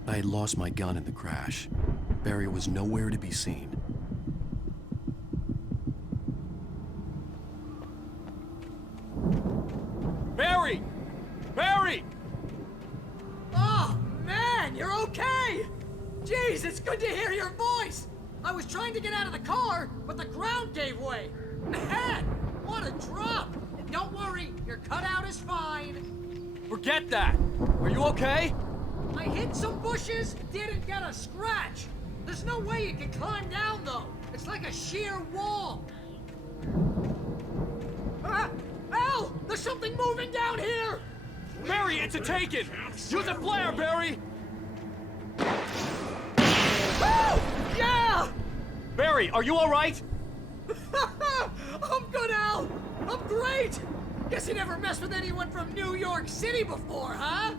I had lost my gun in the crash. Barry was nowhere to be seen. Barry! Barry! Oh, man, you're okay! Jeez, it's good to hear your voice! I was trying to get out of the car, but the ground gave way. Man, what a drop! And don't worry, your cutout is fine. Forget that! Are you okay? I hit some bushes, didn't get a scratch. There's no way you can climb down, though. It's like a sheer wall. Al! There's something moving down here! Barry, it's a taken! Use a flare, Barry! Oh! Yeah! Barry, are you alright? I'm good, Al! I'm great! Guess you never messed with anyone from New York City before, huh?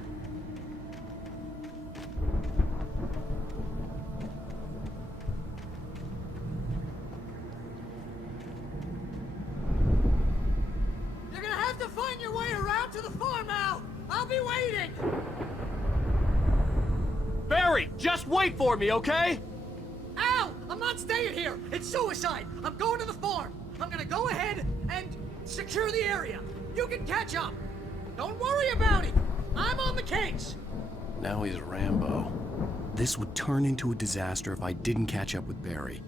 You're gonna have to find your way around to the farm, Al! I'll be waiting! Barry, just wait for me, okay? Al! I'm not staying here! It's suicide! I'm going to the farm! I'm gonna go ahead and secure the area! You can catch up! Don't worry about it! I'm on the case! Now he's Rambo. This would turn into a disaster if I didn't catch up with Barry.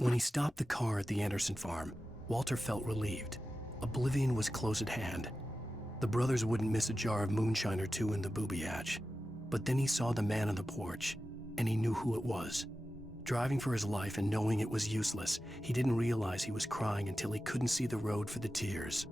When he stopped the car at the Anderson farm, Walter felt relieved. Oblivion was close at hand. The brothers wouldn't miss a jar of moonshine or two in the booby hatch. But then he saw the man on the porch. and he knew who it was. Driving for his life and knowing it was useless, he didn't realize he was crying until he couldn't see the road for the tears.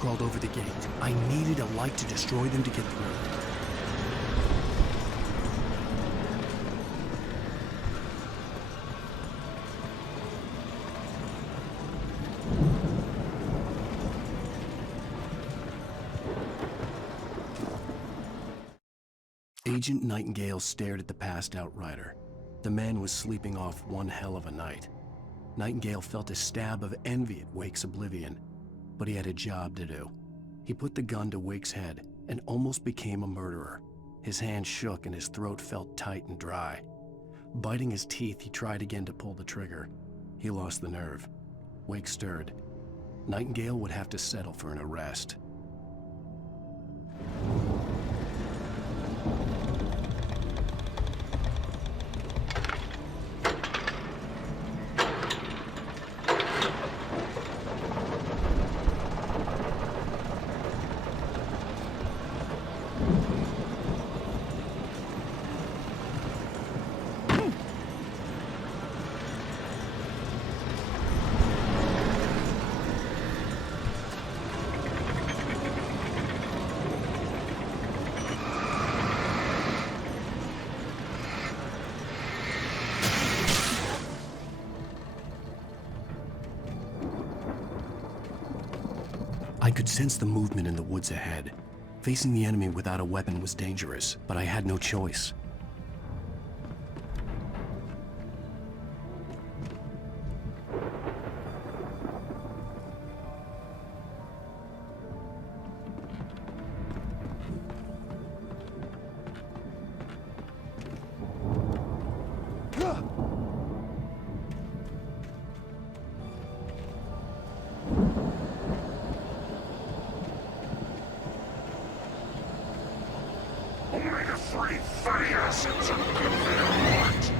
Crawled over the gate. I needed a light to destroy them to get through. Agent Nightingale stared at the passed-out rider. The man was sleeping off one hell of a night. Nightingale felt a stab of envy at Wake's oblivion, but he had a job to do. He put the gun to Wake's head and almost became a murderer. His hand shook and his throat felt tight and dry. Biting his teeth, he tried again to pull the trigger. He lost the nerve. Wake stirred. Nightingale would have to settle for an arrest. I could sense the movement in the woods ahead. Facing the enemy without a weapon was dangerous, but I had no choice. Omega-3 fatty acids are good for your heart.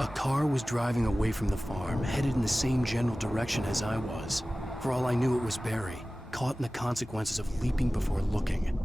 A car was driving away from the farm, headed in the same general direction as I was. For all I knew, it was Barry, caught in the consequences of leaping before looking.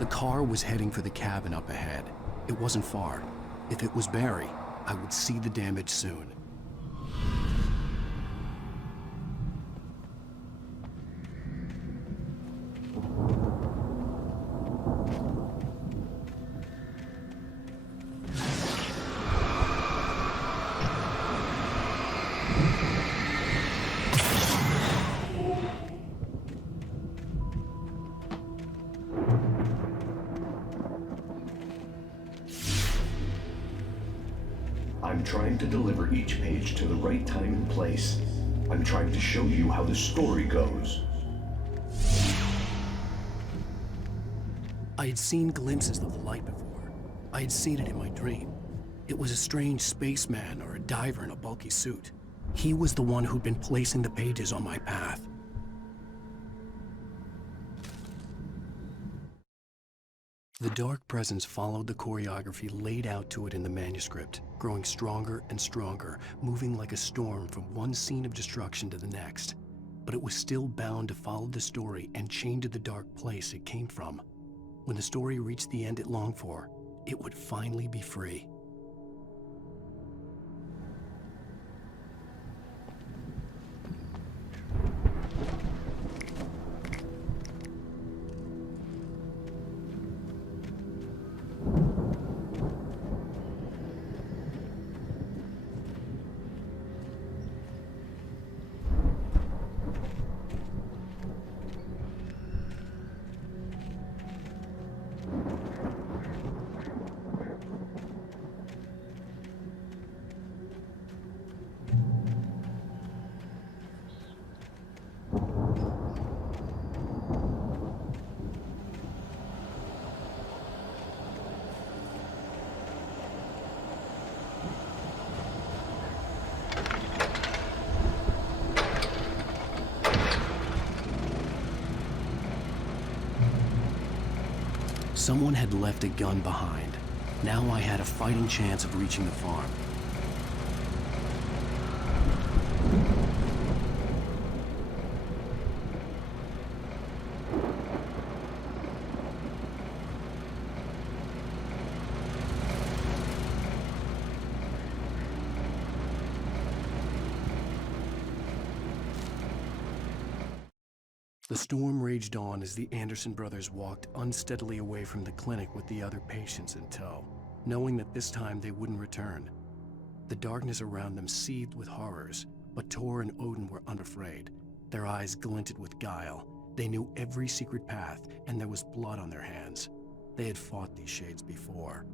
The car was heading for the cabin up ahead. It wasn't far. If it was Barry, I would see the damage soon. I'm trying to deliver each page to the right time and place. I'm trying to show you how the story goes. I had seen glimpses of the light before. I had seen it in my dream. It was a strange spaceman or a diver in a bulky suit. He was the one who'd been placing the pages on my path. The dark presence followed the choreography laid out to it in the manuscript, growing stronger and stronger, moving like a storm from one scene of destruction to the next. But it was still bound to follow the story and chained to the dark place it came from. When the story reached the end it longed for, it would finally be free. Someone had left a gun behind. Now I had a fighting chance of reaching the farm. The storm raged on as the Anderson brothers walked unsteadily away from the clinic with the other patients in tow, knowing that this time they wouldn't return. The darkness around them seethed with horrors, but Tor and Odin were unafraid. Their eyes glinted with guile. They knew every secret path, and there was blood on their hands. They had fought these shades before.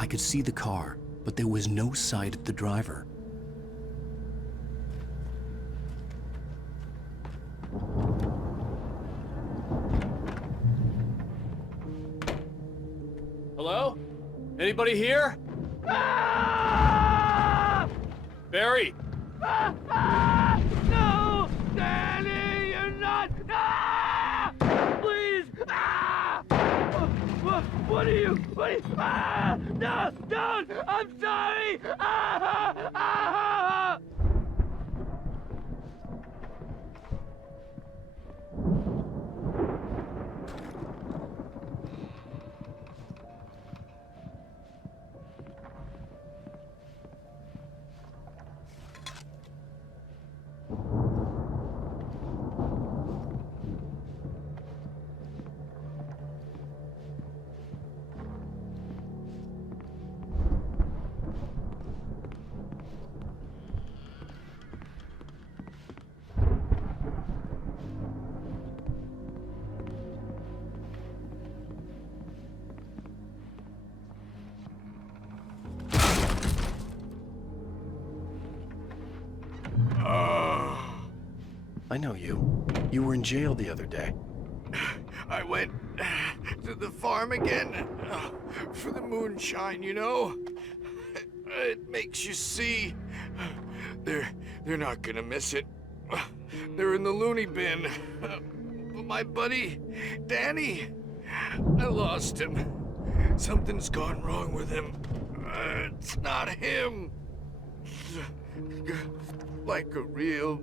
I could see the car, but there was no sight of the driver. Hello? Anybody here? Ah! Barry! No! Danny, you're not! Ah! Please! Ah! What are you? Ah! No! Don't! I'm sorry! Ah! Ah! I know you. You were in jail the other day. I went to the farm again for the moonshine, you know? It makes you see. They're not gonna miss it. They're in the loony bin. But my buddy, Danny, I lost him. Something's gone wrong with him. It's not him. Like a real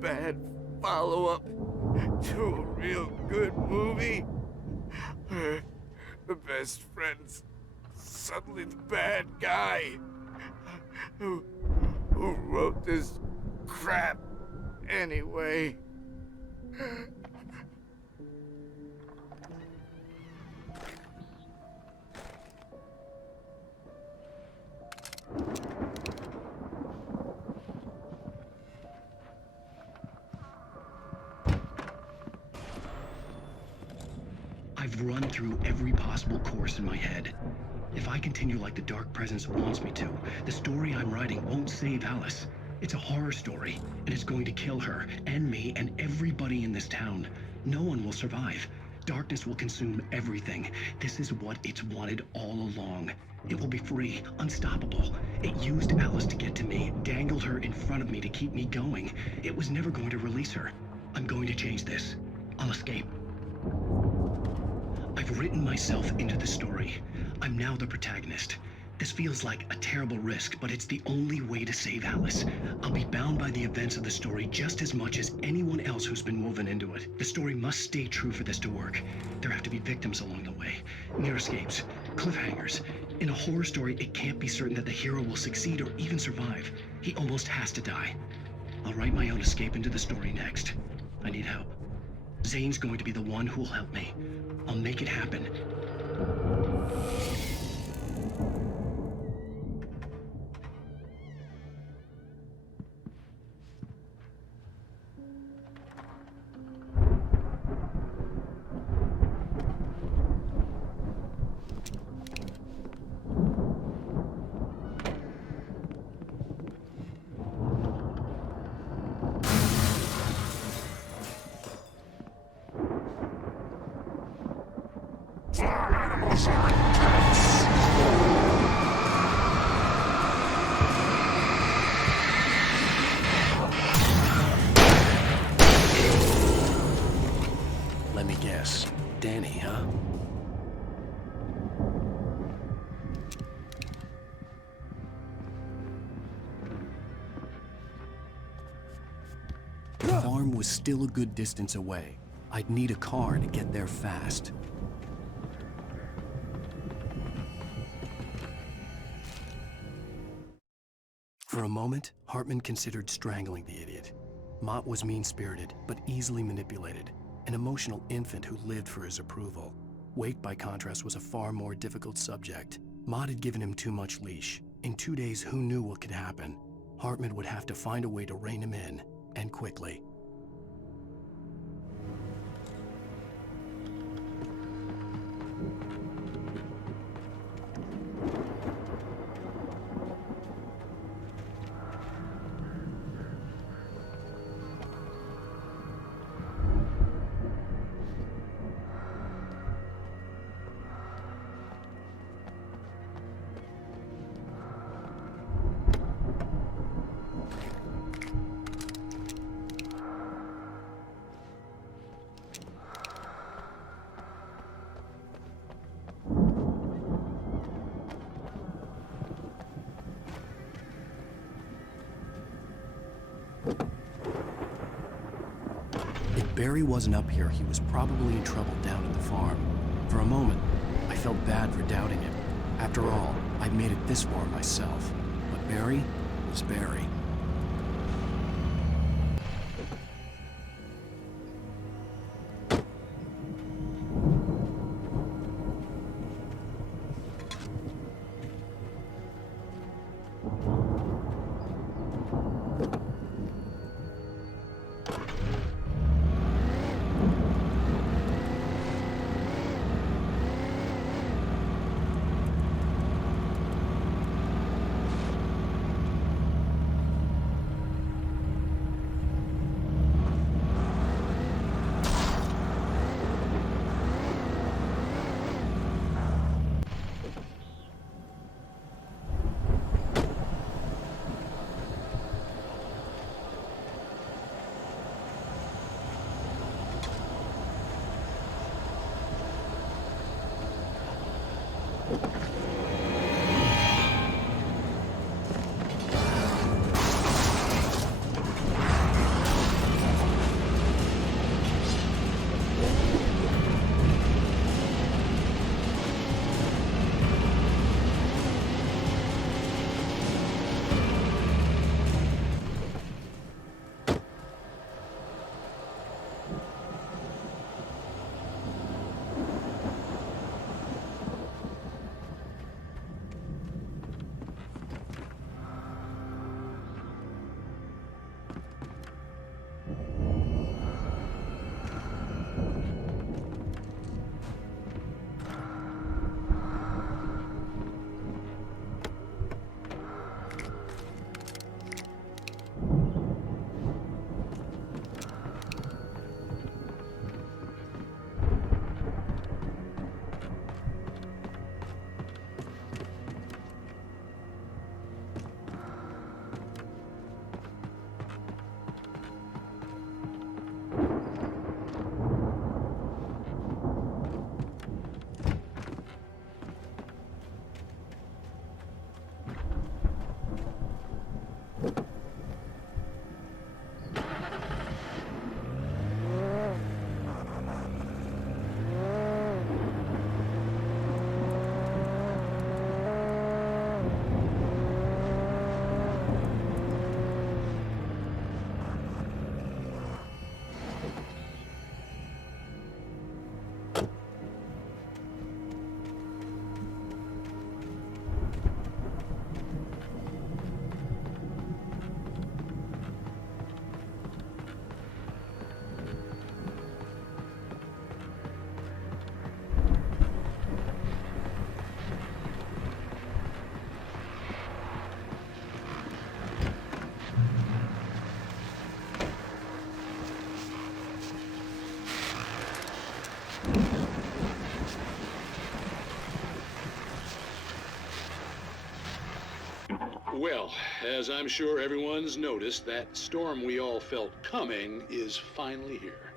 bad follow-up to a real good movie. Where the best friend's suddenly the bad guy. Who wrote this crap anyway? I've run through every possible course in my head. If I continue like the Dark Presence wants me to, the story I'm writing won't save Alice. It's a horror story, and it's going to kill her, and me, and everybody in this town. No one will survive. Darkness will consume everything. This is what it's wanted all along. It will be free, unstoppable. It used Alice to get to me, dangled her in front of me to keep me going. It was never going to release her. I'm going to change this. I'll escape. I've written myself into the story. I'm now the protagonist. This feels like a terrible risk, but it's the only way to save Alice. I'll be bound by the events of the story just as much as anyone else who's been woven into it. The story must stay true for this to work. There have to be victims along the way. Near escapes. Cliffhangers. In a horror story, it can't be certain that the hero will succeed or even survive. He almost has to die. I'll write my own escape into the story next. I need help. Zane's going to be the one who'll help me. I'll make it happen. Let me guess. Danny, huh? The farm was still a good distance away. I'd need a car to get there fast. For a moment, Hartman considered strangling the idiot. Mott was mean-spirited, but easily manipulated. An emotional infant who lived for his approval. Wake, by contrast, was a far more difficult subject. Mott had given him too much leash. In 2 days, who knew what could happen? Hartman would have to find a way to rein him in, and quickly. If Barry wasn't up here, he was probably in trouble down at the farm. For a moment, I felt bad for doubting him. After all, I'd made it this far myself. But Barry was Barry. Well, as I'm sure everyone's noticed, that storm we all felt coming is finally here.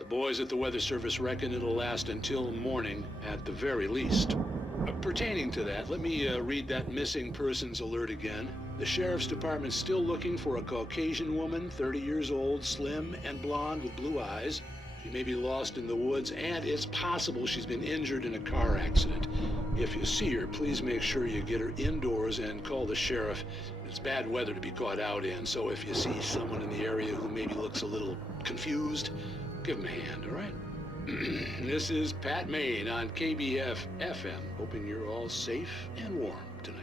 The boys at the Weather Service reckon it'll last until morning at the very least. Pertaining to that, let me read that missing persons alert again. The Sheriff's Department's still looking for a Caucasian woman, 30 years old, slim and blonde with blue eyes. She may be lost in the woods, and it's possible she's been injured in a car accident. If you see her, please make sure you get her indoors and call the sheriff. It's bad weather to be caught out in, so if you see someone in the area who maybe looks a little confused, give them a hand, all right? This is Pat Maine on KBF FM, hoping you're all safe and warm tonight.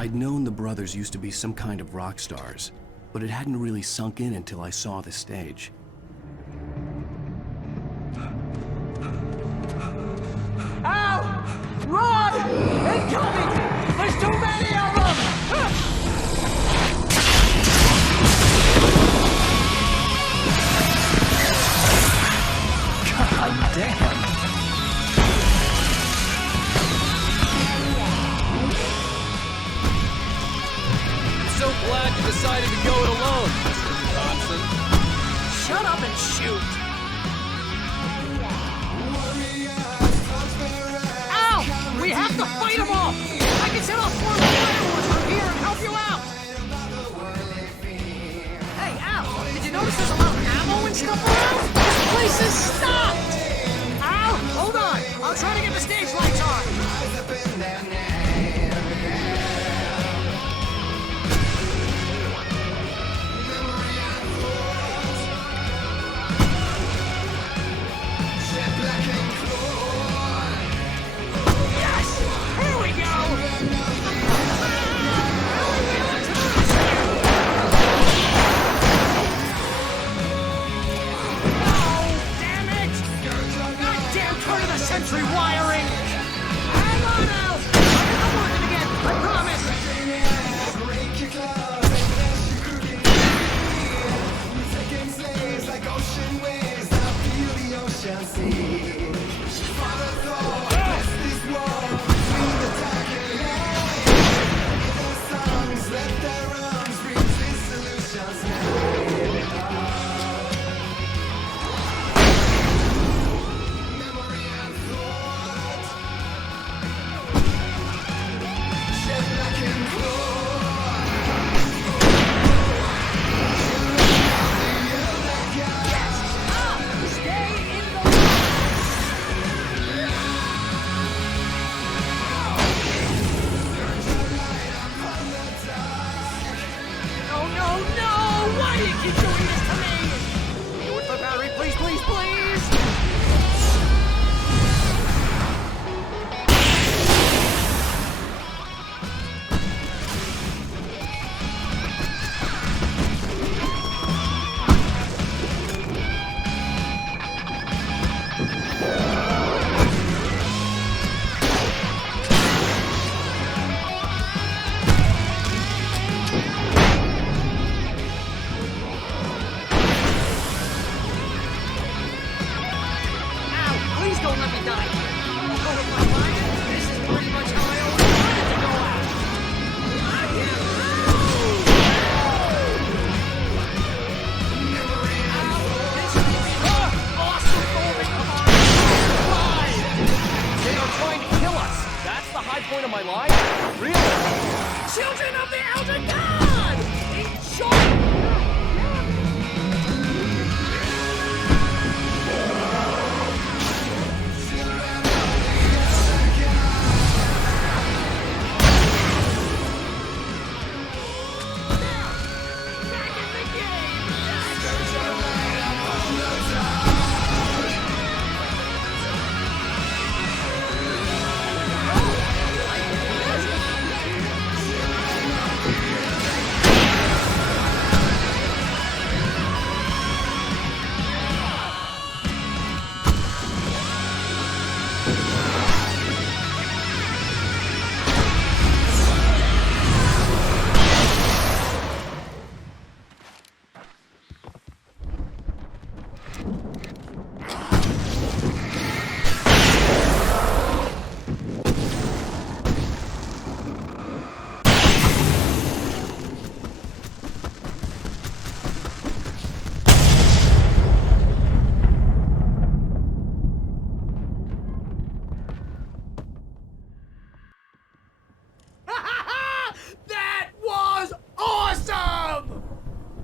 I'd known the brothers used to be some kind of rock stars, but it hadn't really sunk in until I saw the stage. Ow! Run! Incoming! There's too many of them! God damn! So glad you decided to go it alone, Mr. Johnson. Shut up and shoot! Ow! We have to fight them off! I can set off more fireworks from here and help you out! Hey, Al, did you notice there's a lot of ammo and stuff around? This place is stocked! Al, hold on! I'll try to get the stage lights on! Century wiring! Hang on, Al! I'm working again, I promise! Taking slaves like ocean waves, I feel the ocean sea. Father thought, this war between the dark and light. Their songs let their arms bring dissolutions now. Keep doing this to me! Do it for Barry, please, please, please! Point of my line? Really? Children of the Elder God! Enjoy!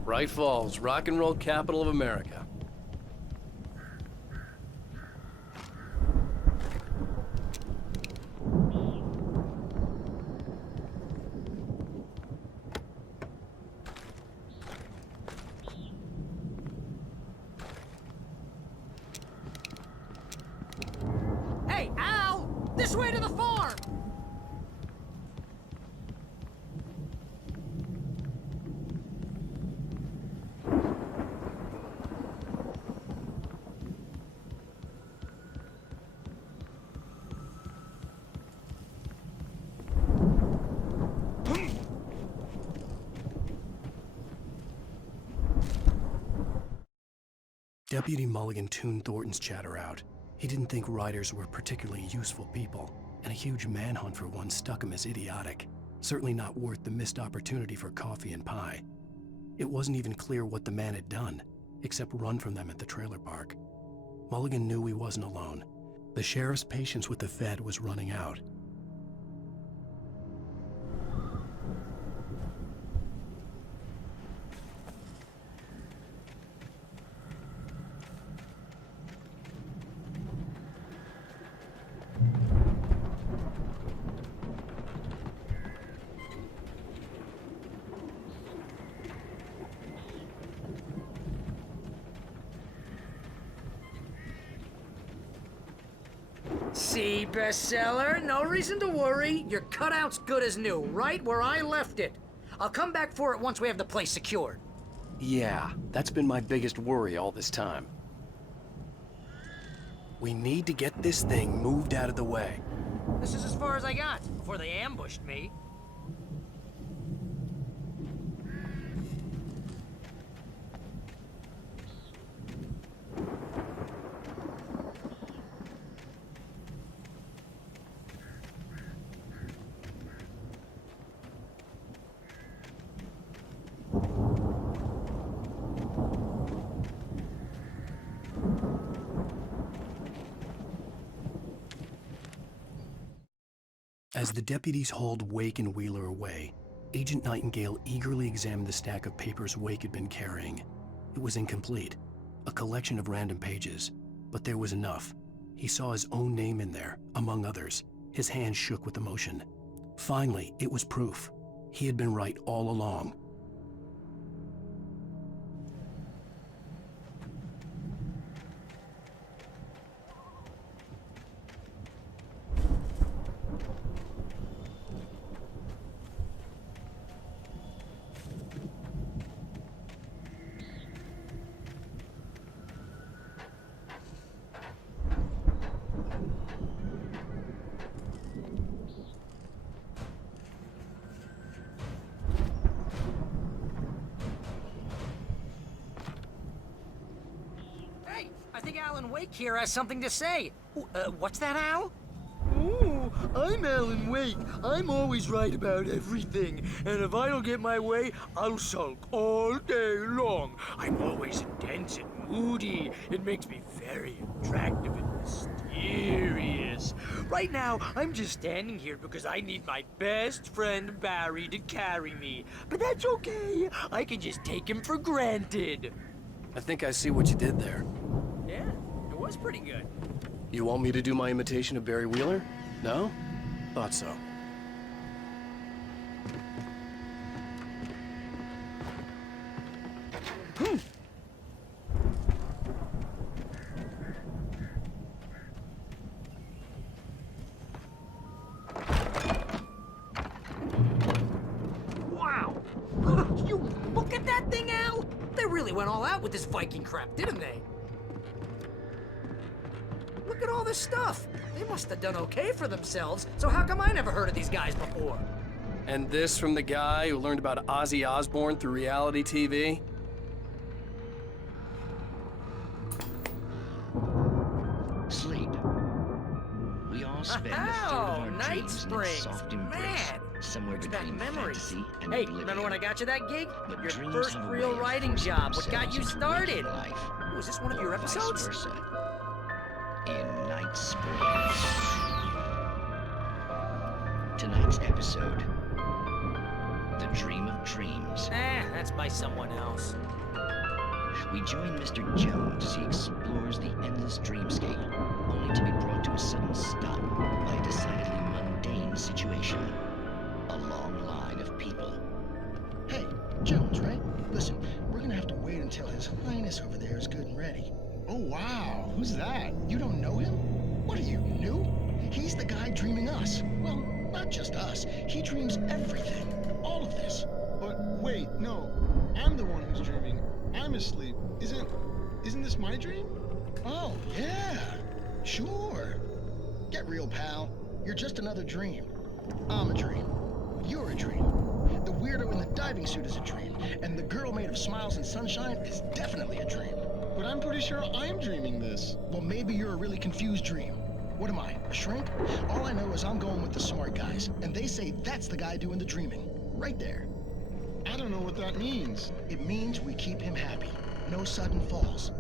Bright Falls, rock and roll capital of America. Hey, Al! This way to the farm! Deputy Mulligan tuned Thornton's chatter out. He didn't think writers were particularly useful people, and a huge manhunt for one struck him as idiotic. Certainly not worth the missed opportunity for coffee and pie. It wasn't even clear what the man had done, except run from them at the trailer park. Mulligan knew he wasn't alone. The sheriff's patience with the Fed was running out. See, bestseller? No reason to worry. Your cutout's good as new, right where I left it. I'll come back for it once we have the place secured. Yeah, that's been my biggest worry all this time. We need to get this thing moved out of the way. This is as far as I got before they ambushed me. As the deputies hauled Wake and Wheeler away, Agent Nightingale eagerly examined the stack of papers Wake had been carrying. It was incomplete, a collection of random pages, but there was enough. He saw his own name in there, among others. His hands shook with emotion. Finally, it was proof. He had been right all along. Wake here has something to say. What's that, Al? Ooh, I'm Alan Wake. I'm always right about everything. And if I don't get my way, I'll sulk all day long. I'm always intense and moody. It makes me very attractive and mysterious. Right now, I'm just standing here because I need my best friend Barry to carry me. But that's okay. I can just take him for granted. I think I see what you did there. Yeah, it was pretty good. You want me to do my imitation of Barry Wheeler? No? Thought so. Wow! You look at that thing, Al! They really went all out with this Viking crap, didn't they? Look at all this stuff. They must have done okay for themselves, so how come I never heard of these guys before? And this from the guy who learned about Ozzy Osbourne through reality TV? Sleep. We all spend a third of our Night dreams in its Springs. soft embrace, Man, somewhere brings back between memories. fantasy and Hey, oblivion. remember when I got you that gig? But Your dreams first have a real way of writing forcing job. What got you themselves into started? waking life, Was this one of your or vice episodes? versa. In Night Springs. Tonight's episode, The Dream of Dreams. That's by someone else. We join Mr. Jones as he explores the endless dreamscape, only to be brought to a sudden stop by a decidedly mundane situation. A long line of people. Hey, Jones, right? Listen, we're gonna have to wait until His Highness over there is good and ready. Oh, wow. Who's that? You don't know him? What are you, new? He's the guy dreaming us. Well, not just us. He dreams everything. All of this. But wait, no. I'm the one who's dreaming. I'm asleep. Isn't this my dream? Oh, yeah. Sure. Get real, pal. You're just another dream. I'm a dream. You're a dream. The weirdo in the diving suit is a dream. And the girl made of smiles and sunshine is definitely a dream. but I'm pretty sure I'm dreaming this. Well, maybe you're a really confused dream. What am I, a shrink? All I know is I'm going with the smart guys, and they say that's the guy doing the dreaming. Right there. I don't know what that means. It means we keep him happy. No sudden falls.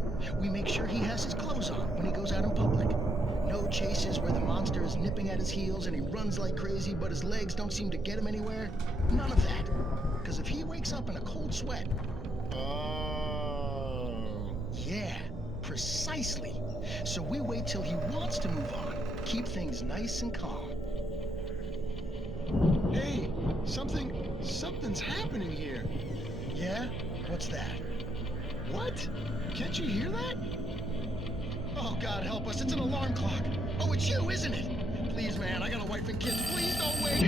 We make sure he has his clothes on when he goes out in public. No chases where the monster is nipping at his heels and he runs like crazy, but his legs don't seem to get him anywhere. None of that. Because if he wakes up in a cold sweat... Oh. Yeah, precisely. So we wait till he wants to move on. Keep things nice and calm. Hey, something's happening here. Yeah? What's that? What? Can't you hear that? Oh, God help us, it's an alarm clock. Oh, it's you, isn't it? Please, man, I got a wife and kids. Please don't wait.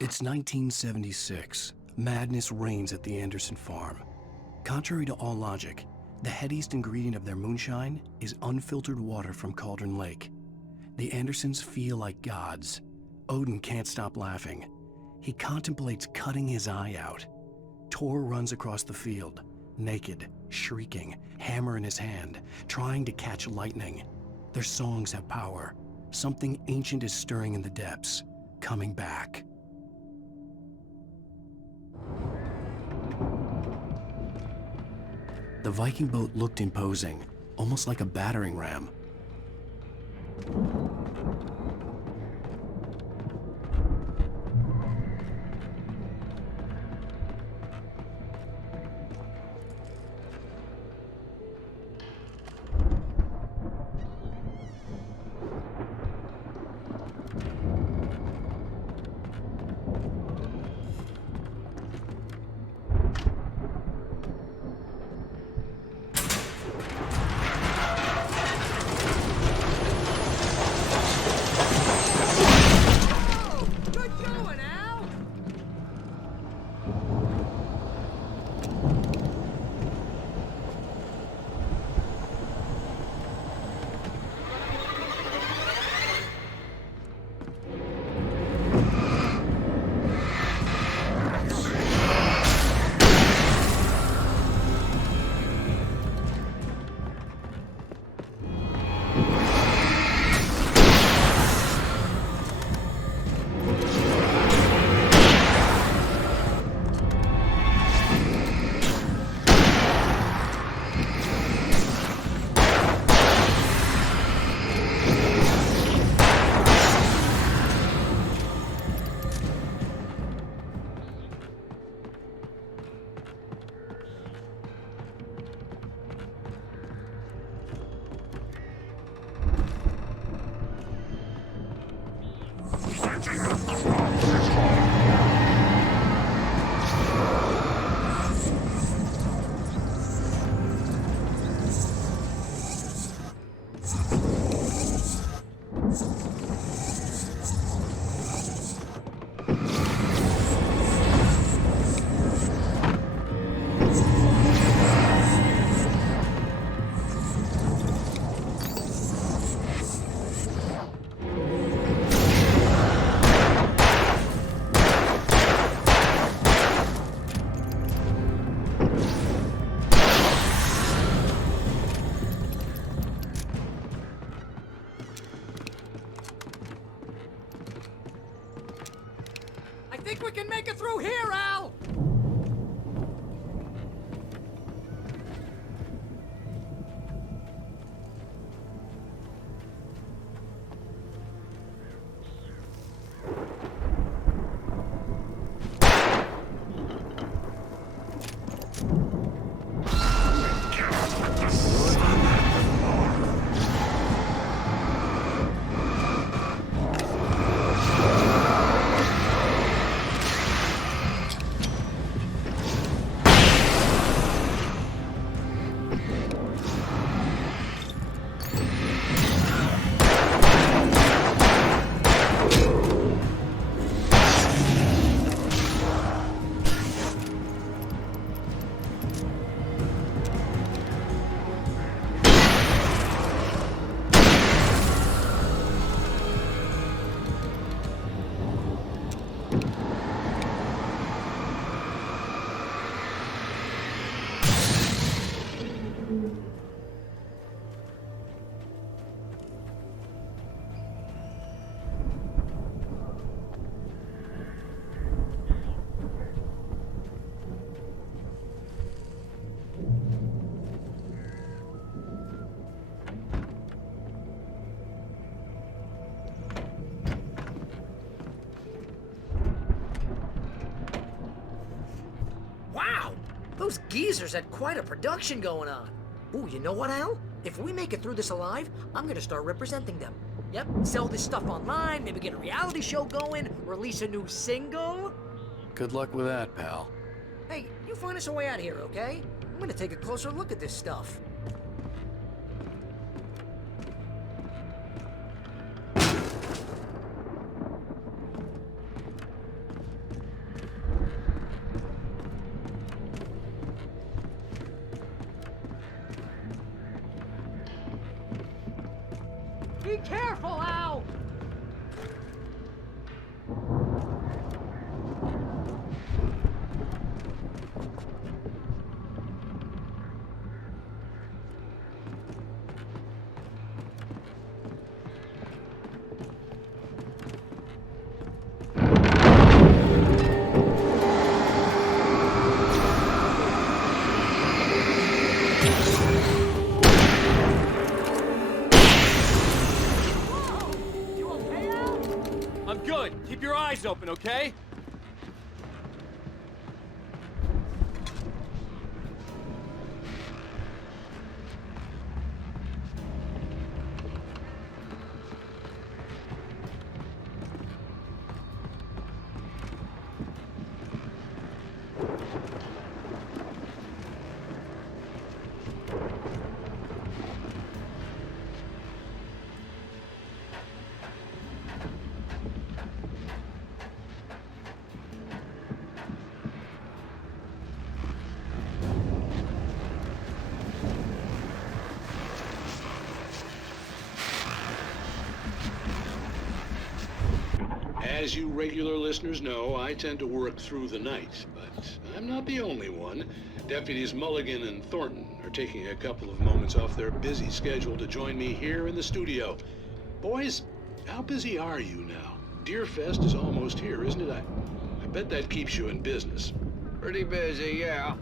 It's 1976. Madness reigns at the Anderson farm. Contrary to all logic, the headiest ingredient of their moonshine is unfiltered water from Cauldron Lake. The Andersons feel like gods. Odin can't stop laughing. He contemplates cutting his eye out. Tor runs across the field, naked, shrieking, hammer in his hand, trying to catch lightning. Their songs have power. Something ancient is stirring in the depths, coming back. The Viking boat looked imposing, almost like a battering ram. I think we can make it through here, Al! Those geezers had quite a production going on. Ooh, you know what, Al? If we make it through this alive, I'm gonna start representing them. Yep, sell this stuff online, maybe get a reality show going, release a new single. Good luck with that, pal. Hey, you find us a way out of here, okay? I'm gonna take a closer look at this stuff. Be careful, Al! I'm good. Keep your eyes open, okay? As you regular listeners know, I tend to work through the night, but I'm not the only one. Deputies Mulligan and Thornton are taking a couple of moments off their busy schedule to join me here in the studio. Boys, how busy are you now? Deerfest is almost here, isn't it? I bet that keeps you in business. Pretty busy, yeah.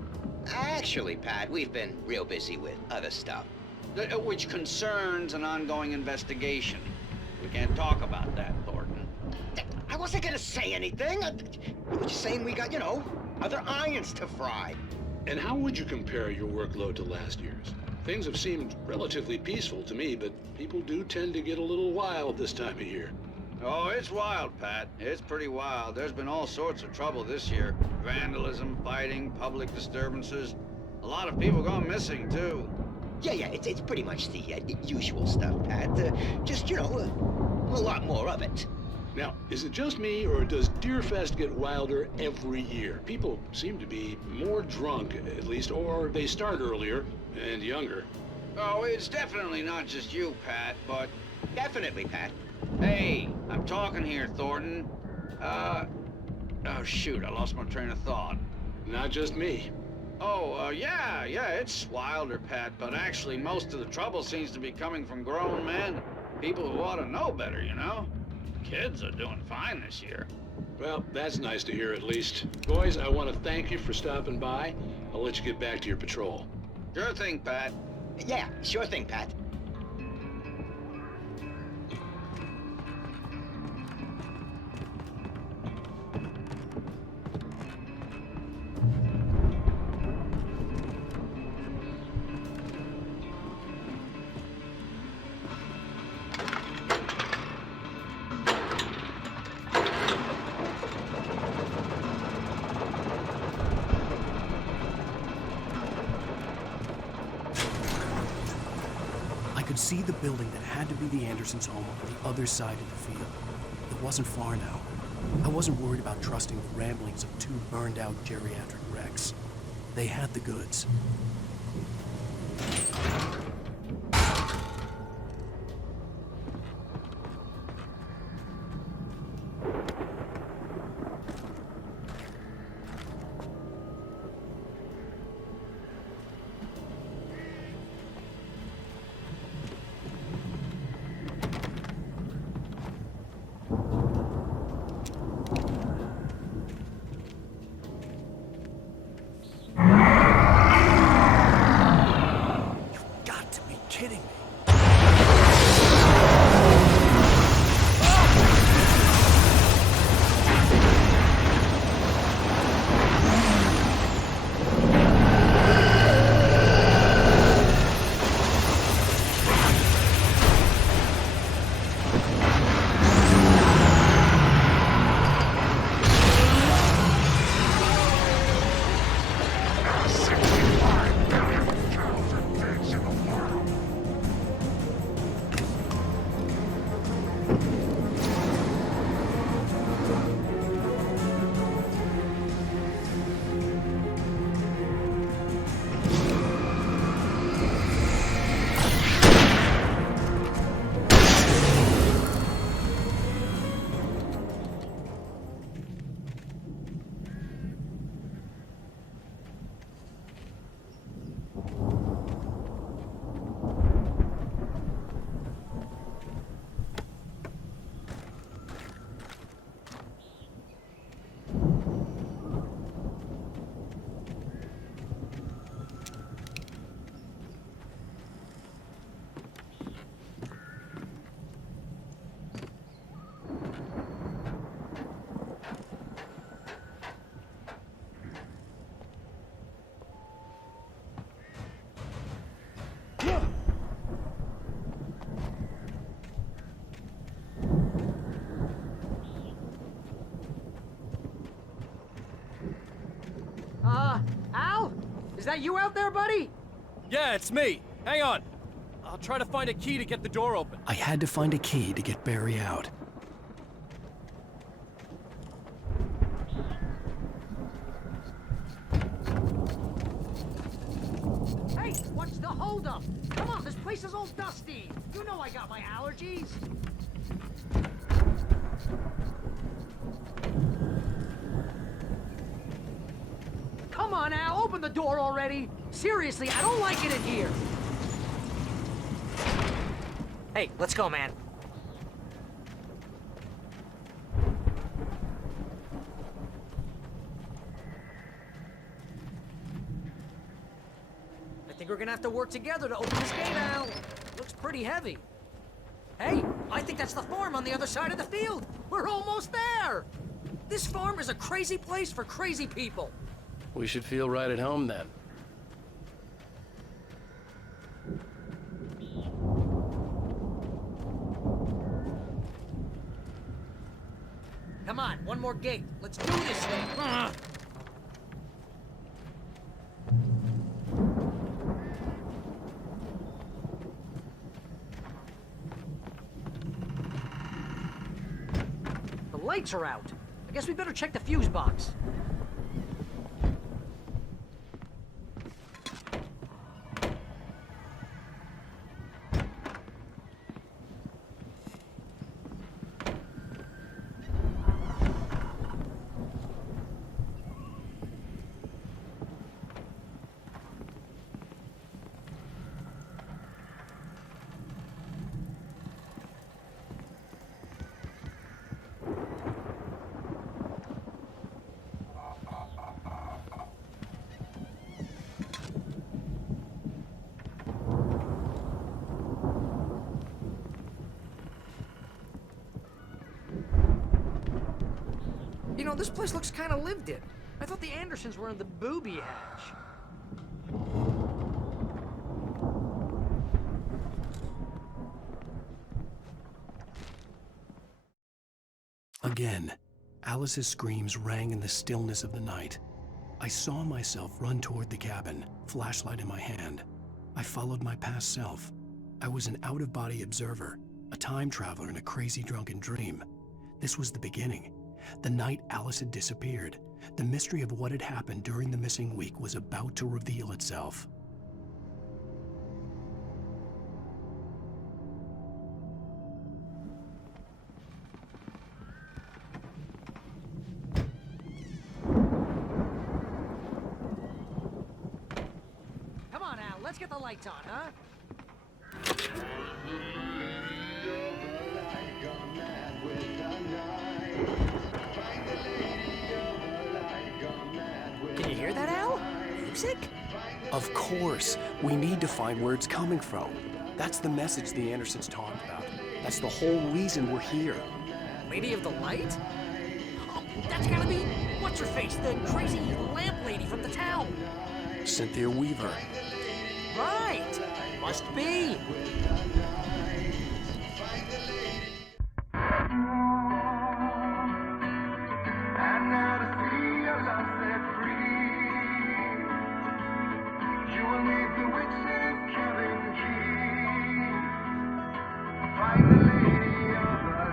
Actually, Pat, we've been real busy with other stuff, which concerns an ongoing investigation. We can't talk about that, Thornton. I wasn't gonna say anything. I was just saying we got, other irons to fry. And how would you compare your workload to last year's? Things have seemed relatively peaceful to me, but people do tend to get a little wild this time of year. Oh, it's wild, Pat. It's pretty wild. There's been all sorts of trouble this year. Vandalism, fighting, public disturbances. A lot of people gone missing, too. Yeah, it's pretty much the usual stuff, Pat. Just, a lot more of it. Now, is it just me, or does Deerfest get wilder every year? People seem to be more drunk, at least, or they start earlier and younger. Oh, it's definitely not just you, Pat, but... Definitely, Pat. Hey, I'm talking here, Thornton. Oh, shoot, I lost my train of thought. Not just me. Oh, yeah, it's wilder, Pat, but actually most of the trouble seems to be coming from grown men. People who ought to know better, Kids are doing fine this year. Well, that's nice to hear at least. Boys, I want to thank you for stopping by. I'll let you get back to your patrol. Sure thing, Pat. Yeah, sure thing, Pat. I could see the building that had to be the Andersons' home on the other side of the field. It wasn't far now. I wasn't worried about trusting the ramblings of two burned-out geriatric wrecks. They had the goods. Al? Is that you out there, buddy? Yeah, it's me. Hang on. I'll try to find a key to get the door open. I had to find a key to get Barry out. Hey, what's the holdup? Come on, this place is all dusty. You know I got my allergies. Come on, Al, open the door already. Seriously, I don't like it in here. Hey, let's go, man. I think we're gonna have to work together to open this gate, Al. Looks pretty heavy. Hey, I think that's the farm on the other side of the field. We're almost there. This farm is a crazy place for crazy people. We should feel right at home then. Come on, one more gate. Let's do this thing. The lights are out. I guess we better check the fuse box. You know, this place looks kind of lived in. I thought the Andersons were in the booby hatch. Again, Alice's screams rang in the stillness of the night. I saw myself run toward the cabin, flashlight in my hand. I followed my past self. I was an out-of-body observer, a time traveler in a crazy drunken dream. This was the beginning. The night Alice had disappeared. The mystery of what had happened during the missing week was about to reveal itself. Come on, Al, let's get the lights on, huh? Can you hear that, Al? Music? Of course. We need to find where it's coming from. That's the message the Andersons talked about. That's the whole reason we're here. Lady of the Light? Oh, that's gotta be... What's-her-face? The crazy lamp lady from the town. Cynthia Weaver. Right. Must be. Find the lady of the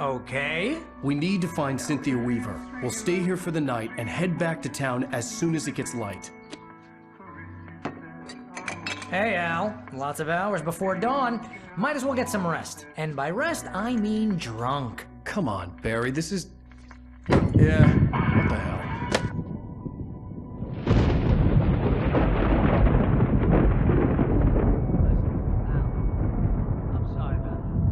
Okay. We need to find Cynthia Weaver. We'll stay here for the night and head back to town as soon as it gets light. Hey, Al. Lots of hours before dawn. Might as well get some rest. And by rest, I mean drunk. Come on, Barry, this is... Yeah, what the hell? I'm sorry about this.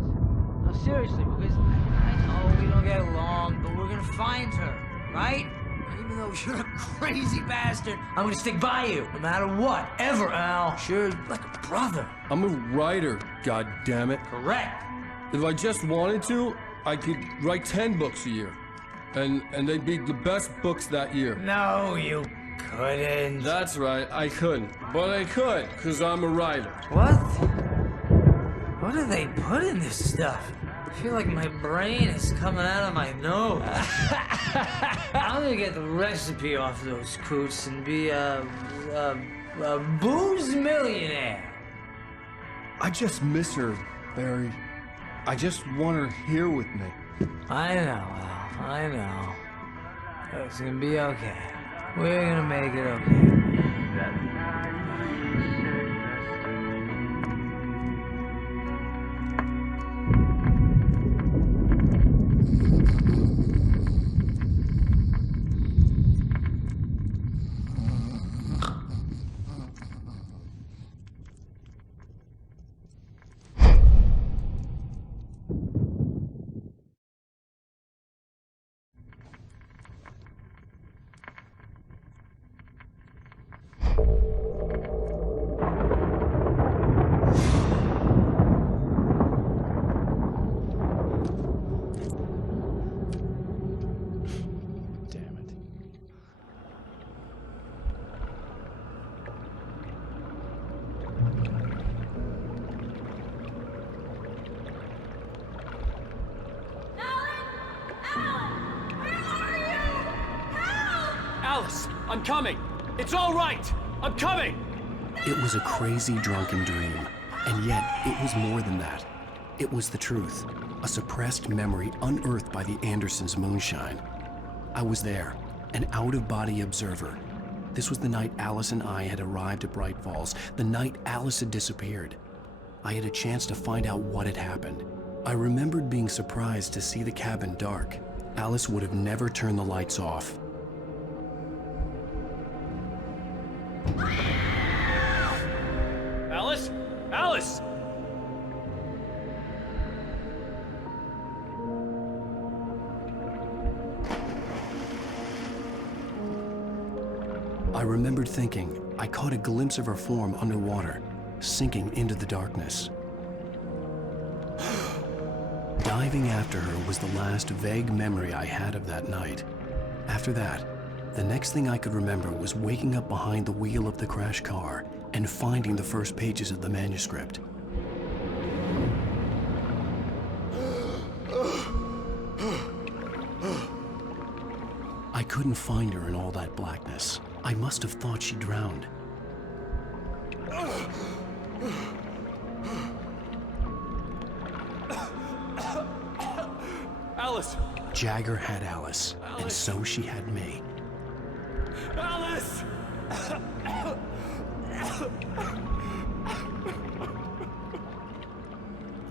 No, seriously, because I know we don't get along, but we're gonna find her, right? Even though you're a crazy bastard, I'm gonna stick by you, no matter what, ever, Al. Sure, like a brother. I'm a writer, goddammit. Correct. If I just wanted to, I could write 10 books a year. And they'd be the best books that year. No, you couldn't. That's right, I couldn't. But I could, because I'm a writer. What? What do they put in this stuff? I feel like my brain is coming out of my nose. I'm gonna get the recipe off those coots and be a booze millionaire. I just miss her, Barry. I just want her here with me. I know, Al. I know. It's gonna be okay. We're gonna make it okay. Alice, I'm coming. It's all right. I'm coming. It was a crazy drunken dream, and yet it was more than that. It was the truth, a suppressed memory unearthed by the Andersons' moonshine. I was there, an out-of-body observer. This was the night Alice and I had arrived at Bright Falls, the night Alice had disappeared. I had a chance to find out what had happened. I remembered being surprised to see the cabin dark. Alice would have never turned the lights off. Alice? Alice! I remembered thinking I caught a glimpse of her form underwater, sinking into the darkness. Diving after her was the last vague memory I had of that night. After that, the next thing I could remember was waking up behind the wheel of the crashed car and finding the first pages of the manuscript. I couldn't find her in all that blackness. I must have thought she drowned. Alice! Jagger had Alice, and so she had me. Alice!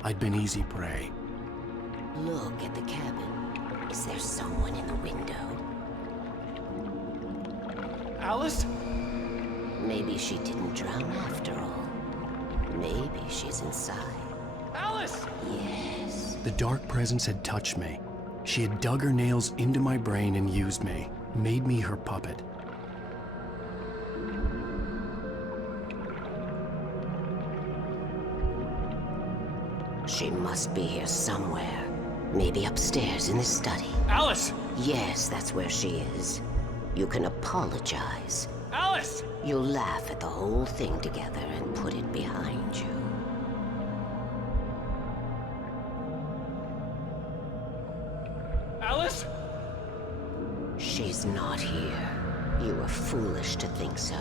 I'd been easy prey. Look at the cabin. Is there someone in the window? Alice? Maybe she didn't drown after all. Maybe she's inside. Alice! Yes. The dark presence had touched me. She had dug her nails into my brain and used me, made me her puppet. She must be here somewhere. Maybe upstairs in the study. Alice! Yes, that's where she is. You can apologize. Alice! You'll laugh at the whole thing together and put it behind you. Alice? She's not here. You were foolish to think so.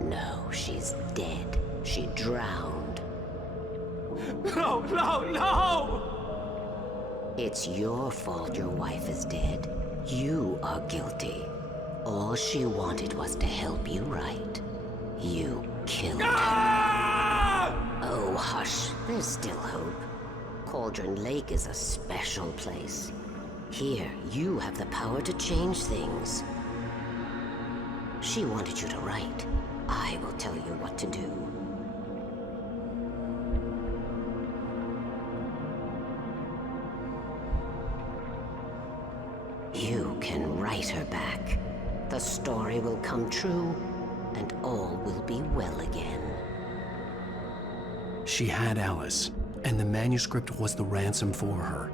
No, she's dead. She drowned. No, no, no! It's your fault your wife is dead. You are guilty. All she wanted was to help you right. You killed her. Oh, hush. There's still hope. Cauldron Lake is a special place. Here, you have the power to change things. She wanted you to write. I will tell you what to do. You can write her back. The story will come true, and all will be well again. She had Alice, and the manuscript was the ransom for her.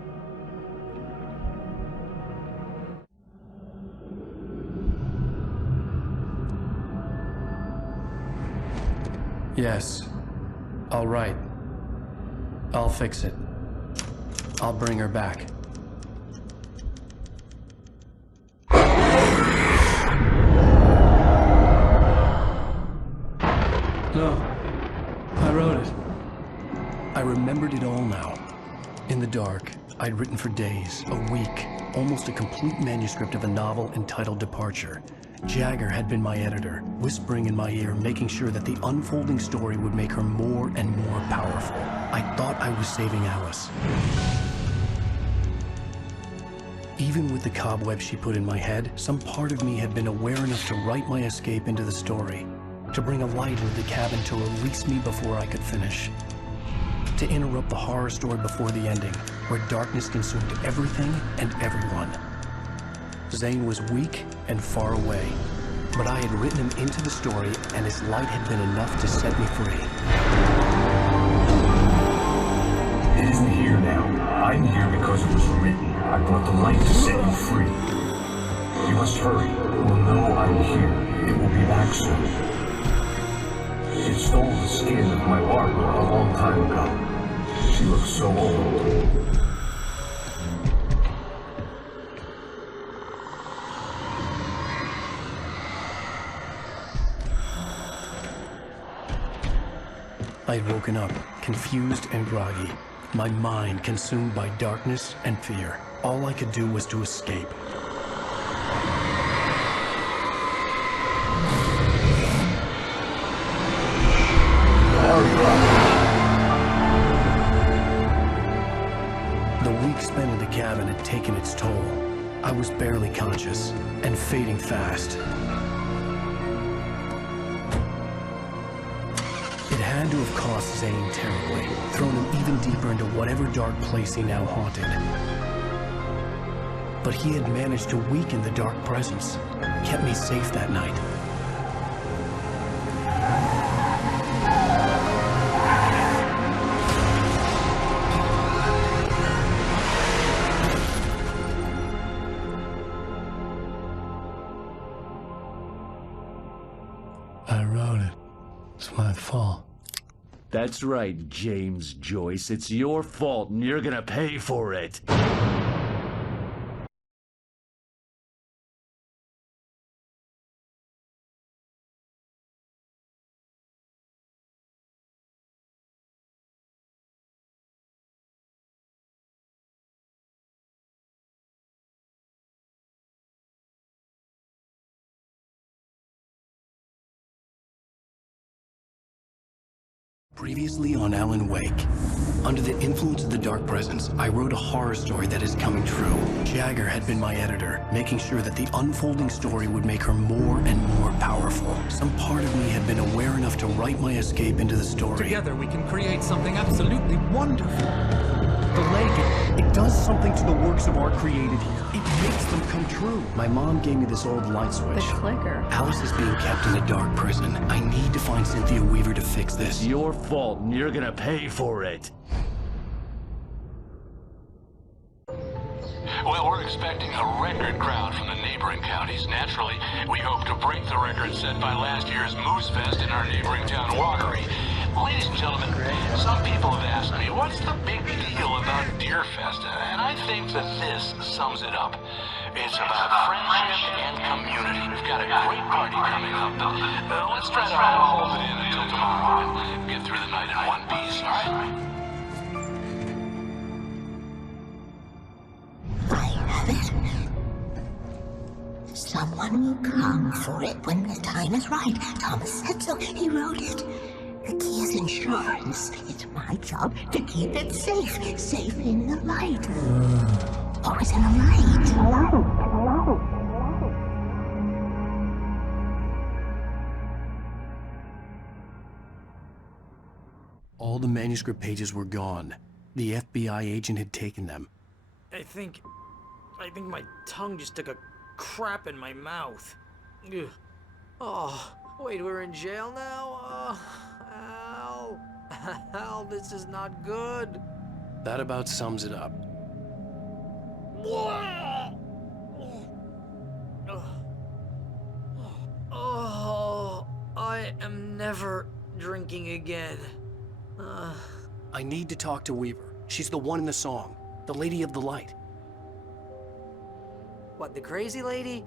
Yes. All right. I'll fix it. I'll bring her back. No. I wrote it. I remembered it all now. In the dark, I'd written for days, a week, almost a complete manuscript of a novel entitled Departure. Jagger had been my editor, whispering in my ear, making sure that the unfolding story would make her more and more powerful. I thought I was saving Alice. Even with the cobweb she put in my head, some part of me had been aware enough to write my escape into the story, to bring a light into the cabin to release me before I could finish, to interrupt the horror story before the ending, where darkness consumed everything and everyone. Zane was weak and far away, but I had written him into the story, and his light had been enough to set me free. It isn't here now. I'm here because it was written. I brought the light to set you free. You must hurry. It will know I'm here. It will be back soon. It stole the skin of my partner a long time ago. She looks so old. I'd woken up, confused and groggy, my mind consumed by darkness and fear. All I could do was to escape. The week spent in the cabin had taken its toll. I was barely conscious, and fading fast. It had to have cost Zane terribly, thrown him even deeper into whatever dark place he now haunted. But he had managed to weaken the dark presence, kept me safe that night. I wrote it. It's my fault. That's right, James Joyce. It's your fault, and you're gonna pay for it. Previously on Alan Wake. Under the influence of the dark presence, I wrote a horror story that is coming true. Jagger had been my editor, making sure that the unfolding story would make her more and more powerful. Some part of me had been aware enough to write my escape into the story. Together we can create something absolutely wonderful. The lake, it does something to the works of art created here. It makes them come true. My mom gave me this old light switch. The clicker. Alice is being kept in a dark prison. I need to find Cynthia Weaver to fix this. It's your fault, and you're gonna pay for it. Well, we're expecting a record crowd from the neighboring counties. Naturally, we hope to break the record set by last year's Moose Fest in our neighboring town, Watery. Ladies and gentlemen, some people have asked me, what's the big deal about Deer Fest? And I think that this sums it up. It's about friendship and community. We've got a great party coming up, but let's try to hold it in until tomorrow and get through the night in one piece, all right? Someone will come for it when the time is right. Thomas said so. He wrote it. The key is insurance. It's my job to keep it safe. Safe in the light. Always in the light. All the manuscript pages were gone. The FBI agent had taken them. I think my tongue just took a crap in my mouth. Ugh. Oh, wait, we're in jail now? Al. Al, this is not good. That about sums it up. Oh, I am never drinking again. I need to talk to Weaver. She's the one in the song. The Lady of the Light. What, the crazy lady?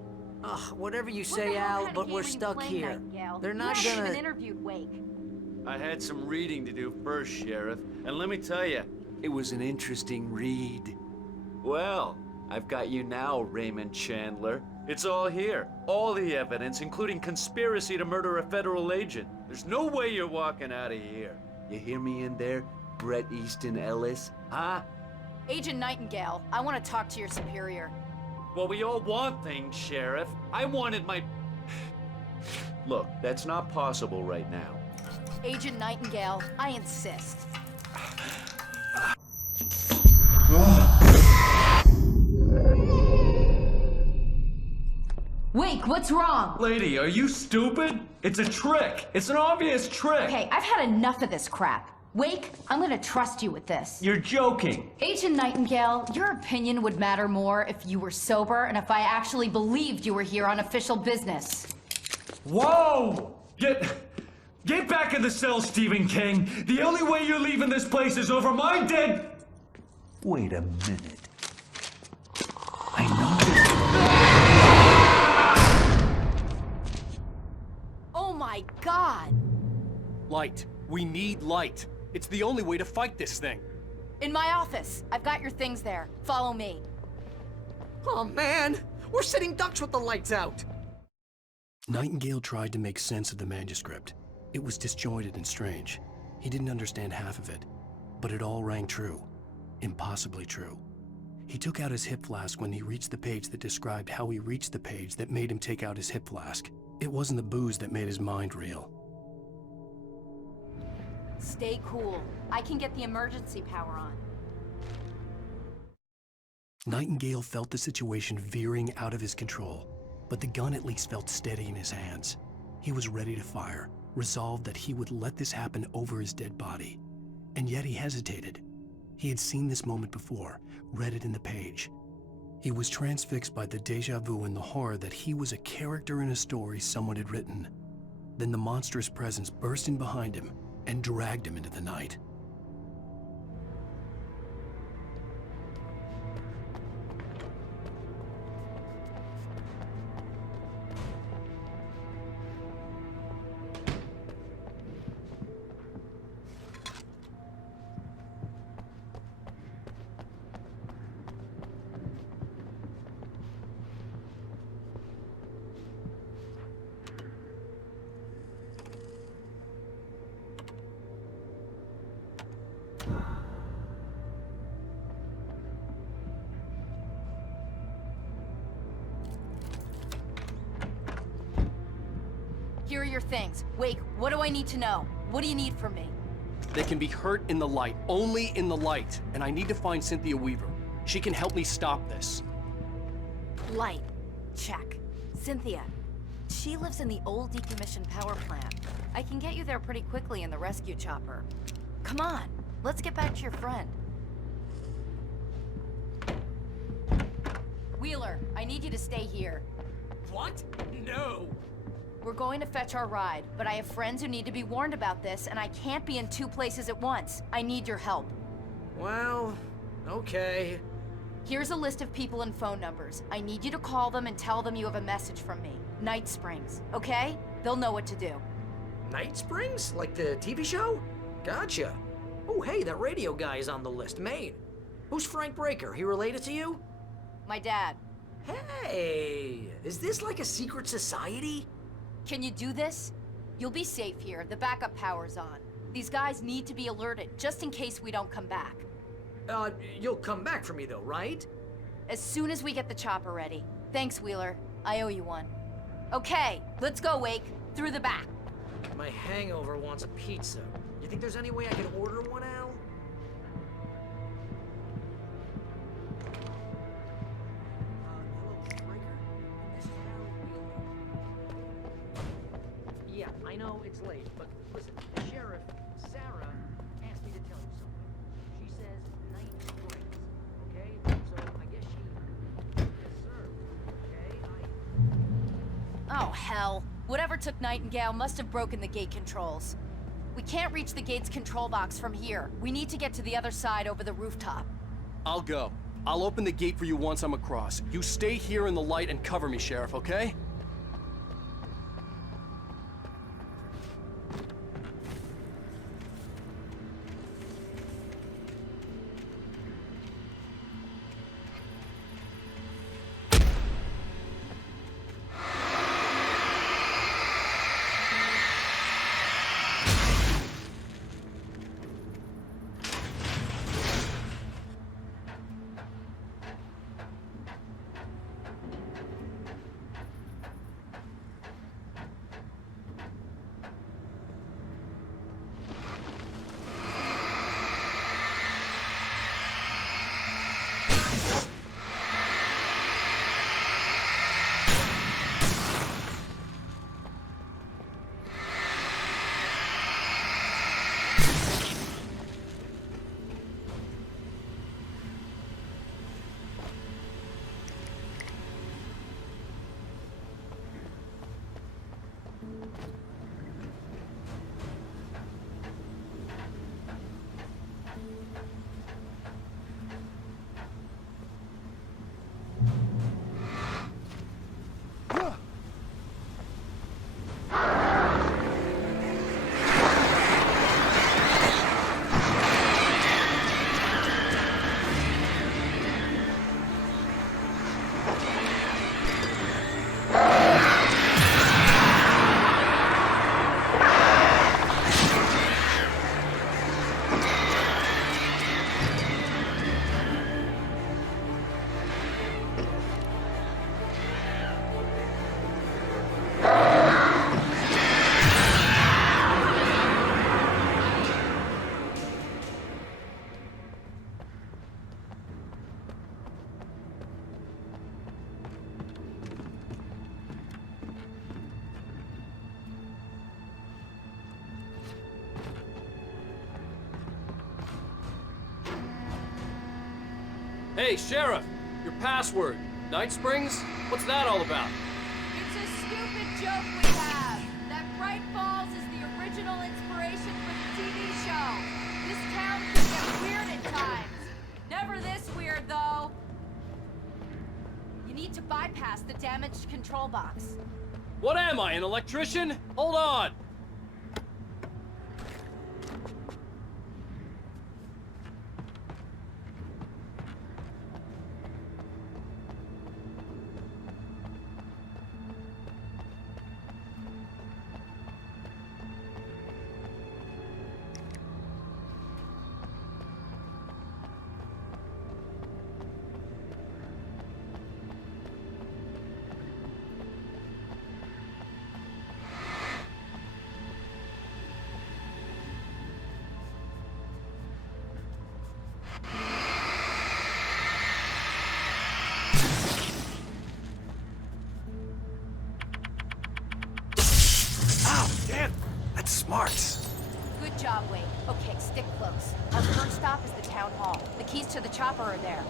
Whatever you say, Al, but we're stuck here. They're not gonna... interviewed Wake. I had some reading to do first, Sheriff, and let me tell you, it was an interesting read. Well, I've got you now, Raymond Chandler. It's all here. All the evidence, including conspiracy to murder a federal agent. There's no way you're walking out of here. You hear me in there, Bret Easton Ellis? Huh? Agent Nightingale, I want to talk to your superior. Well, we all want things, Sheriff. I wanted my... Look, that's not possible right now. Agent Nightingale, I insist. Wake, what's wrong? Lady, are you stupid? It's a trick. It's an obvious trick. Okay, I've had enough of this crap. Wake, I'm gonna trust you with this. You're joking. Agent Nightingale, your opinion would matter more if you were sober and if I actually believed you were here on official business. Whoa! Get back in the cell, Stephen King. The only way you're leaving this place is over my dead... Wait a minute. Oh my God! Light. We need light. It's the only way to fight this thing. In my office. I've got your things there. Follow me. Oh man, we're sitting ducks with the lights out. Nightingale tried to make sense of the manuscript. It was disjointed and strange. He didn't understand half of it, but it all rang true. Impossibly true. He took out his hip flask when he reached the page that described how he reached the page that made him take out his hip flask. It wasn't the booze that made his mind reel. Stay cool. I can get the emergency power on. Nightingale felt the situation veering out of his control, but the gun at least felt steady in his hands. He was ready to fire, resolved that he would let this happen over his dead body. And yet he hesitated. He had seen this moment before, read it in the page. He was transfixed by the déjà vu and the horror that he was a character in a story someone had written. Then the monstrous presence burst in behind him and dragged him into the night. Here are your things. Wake, what do I need to know? What do you need from me? They can be hurt in the light, only in the light. And I need to find Cynthia Weaver. She can help me stop this. Light. Check. Cynthia. She lives in the old decommissioned power plant. I can get you there pretty quickly in the rescue chopper. Come on, let's get back to your friend. Wheeler, I need you to stay here. What? No. We're going to fetch our ride, but I have friends who need to be warned about this, and I can't be in 2 places at once. I need your help. Well, okay. Here's a list of people and phone numbers. I need you to call them and tell them you have a message from me. Night Springs, okay? They'll know what to do. Night Springs? Like the TV show? Gotcha. Oh, hey, that radio guy is on the list. Maine. Who's Frank Breaker? He related to you? My dad. Hey, is this like a secret society? Can you do this? You'll be safe here. The backup power's on. These guys need to be alerted, just in case we don't come back. You'll come back for me though, right? As soon as we get the chopper ready. Thanks, Wheeler. I owe you one. Okay, let's go, Wake. Through the back. My hangover wants a pizza. You think there's any way I could order one, Al? Yeah, I know it's late, but listen, Sheriff, Sarah asked me to tell you something. She says night springs, okay? So I guess she... Yes, sir. Okay, Oh, hell. Whatever took Nightingale must have broken the gate controls. We can't reach the gate's control box from here. We need to get to the other side over the rooftop. I'll go. I'll open the gate for you once I'm across. You stay here in the light and cover me, Sheriff, okay? Hey, Sheriff! Your password. Night Springs? What's that all about? It's a stupid joke we have. That Bright Falls is the original inspiration for the TV show. This town can get weird at times. Never this weird, though. You need to bypass the damaged control box. What am I, an electrician? Hold on! Smart. Good job, Wade. Okay, stick close. Our first stop is the town hall. The keys to the chopper are there.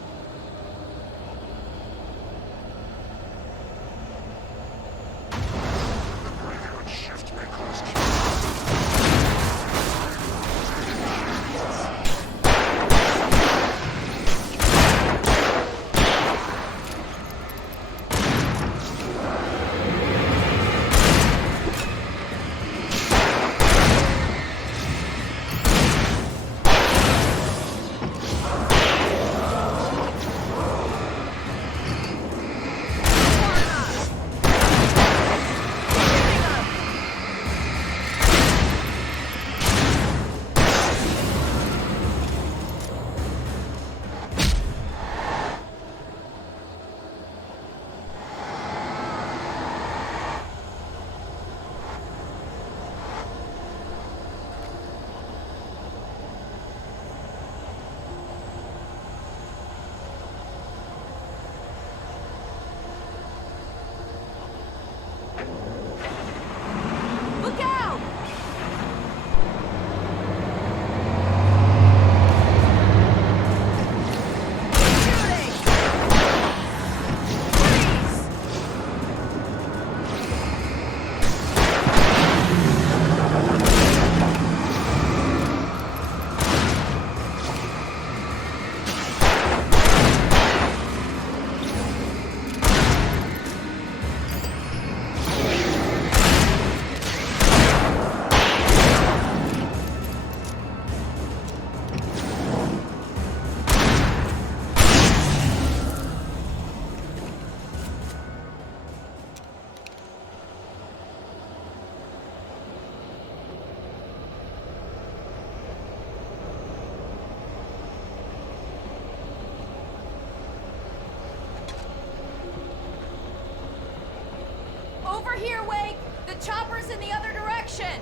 here, Wake! The chopper's in the other direction!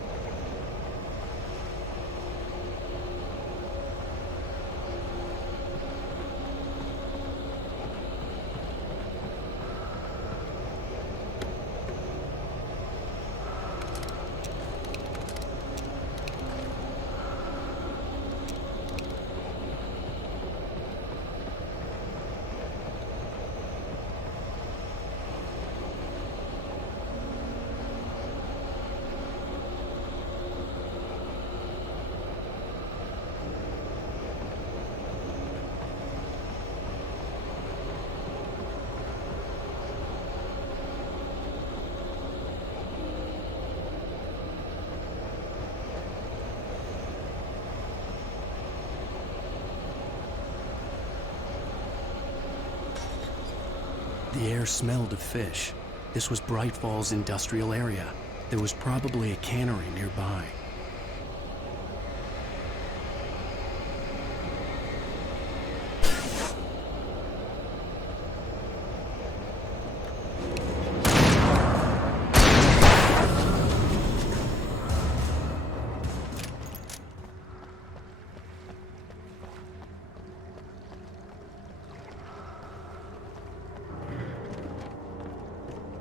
The air smelled of fish. This was Bright Falls industrial area. There was probably a cannery nearby.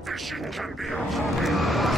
Fishing can be a hobby.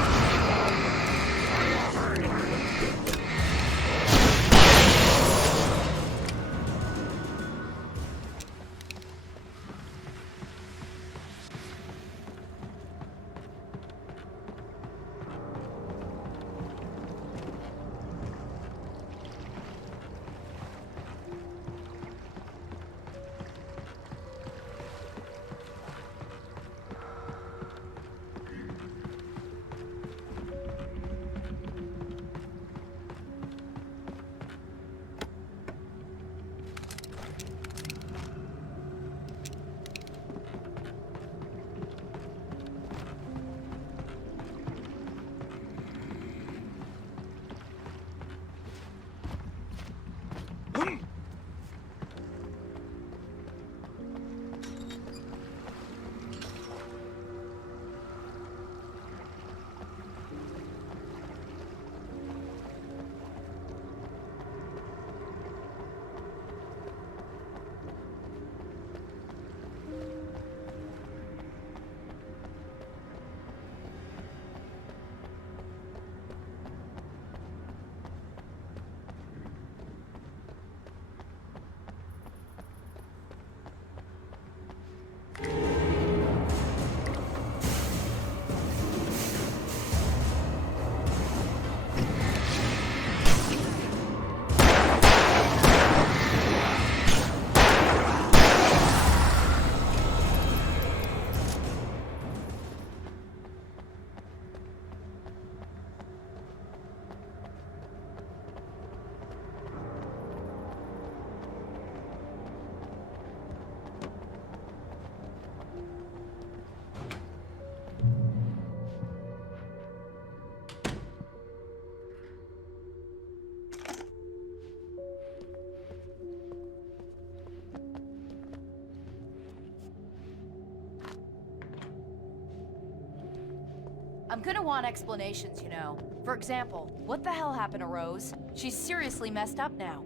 I'm gonna want explanations, you know. For example, what the hell happened to Rose? She's seriously messed up now.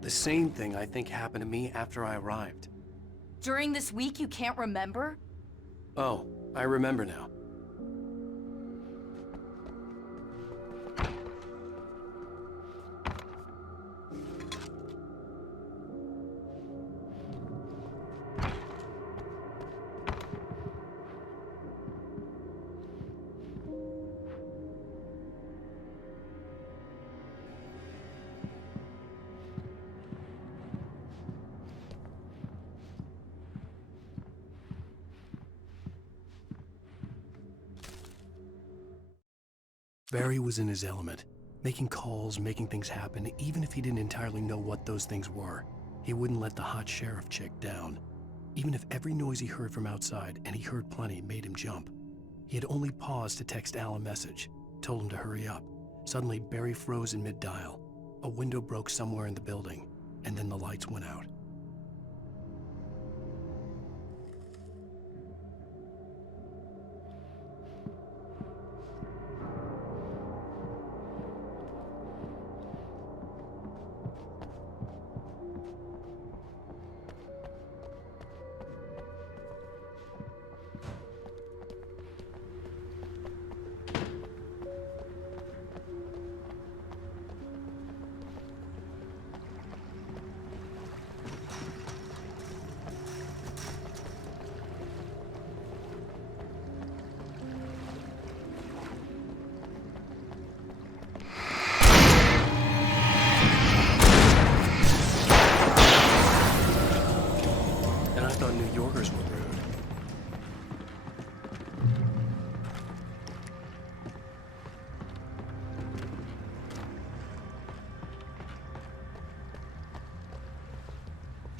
The same thing I think happened to me after I arrived. During this week you can't remember? Oh, I remember now. Barry was in his element, making calls, making things happen, even if he didn't entirely know what those things were. He wouldn't let the hot sheriff chick down. Even if every noise he heard from outside, and he heard plenty, made him jump. He had only paused to text Al a message, told him to hurry up. Suddenly, Barry froze in mid-dial. A window broke somewhere in the building, and then the lights went out.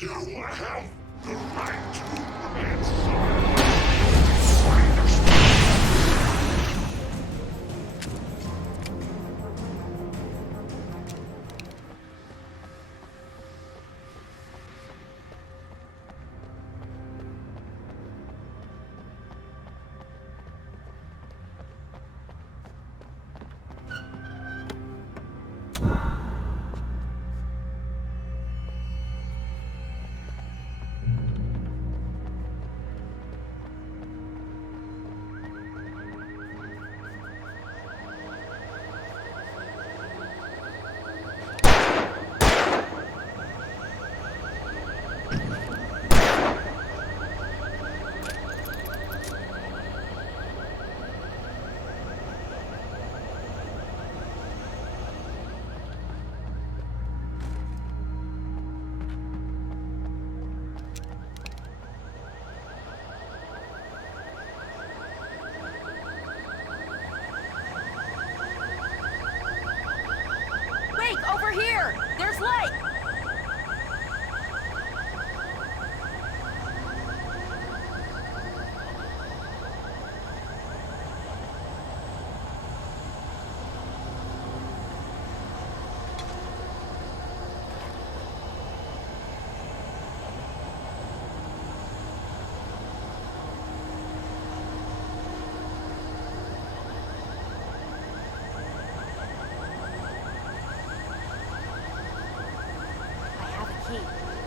You have the right to answer. Over here! There's light!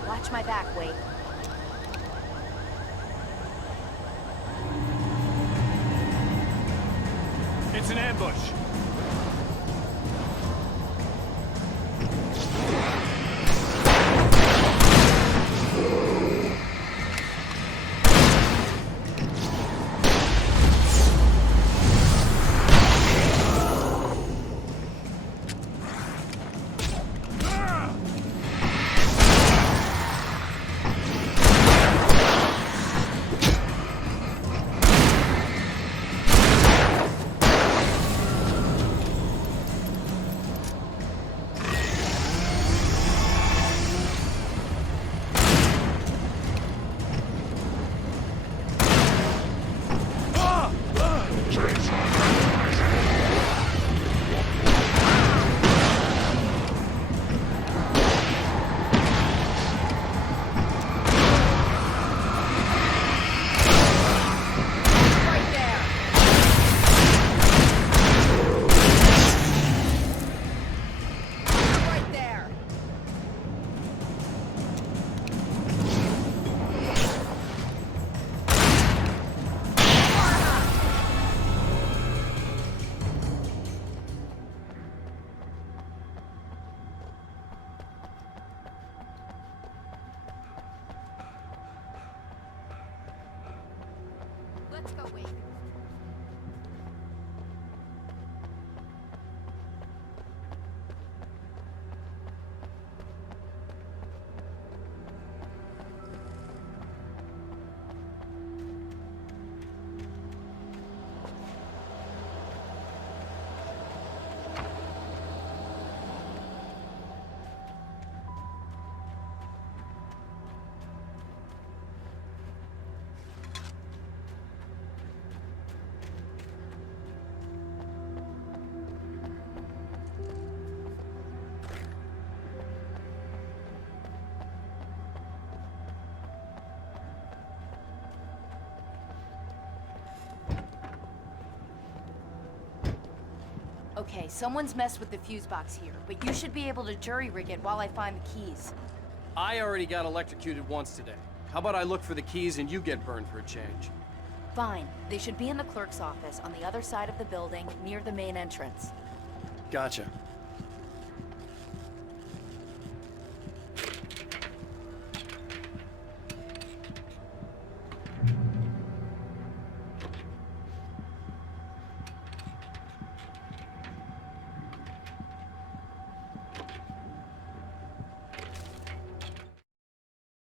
Watch my back, Wade. It's an ambush. Let's go, Wade. Okay, someone's messed with the fuse box here, but you should be able to jury-rig it while I find the keys. I already got electrocuted once today. How about I look for the keys and you get burned for a change? Fine. They should be in the clerk's office on the other side of the building, near the main entrance. Gotcha.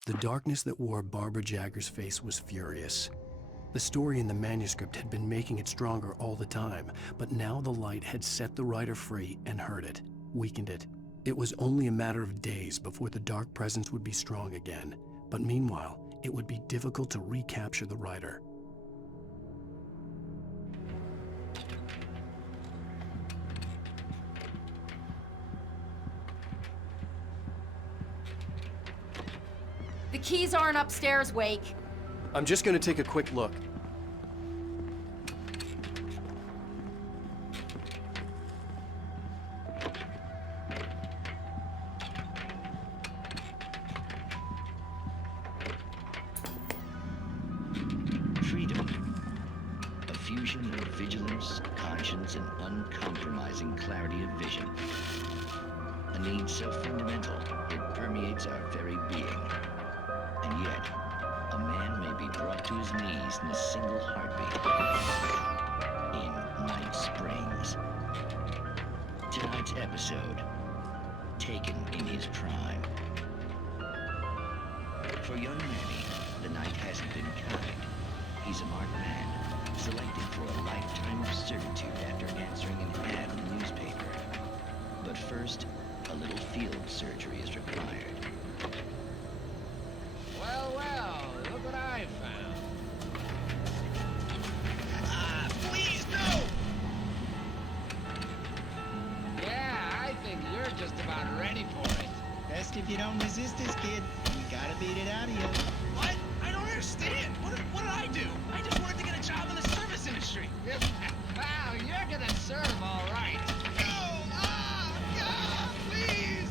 The darkness that wore Barbara Jagger's face was furious. The story in the manuscript had been making it stronger all the time, but now the light had set the writer free and hurt it, weakened it, It was only a matter of days before the dark presence would be strong again, but meanwhile, it would be difficult to recapture the rider. The keys aren't upstairs, Wake. I'm just gonna take a quick look. Freedom. A fusion of vigilance, conscience, and uncompromising clarity of vision. A need so fundamental, it permeates our very being. And yet, a man may be brought to his knees in a single heartbeat. In Night Springs. Tonight's episode, taken in his prime. For young Manny, the night hasn't been kind. He's a marked man, selected for a lifetime of servitude after answering an ad in the newspaper. But first, a little field surgery is required. Well, look what I found. Please, no! Yeah, I think you're just about ready for it. Best if you don't resist this, kid. We gotta beat it out of you. What? I don't understand. What did I do? I just wanted to get a job in the service industry. Wow, you're gonna serve all right. Please!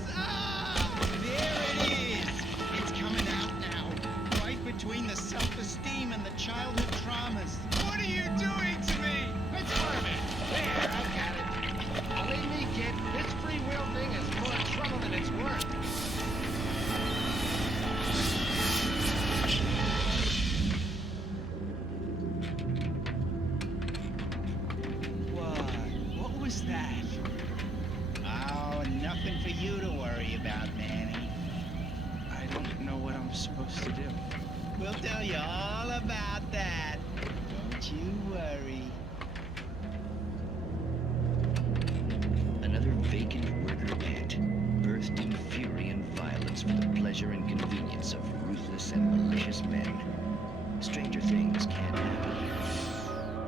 There it is! It's coming out now. Right between the self-esteem and the childhood traumas. What are you doing to me? It's Furman. There, I got it. Believe me, kid, this free will thing is more trouble than it's worth. What was that? Oh, nothing for you to worry about, Manny. I don't know what I'm supposed to do. We'll tell you all about that. Don't you worry. Another vacant worker ant, birthed in fury and violence for the pleasure and convenience of ruthless and malicious men. Stranger things can happen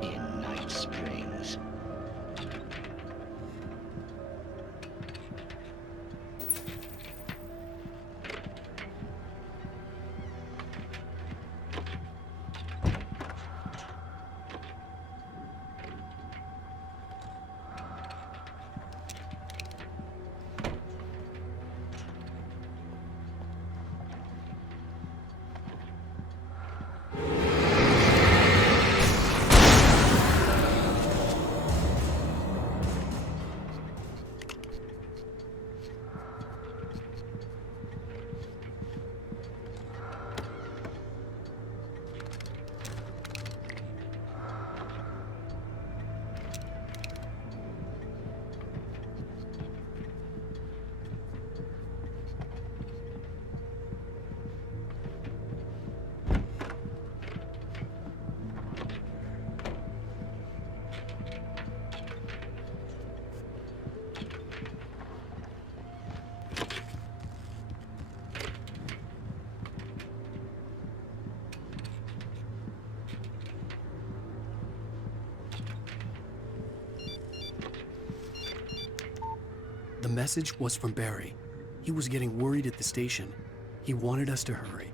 in Night Springs. The message was from Barry. He was getting worried at the station. He wanted us to hurry.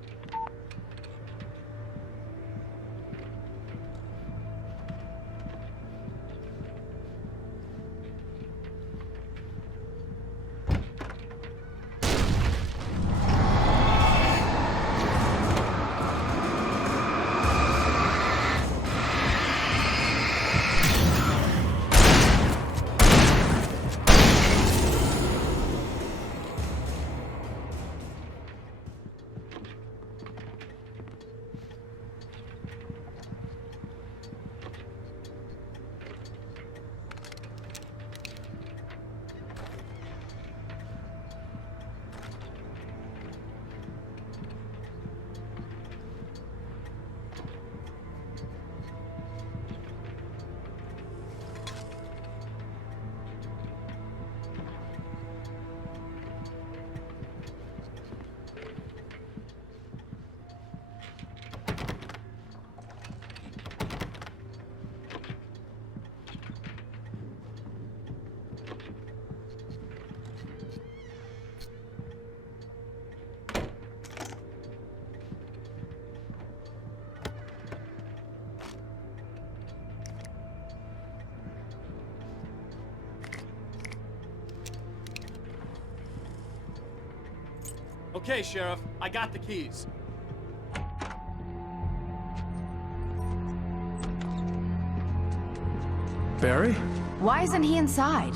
Okay, Sheriff, I got the keys. Barry? Why isn't he inside?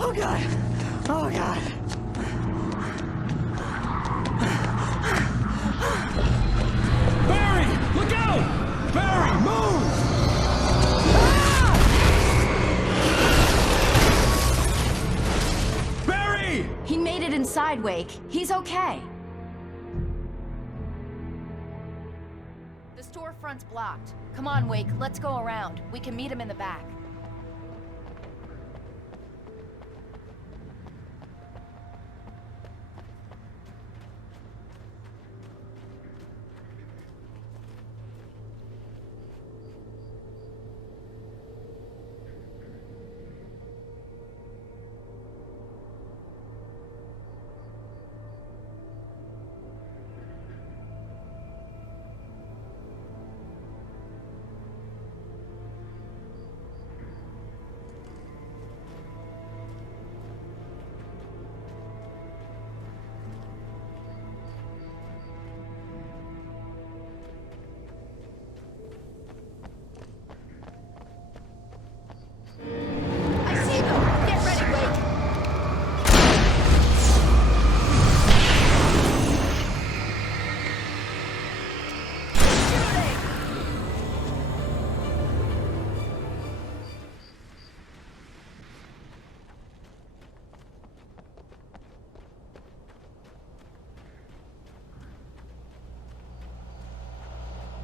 Oh God! Oh God! Barry! Look out! Barry, move! Barry! He made it inside, Wake. He's okay. The storefront's blocked. Come on, Wake, let's go around. We can meet him in the back.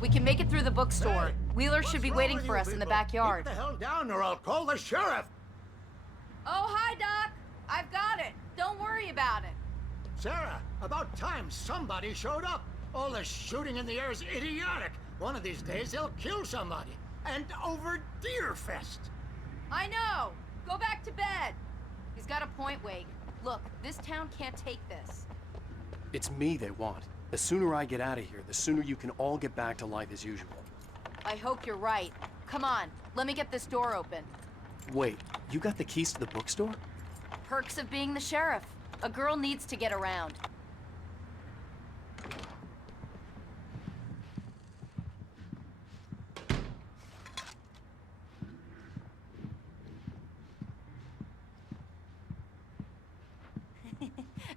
We can make it through the bookstore. Hey, Wheeler should be waiting for us in the backyard. Keep the hell down or I'll call the sheriff. Oh, hi, Doc. I've got it. Don't worry about it. Sarah, about time somebody showed up. All the shooting in the air is idiotic. One of these days they'll kill somebody. And over Deerfest. I know. Go back to bed. He's got a point, Wake. Look, this town can't take this. It's me they want. The sooner I get out of here, the sooner you can all get back to life as usual. I hope you're right. Come on, let me get this door open. Wait, you got the keys to the bookstore? Perks of being the sheriff. A girl needs to get around.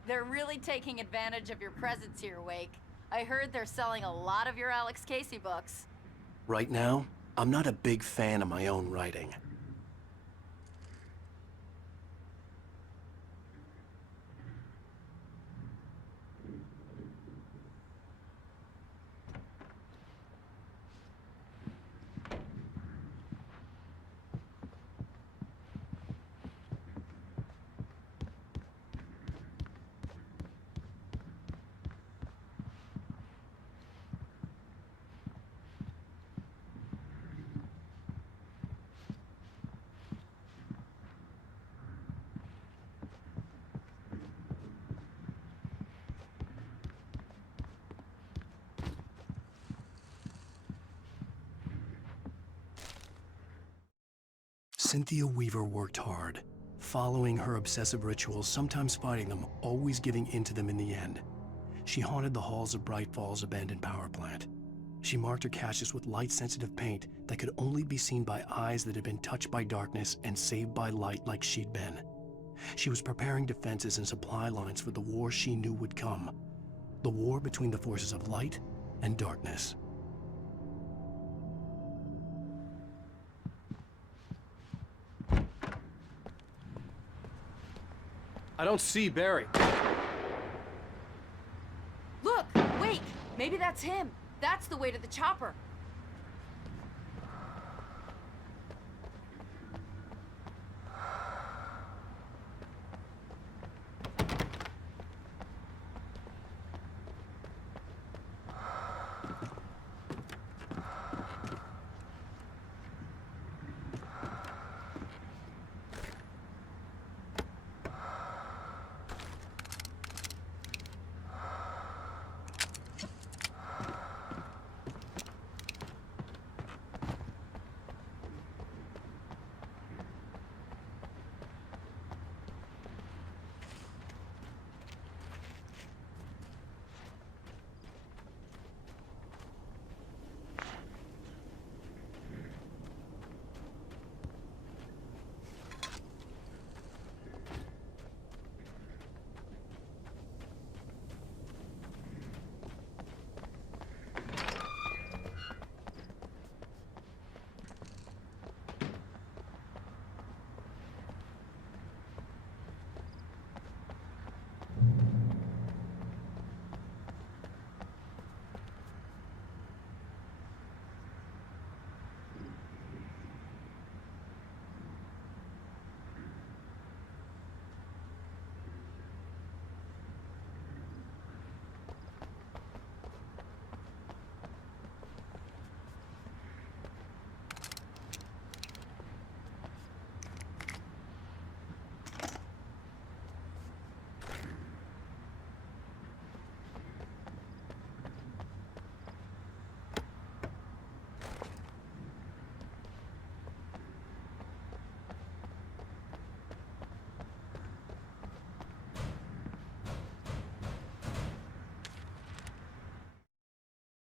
They're really taking advantage of your presence here, Wake. I heard they're selling a lot of your Alex Casey books. Right now, I'm not a big fan of my own writing. Cynthia Weaver worked hard, following her obsessive rituals, sometimes fighting them, always giving in to them in the end. She haunted the halls of Bright Falls' abandoned power plant. She marked her caches with light-sensitive paint that could only be seen by eyes that had been touched by darkness and saved by light like she'd been. She was preparing defenses and supply lines for the war she knew would come. The war between the forces of light and darkness. I don't see Barry. Look, Wake, maybe that's him. That's the way to the chopper.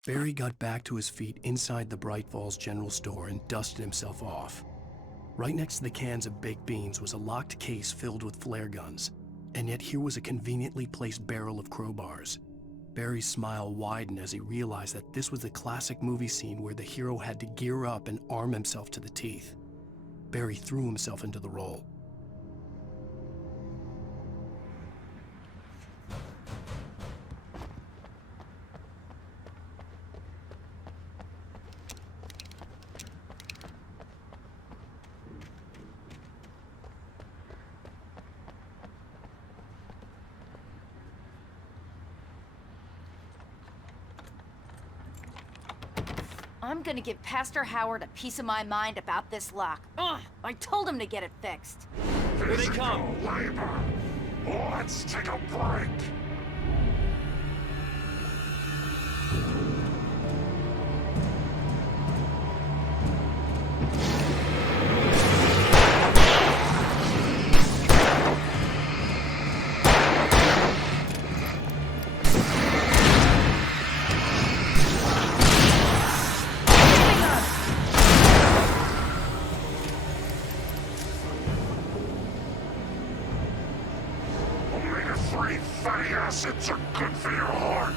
Barry got back to his feet inside the Bright Falls General Store and dusted himself off. Right next to the cans of baked beans was a locked case filled with flare guns, and yet here was a conveniently placed barrel of crowbars. Barry's smile widened as he realized that this was the classic movie scene where the hero had to gear up and arm himself to the teeth. Barry threw himself into the role. I'm gonna give Pastor Howard a piece of my mind about this lock. Ugh, I told him to get it fixed. Here they come! Labor. Let's take a break. Omega-3 fatty acids are good for your heart.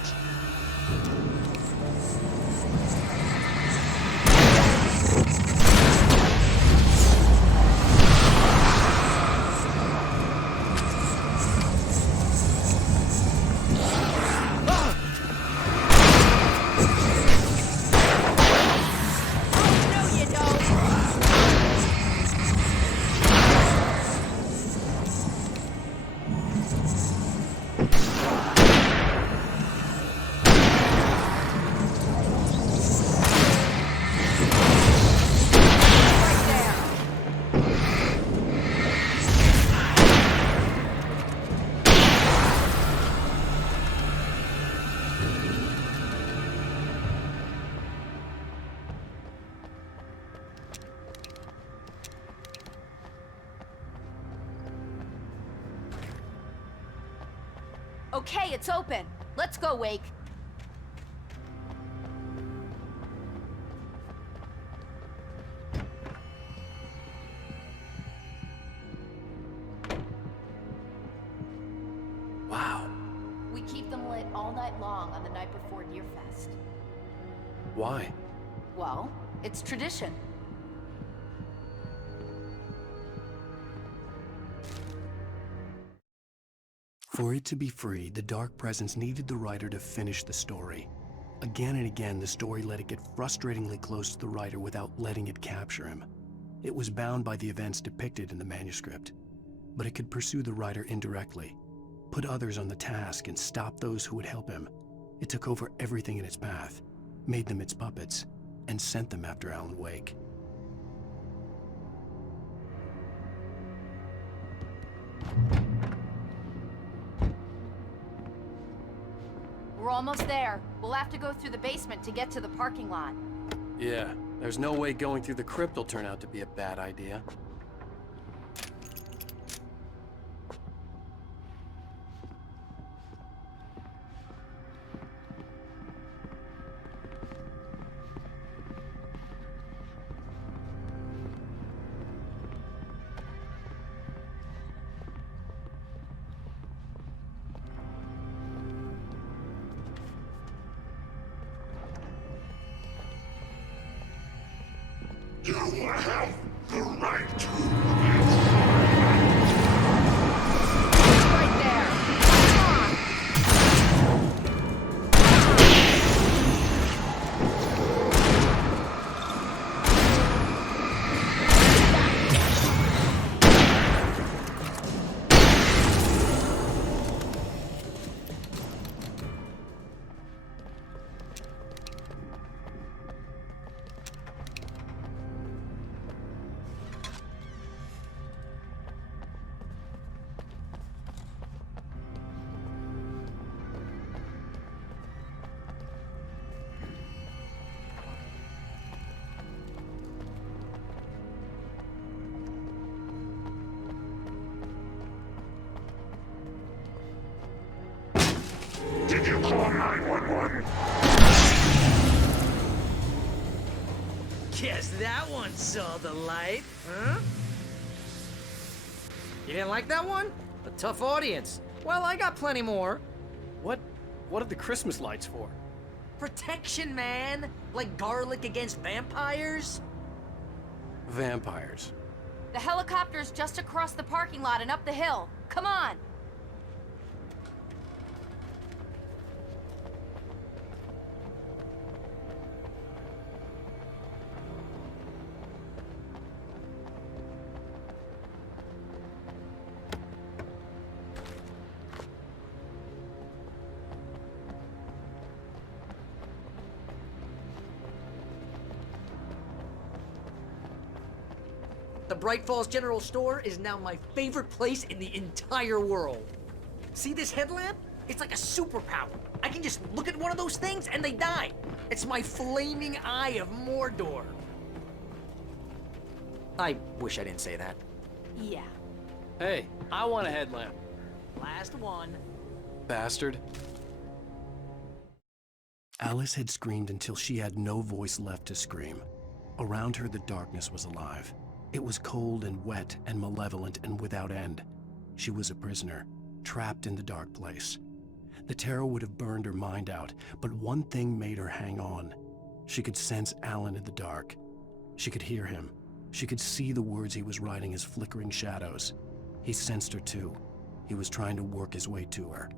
Okay, it's open. Let's go, Wake. Wow. We keep them lit all night long on the night before Nearfest. Why? Well, it's tradition. For it to be free, the Dark Presence needed the writer to finish the story. Again and again, the story let it get frustratingly close to the writer without letting it capture him. It was bound by the events depicted in the manuscript, but it could pursue the writer indirectly, put others on the task, and stop those who would help him. It took over everything in its path, made them its puppets, and sent them after Alan Wake. We're almost there. We'll have to go through the basement to get to the parking lot. Yeah, there's no way going through the crypt will turn out to be a bad idea. You have the right to. Right there. Come on. Did you call 911? Guess that one saw the light, huh? You didn't like that one? A tough audience. Well, I got plenty more. What are the Christmas lights for? Protection, man! Like garlic against vampires? Vampires. The helicopter's just across the parking lot and up the hill. Come on! The Bright Falls General Store is now my favorite place in the entire world. See this headlamp? It's like a superpower. I can just look at one of those things and they die. It's my flaming eye of Mordor. I wish I didn't say that. Yeah. Hey, I want a headlamp. Last one. Bastard. Alice had screamed until she had no voice left to scream. Around her, the darkness was alive. It was cold and wet and malevolent and without end. She was a prisoner, trapped in the dark place. The terror would have burned her mind out, but one thing made her hang on. She could sense Alan in the dark. She could hear him. She could see the words he was writing as flickering shadows. He sensed her too. He was trying to work his way to her.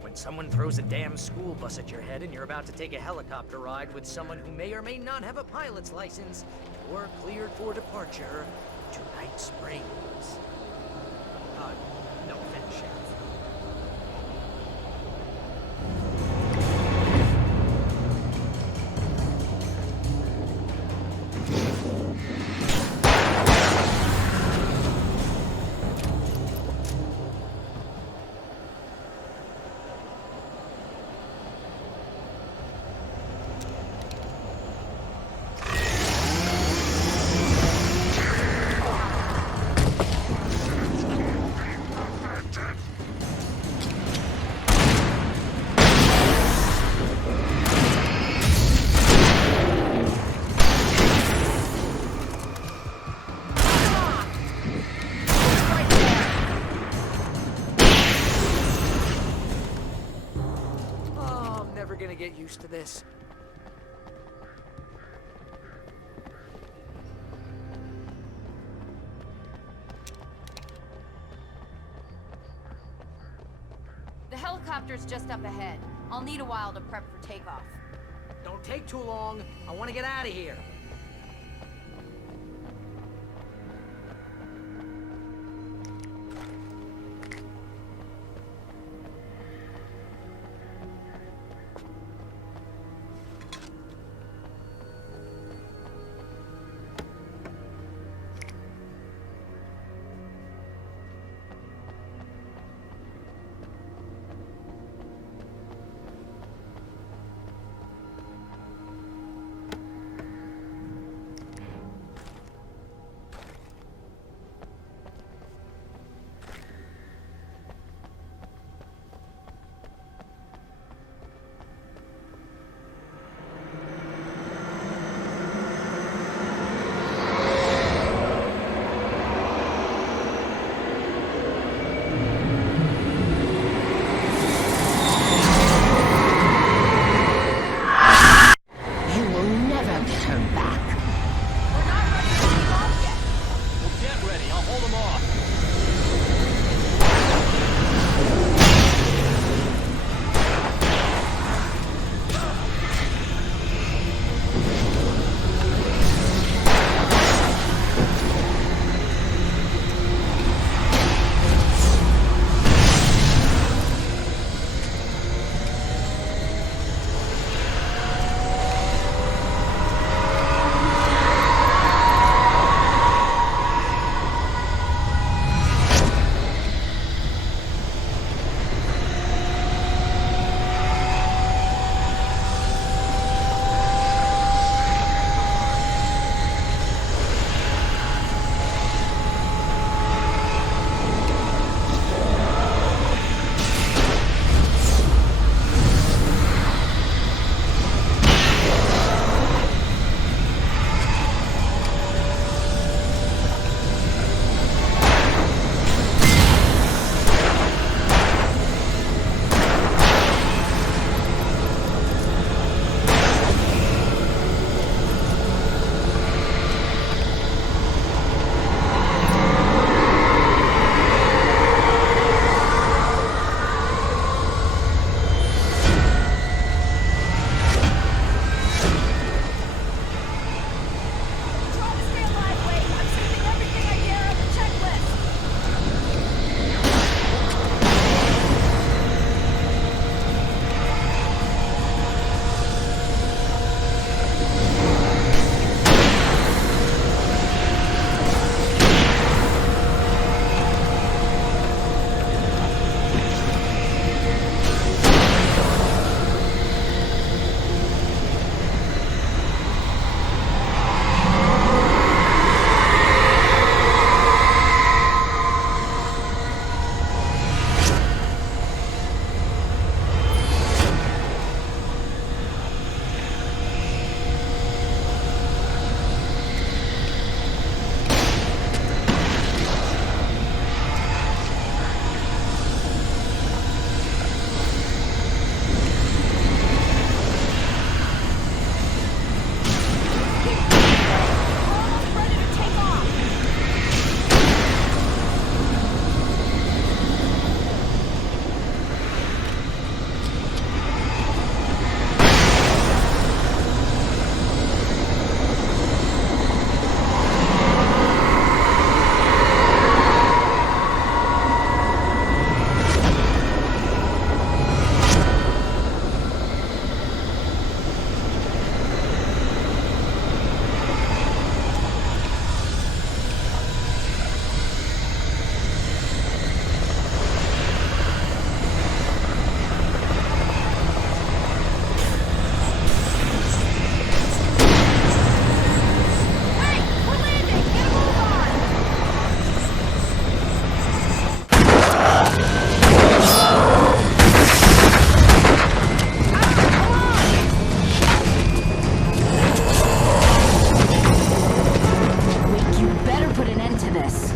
When someone throws a damn school bus at your head and you're about to take a helicopter ride with someone who may or may not have a pilot's license, or cleared for departure to Night Springs. No offense, Sheriff. Get used to this. The helicopter's just up ahead. I'll need a while to prep for takeoff. Don't take too long. I want to get out of here.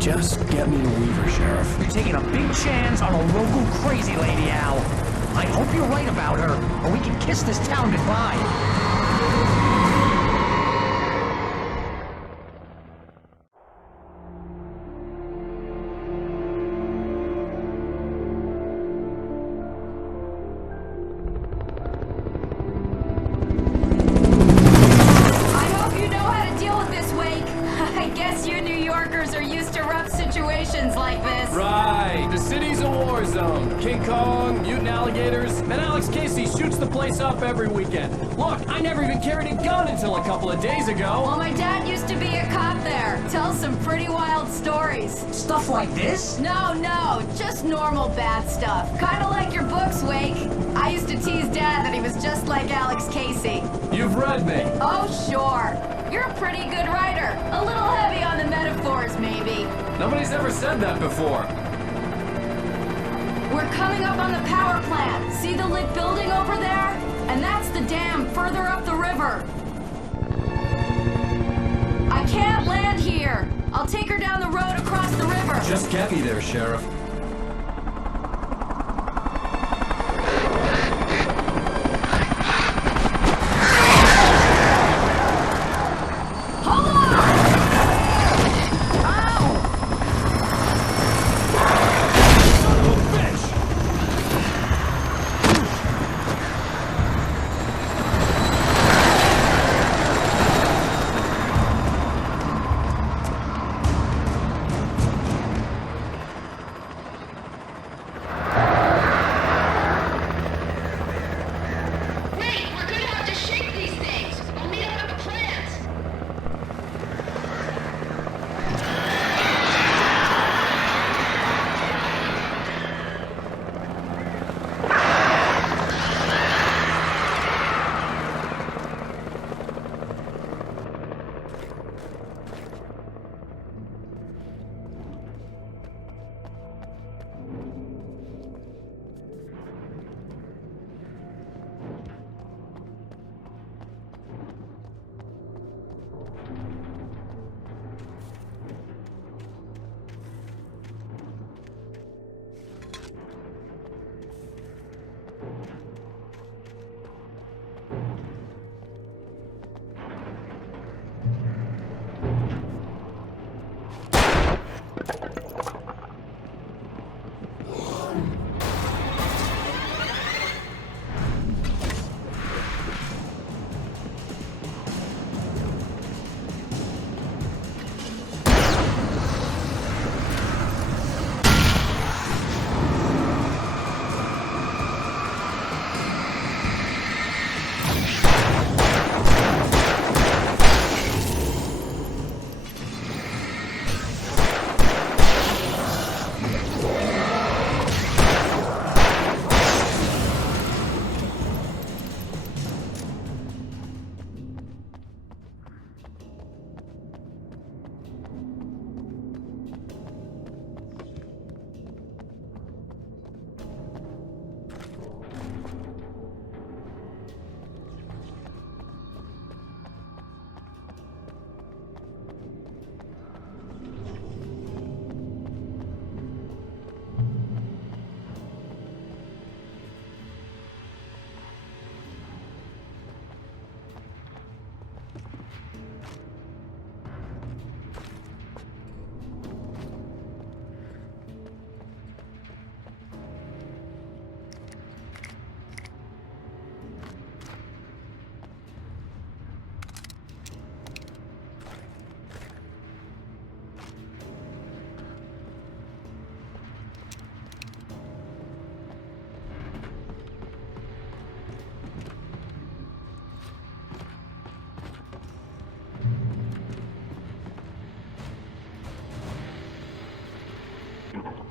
Just get me to Weaver, Sheriff. You're taking a big chance on a local crazy lady, Al. I hope you're right about her, or we can kiss this town goodbye. Like this. Right, the city's a war zone. King Kong, mutant alligators, then Alex Casey shoots the place up every weekend. Look, I never even carried a gun until a couple of days ago. Well, my dad used to be a cop there. Tells some pretty wild stories. Stuff like this? No, just normal bad stuff. Kinda like your books, Wake. I used to tease Dad that he was just like Alex Casey. You've read me. Oh, sure. You're a pretty good writer. A little heavy on the metaphors, maybe. Nobody's ever said that before. We're coming up on the power plant. See the lit building over there? And that's the dam further up the river. I can't land here. I'll take her down the road across the river. Just get me there, Sheriff.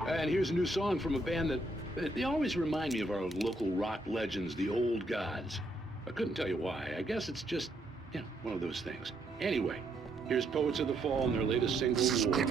And here's a new song from a band that they always remind me of our local rock legends, the Old Gods. I couldn't tell you why. I guess it's just, one of those things. Anyway, here's Poets of the Fall and their latest single, War.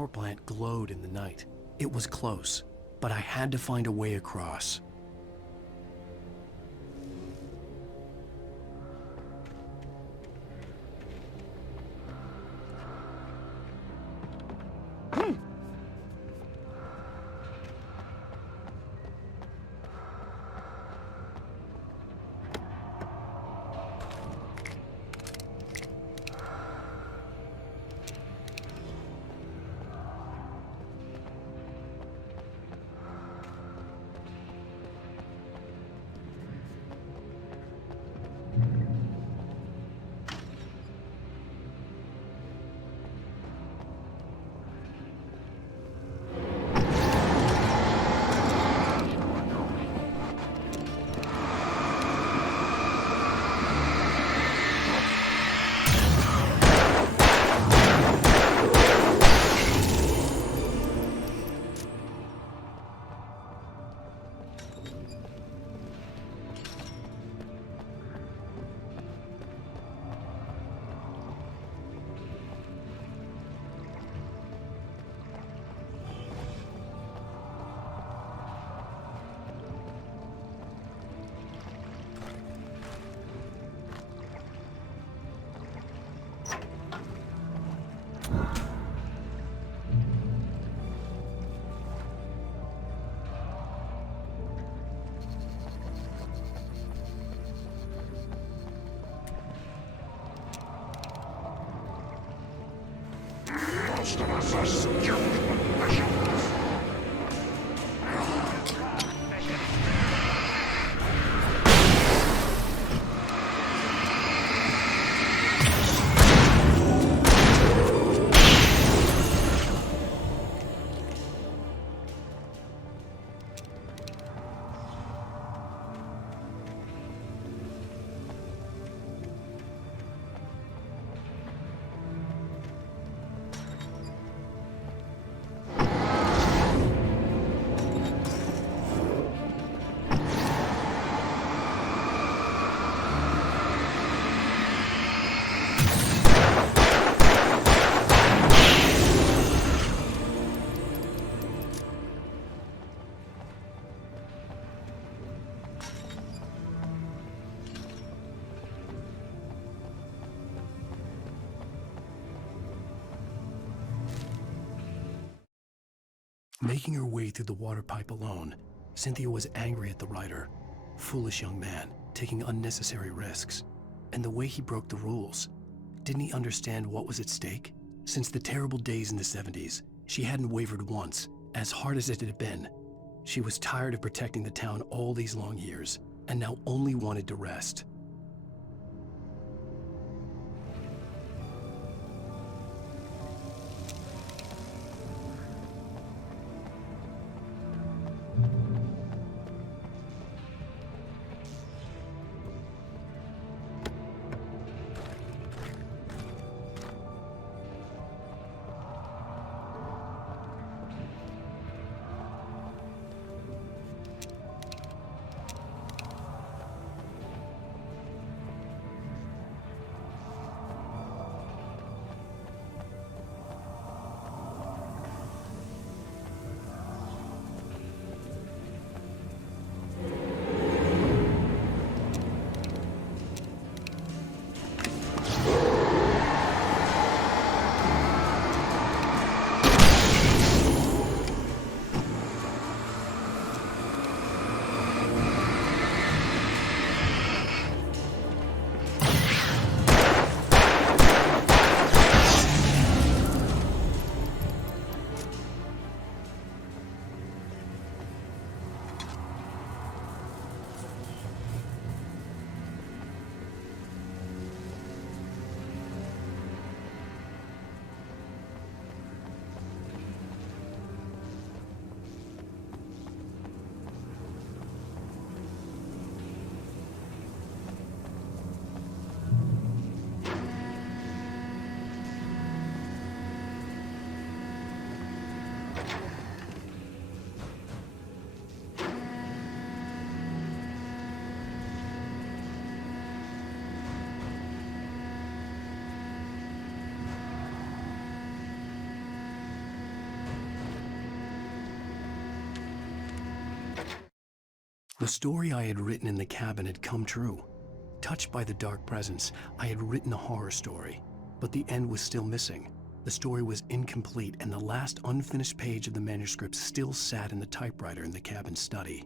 power plant glowed in the night. It was close, but I had to find a way across. Making her way through the water pipe alone, Cynthia was angry at the writer. Foolish young man, taking unnecessary risks. And the way he broke the rules. Didn't he understand what was at stake? Since the terrible days in the 70s, she hadn't wavered once, as hard as it had been. She was tired of protecting the town all these long years, and now only wanted to rest. The story I had written in the cabin had come true. Touched by the dark presence, I had written a horror story, but the end was still missing. The story was incomplete, and the last unfinished page of the manuscript still sat in the typewriter in the cabin study.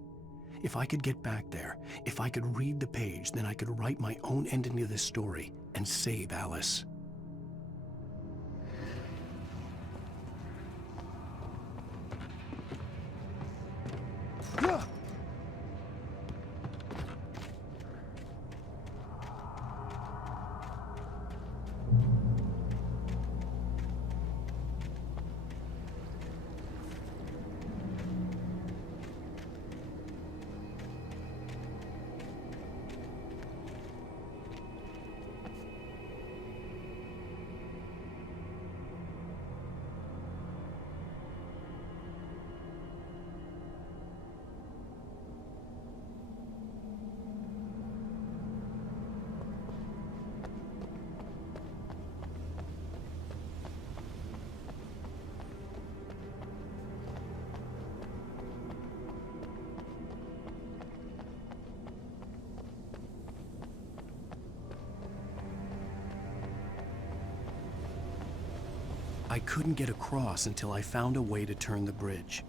If I could get back there, if I could read the page, then I could write my own ending to this story and save Alice. I couldn't get across until I found a way to turn the bridge.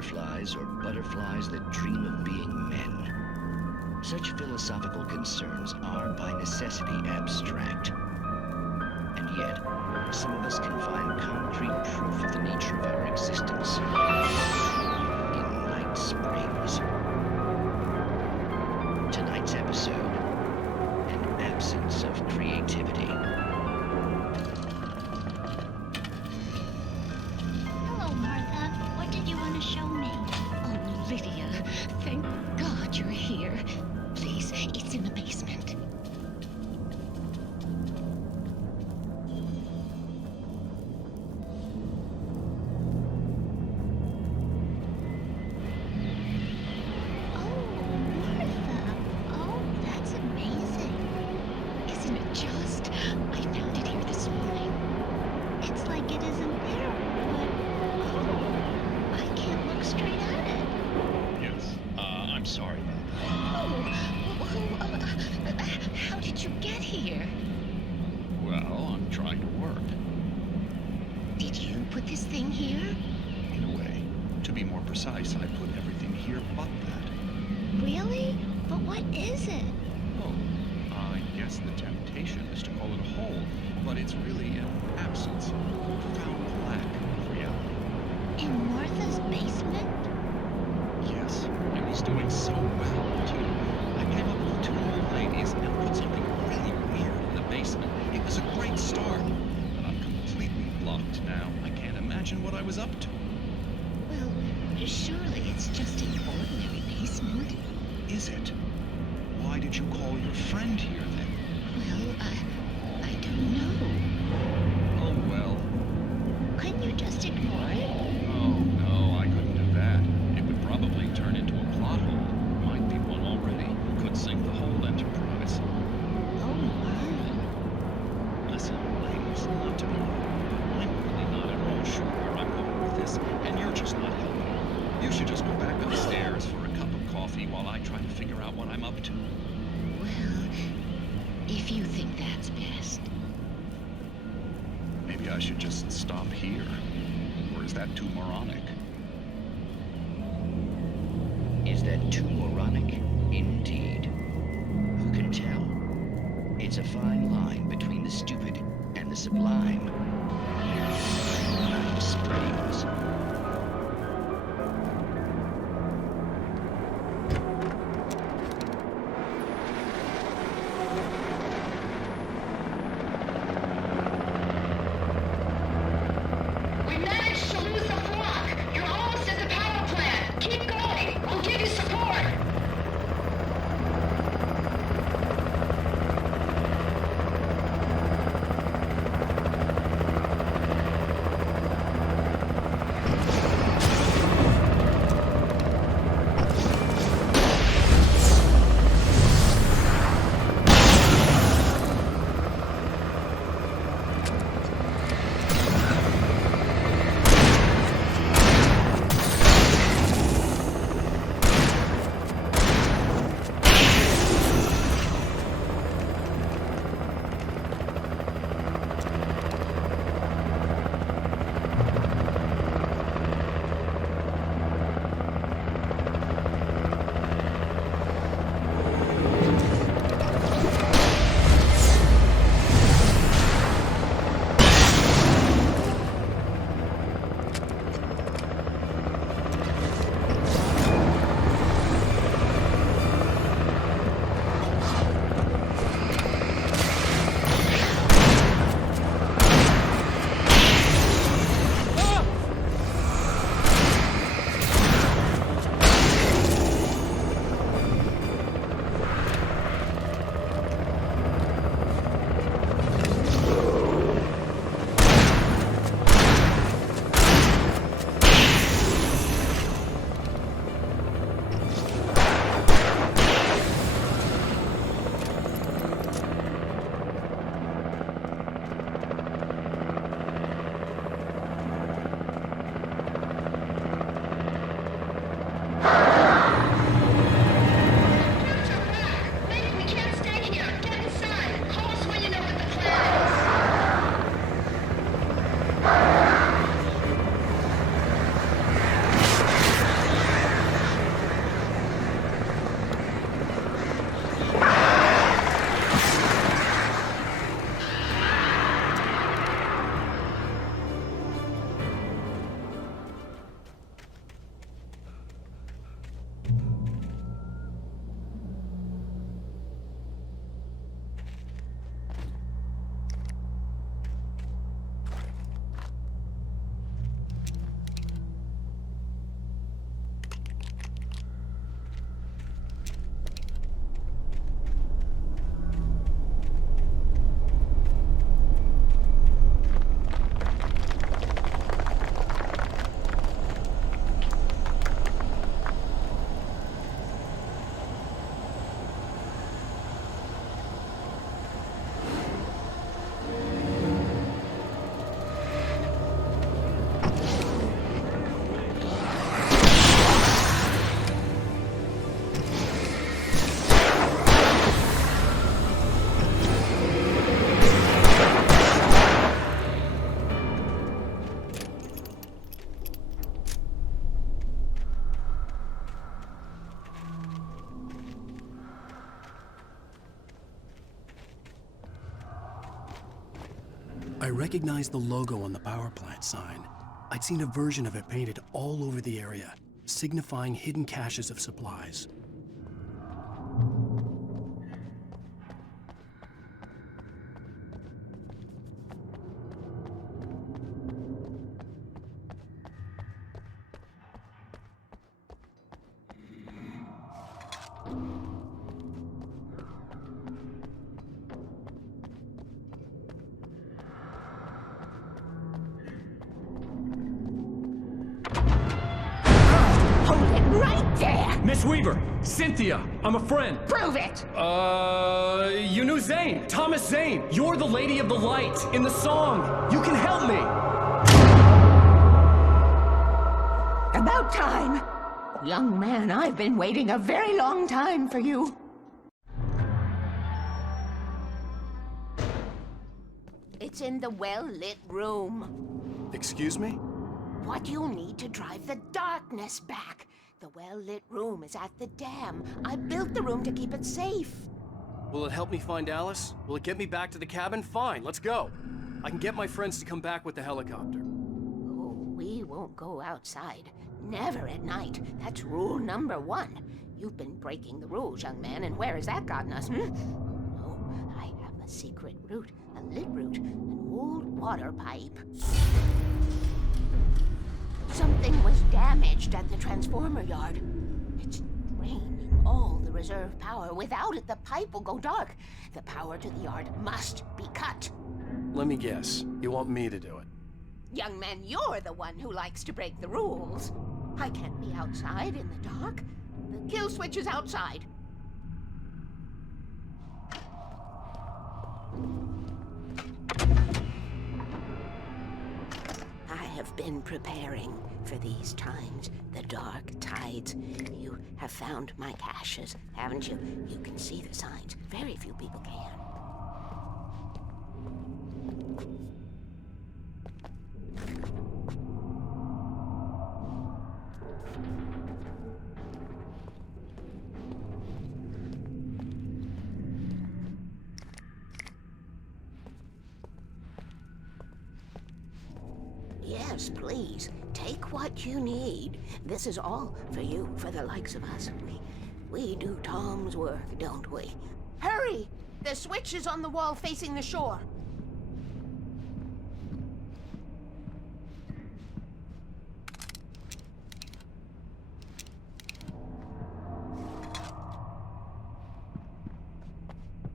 butterflies or butterflies that dream of being men. Such philosophical concerns are by necessity abstract. And yet, some of us can find concrete proof of the nature of our existence in Night Springs. Tonight's episode, an absence of creativity. Hello, Martha. What did you want to show me? Oh, Lydia, thank God you're here. Please, it's in the basement. Put this thing here? To be more precise, I put everything here but that. Really? But what is it? Oh, I guess the temptation is to call it a hole, but it's really an absence, a profound lack of reality. In Martha's basement? Yes, it was doing so well, too. I came up with 2 old ladies and put something really weird in the basement. It was a great start, but I'm completely blocked now. I can't imagine what I was up to. Well, surely it's just an ordinary basement. Is it? Why did you call your friend here, then? Well, I don't know. Oh, well. Couldn't you just ignore it? Oh, no, I couldn't do that. It would probably turn into a plot hole. Might be one already. Could sink the whole enterprise. Oh, my. Listen, ladies, not to be rude, but I'm really not at all sure where I'm going with this, and you're just not helping. You should just go back upstairs for a cup of coffee while I try to figure out what I'm up to. Well, if you think that's best. Maybe I should just stop here. Or is that too moronic? Is that too moronic? Indeed. Who can tell? It's a fine line between the stupid and the sublime. Springs. We managed to lose the flock. You're almost at the power plant. Keep going. We'll give you support. I recognized the logo on the power plant sign. I'd seen a version of it painted all over the area, signifying hidden caches of supplies. Right there! Miss Weaver! Cynthia! I'm a friend! Prove it! You knew Zane! Thomas Zane! You're the Lady of the Light in the song! You can help me! About time! Young man, I've been waiting a very long time for you. It's in the well-lit room. Excuse me? What you need to drive the darkness back. The well-lit room is at the dam. I built the room to keep it safe. Will it help me find Alice? Will it get me back to the cabin? Fine, let's go. I can get my friends to come back with the helicopter. Oh, we won't go outside. Never at night. That's rule number 1. You've been breaking the rules, young man, and where has that gotten us, No, I have a secret route, a lit route, an old water pipe. Something was damaged at the transformer yard. It's draining all the reserve power. Without it, the pipe will go dark. The power to the yard must be cut. Let me guess. You want me to do it? Young man, you're the one who likes to break the rules. I can't be outside in the dark. The kill switch is outside. I have been preparing for these times, the dark tides. You have found my caches, haven't you? You can see the signs. Very few people can. Yes, please. Take what you need. This is all for you, for the likes of us. We do Tom's work, don't we? Hurry! The switch is on the wall facing the shore.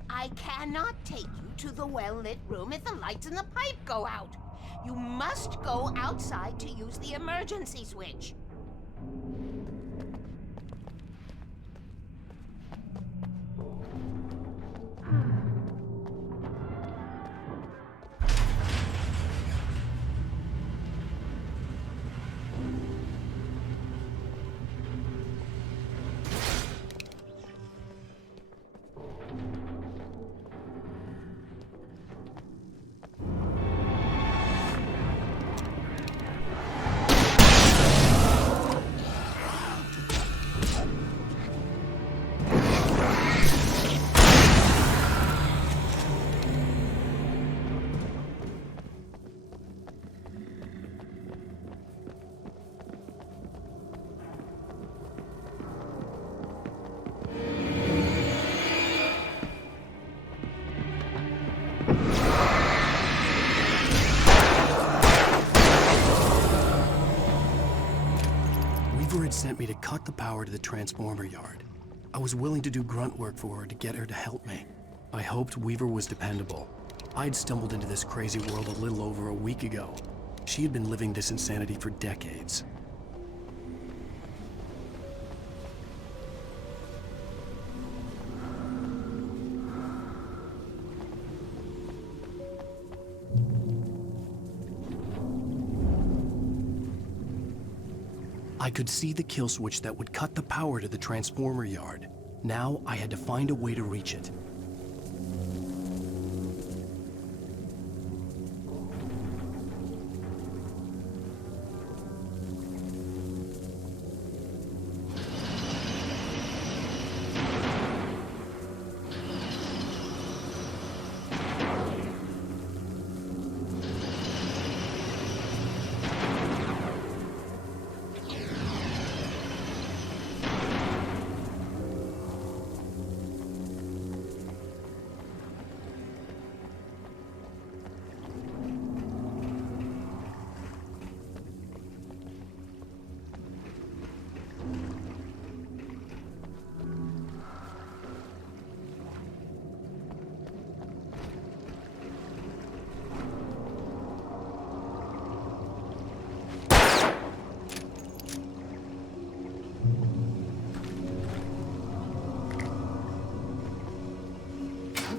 I cannot take you to the well-lit room if the lights in the pipe go out. You must go outside to use the emergency switch. Had sent me to cut the power to the transformer yard. I was willing to do grunt work for her to get her to help me. I hoped Weaver was dependable. I'd stumbled into this crazy world a little over a week ago. She had been living this insanity for decades. I could see the kill switch that would cut the power to the transformer yard. Now I had to find a way to reach it.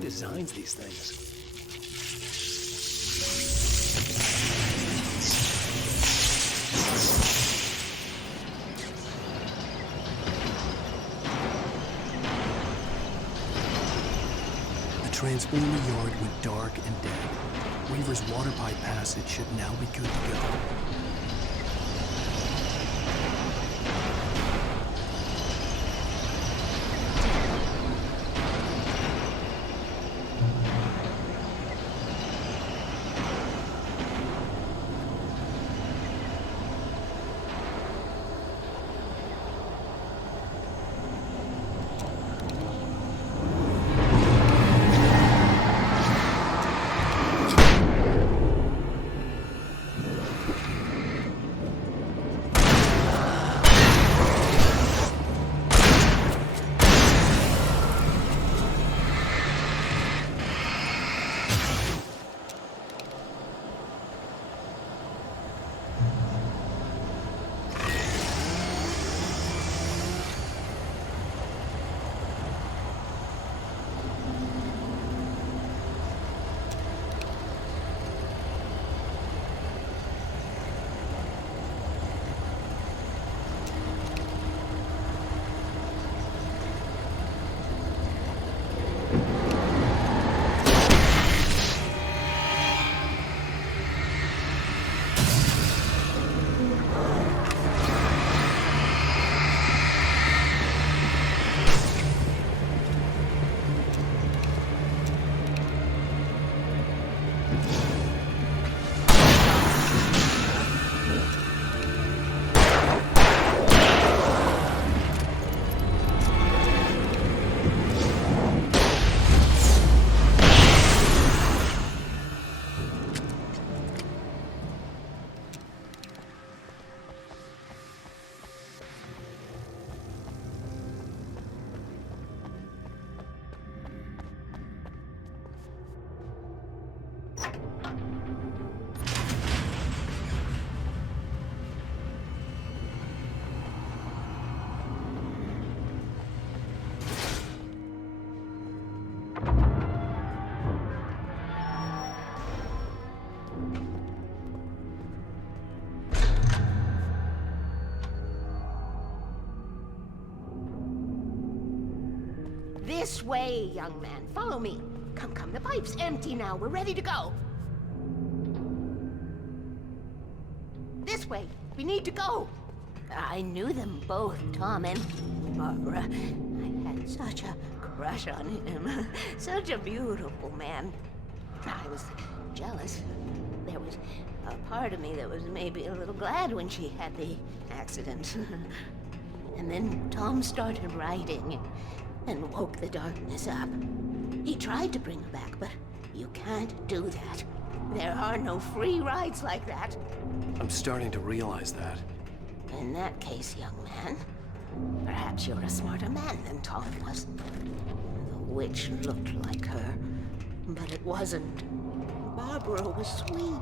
designs these things? The transformer yard went dark and dead. Weaver's water pipe passage should now be good to go. This way, young man. Follow me. Come, come. The pipe's empty now. We're ready to go. This way. We need to go. I knew them both, Tom and Barbara. I had such a crush on him. Such a beautiful man. I was jealous. There was a part of me that was maybe a little glad when she had the accident. And then Tom started writing and woke the darkness up. He tried to bring her back, but you can't do that. There are no free rides like that. I'm starting to realize that. In that case, young man, perhaps you're a smarter man than Tom was. The witch looked like her, but it wasn't. Barbara was sweet.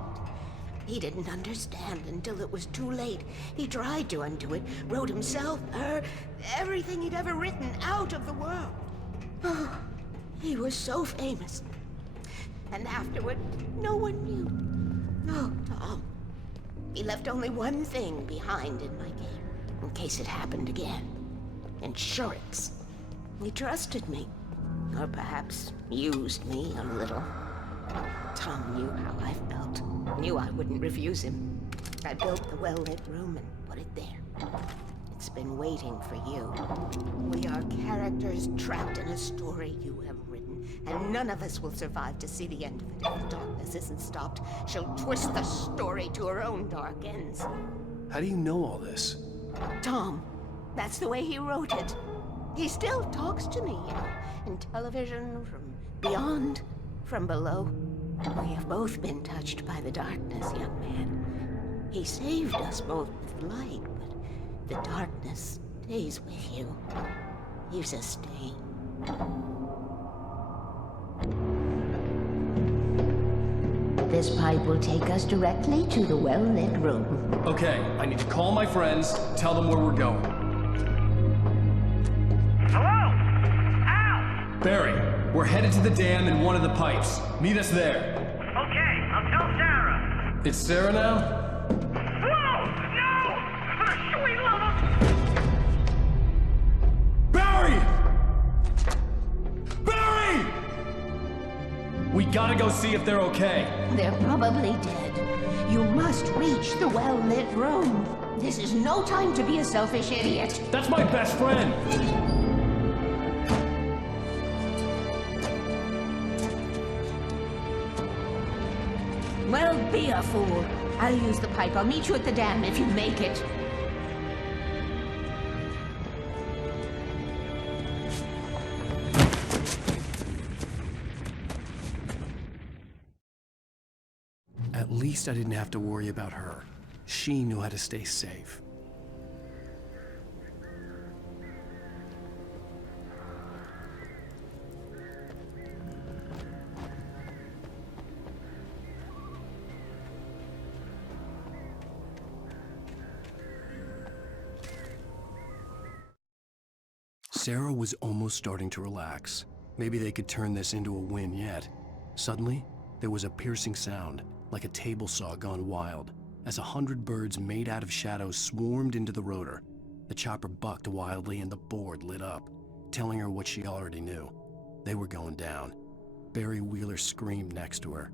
He didn't understand until it was too late. He tried to undo it, wrote himself, her, everything he'd ever written out of the world. Oh, he was so famous. And afterward, no one knew. Oh, Tom. He left only one thing behind in my game, in case it happened again. Insurance. He trusted me. Or perhaps used me a little. Tom knew how I felt. Knew I wouldn't refuse him. I built the well-lit room and put it there. It's been waiting for you. We are characters trapped in a story you have written, and none of us will survive to see the end of it if the darkness isn't stopped. She'll twist the story to her own dark ends. How do you know all this? Tom, that's the way he wrote it. He still talks to me, you know, in television, from beyond, from below. We have both been touched by the darkness, young man. He saved us both with light, but the darkness stays with you. Leaves a stain. This pipe will take us directly to the well-lit room. Okay, I need to call my friends, tell them where we're going. Hello? Al! Barry, We're headed to the dam in one of the pipes. Meet us there. Okay, I'll tell Sarah. It's Sarah now? Whoa! No! For the sweet love of... Barry! Barry! We gotta go see if they're okay. They're probably dead. You must reach the well-lit room. This is no time to be a selfish idiot. That's my best friend! Well, be a fool. I'll use the pipe. I'll meet you at the dam if you make it. At least I didn't have to worry about her. She knew how to stay safe. Sarah was almost starting to relax. Maybe they could turn this into a win yet. Suddenly, there was a piercing sound, like a table saw gone wild, as 100 birds made out of shadows swarmed into the rotor. The chopper bucked wildly and the board lit up, telling her what she already knew. They were going down. Barry Wheeler screamed next to her.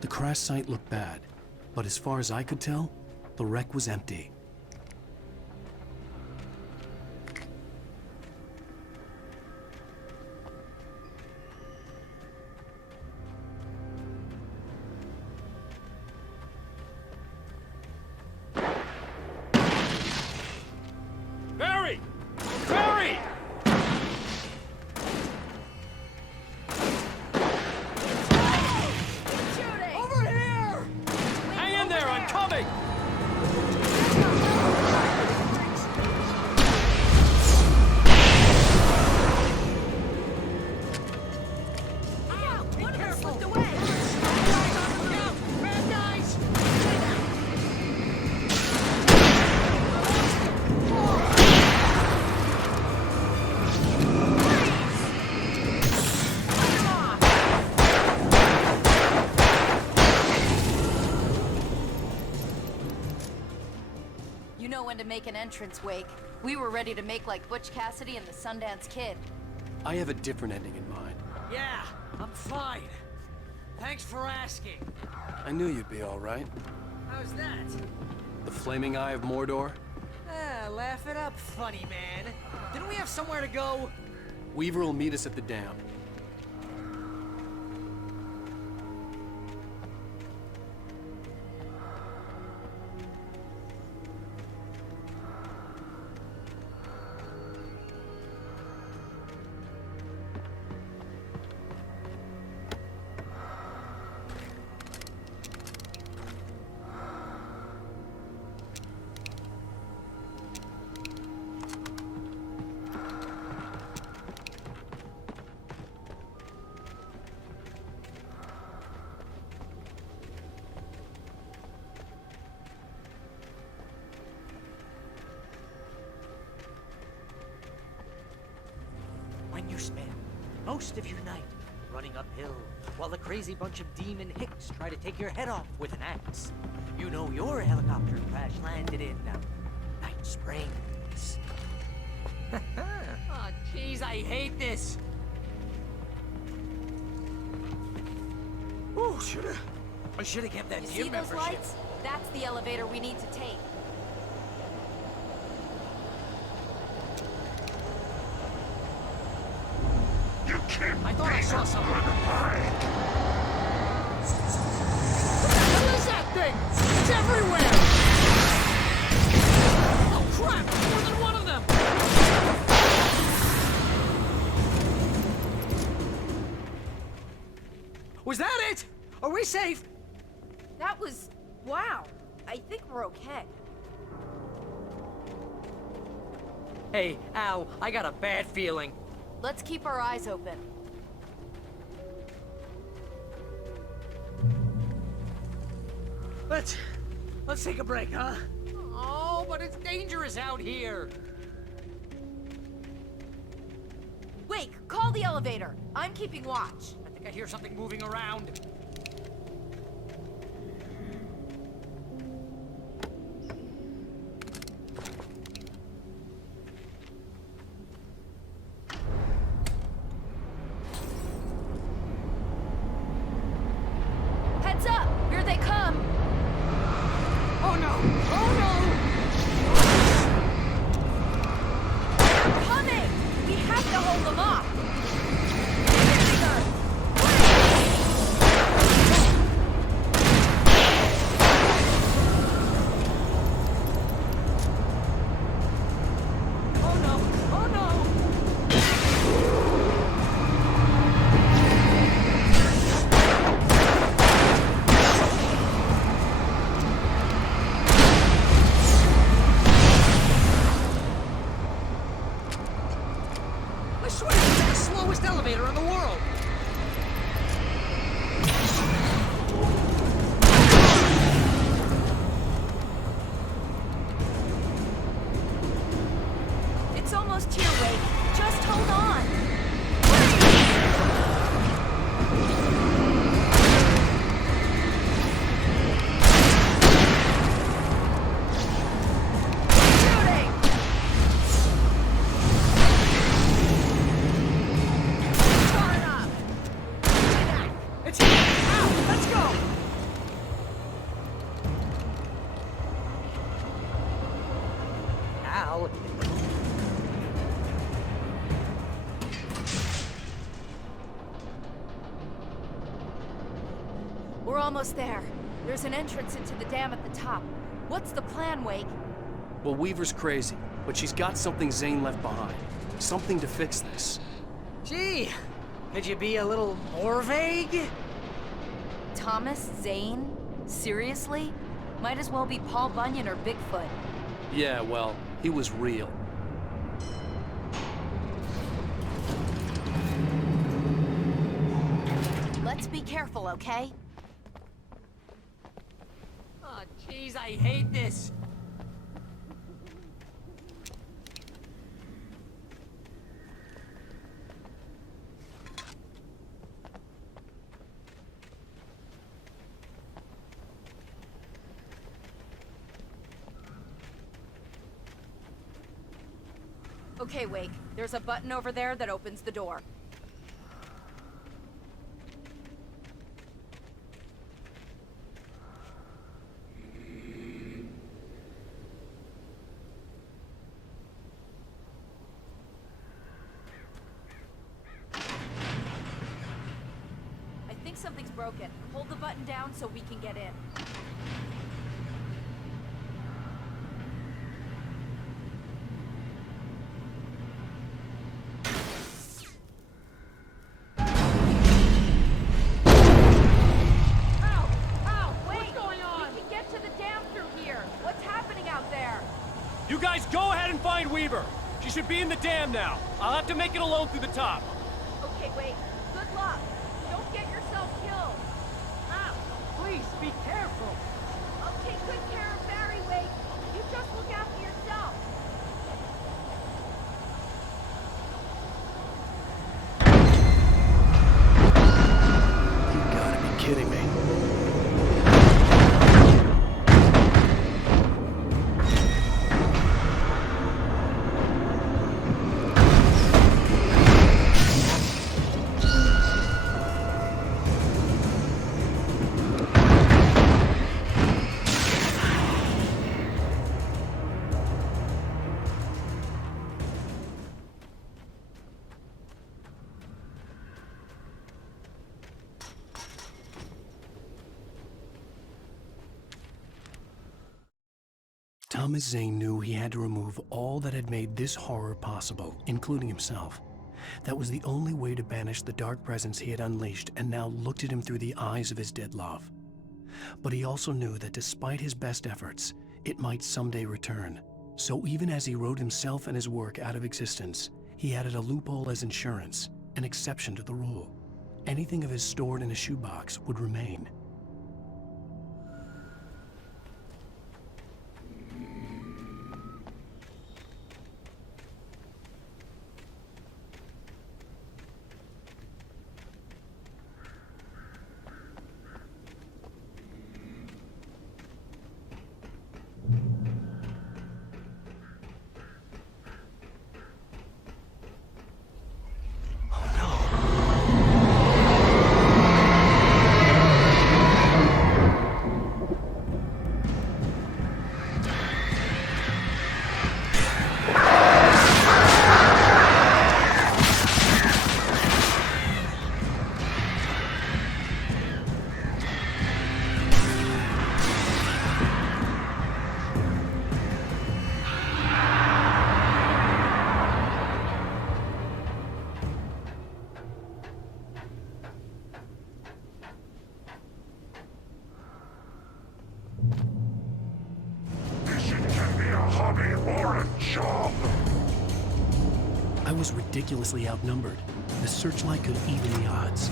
The crash site looked bad, but as far as I could tell, the wreck was empty. Barry! Barry! Over here! Hang in there, I'm coming! know when to make an entrance, Wake. We were ready to make like Butch Cassidy and the Sundance Kid. I have a different ending in mind. Yeah, I'm fine. Thanks for asking. I knew you'd be all right. How's that? The flaming eye of Mordor? Laugh it up, funny man. Didn't we have somewhere to go? Weaver will meet us at the dam. When you spend most of your night running uphill while the crazy bunch of demon hicks try to take your head off with an axe, you know your helicopter crash landed in Night Springs. Oh, jeez, I hate this. Ooh, I should have kept that You gym see those membership. lights? That's the elevator we need to take. I thought I saw something. What the hell is that thing? It's everywhere! Oh crap! More than one of them! Was that it? Are we safe? That was... wow. I think we're okay. Hey, Al, I got a bad feeling. Let's keep our eyes open. Let's take a break, huh? Oh, but it's dangerous out here. Wake, call the elevator. I'm keeping watch. I think I hear something moving around. Heads up! Here they come! Oh no! Oh no! Coming! We have to hold them off! Oh no! Oh no! I swear this is the slowest elevator in the world! It's almost here, Wake. Just hold on. Shooting! Shut up! It's here! Now, let's go! Al. We're almost there. There's an entrance into the dam at the top. What's the plan, Wake? Well, Weaver's crazy, but she's got something Zane left behind. Something to fix this. Gee, could you be a little more vague? Thomas Zane? Seriously? Might as well be Paul Bunyan or Bigfoot. Yeah, well, he was real. Let's be careful, okay? Oh, jeez, I hate this. Okay, Wake. There's a button over there that opens the door. I think something's broken. Hold the button down so we can get in. You guys go ahead and find Weaver. She should be in the dam now. I'll have to make it alone through the top. Okay, wait. Good luck. Don't get yourself killed. Ow! Please, be careful. I'll take good care of Barry, Wake. You just look after yourself. You gotta be kidding me. Thomas Zane knew he had to remove all that had made this horror possible, including himself. That was the only way to banish the dark presence he had unleashed and now looked at him through the eyes of his dead love. But he also knew that despite his best efforts, it might someday return. So even as he wrote himself and his work out of existence, he added a loophole as insurance, an exception to the rule. Anything of his stored in a shoebox would remain. I was ridiculously outnumbered. The searchlight could even the odds.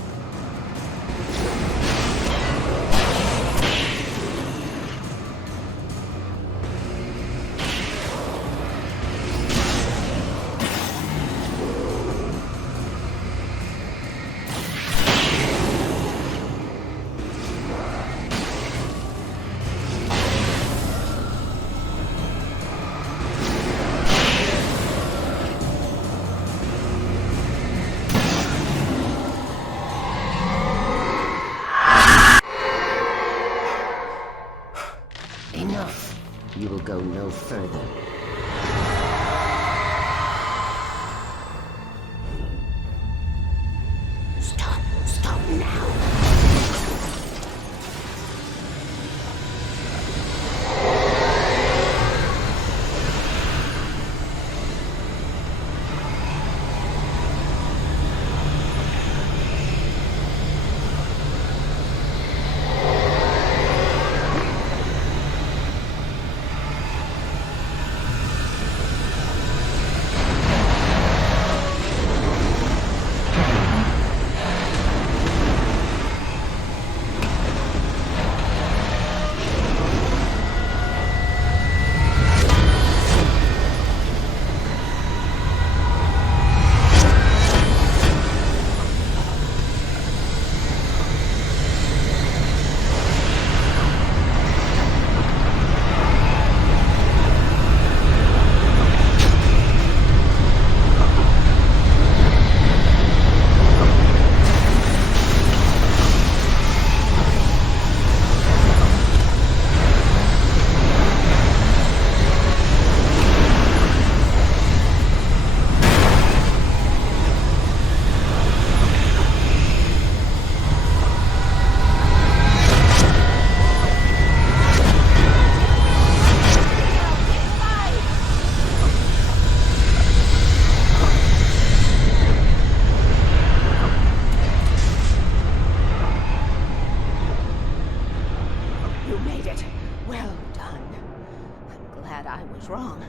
Enough. You will go no further. Stop. Stop now. wrong.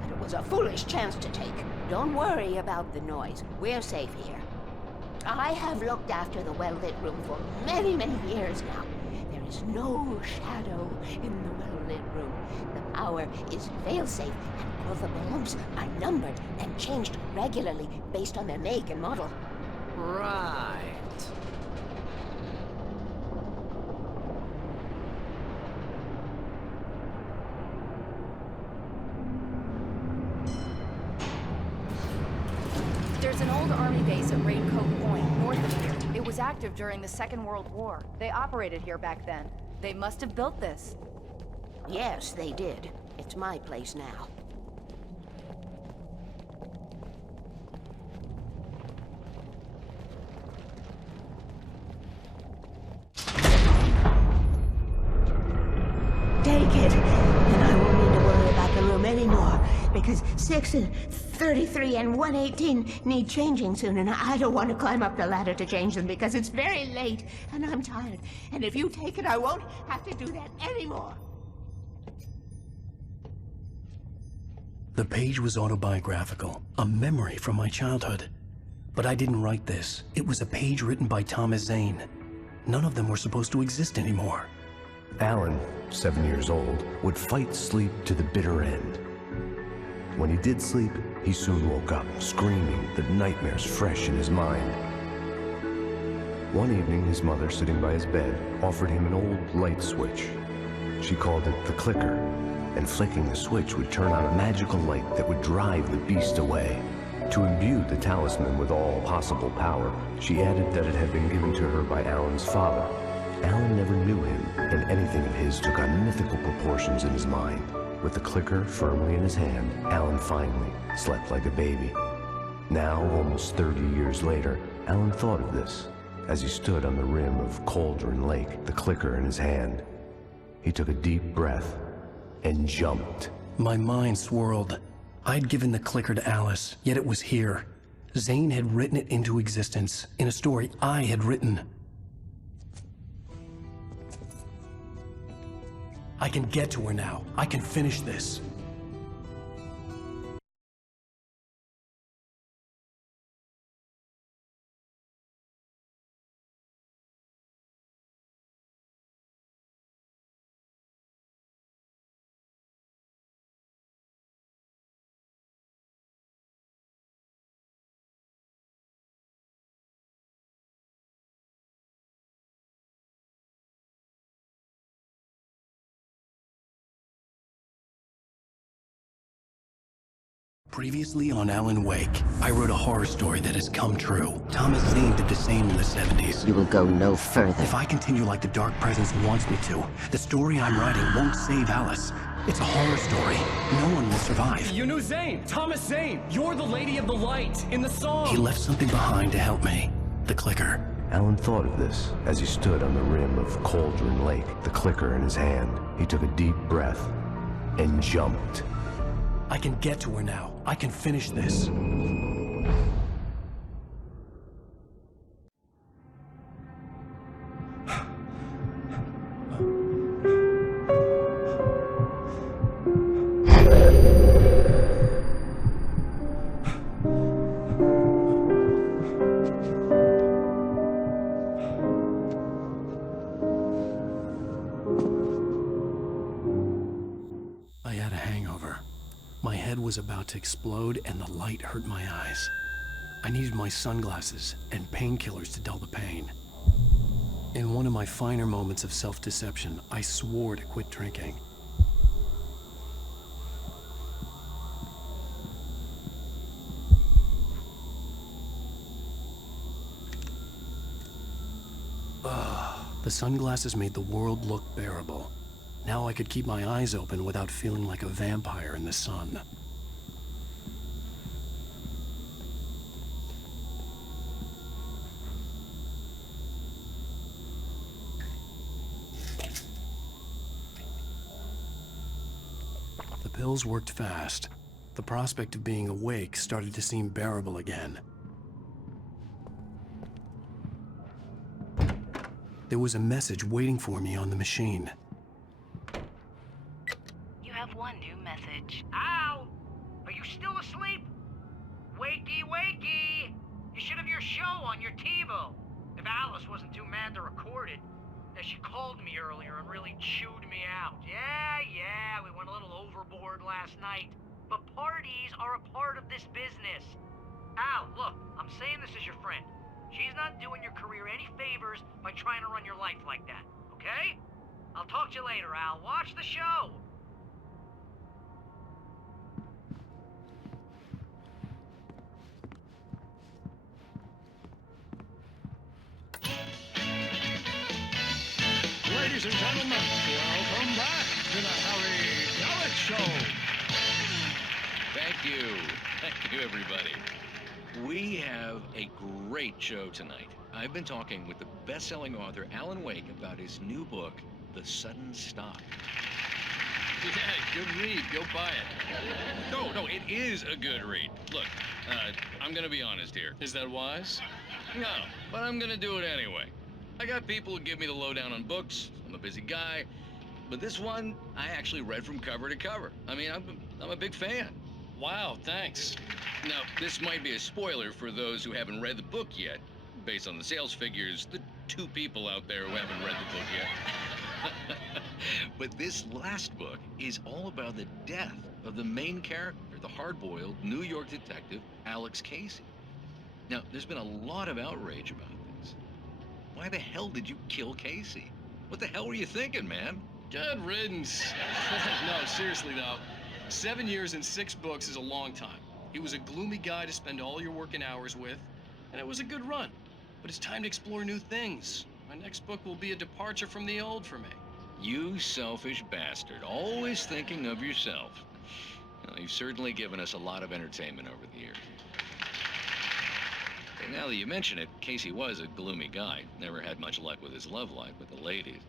But it was a foolish chance to take. Don't worry about the noise. We're safe here. I have looked after the well-lit room for many, many years now. There is no shadow in the well-lit room. The power is fail-safe, and all the bulbs are numbered and changed regularly based on their make and model. Right. There's an old army base at Raincoat Point, north of here. It was active during the Second World War. They operated here back then. They must have built this. Yes, they did. It's my place now. Take it, and I won't need to worry about the room anymore, because 6 and 33 and 118 need changing soon, and I don't want to climb up the ladder to change them because it's very late, and I'm tired. And if you take it, I won't have to do that anymore. The page was autobiographical, a memory from my childhood. But I didn't write this. It was a page written by Thomas Zane. None of them were supposed to exist anymore. Alan, 7 years old, would fight sleep to the bitter end. When he did sleep, he soon woke up, screaming, the nightmares fresh in his mind. One evening, his mother, sitting by his bed, offered him an old light switch. She called it the clicker, and flicking the switch would turn on a magical light that would drive the beast away. To imbue the talisman with all possible power, she added that it had been given to her by Alan's father. Alan never knew him, and anything of his took on mythical proportions in his mind. With the clicker firmly in his hand, Alan finally slept like a baby. Now, almost 30 years later, Alan thought of this as he stood on the rim of Cauldron Lake, the clicker in his hand. He took a deep breath and jumped. My mind swirled. I'd given the clicker to Alice, yet it was here. Zane had written it into existence in a story I had written. I can get to her now. I can finish this. Previously on Alan Wake, I wrote a horror story that has come true. Thomas Zane did the same in the 70s. You will go no further. If I continue like the Dark Presence wants me to, the story I'm writing won't save Alice. It's a horror story. No one will survive. You knew Zane! Thomas Zane! You're the Lady of the Light in the song! He left something behind to help me. The clicker. Alan thought of this as he stood on the rim of Cauldron Lake, the clicker in his hand. He took a deep breath and jumped. I can get to her now. I can finish this. I had a hangover. My head was about to explode and the light hurt my eyes. I needed my sunglasses and painkillers to dull the pain. In one of my finer moments of self-deception, I swore to quit drinking. The sunglasses made the world look bearable. Now I could keep my eyes open without feeling like a vampire in the sun. The pills worked fast. The prospect of being awake started to seem bearable again. There was a message waiting for me on the machine. You have one new message. message. Al! Are you still asleep? Wakey, wakey! You should have your show on your TiVo. If Alice wasn't too mad to record it. She called me earlier and really chewed me out. Yeah, we went a little overboard last night. But parties are a part of this business. Al, look, I'm saying this as your friend. She's not doing your career any favors by trying to run your life like that, okay? I'll talk to you later, Al. Watch the show. Ladies and gentlemen, welcome back to the Harry Ellis Show. Thank you. Thank you, everybody. We have a great show tonight. I've been talking with the best-selling author Alan Wake about his new book, The Sudden Stop. Yeah, good read. Go buy it. No, it is a good read. Look, I'm gonna be honest here. Is that wise? No, but I'm gonna do it anyway. I got people who give me the lowdown on books. I'm a busy guy. But this one, I actually read from cover to cover. I mean, I'm a big fan. Wow, thanks. Now, this might be a spoiler for those who haven't read the book yet. Based on the sales figures, the 2 people out there who haven't read the book yet. But this last book is all about the death of the main character, the hard-boiled New York detective, Alex Casey. Now, there's been a lot of outrage about this. Why the hell did you kill Casey? What the hell were you thinking, man? Good riddance. No, seriously though. 7 years and 6 books is a long time. He was a gloomy guy to spend all your working hours with, and it was a good run. But it's time to explore new things. My next book will be a departure from the old for me. You selfish bastard, always thinking of yourself. Well, you've certainly given us a lot of entertainment over the years. And now that you mention it, Casey was a gloomy guy. Never had much luck with his love life with the ladies.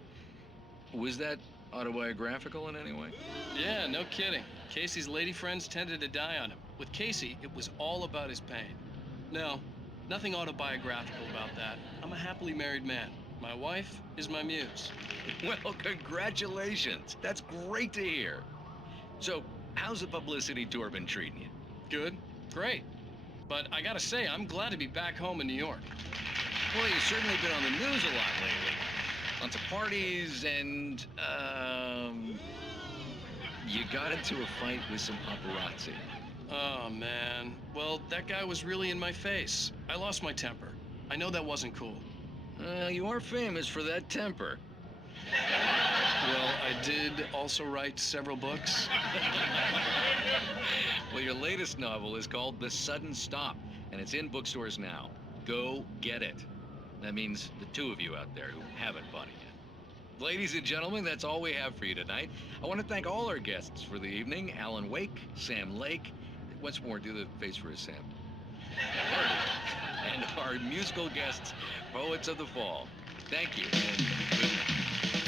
Was that autobiographical in any way? Yeah, no kidding. Casey's lady friends tended to die on him. With Casey, it was all about his pain. No, nothing autobiographical about that. I'm a happily married man. My wife is my muse. Well, congratulations. That's great to hear. So, how's the publicity tour been treating you? Good, great. But I gotta say, I'm glad to be back home in New York. Well, you've certainly been on the news a lot lately. Lots of parties and, you got into a fight with some paparazzi. Oh, man. Well, that guy was really in my face. I lost my temper. I know that wasn't cool. You are famous for that temper. Well, I did also write several books. Well, your latest novel is called The Sudden Stop, and it's in bookstores now. Go get it. That means the 2 of you out there who haven't bought it yet. Ladies and gentlemen, that's all we have for you tonight. I want to thank all our guests for the evening. Alan Wake, Sam Lake. Once more, do the face for us, Sam. And our musical guests, Poets of the Fall. Thank you, and good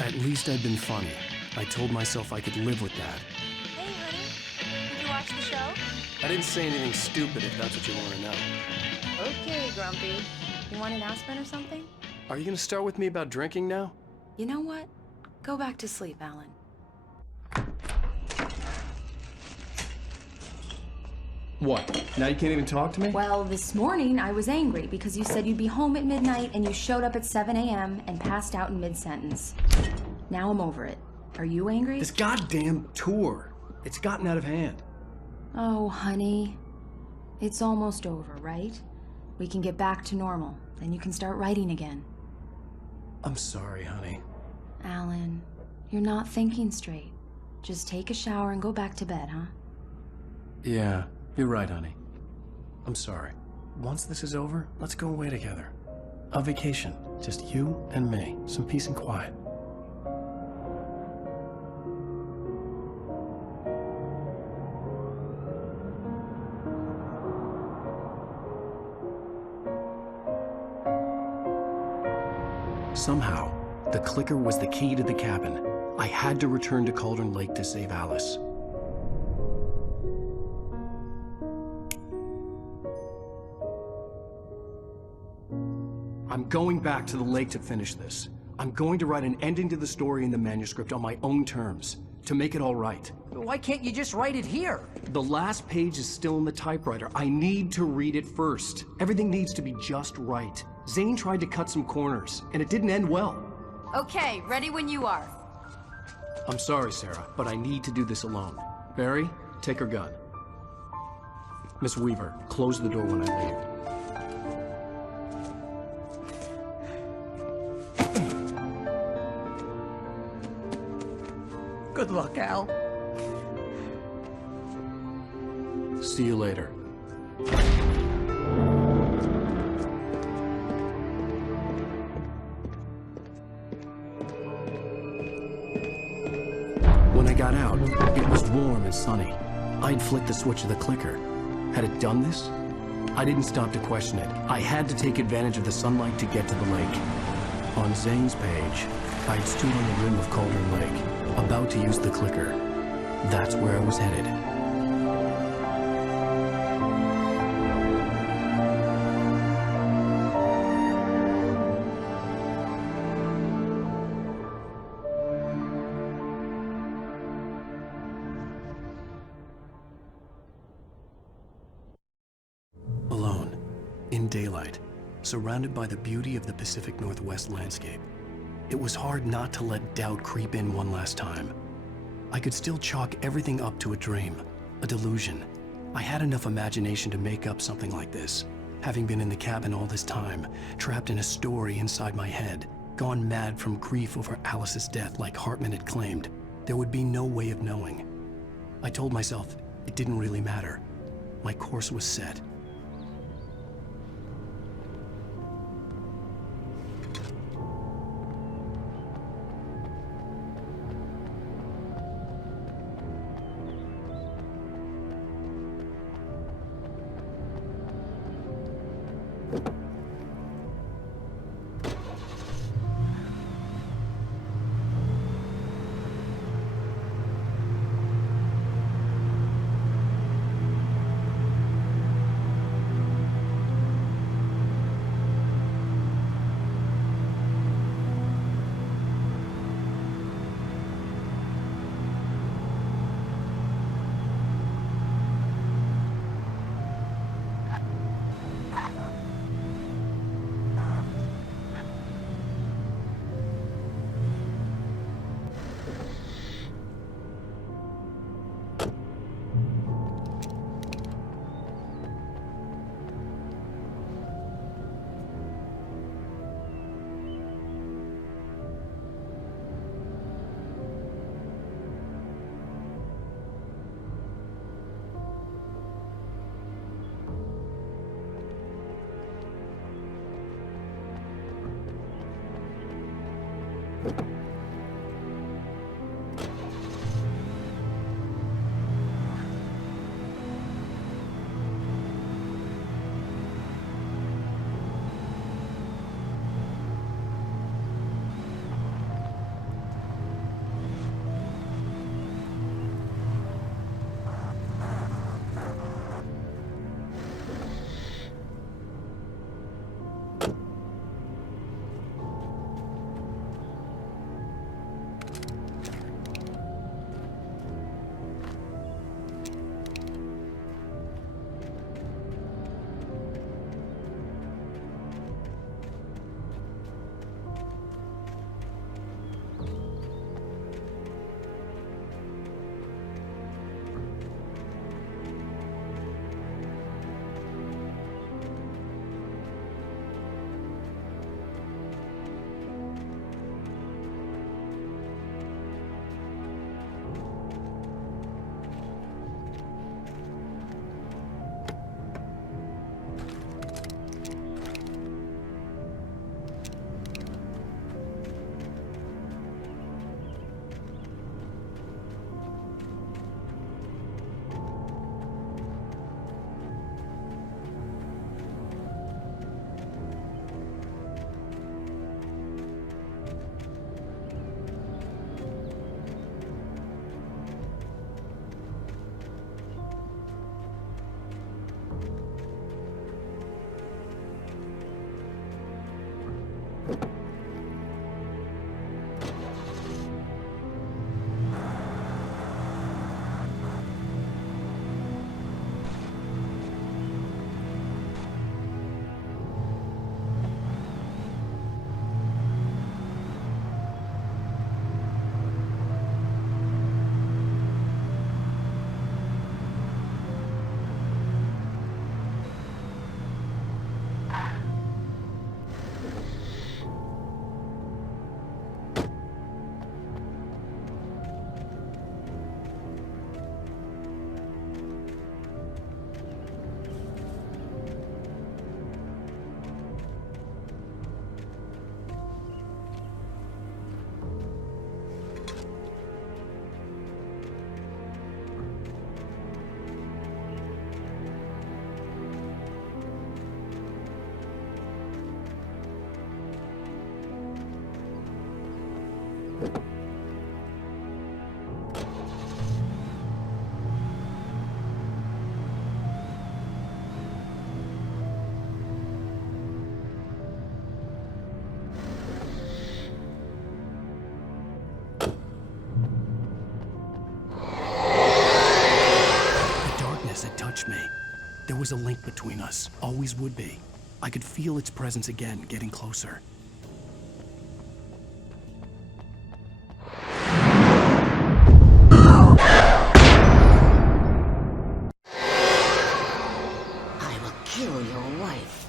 night. At least I'd been funny. I told myself I could live with that. Hey, honey. Did you watch the show? I didn't say anything stupid if that's what you want to know. Okay, Grumpy. You want an aspirin or something? Are you gonna start with me about drinking now? You know what? Go back to sleep, Alan. What? Now you can't even talk to me? Well, this morning I was angry because you said you'd be home at midnight and you showed up at 7 a.m. and passed out in mid-sentence. Now I'm over it. Are you angry? This goddamn tour. It's gotten out of hand. Oh, honey. It's almost over, right? We can get back to normal. Then you can start writing again. I'm sorry, honey. Alan, you're not thinking straight. Just take a shower and go back to bed, huh? Yeah, you're right, honey. I'm sorry. Once this is over, let's go away together. A vacation. Just you and me. Some peace and quiet. Somehow, the clicker was the key to the cabin. I had to return to Cauldron Lake to save Alice. I'm going back to the lake to finish this. I'm going to write an ending to the story in the manuscript on my own terms. to make it all right. Why can't you just write it here? The last page is still in the typewriter. I need to read it first. Everything needs to be just right. Zane tried to cut some corners, and it didn't end well. Okay, ready when you are. I'm sorry, Sarah, but I need to do this alone. Barry, take her gun. Miss Weaver, close the door when I leave. Good luck, Al. See you later. When I got out, it was warm and sunny. I'd flicked the switch of the clicker. Had it done this? I didn't stop to question it. I had to take advantage of the sunlight to get to the lake. On Zane's page, I'd stood on the rim of Cauldron Lake, about to use the clicker. That's where I was headed. Alone, in daylight, surrounded by the beauty of the Pacific Northwest landscape, it was hard not to let doubt creep in one last time. I could still chalk everything up to a dream, a delusion. I had enough imagination to make up something like this, having been in the cabin all this time, trapped in a story inside my head, gone mad from grief over Alice's death like Hartman had claimed. There would be no way of knowing. I told myself it didn't really matter. My course was set. There was a link between us, always would be. I could feel its presence again, getting closer. I will kill your wife.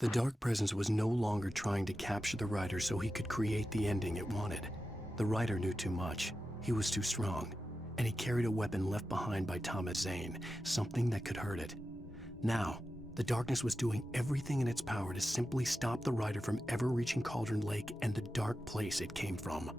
The dark presence was no longer trying to capture the writer so he could create the ending it wanted. The writer knew too much. He was too strong. And he carried a weapon left behind by Thomas Zane, something that could hurt it. Now, the darkness was doing everything in its power to simply stop the writer from ever reaching Cauldron Lake and the dark place it came from.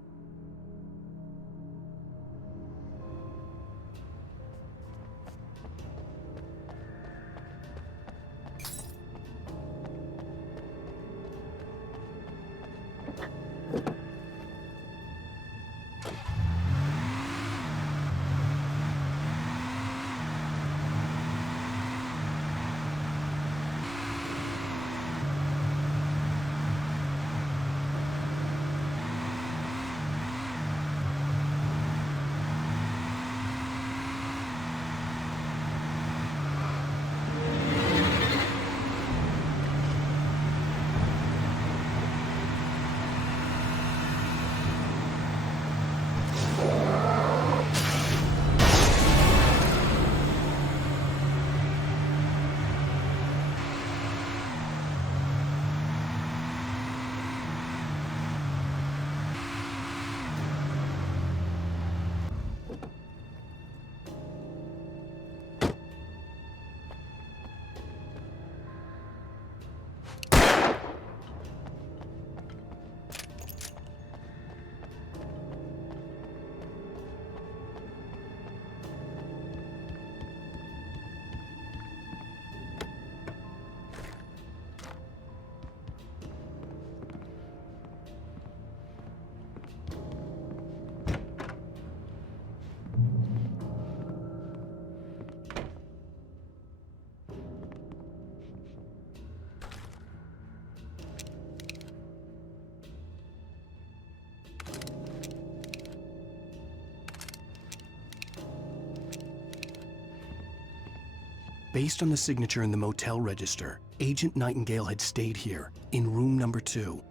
Based on the signature in the motel register, Agent Nightingale had stayed here, in room number 2.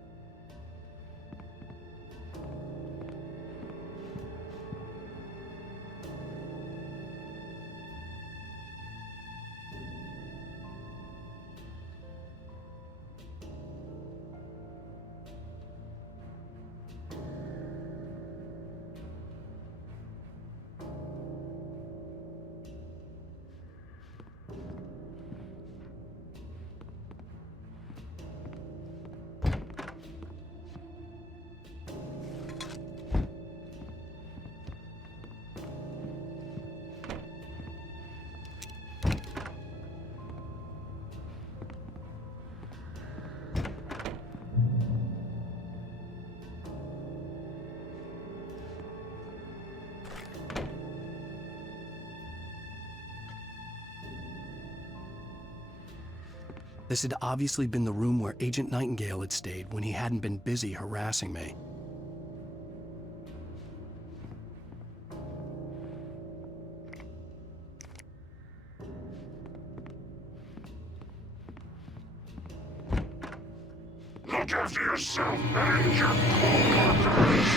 This had obviously been the room where Agent Nightingale had stayed when he hadn't been busy harassing me. Look after yourself and your co-workers!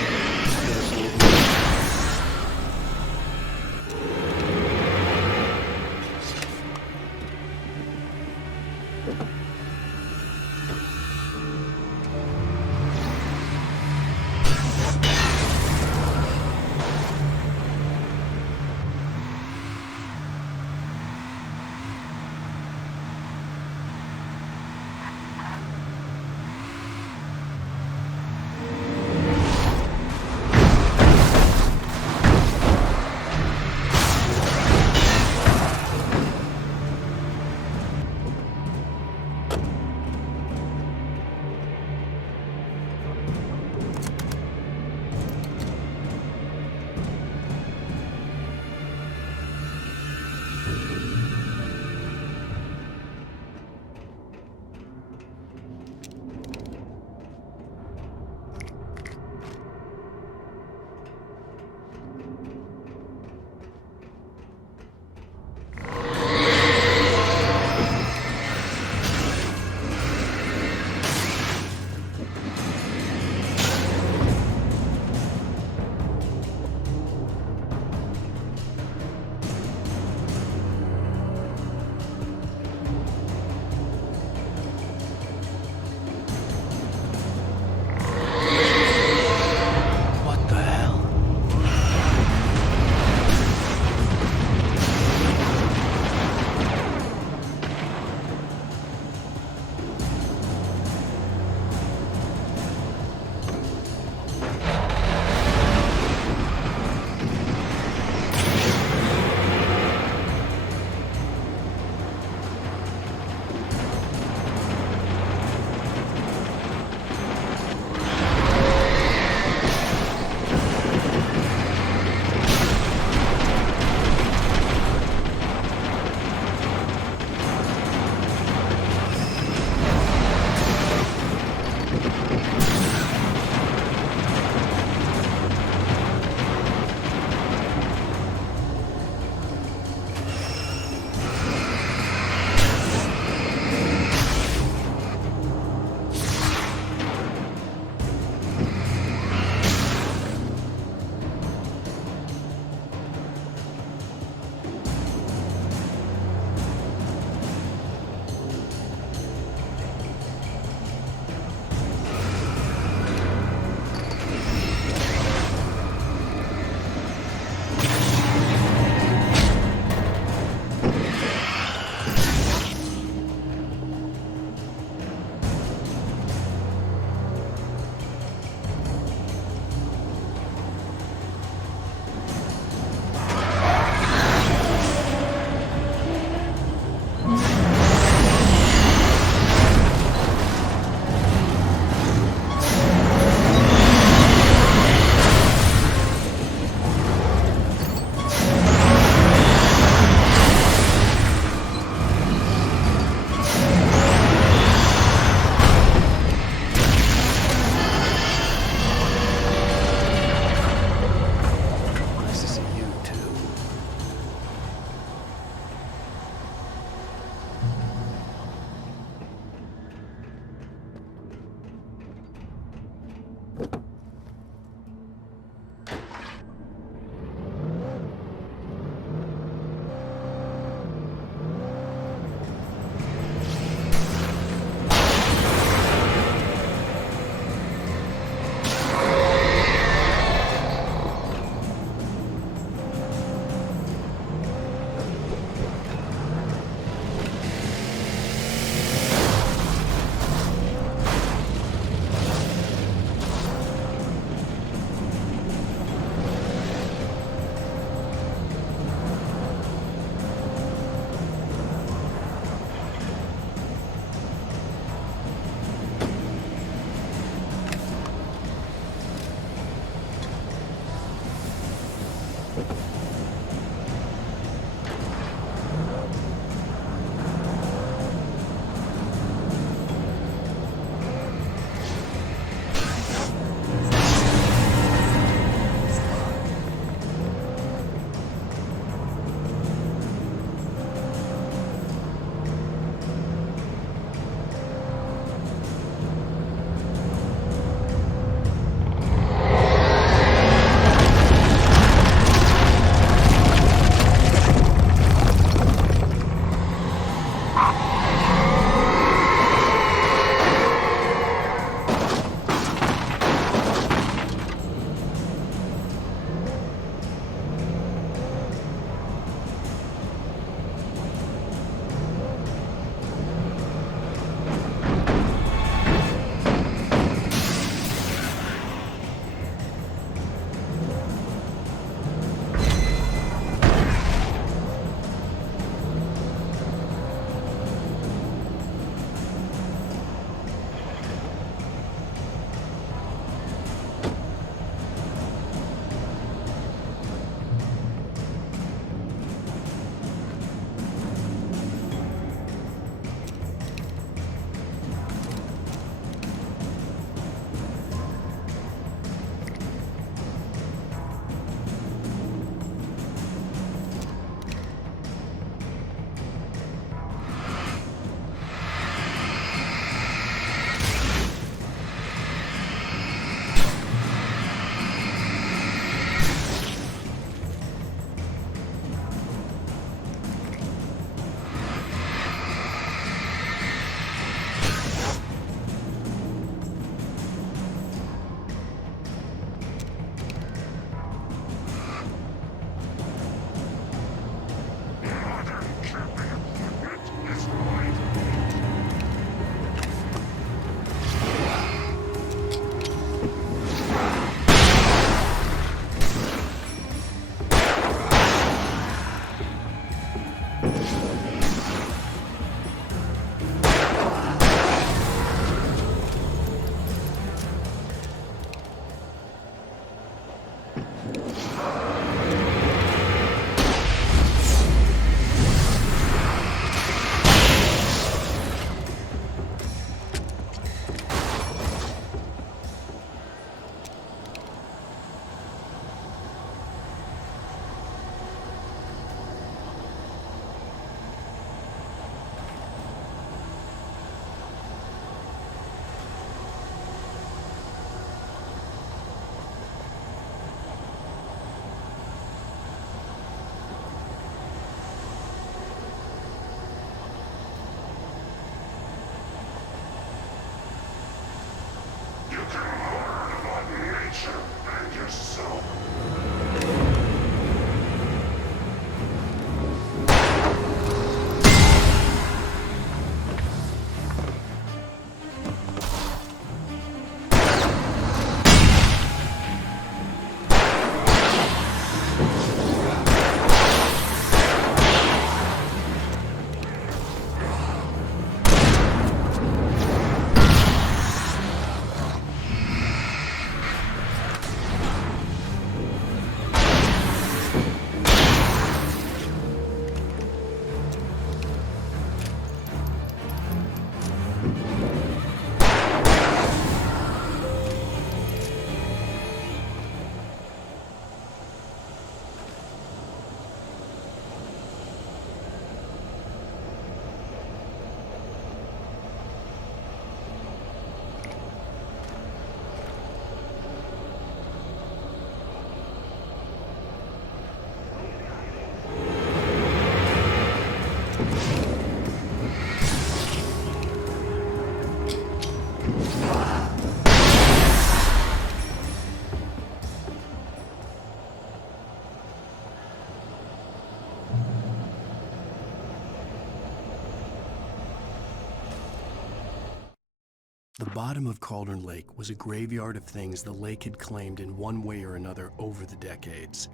The bottom of Cauldron Lake was a graveyard of things the lake had claimed in one way or another over the decades.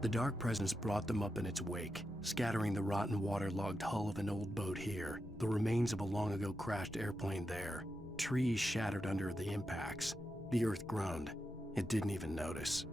The dark presence brought them up in its wake, scattering the rotten waterlogged hull of an old boat here, the remains of a long-ago crashed airplane there, trees shattered under the impacts. The earth groaned. It didn't even notice.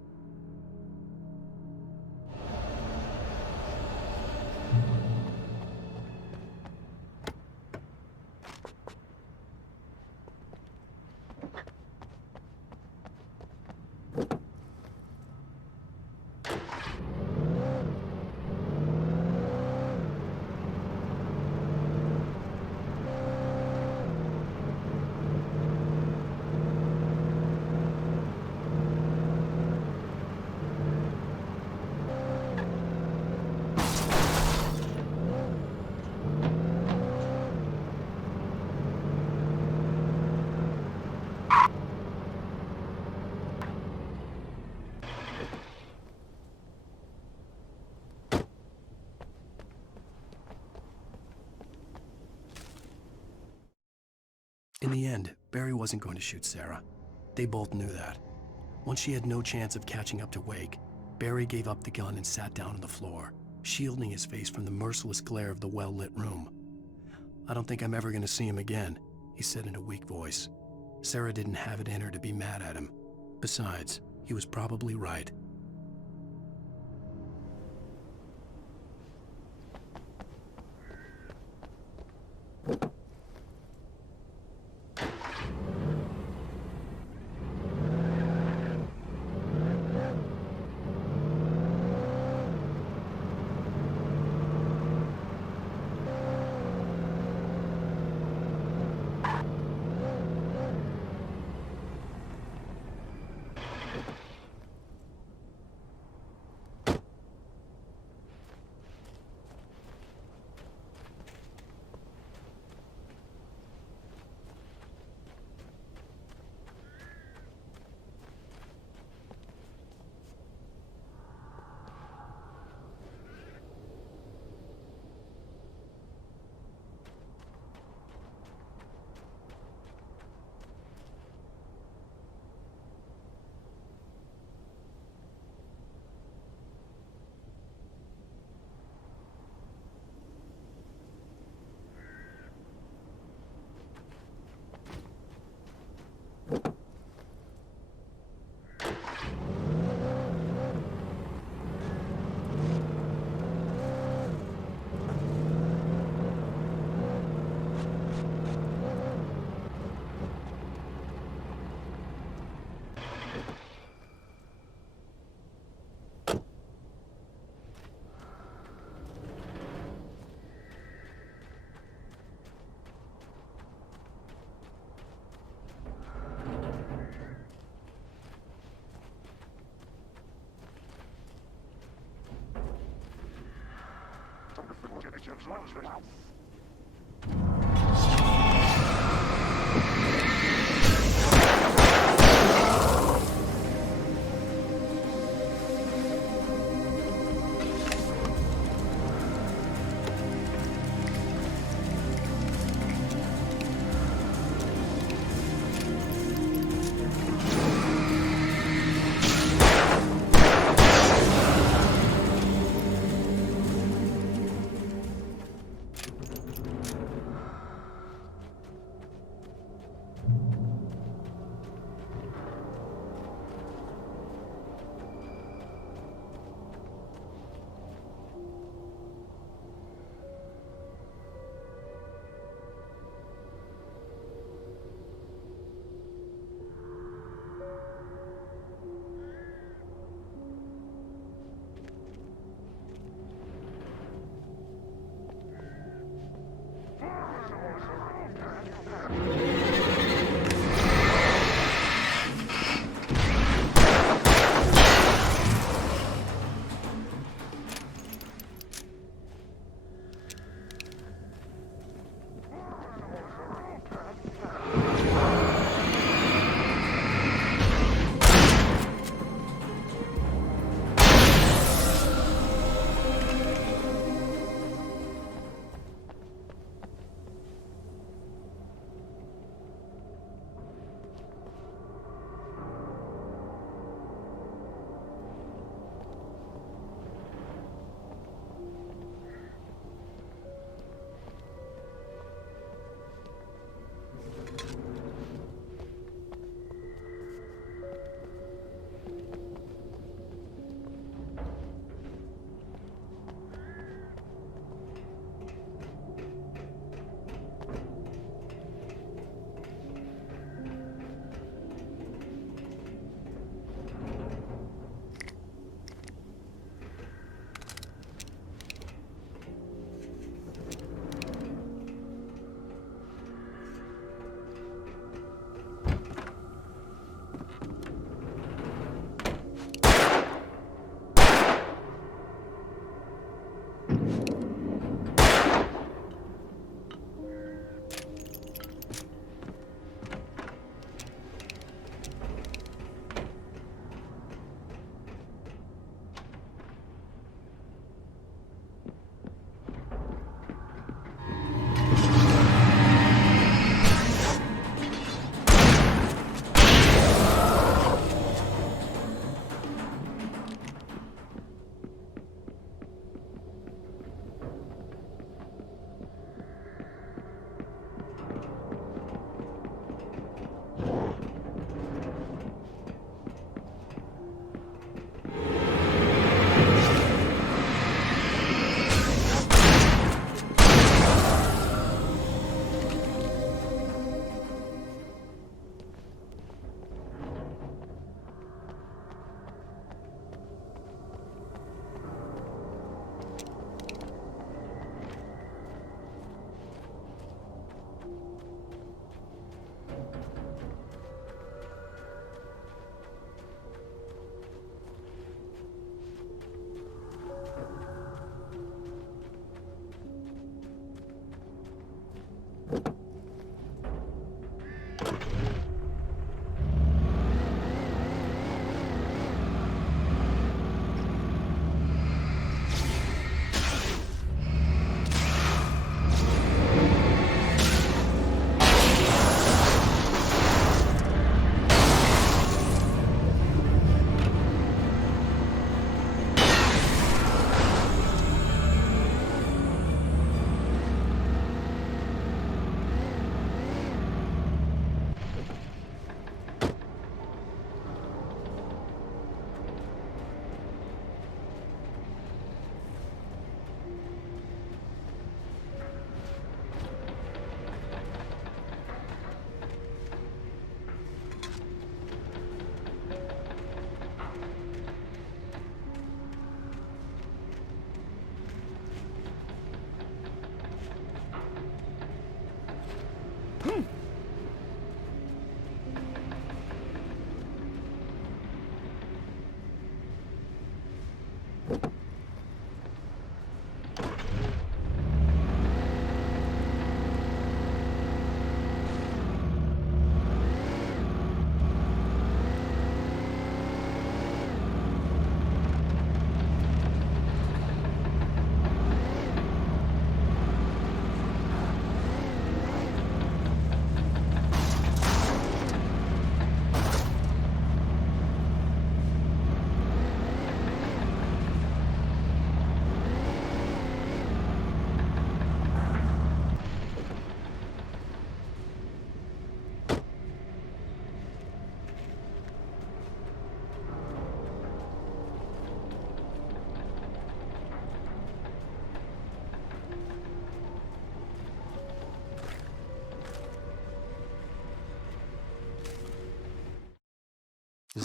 In the end, Barry wasn't going to shoot Sarah. They both knew that. Once she had no chance of catching up to Wake, Barry gave up the gun and sat down on the floor, shielding his face from the merciless glare of the well-lit room. "I don't think I'm ever going to see him again," he said in a weak voice. Sarah didn't have it in her to be mad at him. Besides, he was probably right.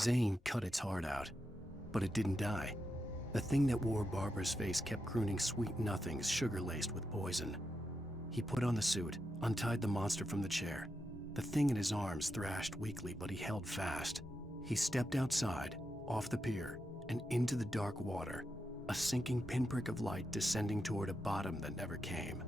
Zane cut its heart out, but it didn't die. The thing that wore Barbara's face kept crooning sweet nothings sugar-laced with poison. He put on the suit, untied the monster from the chair. The thing in his arms thrashed weakly, but he held fast. He stepped outside, off the pier, and into the dark water, a sinking pinprick of light descending toward a bottom that never came.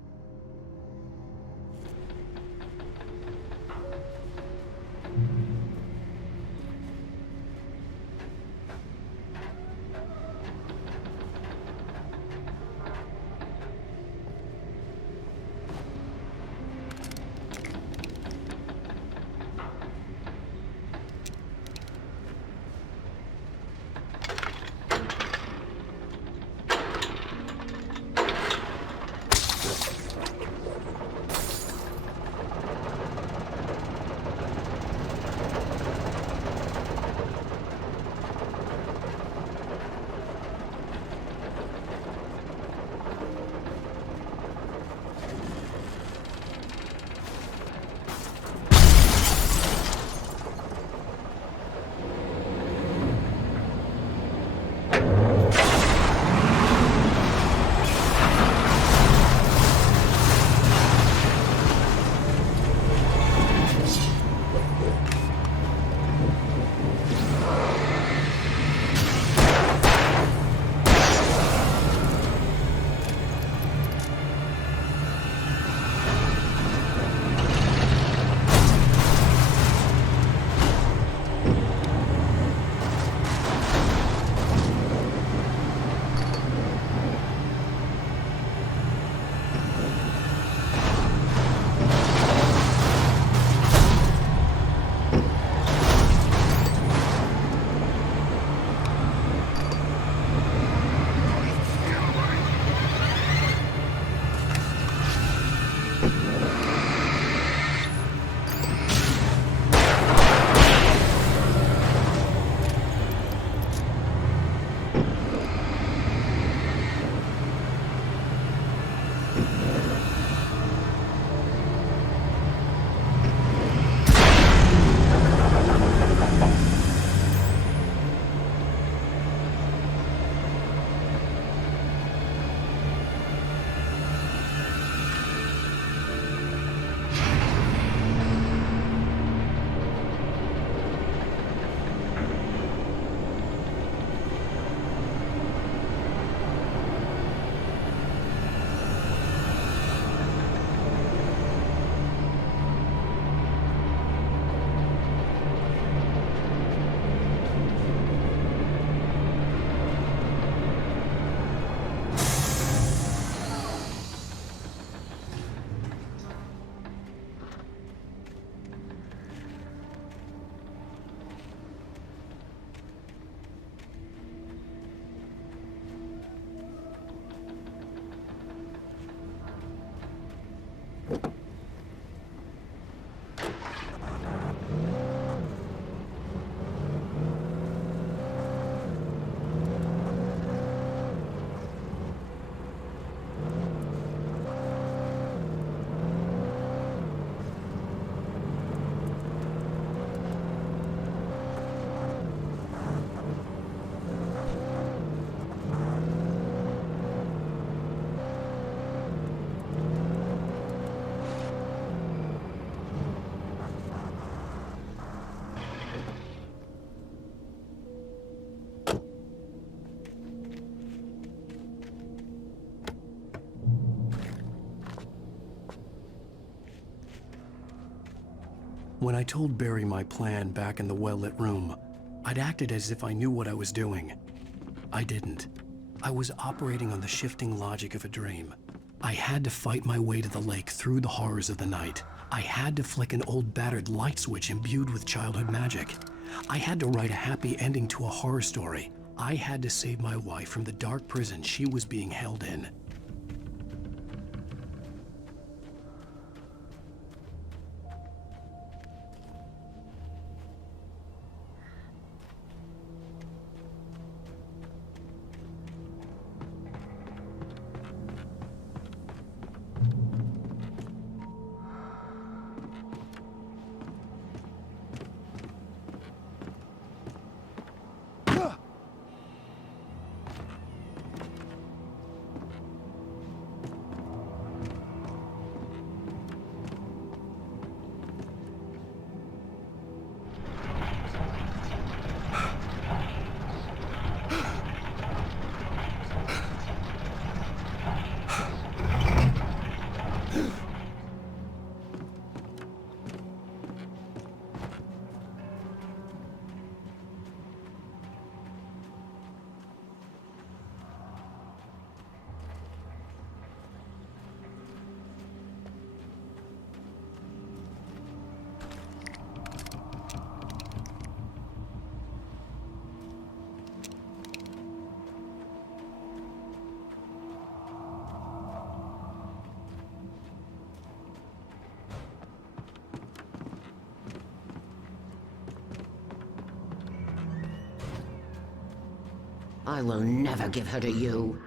When I told Barry my plan back in the well-lit room, I'd acted as if I knew what I was doing. I didn't. I was operating on the shifting logic of a dream. I had to fight my way to the lake through the horrors of the night. I had to flick an old battered light switch imbued with childhood magic. I had to write a happy ending to a horror story. I had to save my wife from the dark prison she was being held in. I will never give her to you.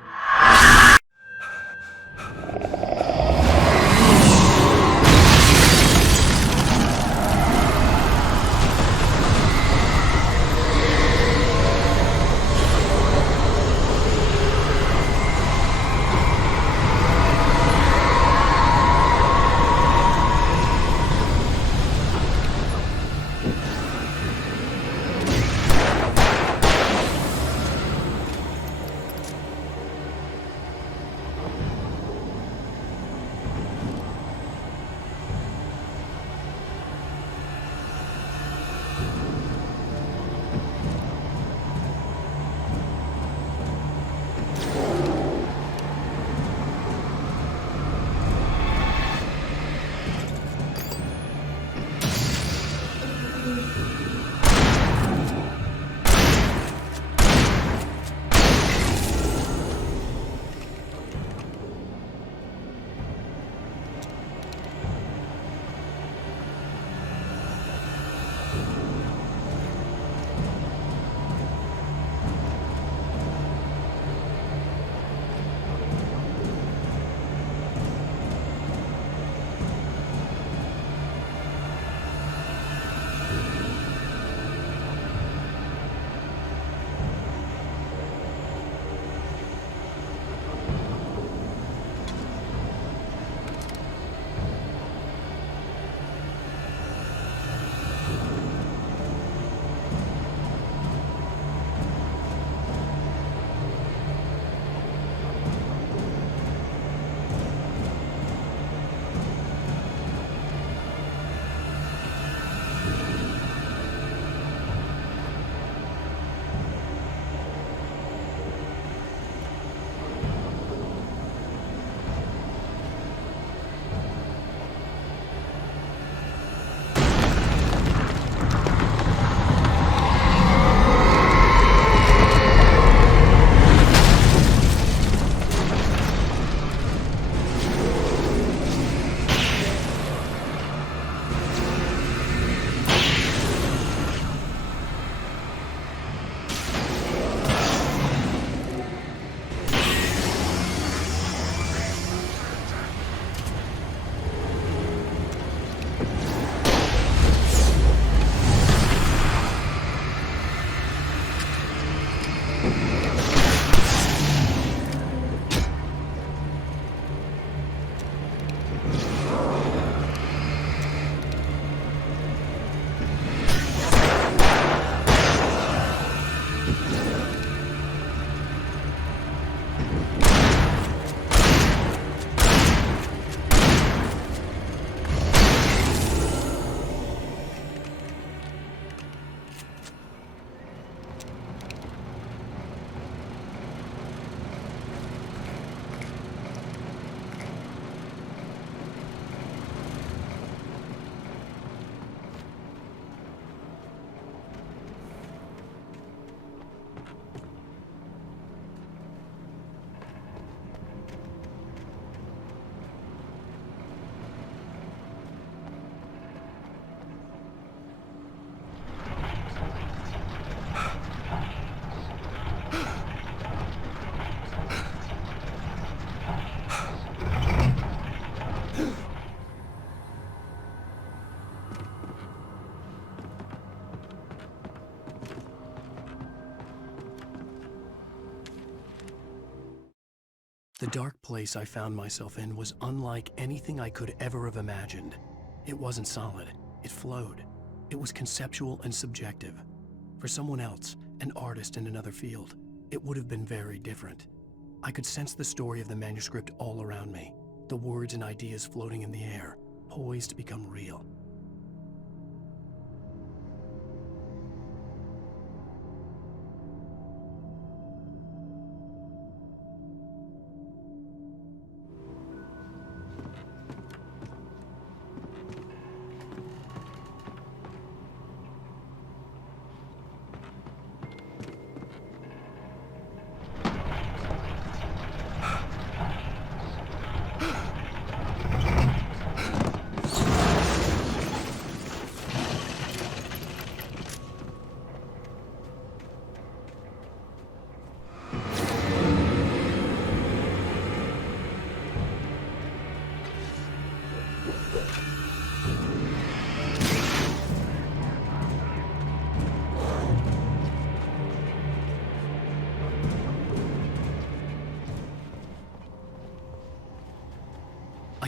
dark place I found myself in was unlike anything I could ever have imagined. It wasn't solid. It flowed. It was conceptual and subjective. For someone else, an artist in another field, it would have been very different. I could sense the story of the manuscript all around me, the words and ideas floating in the air, poised to become real.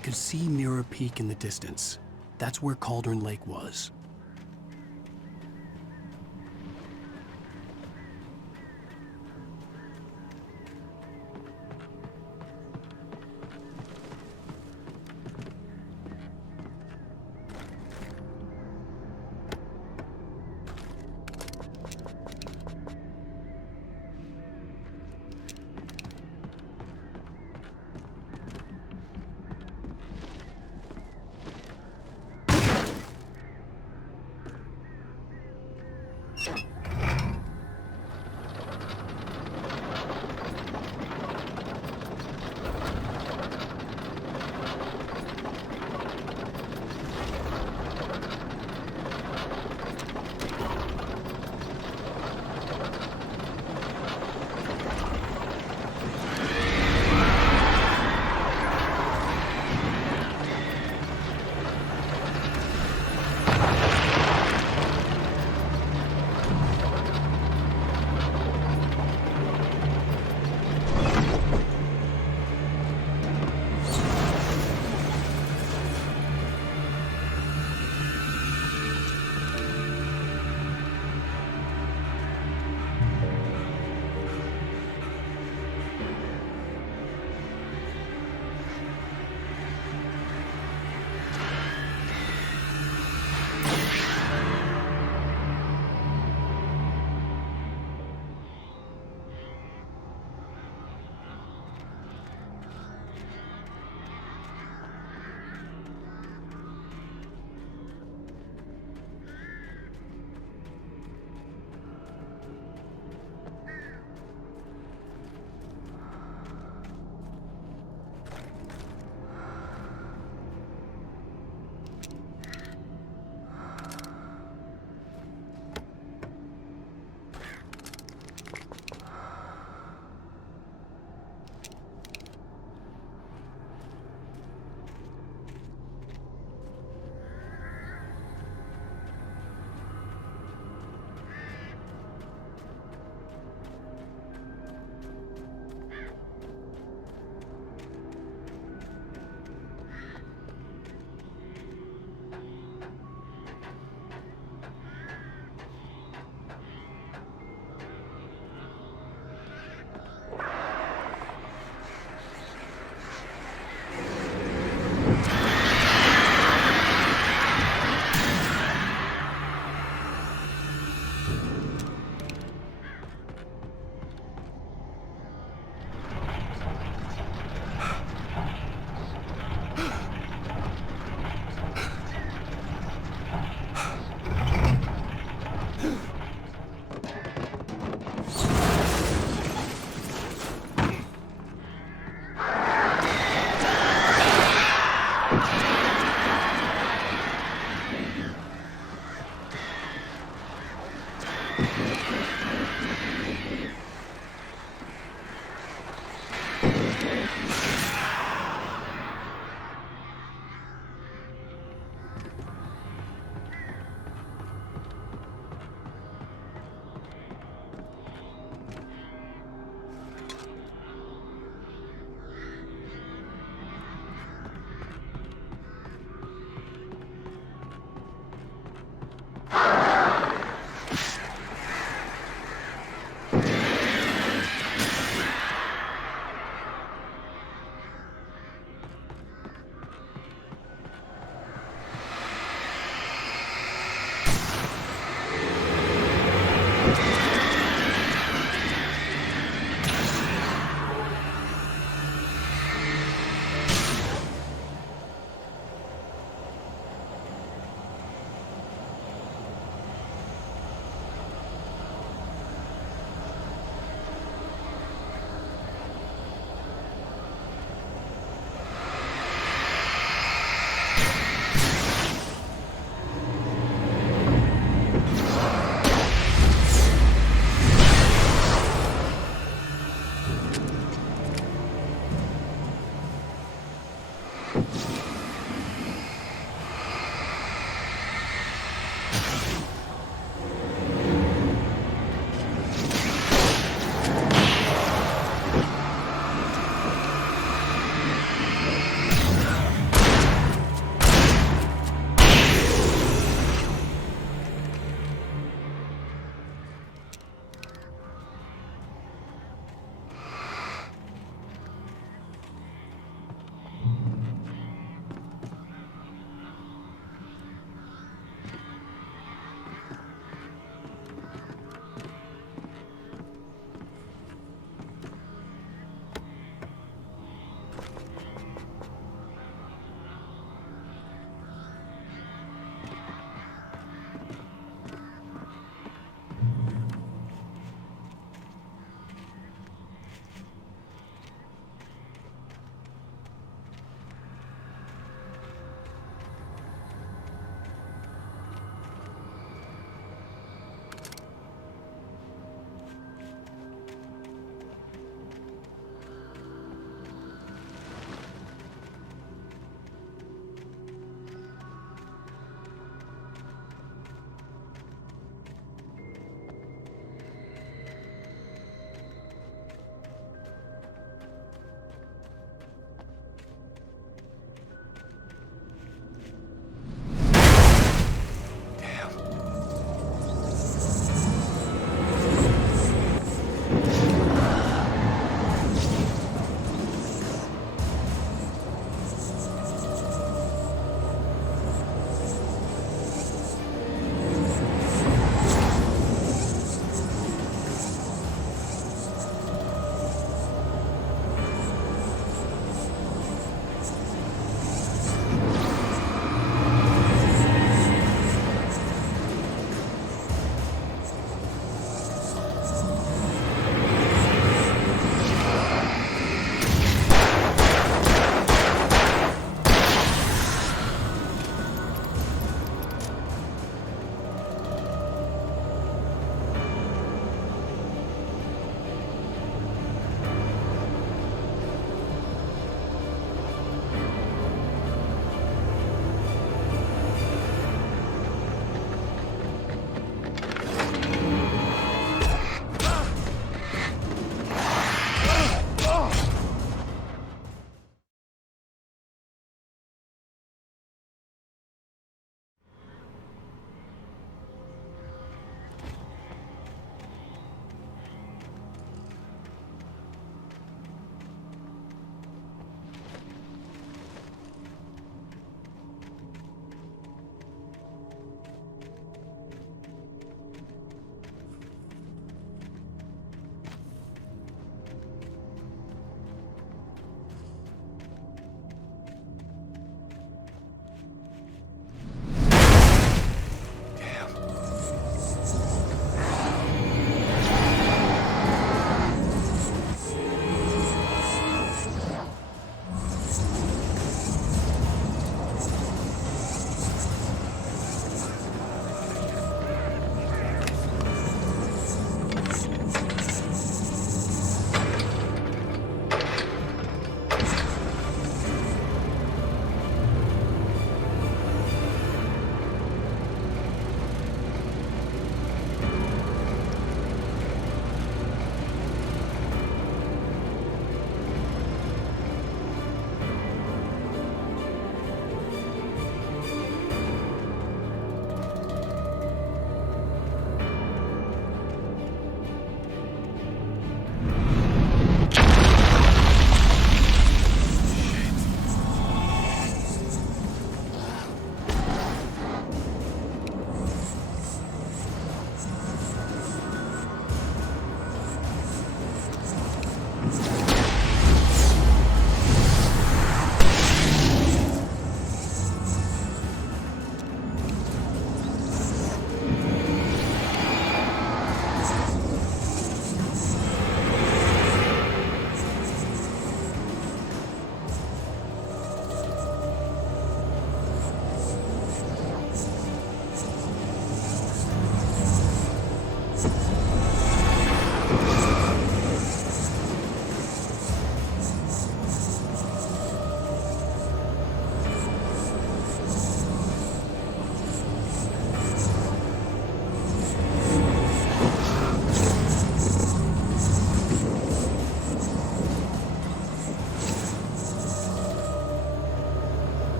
I could see Mirror Peak in the distance. That's where Cauldron Lake was.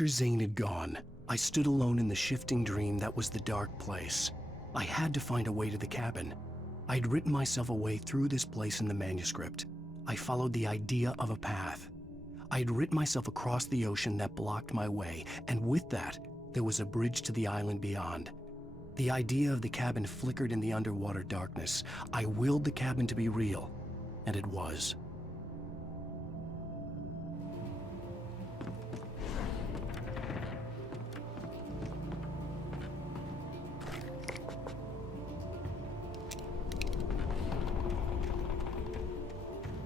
After Zane had gone, I stood alone in the shifting dream that was the dark place. I had to find a way to the cabin. I'd written myself a way through this place in the manuscript. I followed the idea of a path. I'd written myself across the ocean that blocked my way, and with that, there was a bridge to the island beyond. The idea of the cabin flickered in the underwater darkness. I willed the cabin to be real, and it was.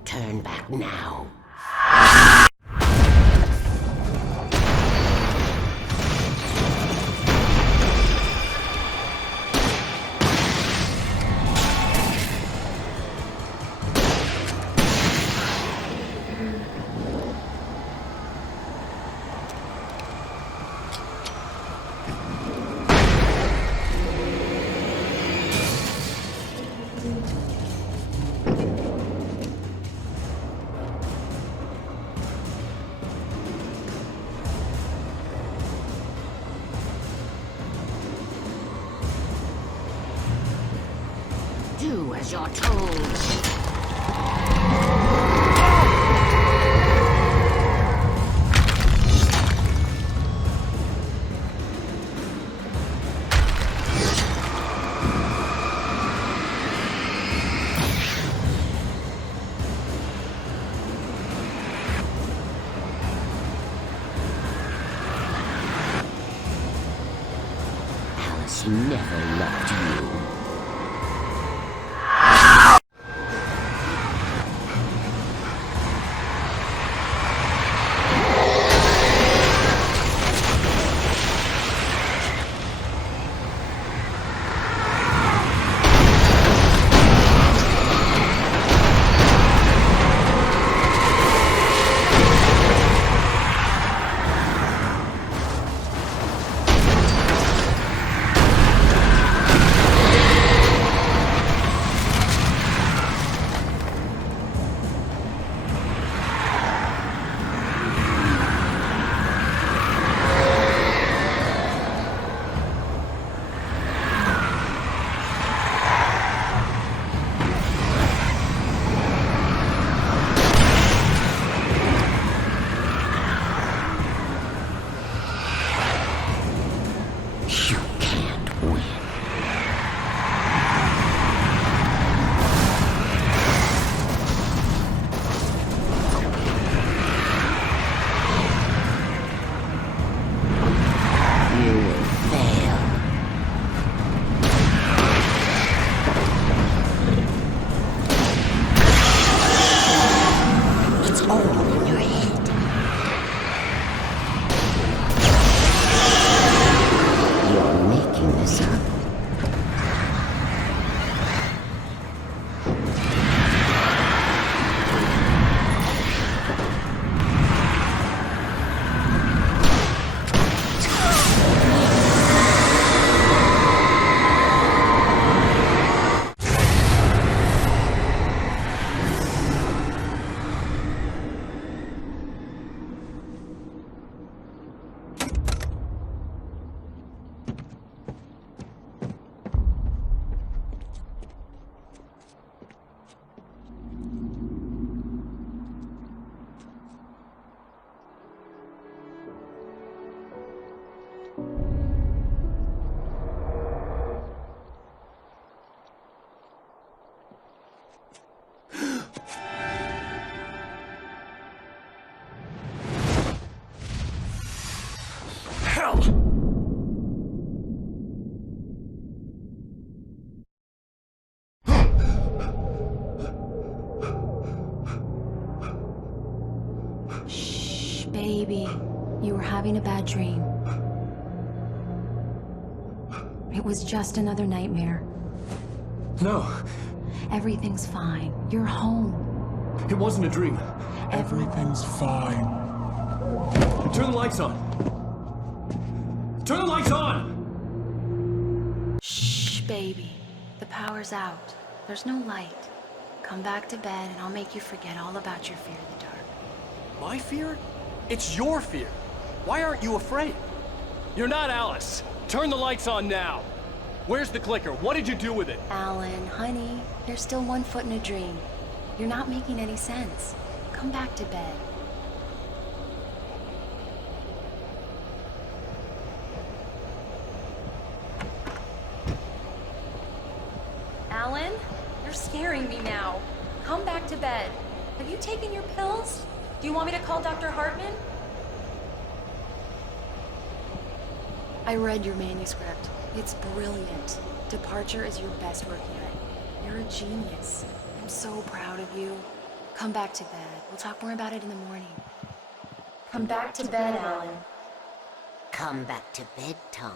Turn back now. Do as you're told. Alice never loved you. Baby, you were having a bad dream. It was just another nightmare. No. Everything's fine. You're home. It wasn't a dream. Everything's fine. Turn the lights on. Turn the lights on! Shh, baby. The power's out. There's no light. Come back to bed and I'll make you forget all about your fear of the dark. My fear? It's your fear. Why aren't you afraid? You're not Alice. Turn the lights on now. Where's the clicker? What did you do with it? Alan, honey, you're still 1 foot in a dream. You're not making any sense. Come back to bed. Alan, you're scaring me now. Come back to bed. Have you taken your pills? Do you want me to call Dr. Hartman? I read your manuscript. It's brilliant. Departure is your best work yet. You're a genius. I'm so proud of you. Come back to bed. We'll talk more about it in the morning. Come back to bed, Alan. Come back to bed, Tom.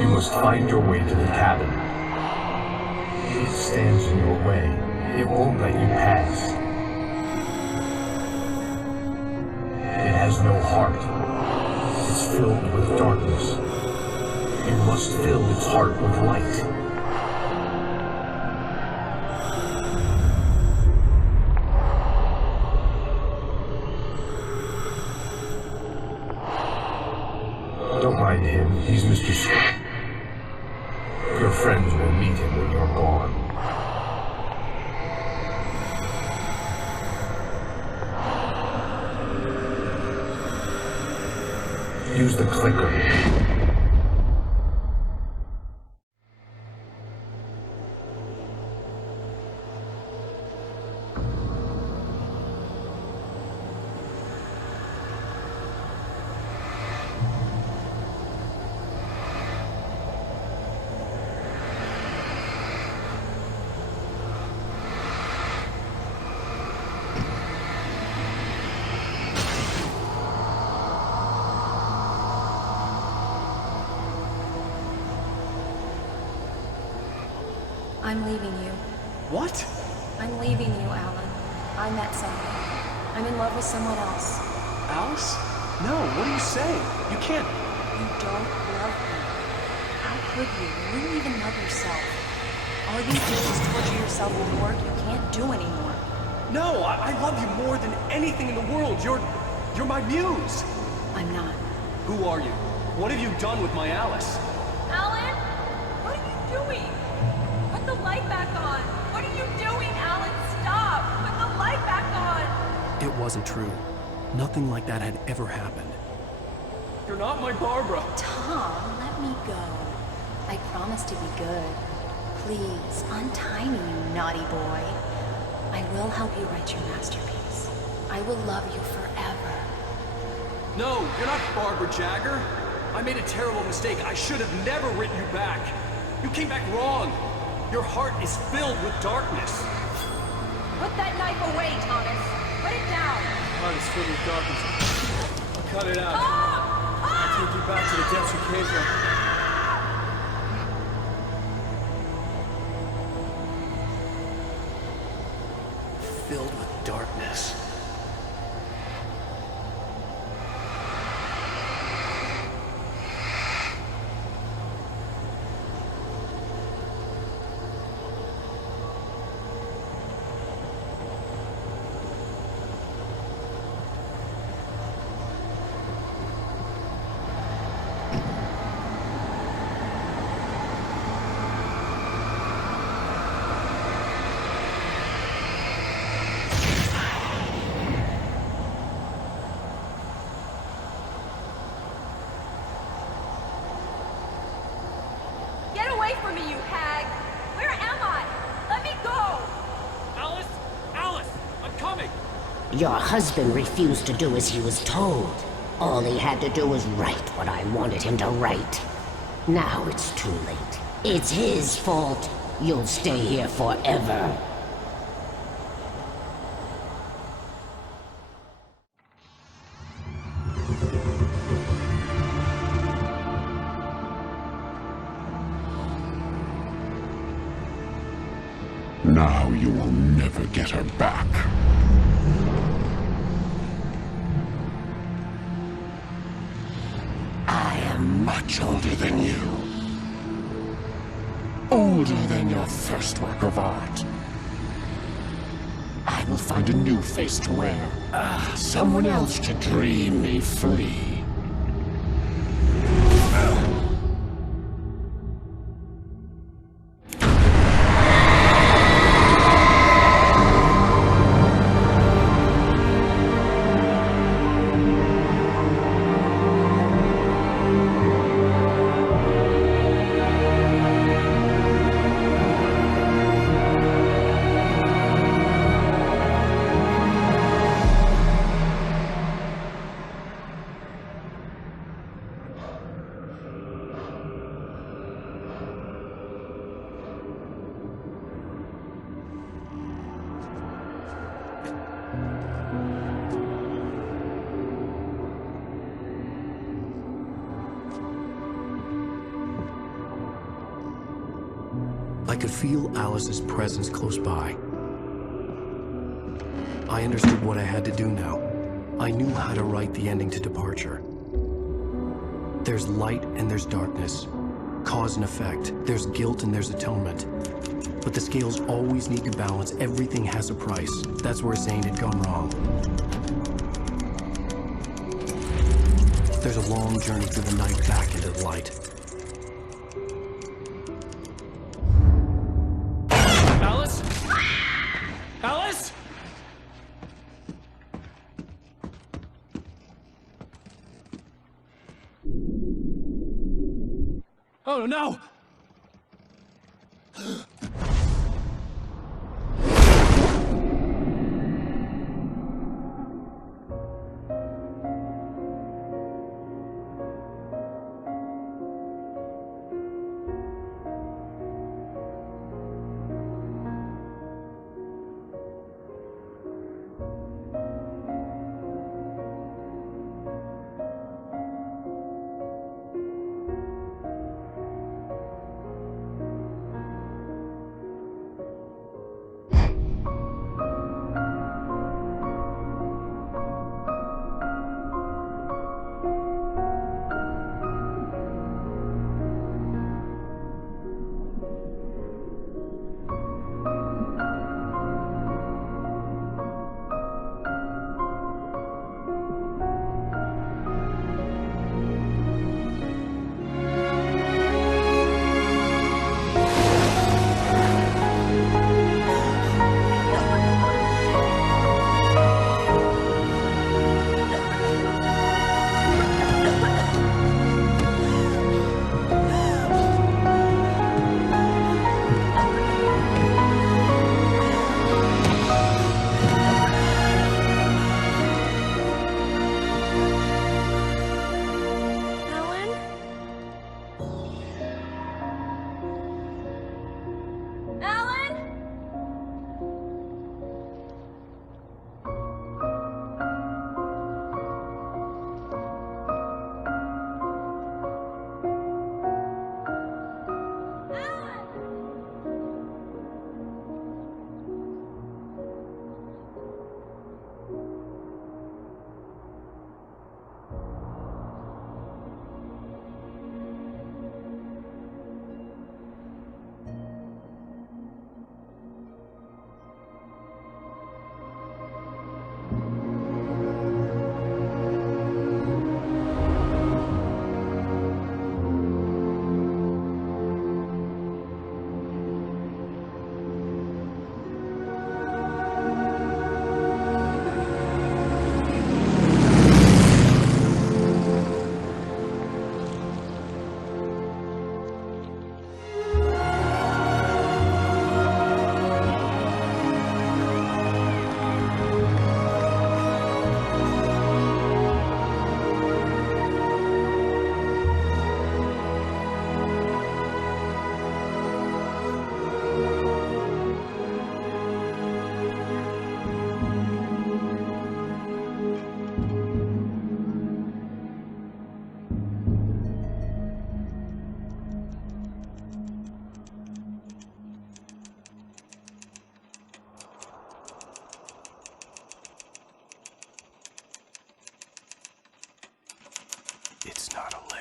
You must find your way to the cabin. It stands in your way. It won't let you pass. It has no heart. It's filled with darkness. You must fill its heart with light. Don't mind him. He's Mr. Scott. Your friends will meet him when you're gone. Use the clicker. I'm leaving you. What? I'm leaving you, Alan. I met someone. I'm in love with someone else. Alice? No, what are you saying? You can't... You don't love me. How could you? You don't even love yourself. All you do is torture yourself with work you can't do anymore. No, I love you more than anything in the world. You're my muse. I'm not. Who are you? What have you done with my Alice? Alan? What are you doing? Put the light back on. What are you doing, Alan? Stop! Put the light back on! It wasn't true. Nothing like that had ever happened. You're not my Barbara. Tom, let me go. I promise to be good. Please, untie me, you naughty boy. I will help you write your masterpiece. I will love you forever. No, you're not Barbara Jagger. I made a terrible mistake. I should have never written you back. You came back wrong. Your heart is filled with darkness. Put that knife away, Thomas. Put it down. Heart is filled with darkness. I'll cut it out. I'll take you back to the depths of Clevver. Filled with darkness. Get away from me, you hag! Where am I? Let me go! Alice! Alice! I'm coming! Your husband refused to do as he was told. All he had to do was write what I wanted him to write. Now it's too late. It's his fault. You'll stay here forever. Now you will never get her back. I am much older than you. Older than your first work of art. I will find a new face to wear. Someone else to dream me free. I could feel Alice's presence close by. I understood what I had to do now. I knew how to write the ending to Departure. There's light and there's darkness. Cause and effect. There's guilt and there's atonement. But the scales always need to balance. Everything has a price. That's where Zane had gone wrong. There's a long journey through the night back into the light. Alice? Alice? Oh no! without a